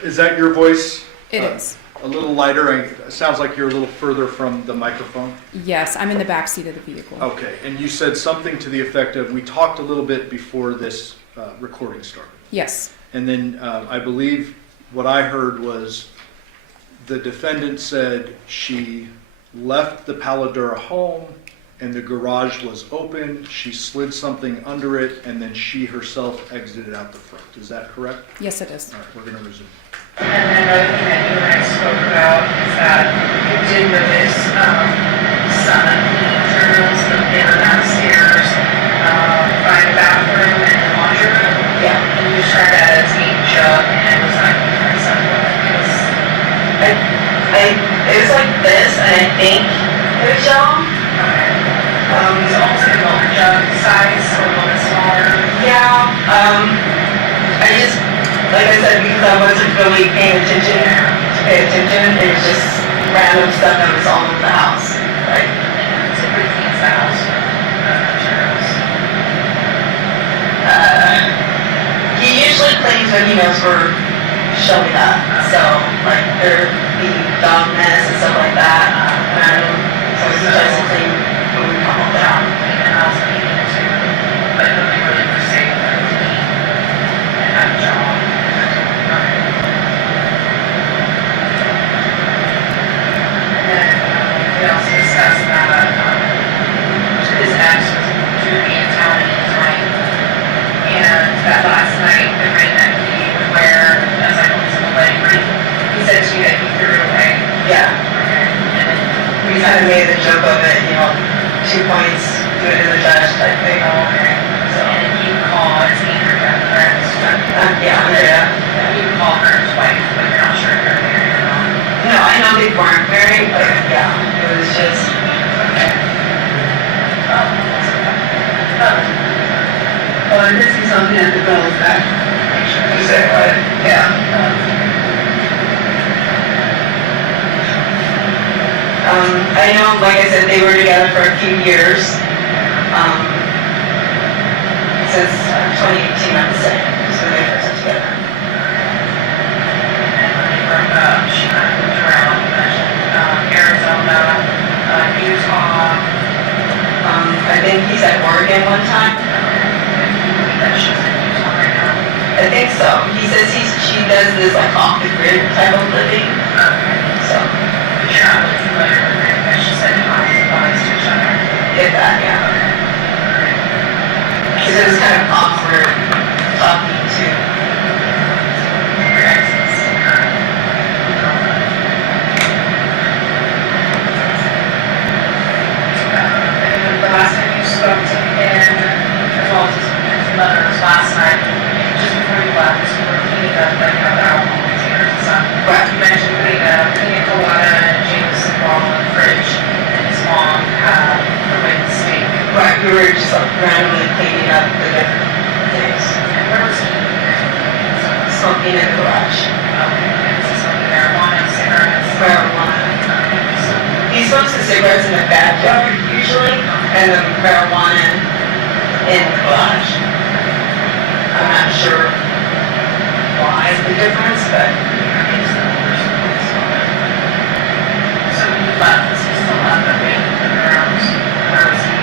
doing. Is that your voice? It is. A little lighter, it sounds like you're a little further from the microphone. Yes, I'm in the back seat of the vehicle. Okay, and you said something to the effect of, we talked a little bit before this recording started. Yes. And then I believe what I heard was the defendant said she left the Paladura home and the garage was open, she slid something under it, and then she herself exited out the front. Is that correct? Yes, it is. All right, we're going to resume. And then another thing that you and I spoke about is that you did notice some cleaning journals that were downstairs by the bathroom and the laundry room. Yeah. And you tried to take jug and it was not acceptable. It was like this, and I think it was y'all. Okay. It's almost like a milk jug size, so a little bit smaller. Yeah. I just, like I said, because I wasn't really paying attention, it was just random stuff that was all over the house. Right? It's a pretty clean house. He usually cleans when he knows we're showing up. So, like, there'd be dog mess and stuff like that. So he tries to clean when we come home down. And also eating it too. But nobody really ever say that it was clean and have a job. We also discussed that his ex was due to be in town anytime. And that last night, the ring that he would wear, as I told him, the wedding ring, he said to you that he threw it away. Yeah. Okay. And then We kind of made the joke of it, 2 points, do it to the judge type thing. Oh, okay. So, and then he would call his girlfriend, Yeah, Andrea. he would call her his wife, but you're not sure if they're married or not. No, I know they weren't married, but yeah, it was just. Okay. Well, this is something that the girls back. You said what? Yeah. I know, like I said, they were together for a few years. Since 2018, I would say, so they first got together. And when they broke up, she kind of moved around, you mentioned Arizona, Utah. I think he's at Oregon one time. That she's in Utah right now. I think so. He says she does this like off the grid type of living. So. You're not really familiar with her, but she said advice to each other. Get that, yeah. Because it was kind of awkward talking to your exes. The last time you spoke to him, as well as his mother, was last night, just before you left, you were cleaning up like the alcohol containers and stuff. Right. You mentioned putting a pina colada and a Jameson bottle in the fridge, and his mom had the way to steak. Right, we were just like randomly cleaning up the different things. And where was he? Smoking in the garage. Okay, and so smoking marijuana, cigarettes. Marijuana. He smokes the cigarettes in the backyard usually, and the marijuana in the garage. I'm not sure why the difference, but. So when you left, was he still up the ring around? Where was he?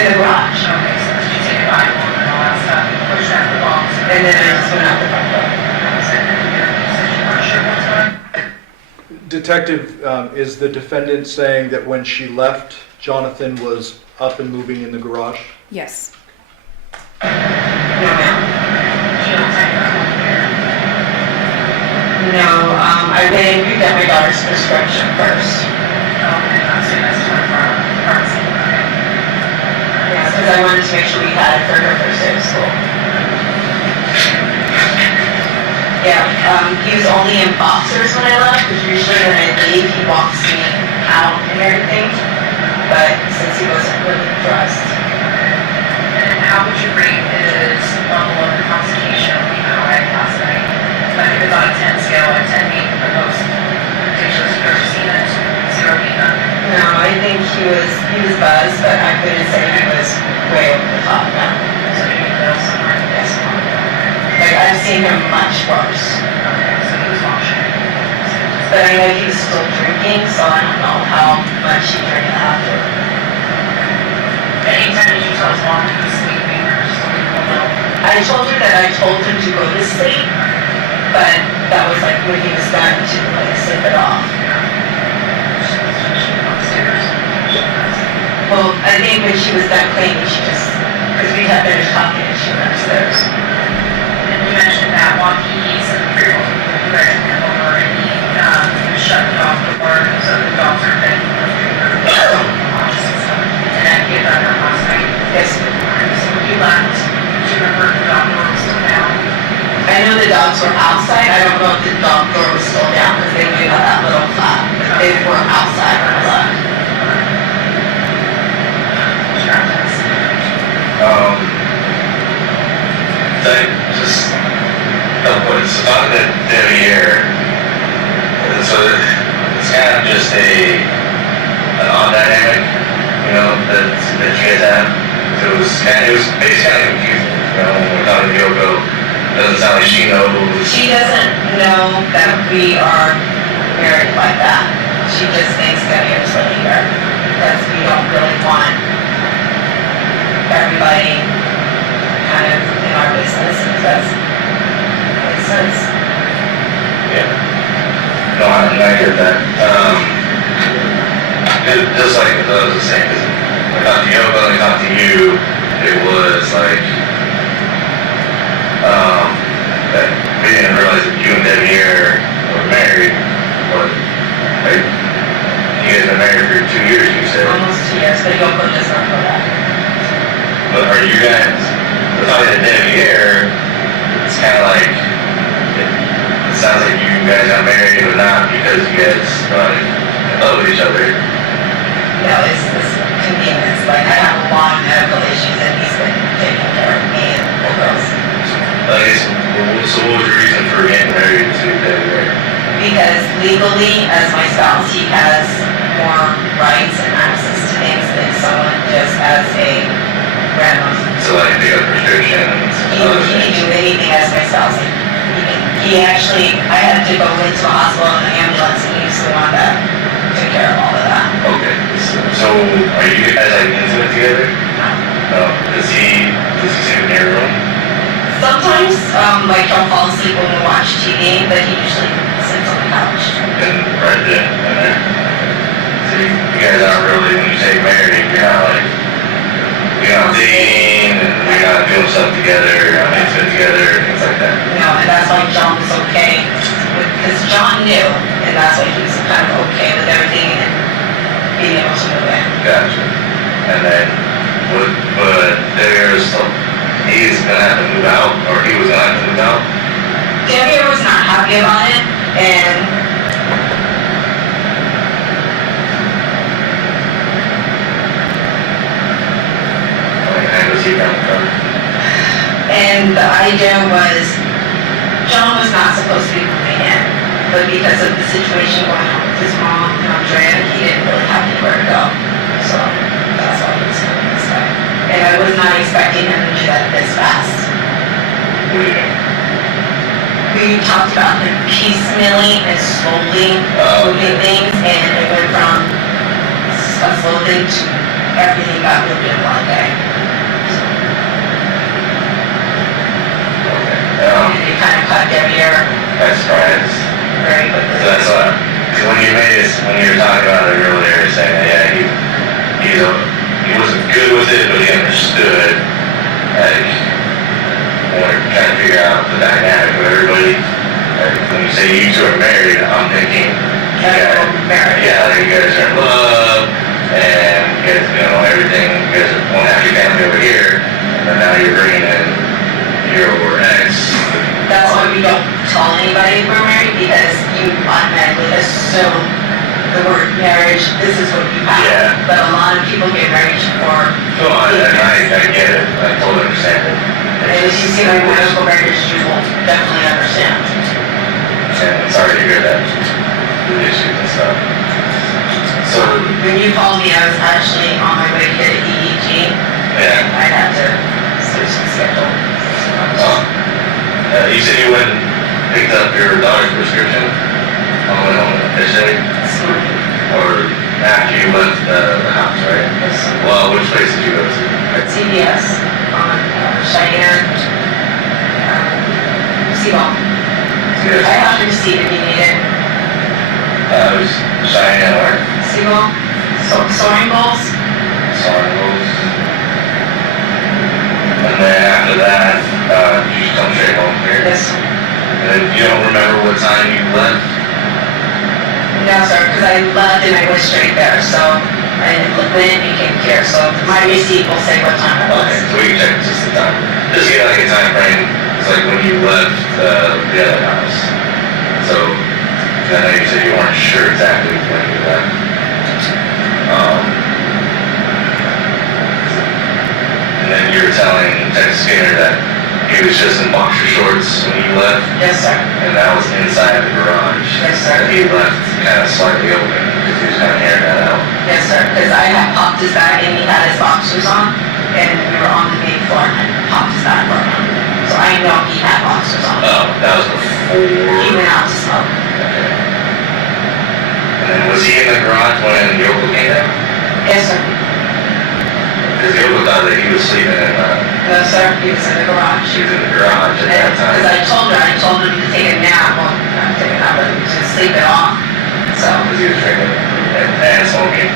In the garage. Okay, so did you take a Bible and all that stuff and push out the box? And then I just went out the front door. Detective, is the defendant saying that when she left, Johnathan was up and moving in the garage? Yes. No, ma'am. No, I went and picked up my daughter's prescription first. Yeah, because I wanted to make sure we had it for her first day of school. Yeah, he was only in boxers when I left, because usually when I leave, he walks me out and everything. But since he wasn't really dressed. And how would you rate his level of intoxication when you arrived last night? Like if it's on a 10 scale, a 10 being the most ridiculous you've ever seen it, 0 being none. No, I think he was buzzed, but I couldn't say he was way over the top now. So maybe in the middle somewhere. Yes. Like I've seen him much worse. Okay, so he was washing. But I know he was still drinking, so I don't know how much he drank after. Anytime did you tell his mom he was sleeping or just let people know? I told her that I told him to go to sleep, but that was like when he was done to like sleep it off. Well, I think when she was done cleaning, she just, because we had finished talking and she went upstairs. And you mentioned that while he's you guys came over and he shut the dog door so the dogs are ready to and that he had done that last night. Yes. So when you left, do you remember if the dog door was still down? I know the dogs were outside. I don't know if the dog door was still down because they do have that little flap. They were outside when I left. Just it's on the Deviere. So it's kind of just an odd dynamic, you know, that you guys have. So it was basically kind of confusing, you know, when we're talking to Yoko. It doesn't sound like she knows. She doesn't know that we are married like that. She just thinks that we're living here because we don't really want everybody kind of in our business because it makes sense. Yeah. No, I get that. Just like I was saying, because when I talked to Yoko and I talked to you, it was like, that we didn't realize that you and Deviere were married, but like, you guys been married for 2 years, you said. Almost 2 years, but Yoko does not know that. But are you guys, we're talking to Deviere, it's kind of like, it sounds like you guys got married, but not because you guys love each other. No, it's convenience. Like, I have a lot of medical issues and he's been taking care of me and the girls. I guess, so what was your reason for getting married to Deviere? Because legally, as my spouse, he has more rights and access to things than someone just as a random. So like pick up prescriptions? He can do anything as my spouse. He actually, I had to go into the hospital in an ambulance and he's the one that took care of all of that. Okay, so are you guys like intimate together? No. Does he sleep in your room? Sometimes, like he'll fall asleep when we watch TV, but he usually sleeps on the couch. And right there, and there. So you guys aren't really, when you say married, you're not like, you're not dating, and you're not doing stuff together, you're not intimate together, things like that. No, and that's why John was okay, because John knew, and that's why he was kind of okay with everything and being able to move in. Gotcha. And then, but he's gonna have to move out, or he was gonna have to move out? Deviere was not happy about it, and and the idea was, John was not supposed to be moving in, but because of the situation going on with his mom and Andrea, he didn't really have anywhere to go. So that's why he was coming this way. And I was not expecting him to do that this fast. We talked about him piecemealing and slowly moving things, and it went from a slow thing to everything got moved in one day. It kind of cut Deviere. That's right. Very quickly. That's when you were talking about it earlier, saying that he wasn't good with it, but he understood. Like, when we're trying to figure out the dynamic of everybody. Like, when you say you two are married, I'm thinking, married. Yeah, like you guys are in love, and you guys, everything. You guys are one happy family over here, and now you're bringing in your ex. That's why we don't tell anybody we're married because you automatically assume the word marriage, this is what you have. Yeah. But a lot of people get married for. No, I get it. I totally understand it. And if you see my medical records, you will definitely understand. And sorry to hear that. The issues and stuff. So When you called me, I was actually on my way to get an EEG. yeah. I had to switch the schedule. You said you went and picked up your daughter's prescription on the way home yesterday? This morning. Or after you left the house, right? Yes. Well, which place did you go to? At CVS on Cheyenne, Seagull. I have the receipt if you need it. It was Cheyenne or Seagull, soaring balls. Sarnals. And then after that, you just come straight home here? Yes, sir. And then you don't remember what time you left? No, sir, because I left and I went straight there, so I went and came here, so my receipt will say what time it was. Okay, so we can check just the time. Just get like a time frame, it's like when you left the other house. So, I know you said you weren't sure exactly when you left. And then you were telling Texas Skinner that he was just in boxer shorts when you left? Yes, sir. And that was inside the garage? Yes, sir. And he left kind of slightly open because he was kind of airing that out? Yes, sir, because I had popped his bag and he had his boxers on, and we were on the main floor and I popped his bag for him. So I know he had boxers on. Oh, that was before? He went out to smoke. Okay. And then was he in the garage when Yoko came down? Yes, sir. Because Yoko thought that he was sleeping in No, sir, he was in the garage. she was in the garage at that time. Because I told him to take a nap, well, not take a nap, but to sleep it off. So, Because he was drinking and smoking.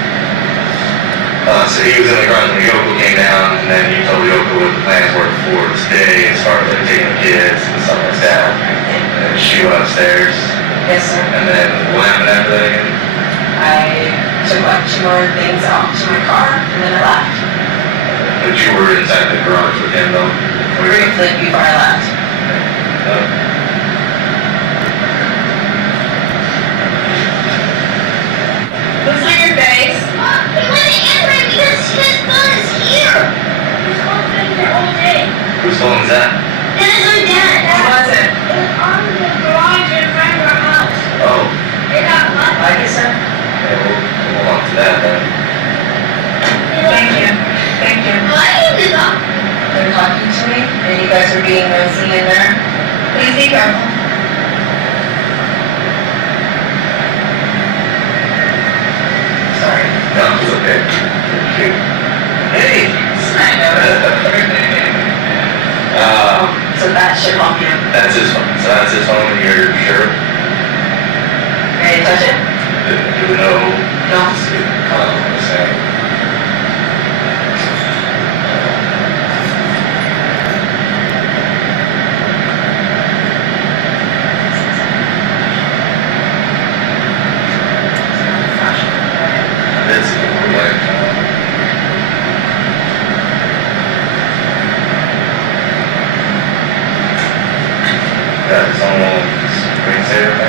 So he was in the garage when Yoko came down, and then you told Yoko what the plans were for today as far as like taking the kids and stuff like that. And then she went upstairs. yes, sir. And then what happened after that again? I took like 2 more things out to my car, and then I left. But you were inside the garage with him though? Briefly before I left. What's on your face? Mom, he went to answer it because his phone is here. His phone's been here all day. Whose phone is that? That is my dad. What was it? It was on the garage in front of our house. Oh. It got locked. Like it, sir? Okay, we'll hold on to that then. Thank you. Thank you. Why did you go? They're talking to me, and you guys are being nosy in there. Please be careful. Sorry. No, it's okay. Cute. Hey, I know. So that should help you. That's his phone. So that's his phone, you're sure? Ready to touch it? Do we know? No. It's like, got his own screensaver.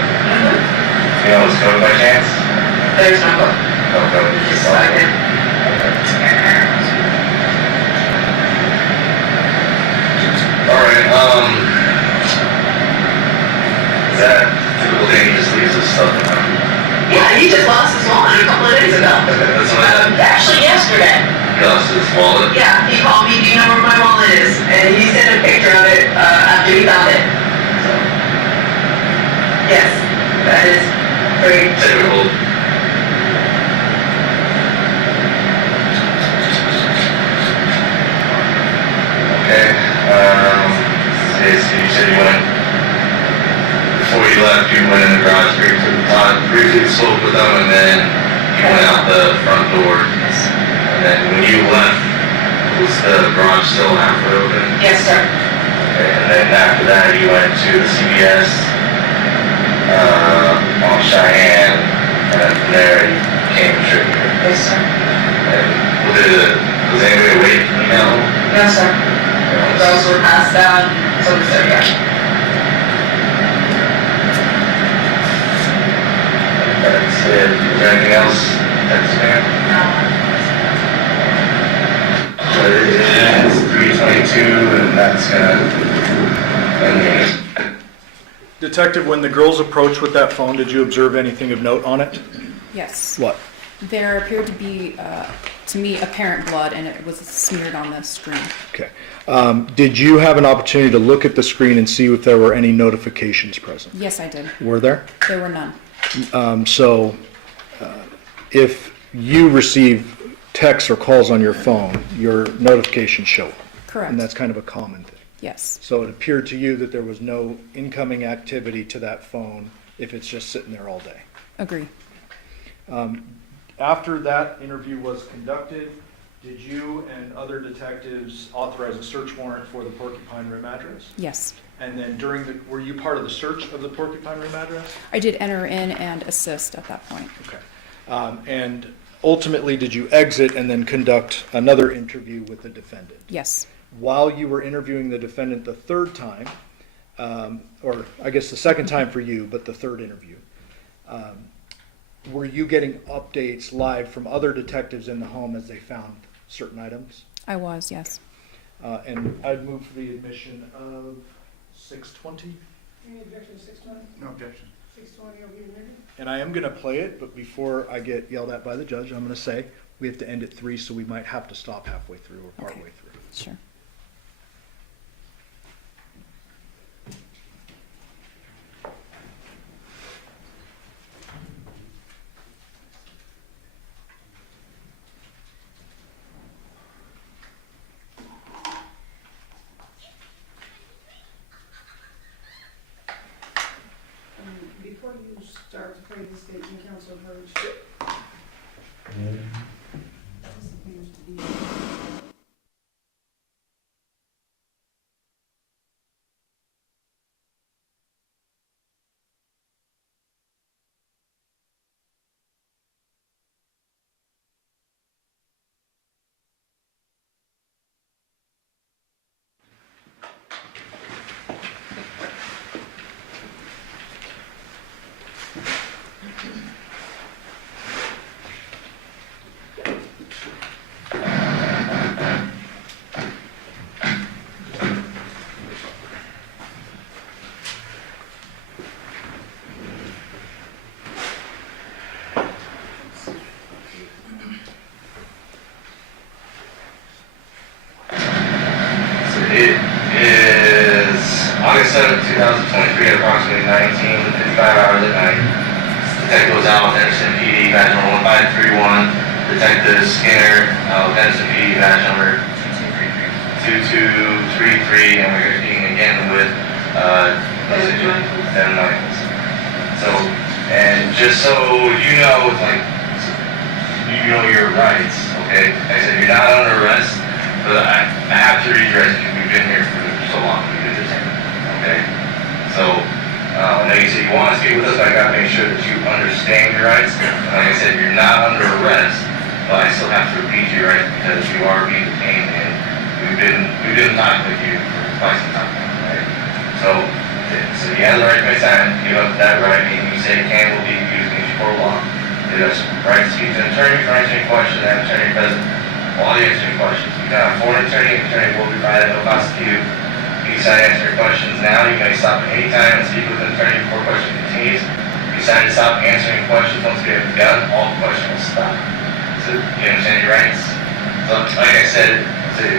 You know his code by chance? There's no book. No code. Just like it. Alright, is that typical thing he just leaves his stuff behind? Yeah, he just lost his wallet a couple of days ago. That's what Actually, yesterday. he lost his wallet. Yeah, he called me, do you know where my wallet is? And he sent a picture of it after he found it. So, yes, that is very Typical. Okay, so you said you went, before you left, you went in the garage briefly spoke with them, and then you went out the front door. And then when you left, was the garage still halfway open? Yes, sir. Okay, and then after that, you went to the CVS on Cheyenne, and then from there, you came to Tribute. Yes, sir. And was anybody awake when you got home? No, sir. Girls were passed out, so was there, yeah. That's it. Is there anything else? That's fair. It's 3:22, and that's gonna. Detective, when the girls approached with that phone, did you observe anything of note on it? Yes. What? There appeared to be, to me, apparent blood, and it was smeared on the screen. Okay. Did you have an opportunity to look at the screen and see if there were any notifications present? Yes, I did. Were there? There were none. If you receive texts or calls on your phone, your notifications show up. Correct. And that's kind of a common thing. Yes. So it appeared to you that there was no incoming activity to that phone if it's just sitting there all day. Agree. After that interview was conducted, did you and other detectives authorize a search warrant for the Porcupine Rim address? Yes. And then were you part of the search of the Porcupine Rim address? I did enter in and assist at that point. Okay. And ultimately, did you exit and then conduct another interview with the defendant? Yes. While you were interviewing the defendant the third time, or I guess the second time for you, but the third interview, were you getting updates live from other detectives in the home as they found certain items? I was, yes. And I'd move for the admission of 620. Any objection to 620? No objection. 620 will be admitted. And I am going to play it, but before I get yelled at by the judge, I'm going to say we have to end at 3, so we might have to stop halfway through or partway through. Sure. Before you start to play the statement, Council Burge. This appears to be. It is August 7th, 2023 at approximately 19:55 hours at night. Detective was out with Henderson PD, badge number 1531. Detective Skinner, Henderson PD, badge number 2233, and we're speaking again with Devyn Michaels. So, and just so you know, like, you know your rights, okay? Like I said, you're not under arrest, but I have to read your rights because we've been here for so long. We did this, okay? So, I know you said you want to speak with us, but I gotta make sure that you understand your rights. And like I said, you're not under arrest, but I still have to repeat your rights because you are being detained, and we've been talking with you for quite some time, right? So you have the right to make time, give up that right, and you say can will be used against you for law. You have the right to speak to an attorney for answering questions, and an attorney present while you answer questions. You can have for an attorney will be provided at no cost to you. If you decide to answer your questions now, you may stop at any time and speak with an attorney before question continues. If you decide to stop answering questions once we have begun, all questions will stop. So you understand your rights? So like I said,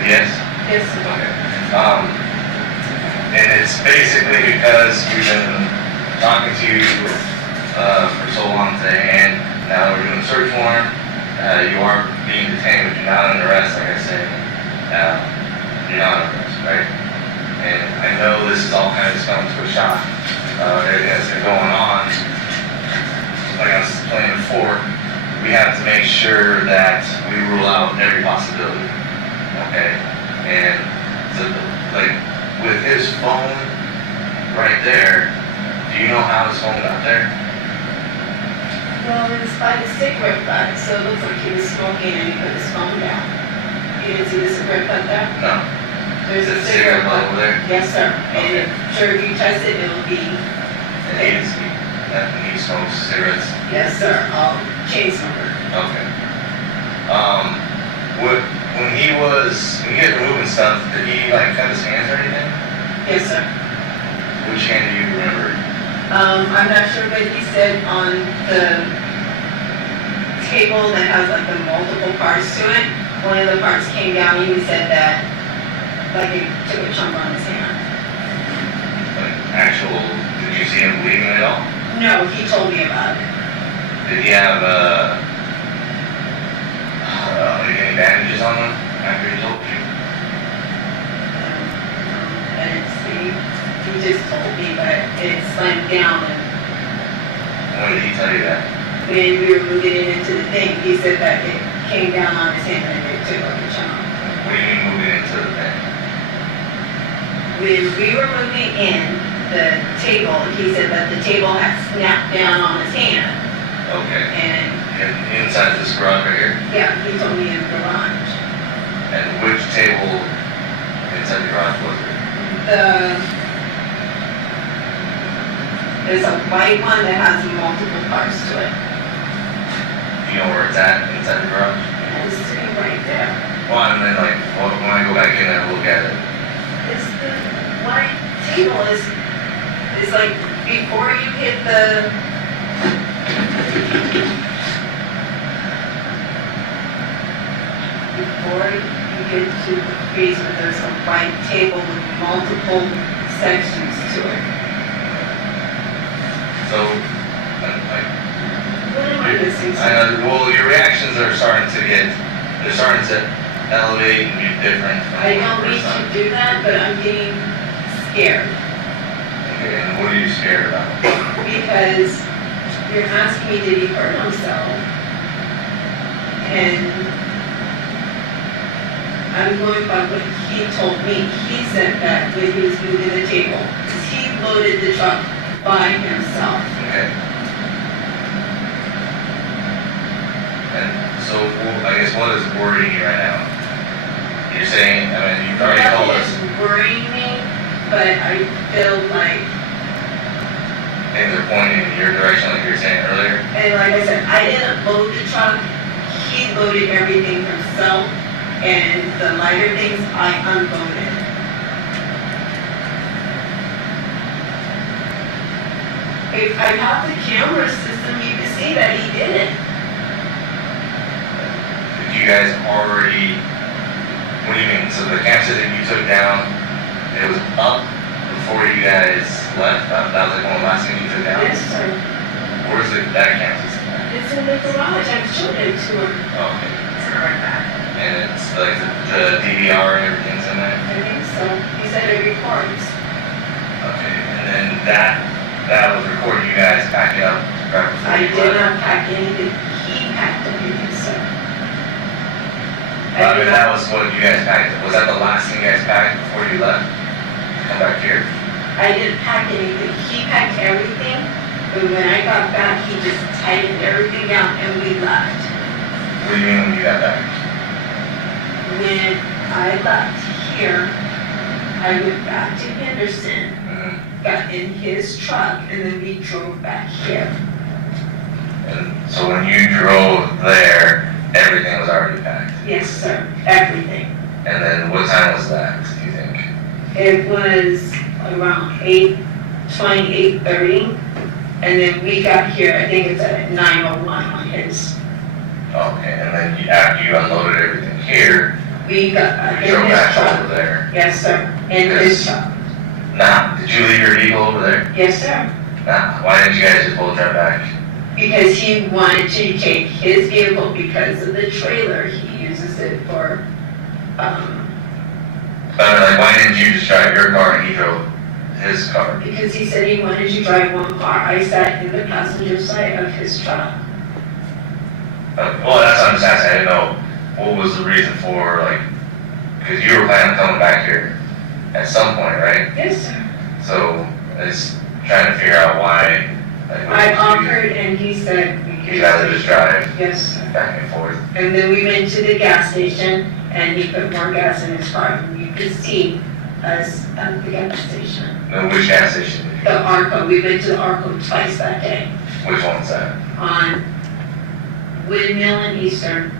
yes? Yes. Okay. And it's basically because we've been talking to you for so long today, and now we're doing a search warrant. You are being detained, but you're not under arrest, like I said. You're not under arrest, right? And I know this is all kind of just coming to a shock. Everything that's been going on, like I was explaining before, we have to make sure that we rule out every possibility, okay? And so, like, with his phone right there, do you know how his phone got there? Well, it's by the cigarette butt, so it looks like he was smoking and he put his phone down. You didn't see the cigarette butt there? No. There's Is a it cigarette butt over there? Yes, sir. Okay. And sure, if you touch it, it'll be. And he smokes cigarettes Yes, sir. Case number. Okay. When you guys were moving stuff, did he like cut his hands or anything? Yes, sir. Which hand do you remember? I'm not sure, but he said on the table that has like the multiple parts to it, one of the parts came down, he said that like it took a chunk on his hand. Like did you see him bleeding at all? No, he told me about it. Did he have any bandages on him after he told you? I didn't see. He just told me, but it slammed down. And When did he tell you that? when we were moving it into the thing, he said that it came down on his hand and it took like a chunk. What do you mean moving into the thing? When we were moving in the table, he said that the table had snapped down on his hand. Okay. And Inside this garage right here? yeah, he told me in the garage. And which table inside the garage was it? There's a white one that has multiple parts to it. Do you know where it's at inside the garage? It's sitting right there. Well, and then when I go back in there and look at it, It's the white table is like before you hit the to the basement, there's a white table with multiple sections to it. so, What am I missing? well, your reactions are starting to elevate and be different. I don't mean to do that, but I'm getting scared. Okay, and what are you scared about? Because you're asking me, did he hurt himself? And I'm going by what he told me. He said that when he was moving the table, he loaded the truck by himself. Okay. And so, I guess what is worrying you right now? You're saying, you've already told us. Nothing is worrying me, but I feel like, Things are pointing in your direction like you were saying earlier. and like I said, I didn't load the truck. He loaded everything himself, and the lighter things I unloaded. If I have the camera system, you can see that he did it. Did you guys already, what do you mean? So the camera that you took down, it was up before you guys left? That was like one of the last things you took down? Yes, sir. Where's that camera system? It's in the garage. I showed it to him. Oh, okay. It's right back. And it's like the DVR and everything's in there? I think so. He said it records. Okay, and then that was recording you guys packing up right before I you did left? not pack anything. He packed everything, sir. That was what you guys packed. Was that the last thing you guys packed before you left? Come back here. I didn't pack anything. He packed everything, but when I got back, he just tightened everything down and we left. What do you mean when you got back? When I left here, I went back to Henderson, got in his truck, and then we drove back here. And so when you drove there, everything was already packed? Yes, sir. Everything. And then what time was that, do you think? It was around 8:20, 8:30, and then we got here, I think it's at 9:01 on his. Okay, and then after you unloaded everything here, We got you in drove his back truck. over there? Yes, sir. In his truck. Nah, did you leave your vehicle over there? Yes, sir. Nah, why didn't you guys just both drive back? Because he wanted to take his vehicle because of the trailer. He uses it for, But why didn't you just drive your car and he drove his car? because he said he wanted to drive one car. I sat in the passenger side of his truck. Well, that's what I'm just asking. I didn't know what was the reason for, because you were planning on coming back here at some point, right? Yes, sir. So, it's trying to figure out why. I offered and he said we could. You'd rather just drive Yes, sir. back and forth. And then we went to the gas station and he put more gas in his car. And you could see us at the gas station. No, which gas station did you The Arco, we went to the Arco twice that day. Which one's that? on Windmill and Eastern.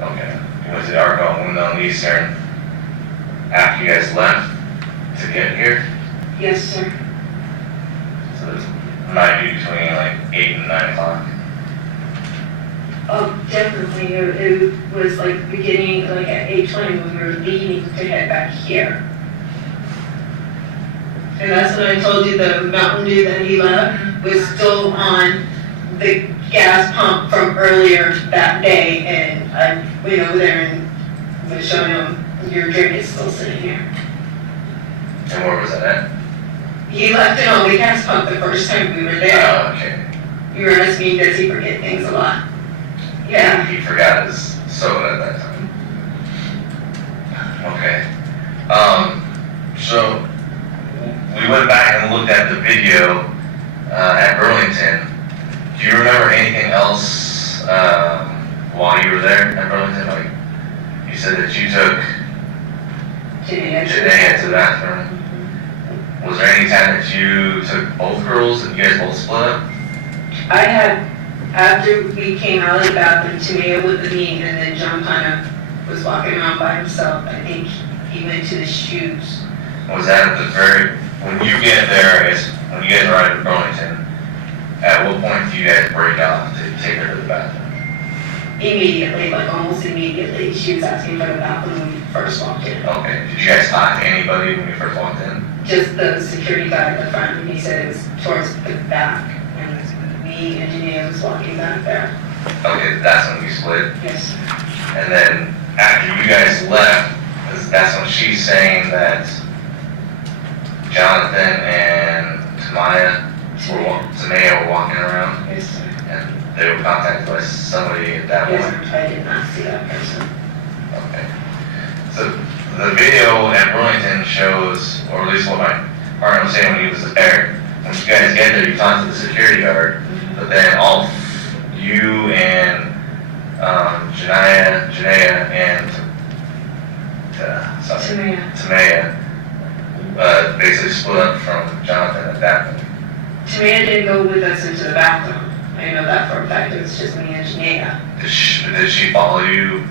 Okay. You went to the Arc on Windmill and Eastern after you guys left to get here? Yes, sir. So it might be between like 8 and 9 o'clock. Oh, definitely. It was like beginning, like at 8:20 when we were leaving to head back here. And that's when I told you the Mountain Dew that he left was still on the gas pump from earlier that day. And I went over there and was showing him your drink is still sitting here. And where was that at? He left it on the gas pump the first time we were there. Oh, okay. You were asking me, does he forget things a lot? Yeah. He forgot his soda at that time. Okay. So we went back and looked at the video at Burlington. Do you remember anything else while you were there at Burlington? Like you said that you took Janae to the bathroom. Was there any time that you took both girls and you guys both split up? I had, after we came out of the bathroom, Tamia with me, and then John kind of was walking around by himself. I think he went to the shoes. Was that at the very, when you get there, I guess, when you guys arrived at Burlington, at what point do you guys break off to take her to the bathroom? Immediately, like almost immediately. She was asking for the bathroom when we first walked in. Okay. Did you guys talk to anybody when you first walked in? Just the security guy at the front, and he said it was towards the back. And me and Janae was walking back there. Okay, that's when you split. Yes. And then after you guys left, that's when she's saying that Johnathan and Tamaya were walking around. Yes, sir. And they were contacted by somebody at that Yes, point. I did not see that person. Okay. So the video at Burlington shows, or at least what my partner was saying when he was there, when you guys get there, you talk to the security guard, but then all you and Janaya and Tamaya basically split up from Johnathan at that point. Tamaya didn't go with us into the bathroom. I know that for a fact. It was just me and Janae. Did she follow you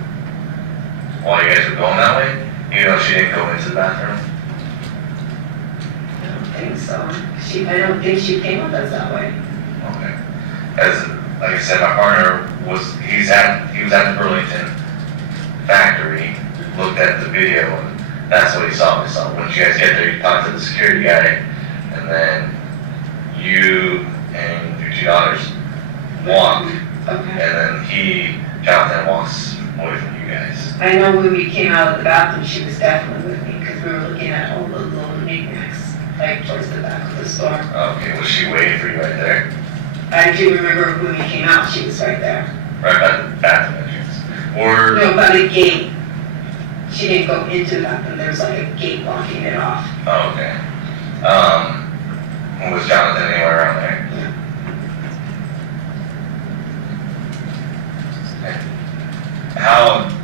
while you guys were going that way? Even though she didn't go into the bathroom? I don't think so. I don't think she came with us that way. Okay. As like I said, my partner he was at the Burlington factory, looked at the video, and that's what he saw. So when you guys get there, you talk to the security guy, and then you and your two daughters walk, and then Johnathan walks away from you guys. I know when we came out of the bathroom, she was definitely with me because we were looking at all the little knickknacks, like towards the back of the store. Okay, was she waiting for you right there? I do remember when we came out, she was right there. Right by the bathroom entrance? Or No, by the gate. She didn't go into the bathroom. There was like a gate blocking it off. Oh, okay. Was Johnathan anywhere around there? Yeah. Okay.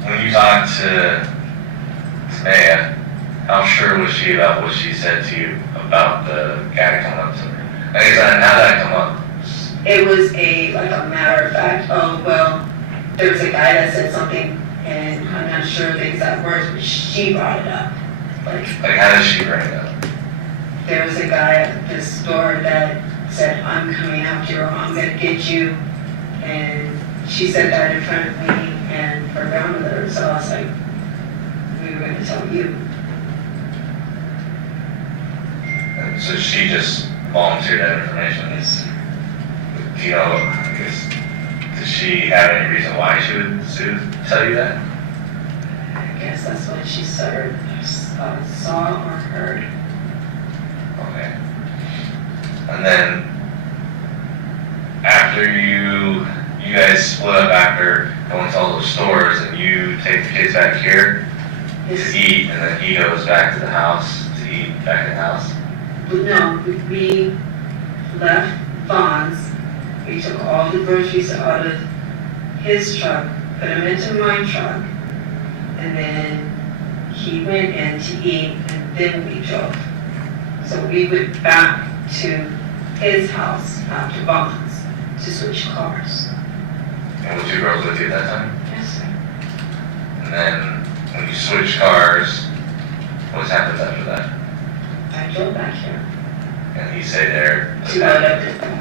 When you talked to Tamaya, how sure was she about what she said to you about the guy coming up to her? I guess how did that come up? It was a matter of fact, oh, well, there was a guy that said something, and I'm not sure the exact words, but she brought it up. Like how did she bring it up? There was a guy at the store that said, I'm coming after you, or I'm going to get you. And she said that in front of me and her grandmother, so I was like, we were going to tell you. And so she just volunteered that information? Yes. Do you know, I guess, does she have any reason why she would tell you that? I guess that's what she saw or heard. Okay. And then after you guys split up after going to all those stores and you take the kids back here to eat, and then he goes back to the house to eat back in the house? No, we left Vaughn's. We took all the groceries out of his truck, put them into my truck, and then he went in to eat, and then we drove. So we went back to his house after Vaughn's to switch cars. And were 2 girls with you at that time? Yes, sir. And then when you switched cars, what happened after that? I drove back here And he stayed there. to load up his phone.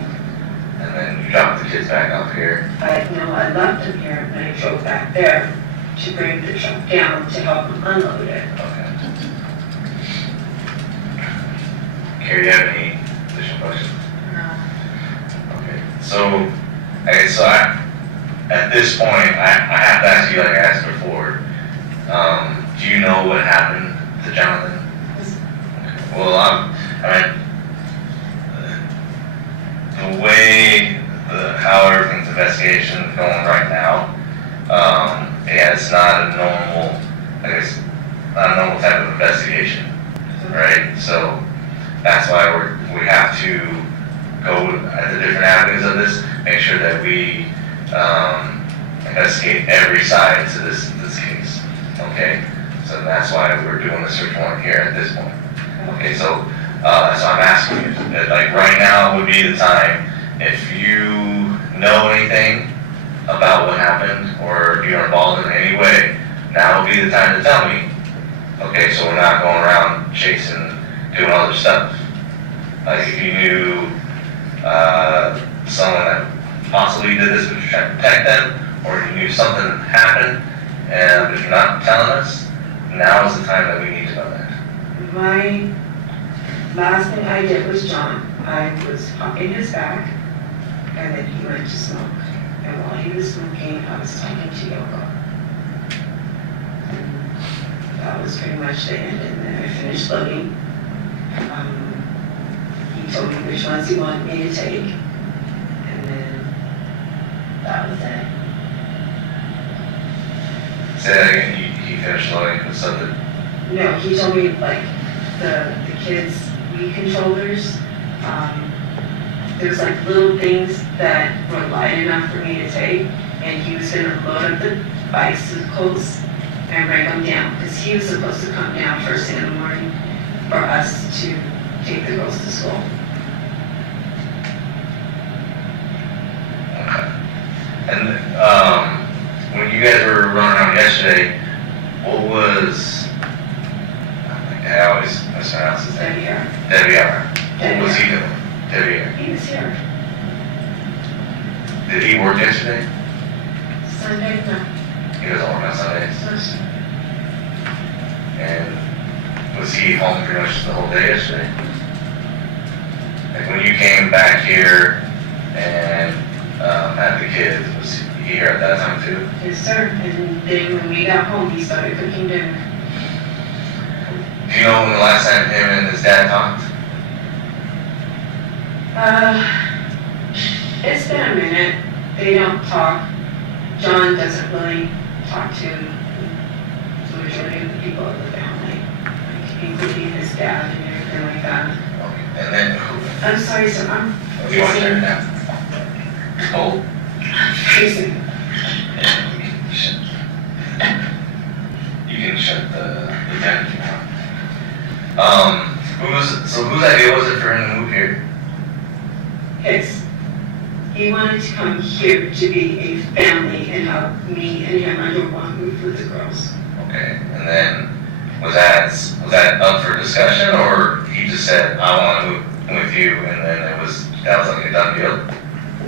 And then you dropped the kids back off here. I left him here and I drove back there to bring the truck down to help him unload it. Okay. Carrie, do you have any additional questions? No. Okay. So, at this point, I have to ask you like I asked before. Do you know what happened to Johnathan? Okay. Well, the way how everything's investigation is going right now, yeah, it's not a normal, not a normal type of investigation, right? So that's why we have to go at the different avenues of this, make sure that we investigate every side to this case. Okay, so that's why we're doing the search warrant here at this point. Okay, so that's why I'm asking you. Like right now would be the time. If you know anything about what happened or you're involved in any way, now would be the time to tell me. Okay, so we're not going around chasing, doing other stuff. Like if you knew someone that possibly did this but you're trying to protect them, or you knew something happened and if you're not telling us, now is the time that we need to know that. My last thing I did was John. I was in his back, and then he went to smoke. And while he was smoking, I was talking to Yoko. And that was pretty much the end. And then I finished loading. He told me which ones he wanted me to take. And then that was it. Say that again, he finished loading with something? No, he told me like the kids' Wii controllers. There's like little things that were light enough for me to take, and he was gonna load up the bicycles and bring them down, because he was supposed to come down first thing in the morning for us to take the girls to school. Okay. And when you guys were running around yesterday, what was, I always mispronounce his name. Deviere. What was he doing? Deviere. He was here. Did he work yesterday? Sunday, no. He doesn't work on Sundays? First. And was he home pretty much the whole day yesterday? Like when you came back here and had the kids, was he here at that time too? Yes, sir. And then when we got home, he started cooking dinner. Do you know when the last time him and his dad talked? It's been a minute. They don't talk. John doesn't really talk to the majority of the people of the family, like, including his dad and everything like that. Okay. And then who? I'm sorry, sir. I'm Do you want to turn it down? Nicole? facing. You can shut the vent if you want. Whose idea was it for him to move here? His. He wanted to come here to be a family and have me and him under one roof with the girls. Okay, and then was that up for discussion, or he just said, I want to move with you, and then that was like a done deal?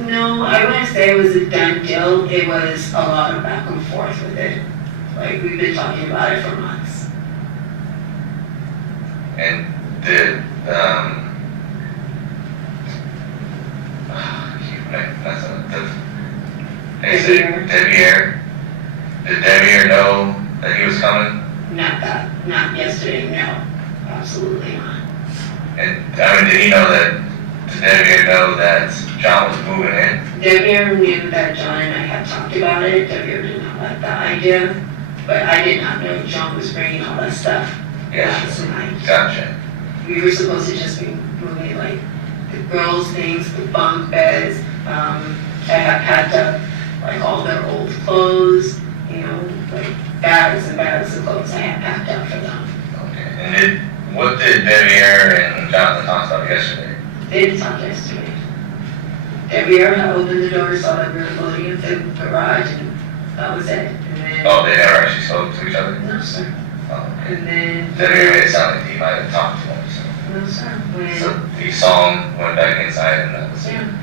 No, I wouldn't say it was a done deal. It was a lot of back and forth with it. Like, we've been talking about it for months. And did, Deviere. Did Deviere know that he was coming? Not yesterday, no. Absolutely not. And, did he know that, did Deviere know that John was moving in? Deviere knew that John and I had talked about it. Deviere did not like the idea, but I did not know John was bringing all that stuff last night. Gotcha. We were supposed to just be moving like the girls' things, the bunk beds. I had packed up like all their old clothes, like bags and bags of clothes I had packed up for them. Okay. And what did Deviere and Johnathan talk about yesterday? They didn't talk yesterday. Deviere had opened the door, saw that we were loading in the garage, and that was it. And then, Oh, they never actually spoke to each other? no, sir. Oh, okay. And then, Deviere made it sound like he might have talked to him, no, sir. When, so he saw him, went back inside, and that was it. yeah.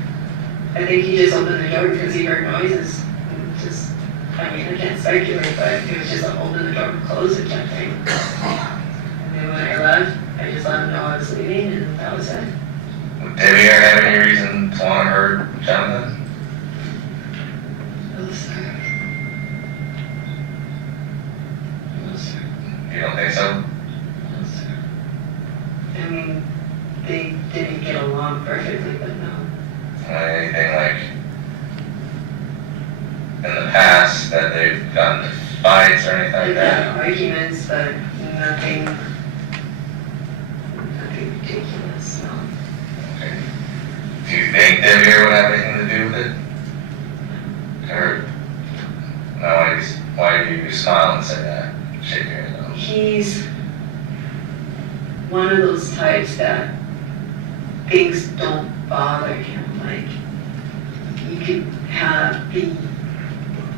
I think he just opened the door because he heard noises. And just, I mean, I can't speculate, but it was just like open the door and close it type thing. And then when I left, I just let him know I was leaving, and that was it. Would Deviere have any reason to want to hurt Johnathan? No, sir. No, sir. You don't think so? No, sir. I mean, they didn't get along perfectly, but no. Anything like in the past that they've gotten into fights or anything like They've that? had arguments, but nothing ridiculous, no. Okay. Do you think Deviere would have anything to do with it? Or no? Why do you smile and say that? Shake your head no. He's one of those types that things don't bother him. Like, you could be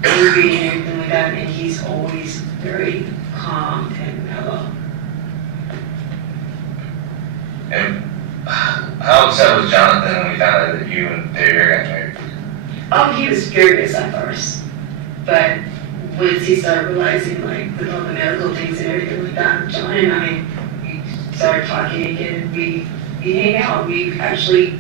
angry and everything like that, and he's always very calm and mellow. And how upset was Johnathan when he found out that you and Deviere got married? Oh, he was furious at first, but once he started realizing, like, with all the medical things and everything like that, John and I, we started talking again. We hang out. We actually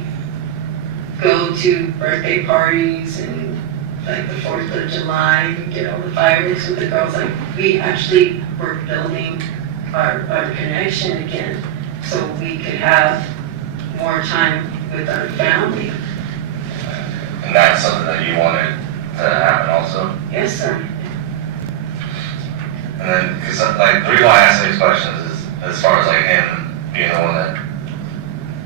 go to birthday parties and like the 4th of July, we get all the fireworks with the girls. Like, we actually were building our connection again so we could have more time with our family. And that's something that you wanted to happen also? Yes, sir. And then, because like, the reason why I ask these questions is, as far as like him being the one that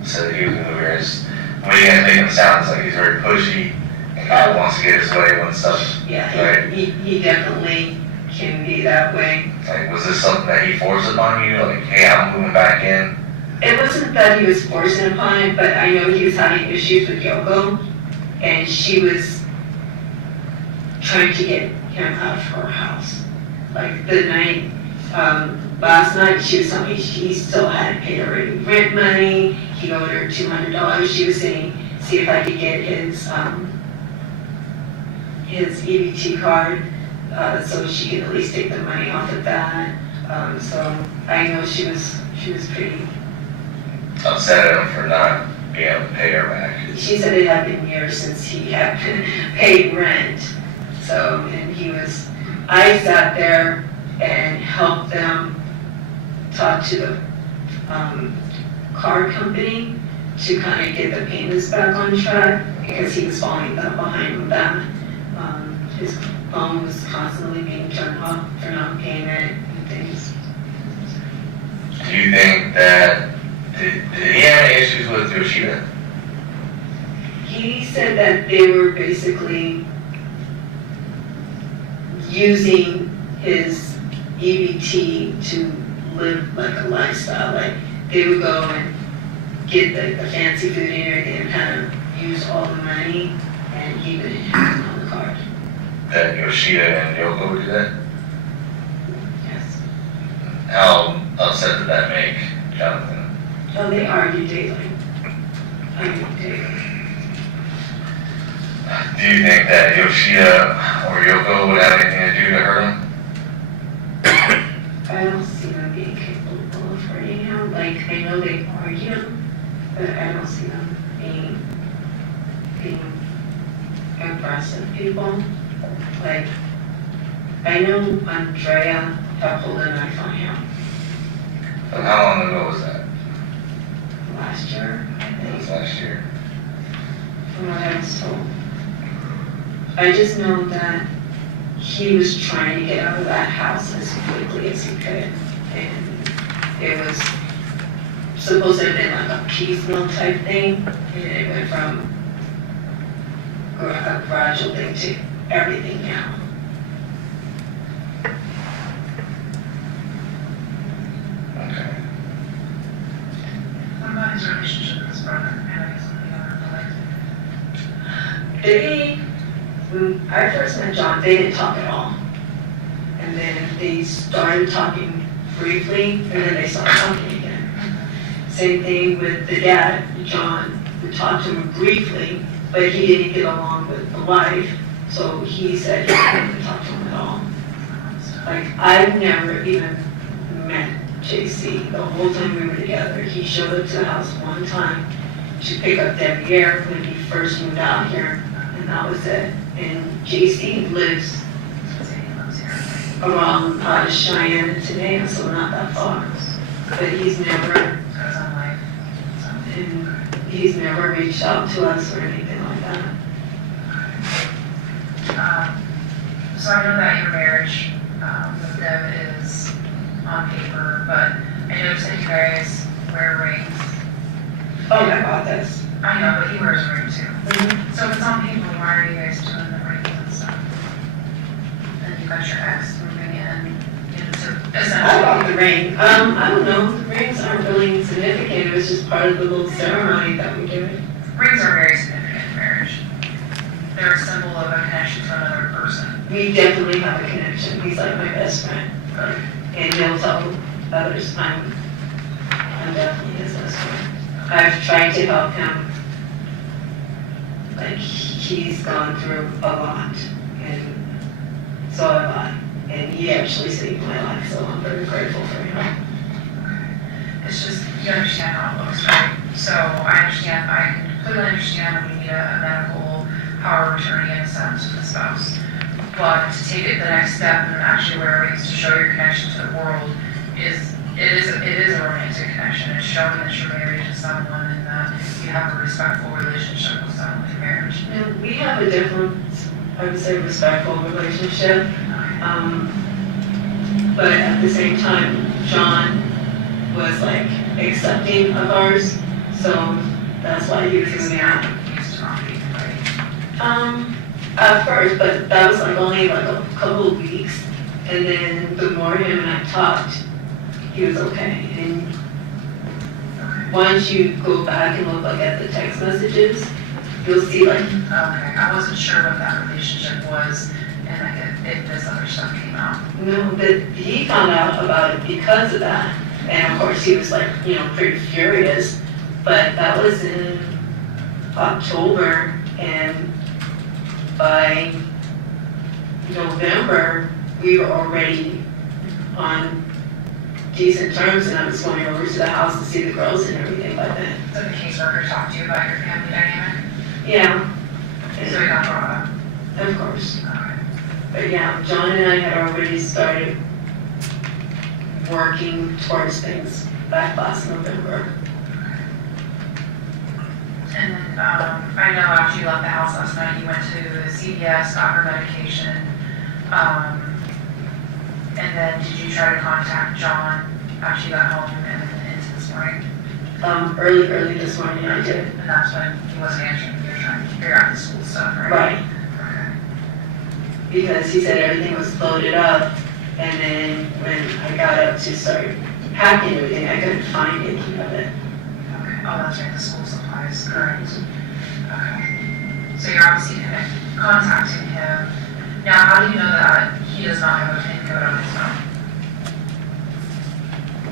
said that he was going to move here, is the way you guys make him sound, like he's very pushy and kind of wants to get his way when stuff. Yeah, right? he definitely can be that way. Like, was this something that he forced upon you? Like, hey, I'm moving back in? It wasn't that he was forcing upon it, but I know he was having issues with Yoko, and she was trying to get him out of her house. Like the night, last night, she was telling me he still hadn't paid her any rent money. He owed her $200. She was saying, see if I could get his EBT card, so she could at least take the money off of that. So I know she was pretty Upset at him for not being able to pay her back. She said it had been years since he had paid rent. So, and I sat there and helped them talk to the car company to kind of get the payments back on track because he was falling behind with that. His phone was constantly being turned off for non-payment and things. Do you think that, did he have any issues with Yoshida? He said that they were basically using his EBT to live like a lifestyle. Like, they would go and get the fancy food and everything and kind of use all the money, and he would have it on the card. That Yoshida and Yoko would do that? Yes. How upset did that make Johnathan? Oh, they argue daily. Do you think that Yoshida or Yoko would have anything to do to hurt him? I don't see them being capable of hurting him. Like, I know they argue, but I don't see them being aggressive people. Like, I know Andrea had pulled a knife on him. But how long ago was that? Last year, I It think, was last year. from what I was told. I just know that he was trying to get out of that house as quickly as he could. And it was supposed to have been like a piecemeal type thing, and it went from a gradual thing to everything now. Okay. What about his relationship with his brother? And I guess with the other collective? I first met John, they didn't talk at all. And then they started talking briefly, and then they stopped talking again. Same thing with the dad, John, would talk to him briefly, but he didn't get along with the wife, so he said he didn't talk to him at all. Like, I've never even met JC the whole time we were together. He showed up to the house one time to pick up Deviere when he first moved out here, and that was it. And JC lives around Cheyenne and Tenaya, so not that far. But he's never reached out to us or anything like that. So I know that your marriage with Dev is on paper, but I noticed that you guys wear rings. Oh, I bought this. I know, but he wears a ring too. So if it's on paper, why are you guys doing the rings and stuff? And you got your ex moving in to essentially. I bought the ring. I don't know. The rings aren't really significant. It was just part of the little ceremony that we did. Rings are very significant in marriage. They're a symbol of a connection to another person. We definitely have a connection. He's like my best friend. And he'll tell others I'm definitely his best friend. I've tried to help him. Like, he's gone through a lot. And so have I. And he actually saved my life, so I'm very grateful for him. It's just, you understand how it looks, right? So I can completely understand when you need a medical power of attorney in a sense with a spouse. But to take it the next step and actually wear rings to show your connection to the world is a romantic connection. It's showing that you're married to someone and that you have a respectful relationship with someone in marriage. And we have a different, I would say, respectful relationship. But at the same time, John was like accepting of ours, so that's why he was moving out. At first, but that was like only like a couple of weeks, and then the more him and I talked, he was okay. And once you go back and look like at the text messages, you'll see like. Okay, I wasn't sure what that relationship was, and like if this other stuff came out. No, but he found out about it because of that, and of course he was like, pretty furious. But that was in October, and by November, we were already on decent terms, and I was going over to the house to see the girls and everything by then. So the caseworker talked to you about your family dynamic? Yeah. So you got brought up? Of course. Okay. But yeah, John and I had already started working towards things back last November. And then I know after you left the house last night, you went to CVS, got her medication, and then did you try to contact John after you got home and into this morning? Early this morning I did. And that's when he wasn't answering, you were trying to figure out the school stuff, right? Right. Okay. Because he said everything was loaded up, and then when I got up to start packing everything, I couldn't find any of it. Okay. Oh, that's right, the school supplies. Correct. Okay. So you're obviously contacting him. Now, how do you know that he does not have a PIN code on his phone?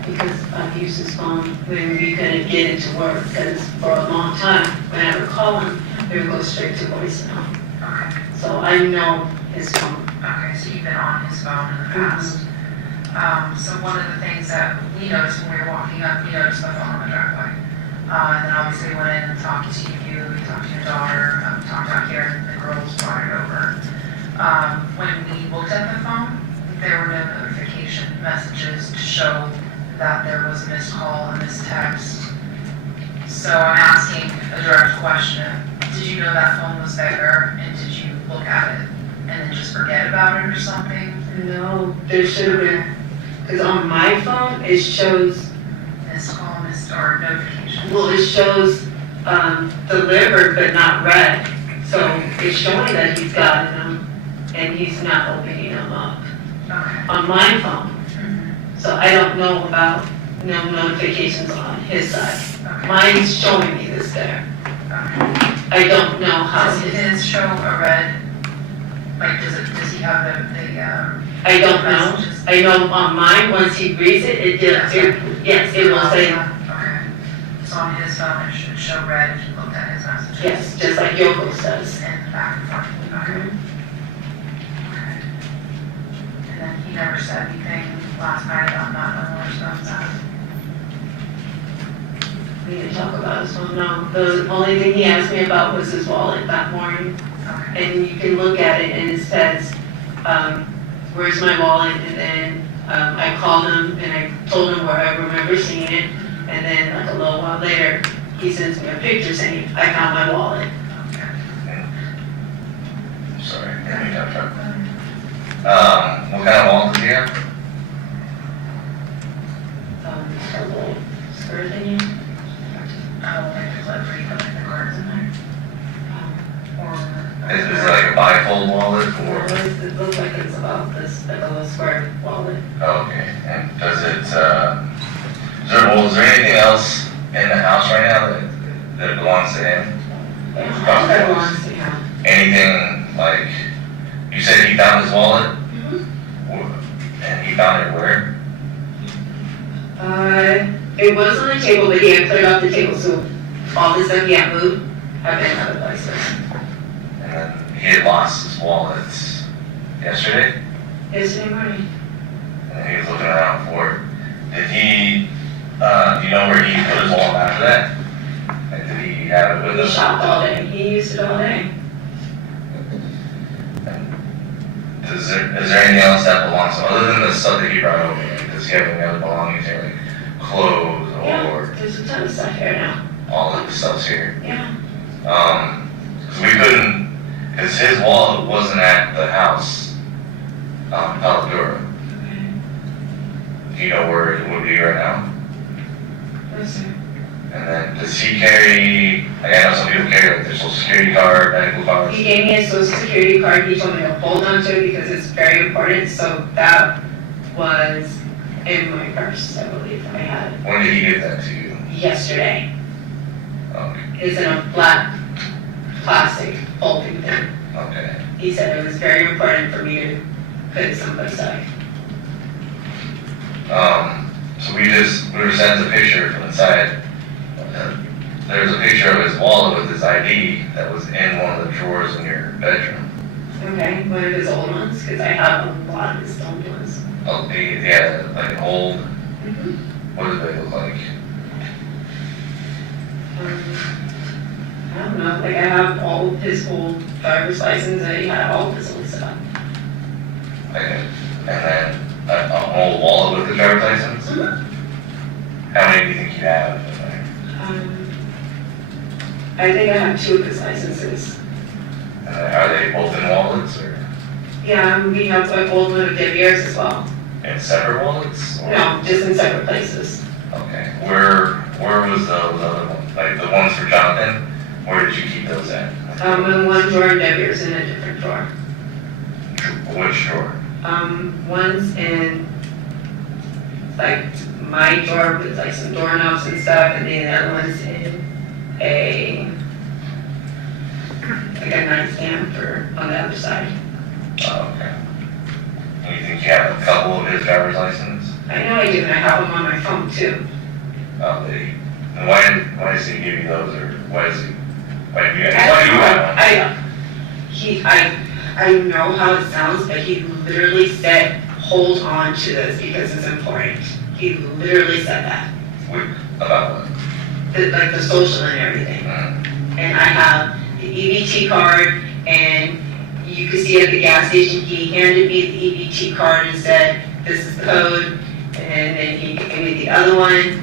Because I've used his phone when we couldn't get it to work, because for a long time, when I would call him, it would go straight to voicemail. Okay. So I know his phone. Okay, so you've been on his phone in the past. So one of the things that we noticed when we were walking up, we noticed the phone on the driveway. And then obviously we went in and talked to you, we talked to your daughter, talked out here, the girls brought it over. When we looked at the phone, there were no notification messages to show that there was a missed call, a missed text. So I'm asking a direct question. Did you know that phone was there, and did you look at it and then just forget about it or something? No, there should have been, because on my phone, it shows Missed call, missed or notification. Well, it shows delivered but not read. So it's showing that he's gotten them and he's not opening them up on my phone. So I don't know about no notifications on his side. Mine's showing me this there. I don't know how Does his show a red, Like, does he have the I don't know. messages? I know on mine, once he reads it, yes, it will say, Okay. So on his phone, it should show red if you looked at his messages? yes, just like Yoko says. And back and forth, okay. Okay. And then he never said anything last night about not knowing where stuff's at? We didn't talk about his phone, no. The only thing he asked me about was his wallet that morning. Okay. And you can look at it and it says, where's my wallet? And then I called him and I told him where I remember seeing it. And then like a little while later, he sends me a picture saying, I found my wallet. Sorry, let me talk. What kind of wallet do you have? A little skirt thingy. Like where you put like the cards in there? Or? Is it like a bifold wallet or? It looks like it's about this, like a little square wallet. Oh, okay, and does it, is there anything else in the house right now that belongs to him? Yeah, that belongs to him. Anything, like, you said he found his wallet? Mm-hmm. And he found it where? It was on the table, but he had put it off the table, so all the stuff he had moved have been other places. And then he had lost his wallet yesterday? Yesterday morning. And he was looking around for it. Did he, do you know where he put his wallet after that? Like, did he have it with him? He shopped all day. He used it all day. Is there anything else that belongs to him, other than the stuff that he brought over? Does he have any other belongings here, like clothes or? Yeah, there's a ton of stuff here now. All of the stuff's here? Yeah. Cause we couldn't, cause his wallet wasn't at the house, Paladura. Do you know where it would be right now? Yes, sir. And then does he carry, like I know some people carry like their social security card, medical cards? He gave me his social security card. He told me to hold on to it because it's very important. So that was in my purse, I believe I had. When did he give that to you? Yesterday. Okay. It's in a black plastic folding thing. Okay. He said it was very important for me to put it someplace safe. So we were sent a picture from inside. There's a picture of his wallet with his ID that was in one of the drawers in your bedroom. Okay, one of his old ones, because I have a lot of his old ones. Oh, he had like an old, Mm-hmm. what did they look like? I don't know, like I have all of his old driver's license, and he had all of his old stuff. Okay. And then an old wallet with the driver's license? Mm-hmm. How many do you think you have? I think I have 2 of his licenses. Are they both in wallets or Yeah, we have like old one of Deviere's as well. in separate wallets? Or? No, just in separate places. Okay. Where was those other ones? Like the ones for Johnathan? Where did you keep those at? In one drawer and Deviere's in a different drawer. Which drawer? One's in like my drawer with like some doorknobs and stuff, and then the other one's in like a nightstand for on the other side. Oh, okay. And you think you have a couple of his driver's license? I know I do, and I have them on my phone too. Oh, did he? And why does he give you those, or why do you I don't have know. I know how it sounds, but he literally said, "Hold on to this because it's important." He literally said that. About what? Like the social and everything. Mm-hmm. And I have the EBT card, and you could see at the gas station, he handed me the EBT card and said, "This is the code," and then he gave me the other one.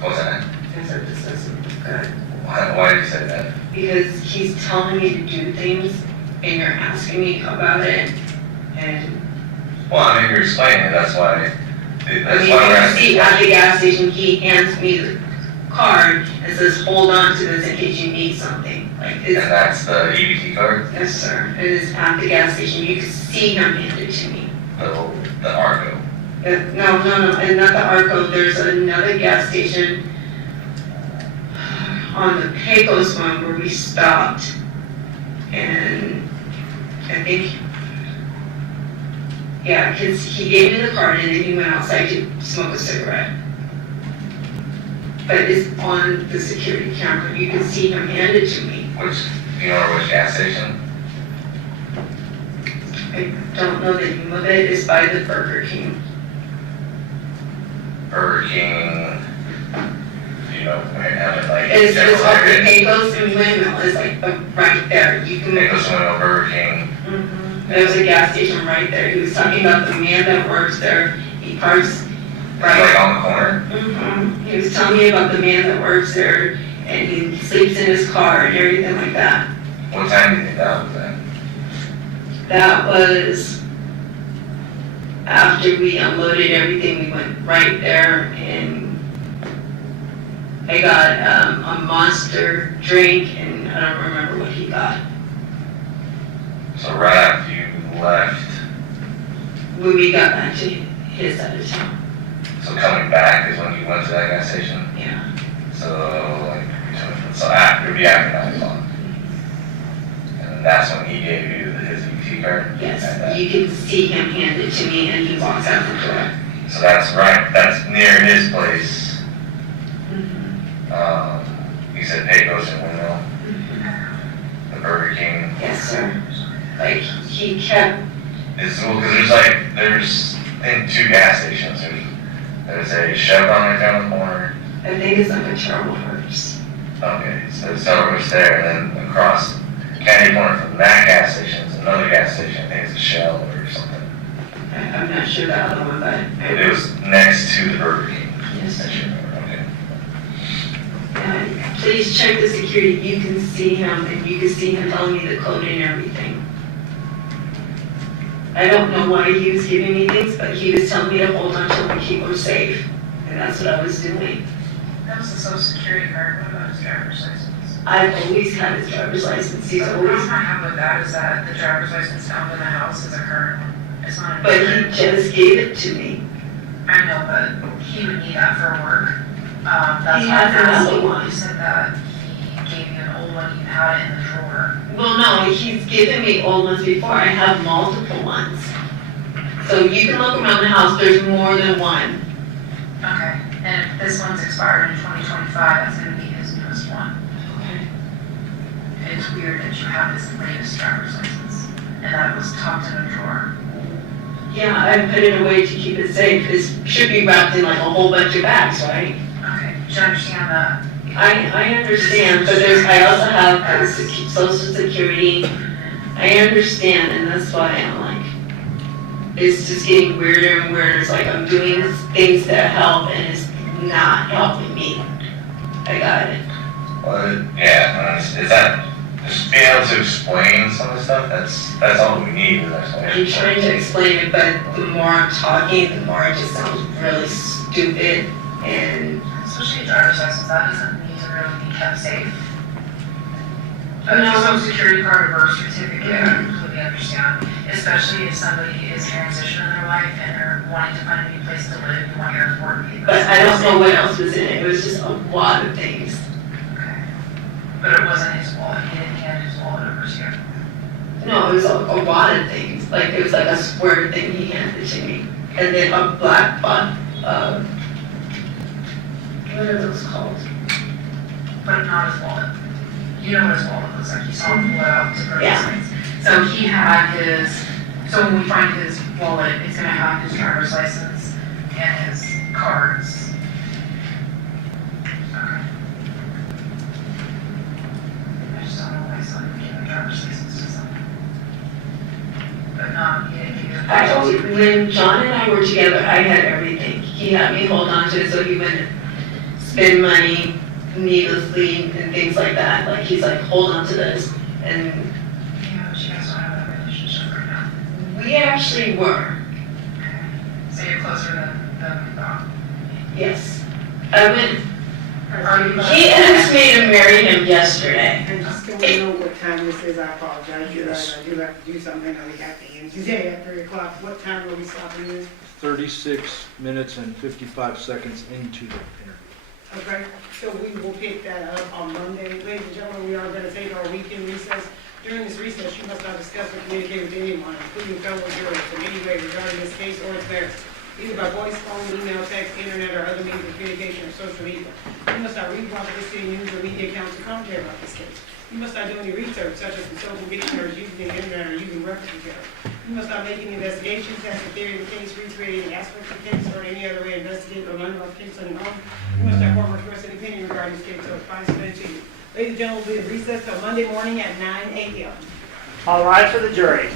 What was that? I said, "This isn't good." Why did you say that? Because he's telling me to do things, and you're asking me about it, and Well, I mean, you're explaining it, that's why I we're mean, you can see at the gas station, he hands me the card and says, "Hold on to this in case you need something." Like And it's, that's the EBT card? yes, sir. It is at the gas station. You can see him hand it to me. The Argo. No, and not the Arco. There's another gas station. on the Pecos one where we stopped, and I think, yeah, because he gave me the card and then he went outside to smoke a cigarette. But it's on the security camera. You can see him hand it to me. Which, do you know which gas station? I don't know the name of it. It's by the Burger King. Burger King, you know, like, It's off the Pecos and Windmill. It's like right there. You can. Pecos Windmill, Burger King. Mm-hmm. There's a gas station right there. He was talking about the man that works there. He parks right. Like on the corner? Mm-hmm. He was telling me about the man that works there, and he sleeps in his car and everything like that. What time do you think that was at? That was after we unloaded everything. We went right there, and I got a Monster drink, and I don't remember what he got. So right after you left, When we got back to his side of town. so coming back is when you went to that gas station? Yeah. So, like, so after, it'd be after 9 o'clock. And that's when he gave you his ET card? Yes, you can see him hand it to me, and he walks out the door. So that's right, that's near his place. You said Pecos and Windmill? The Burger King? Yes, sir. Like, he kept. Well, because there's, I think, 2 gas stations. There's a Chevron right there on the corner. I think it's like a Terrible Hearts. Okay, so there's Celebrus there, and then across Candy Corner from that gas station is another gas station. I think it's a Shell or something. I'm not sure the other one, but. It was next to the Burger King. Yes, sir. Okay. Please check the security. You can see him, and you can see him telling me the code and everything. I don't know why he was giving me things, but he was telling me to hold on till we keep him safe, and that's what I was doing. That was the social security card. What about his driver's license? I've always had his driver's license. He's The always. problem I have with that is that the driver's license found in the house is a current one. It's not a But he current. just gave it to me. I know, but he would need that for work. That's He why has I'm asking. another one. You said that he gave you an old one, you had it in the drawer. Well, no, he's given me old ones before. I have multiple ones. So you can look around the house. There's more than one. Okay, and if this one's expired in 2025, that's gonna be his newest one. Okay. It's weird that you have his latest driver's license, and that it was tucked in a drawer. Yeah, I put it away to keep it safe. It should be wrapped in like a whole bunch of bags, right? Okay, do you understand that? I understand, but I also have the social security. I understand, and that's why I'm like, it's just getting weirder and weirder. It's like I'm doing things that help, and it's not helping me. I got it. Well, yeah, is that, just being able to explain some of the stuff, that's all we need is I'm explanation. trying to explain it, but the more I'm talking, the more it just sounds really stupid, and Especially a driver's license, that doesn't need to really be kept safe. No. A social security card or birth certificate, I completely understand. Especially if somebody is transitioning in their life and they're wanting to find a new place to live, you want your report to be. but I don't know what else was in it. It was just a lot of things. Okay. But it wasn't his wallet, he didn't hand his wallet over to you. No, it was a lot of things. Like, it was like a square thing he handed to me. And then a black bun, what are those called? But not his wallet. You know what his wallet looks like, you saw him pull it out to purchase Yeah. things. So he had his, so when we find his wallet, it's gonna have his driver's license and his cards. Okay. I just don't know why someone would give a driver's license to someone. But no, he didn't give you a I told you, when John and I were together, I had everything. He had me hold on to it so he wouldn't spend money needlessly and things like that. Like, he's like, hold on to this. And Yeah, but you guys don't have that relationship right now. we actually were. So you're closer than we thought. Yes. I went, Are you? he asked me to marry him yesterday. And just so we know what time this is, I apologize. You guys, I do have to do something, I have to end today at 3 o'clock. What time are we stopping this? 36 minutes and 55 seconds into the interview. Okay, so we will pick that up on Monday. Ladies and gentlemen, we are going to take our weekend recess. During this recess, you must not discuss or communicate with anyone, including fellow jurors, in any way regarding this case or its merits, either by voice, phone, email, text, internet, or other means of communication or social media. You must not read publicity, news, or media accounts or commentary about this case. You must not do any research, such as consulting dictionaries, using the internet, or using reference materials. You must not make any investigations, test the theory of the case, recreate any aspects of the case, or in any other way investigate or learn about the case on your own. You must not form or express any opinion regarding this case until it's finally submitted to you. Ladies and gentlemen, we'll be in recess till Monday morning at 9 a.m. All rise for the jury.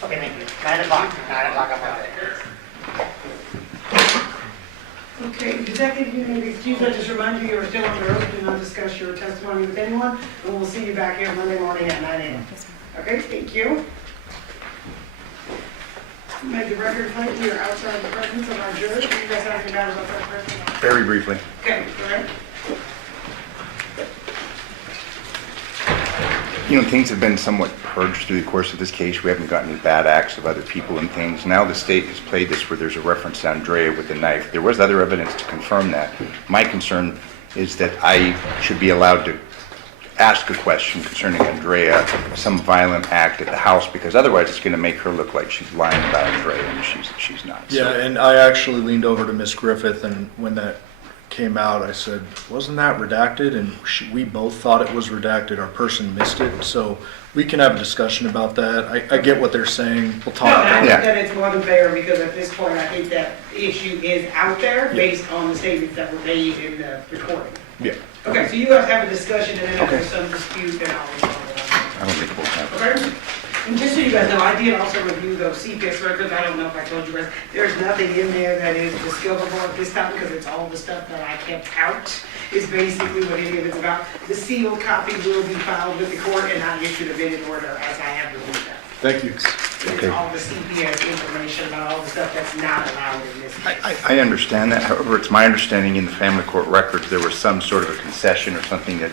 Okay, thank you. 9 o'clock. 9 o'clock on Monday. Okay, Detective, you may be excused. I just remind you, you're still on the road. Do not discuss your testimony with anyone. And we'll see you back here Monday morning at 9 a.m. Okay, thank you. Make the record reflect we are outside the presence of our jurors. Do you guys have anything down about that person? Very briefly. Okay, go ahead. You know, things have been somewhat purged through the course of this case. We haven't gotten any bad acts of other people and things. Now the state has played this where there's a reference to Andrea with a knife. There was other evidence to confirm that. My concern is that I should be allowed to ask a question concerning Andrea, some violent act at the house, because otherwise it's going to make her look like she's lying about Andrea, and she's not. Yeah, and I actually leaned over to Miss Griffith, and when that came out, I said, wasn't that redacted? And we both thought it was redacted. Our person missed it. So we can have a discussion about that. I get what they're saying. We'll talk No, about I it. think that it's more than fair, because at this point, I think that issue is out there based on the statements that were made in the recording. Yeah. Okay, so you guys have a discussion, and then if there's some dispute, then I'll resolve it. I don't think we'll have. Okay? And just so you guys know, I did also review those CPS records. I don't know if I told you guys, there's nothing in there that is discoverable at this time, because it's all the stuff that I kept out is basically what any of it's about. The sealed copy will be filed with the court and not issued a minute order as I have reviewed that. Thank you. It's all the CPS information about all the stuff that's not allowed in this case. I understand that. However, it's my understanding in the family court records there was some sort of a concession or something that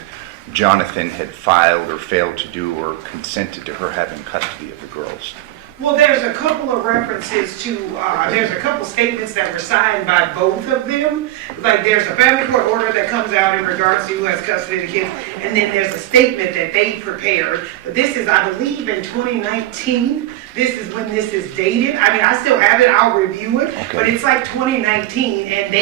Johnathan had filed or failed to do or consented to her having custody of the girls. Well, there's a couple of references to, there's a couple statements that were signed by both of them. Like, there's a family court order that comes out in regards to who has custody of the kids, and then there's a statement that they prepared. But this is, I believe, in 2019. This is when this is dated. I mean, I still have it, I'll review it, but it's like 2019, and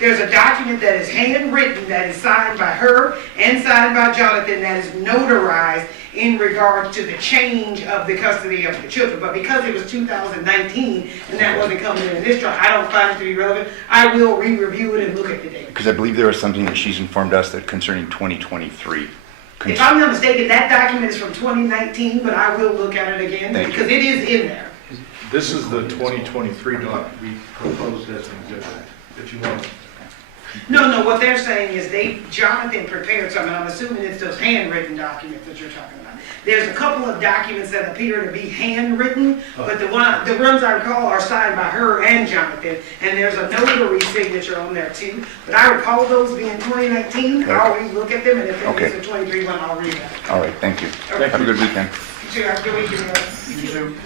there's a document that is handwritten that is signed by her and signed by Johnathan that is notarized in regards to the change of the custody of the children. But because it was 2019 and that wasn't coming in this trial, I don't find it to be relevant. I will re-review it and look at the date. Because I believe there was something that she's informed us that concerning 2023. If I'm not mistaken, that document is from 2019, but I will look at it again because it is in there. This is the 2023 document. We proposed as an exhibit that you want. No, what they're saying is Johnathan prepared something. I'm assuming it's those handwritten documents that you're talking about. There's a couple of documents that appear to be handwritten, but the ones I recall are signed by her and Johnathan, and there's a notary signature on there too. But I recall those being 2019. I'll re-look at them, and if it's a 23 one, I'll read that. All right, thank you. Okay. Have a good weekend. You too. Have a good weekend. You too.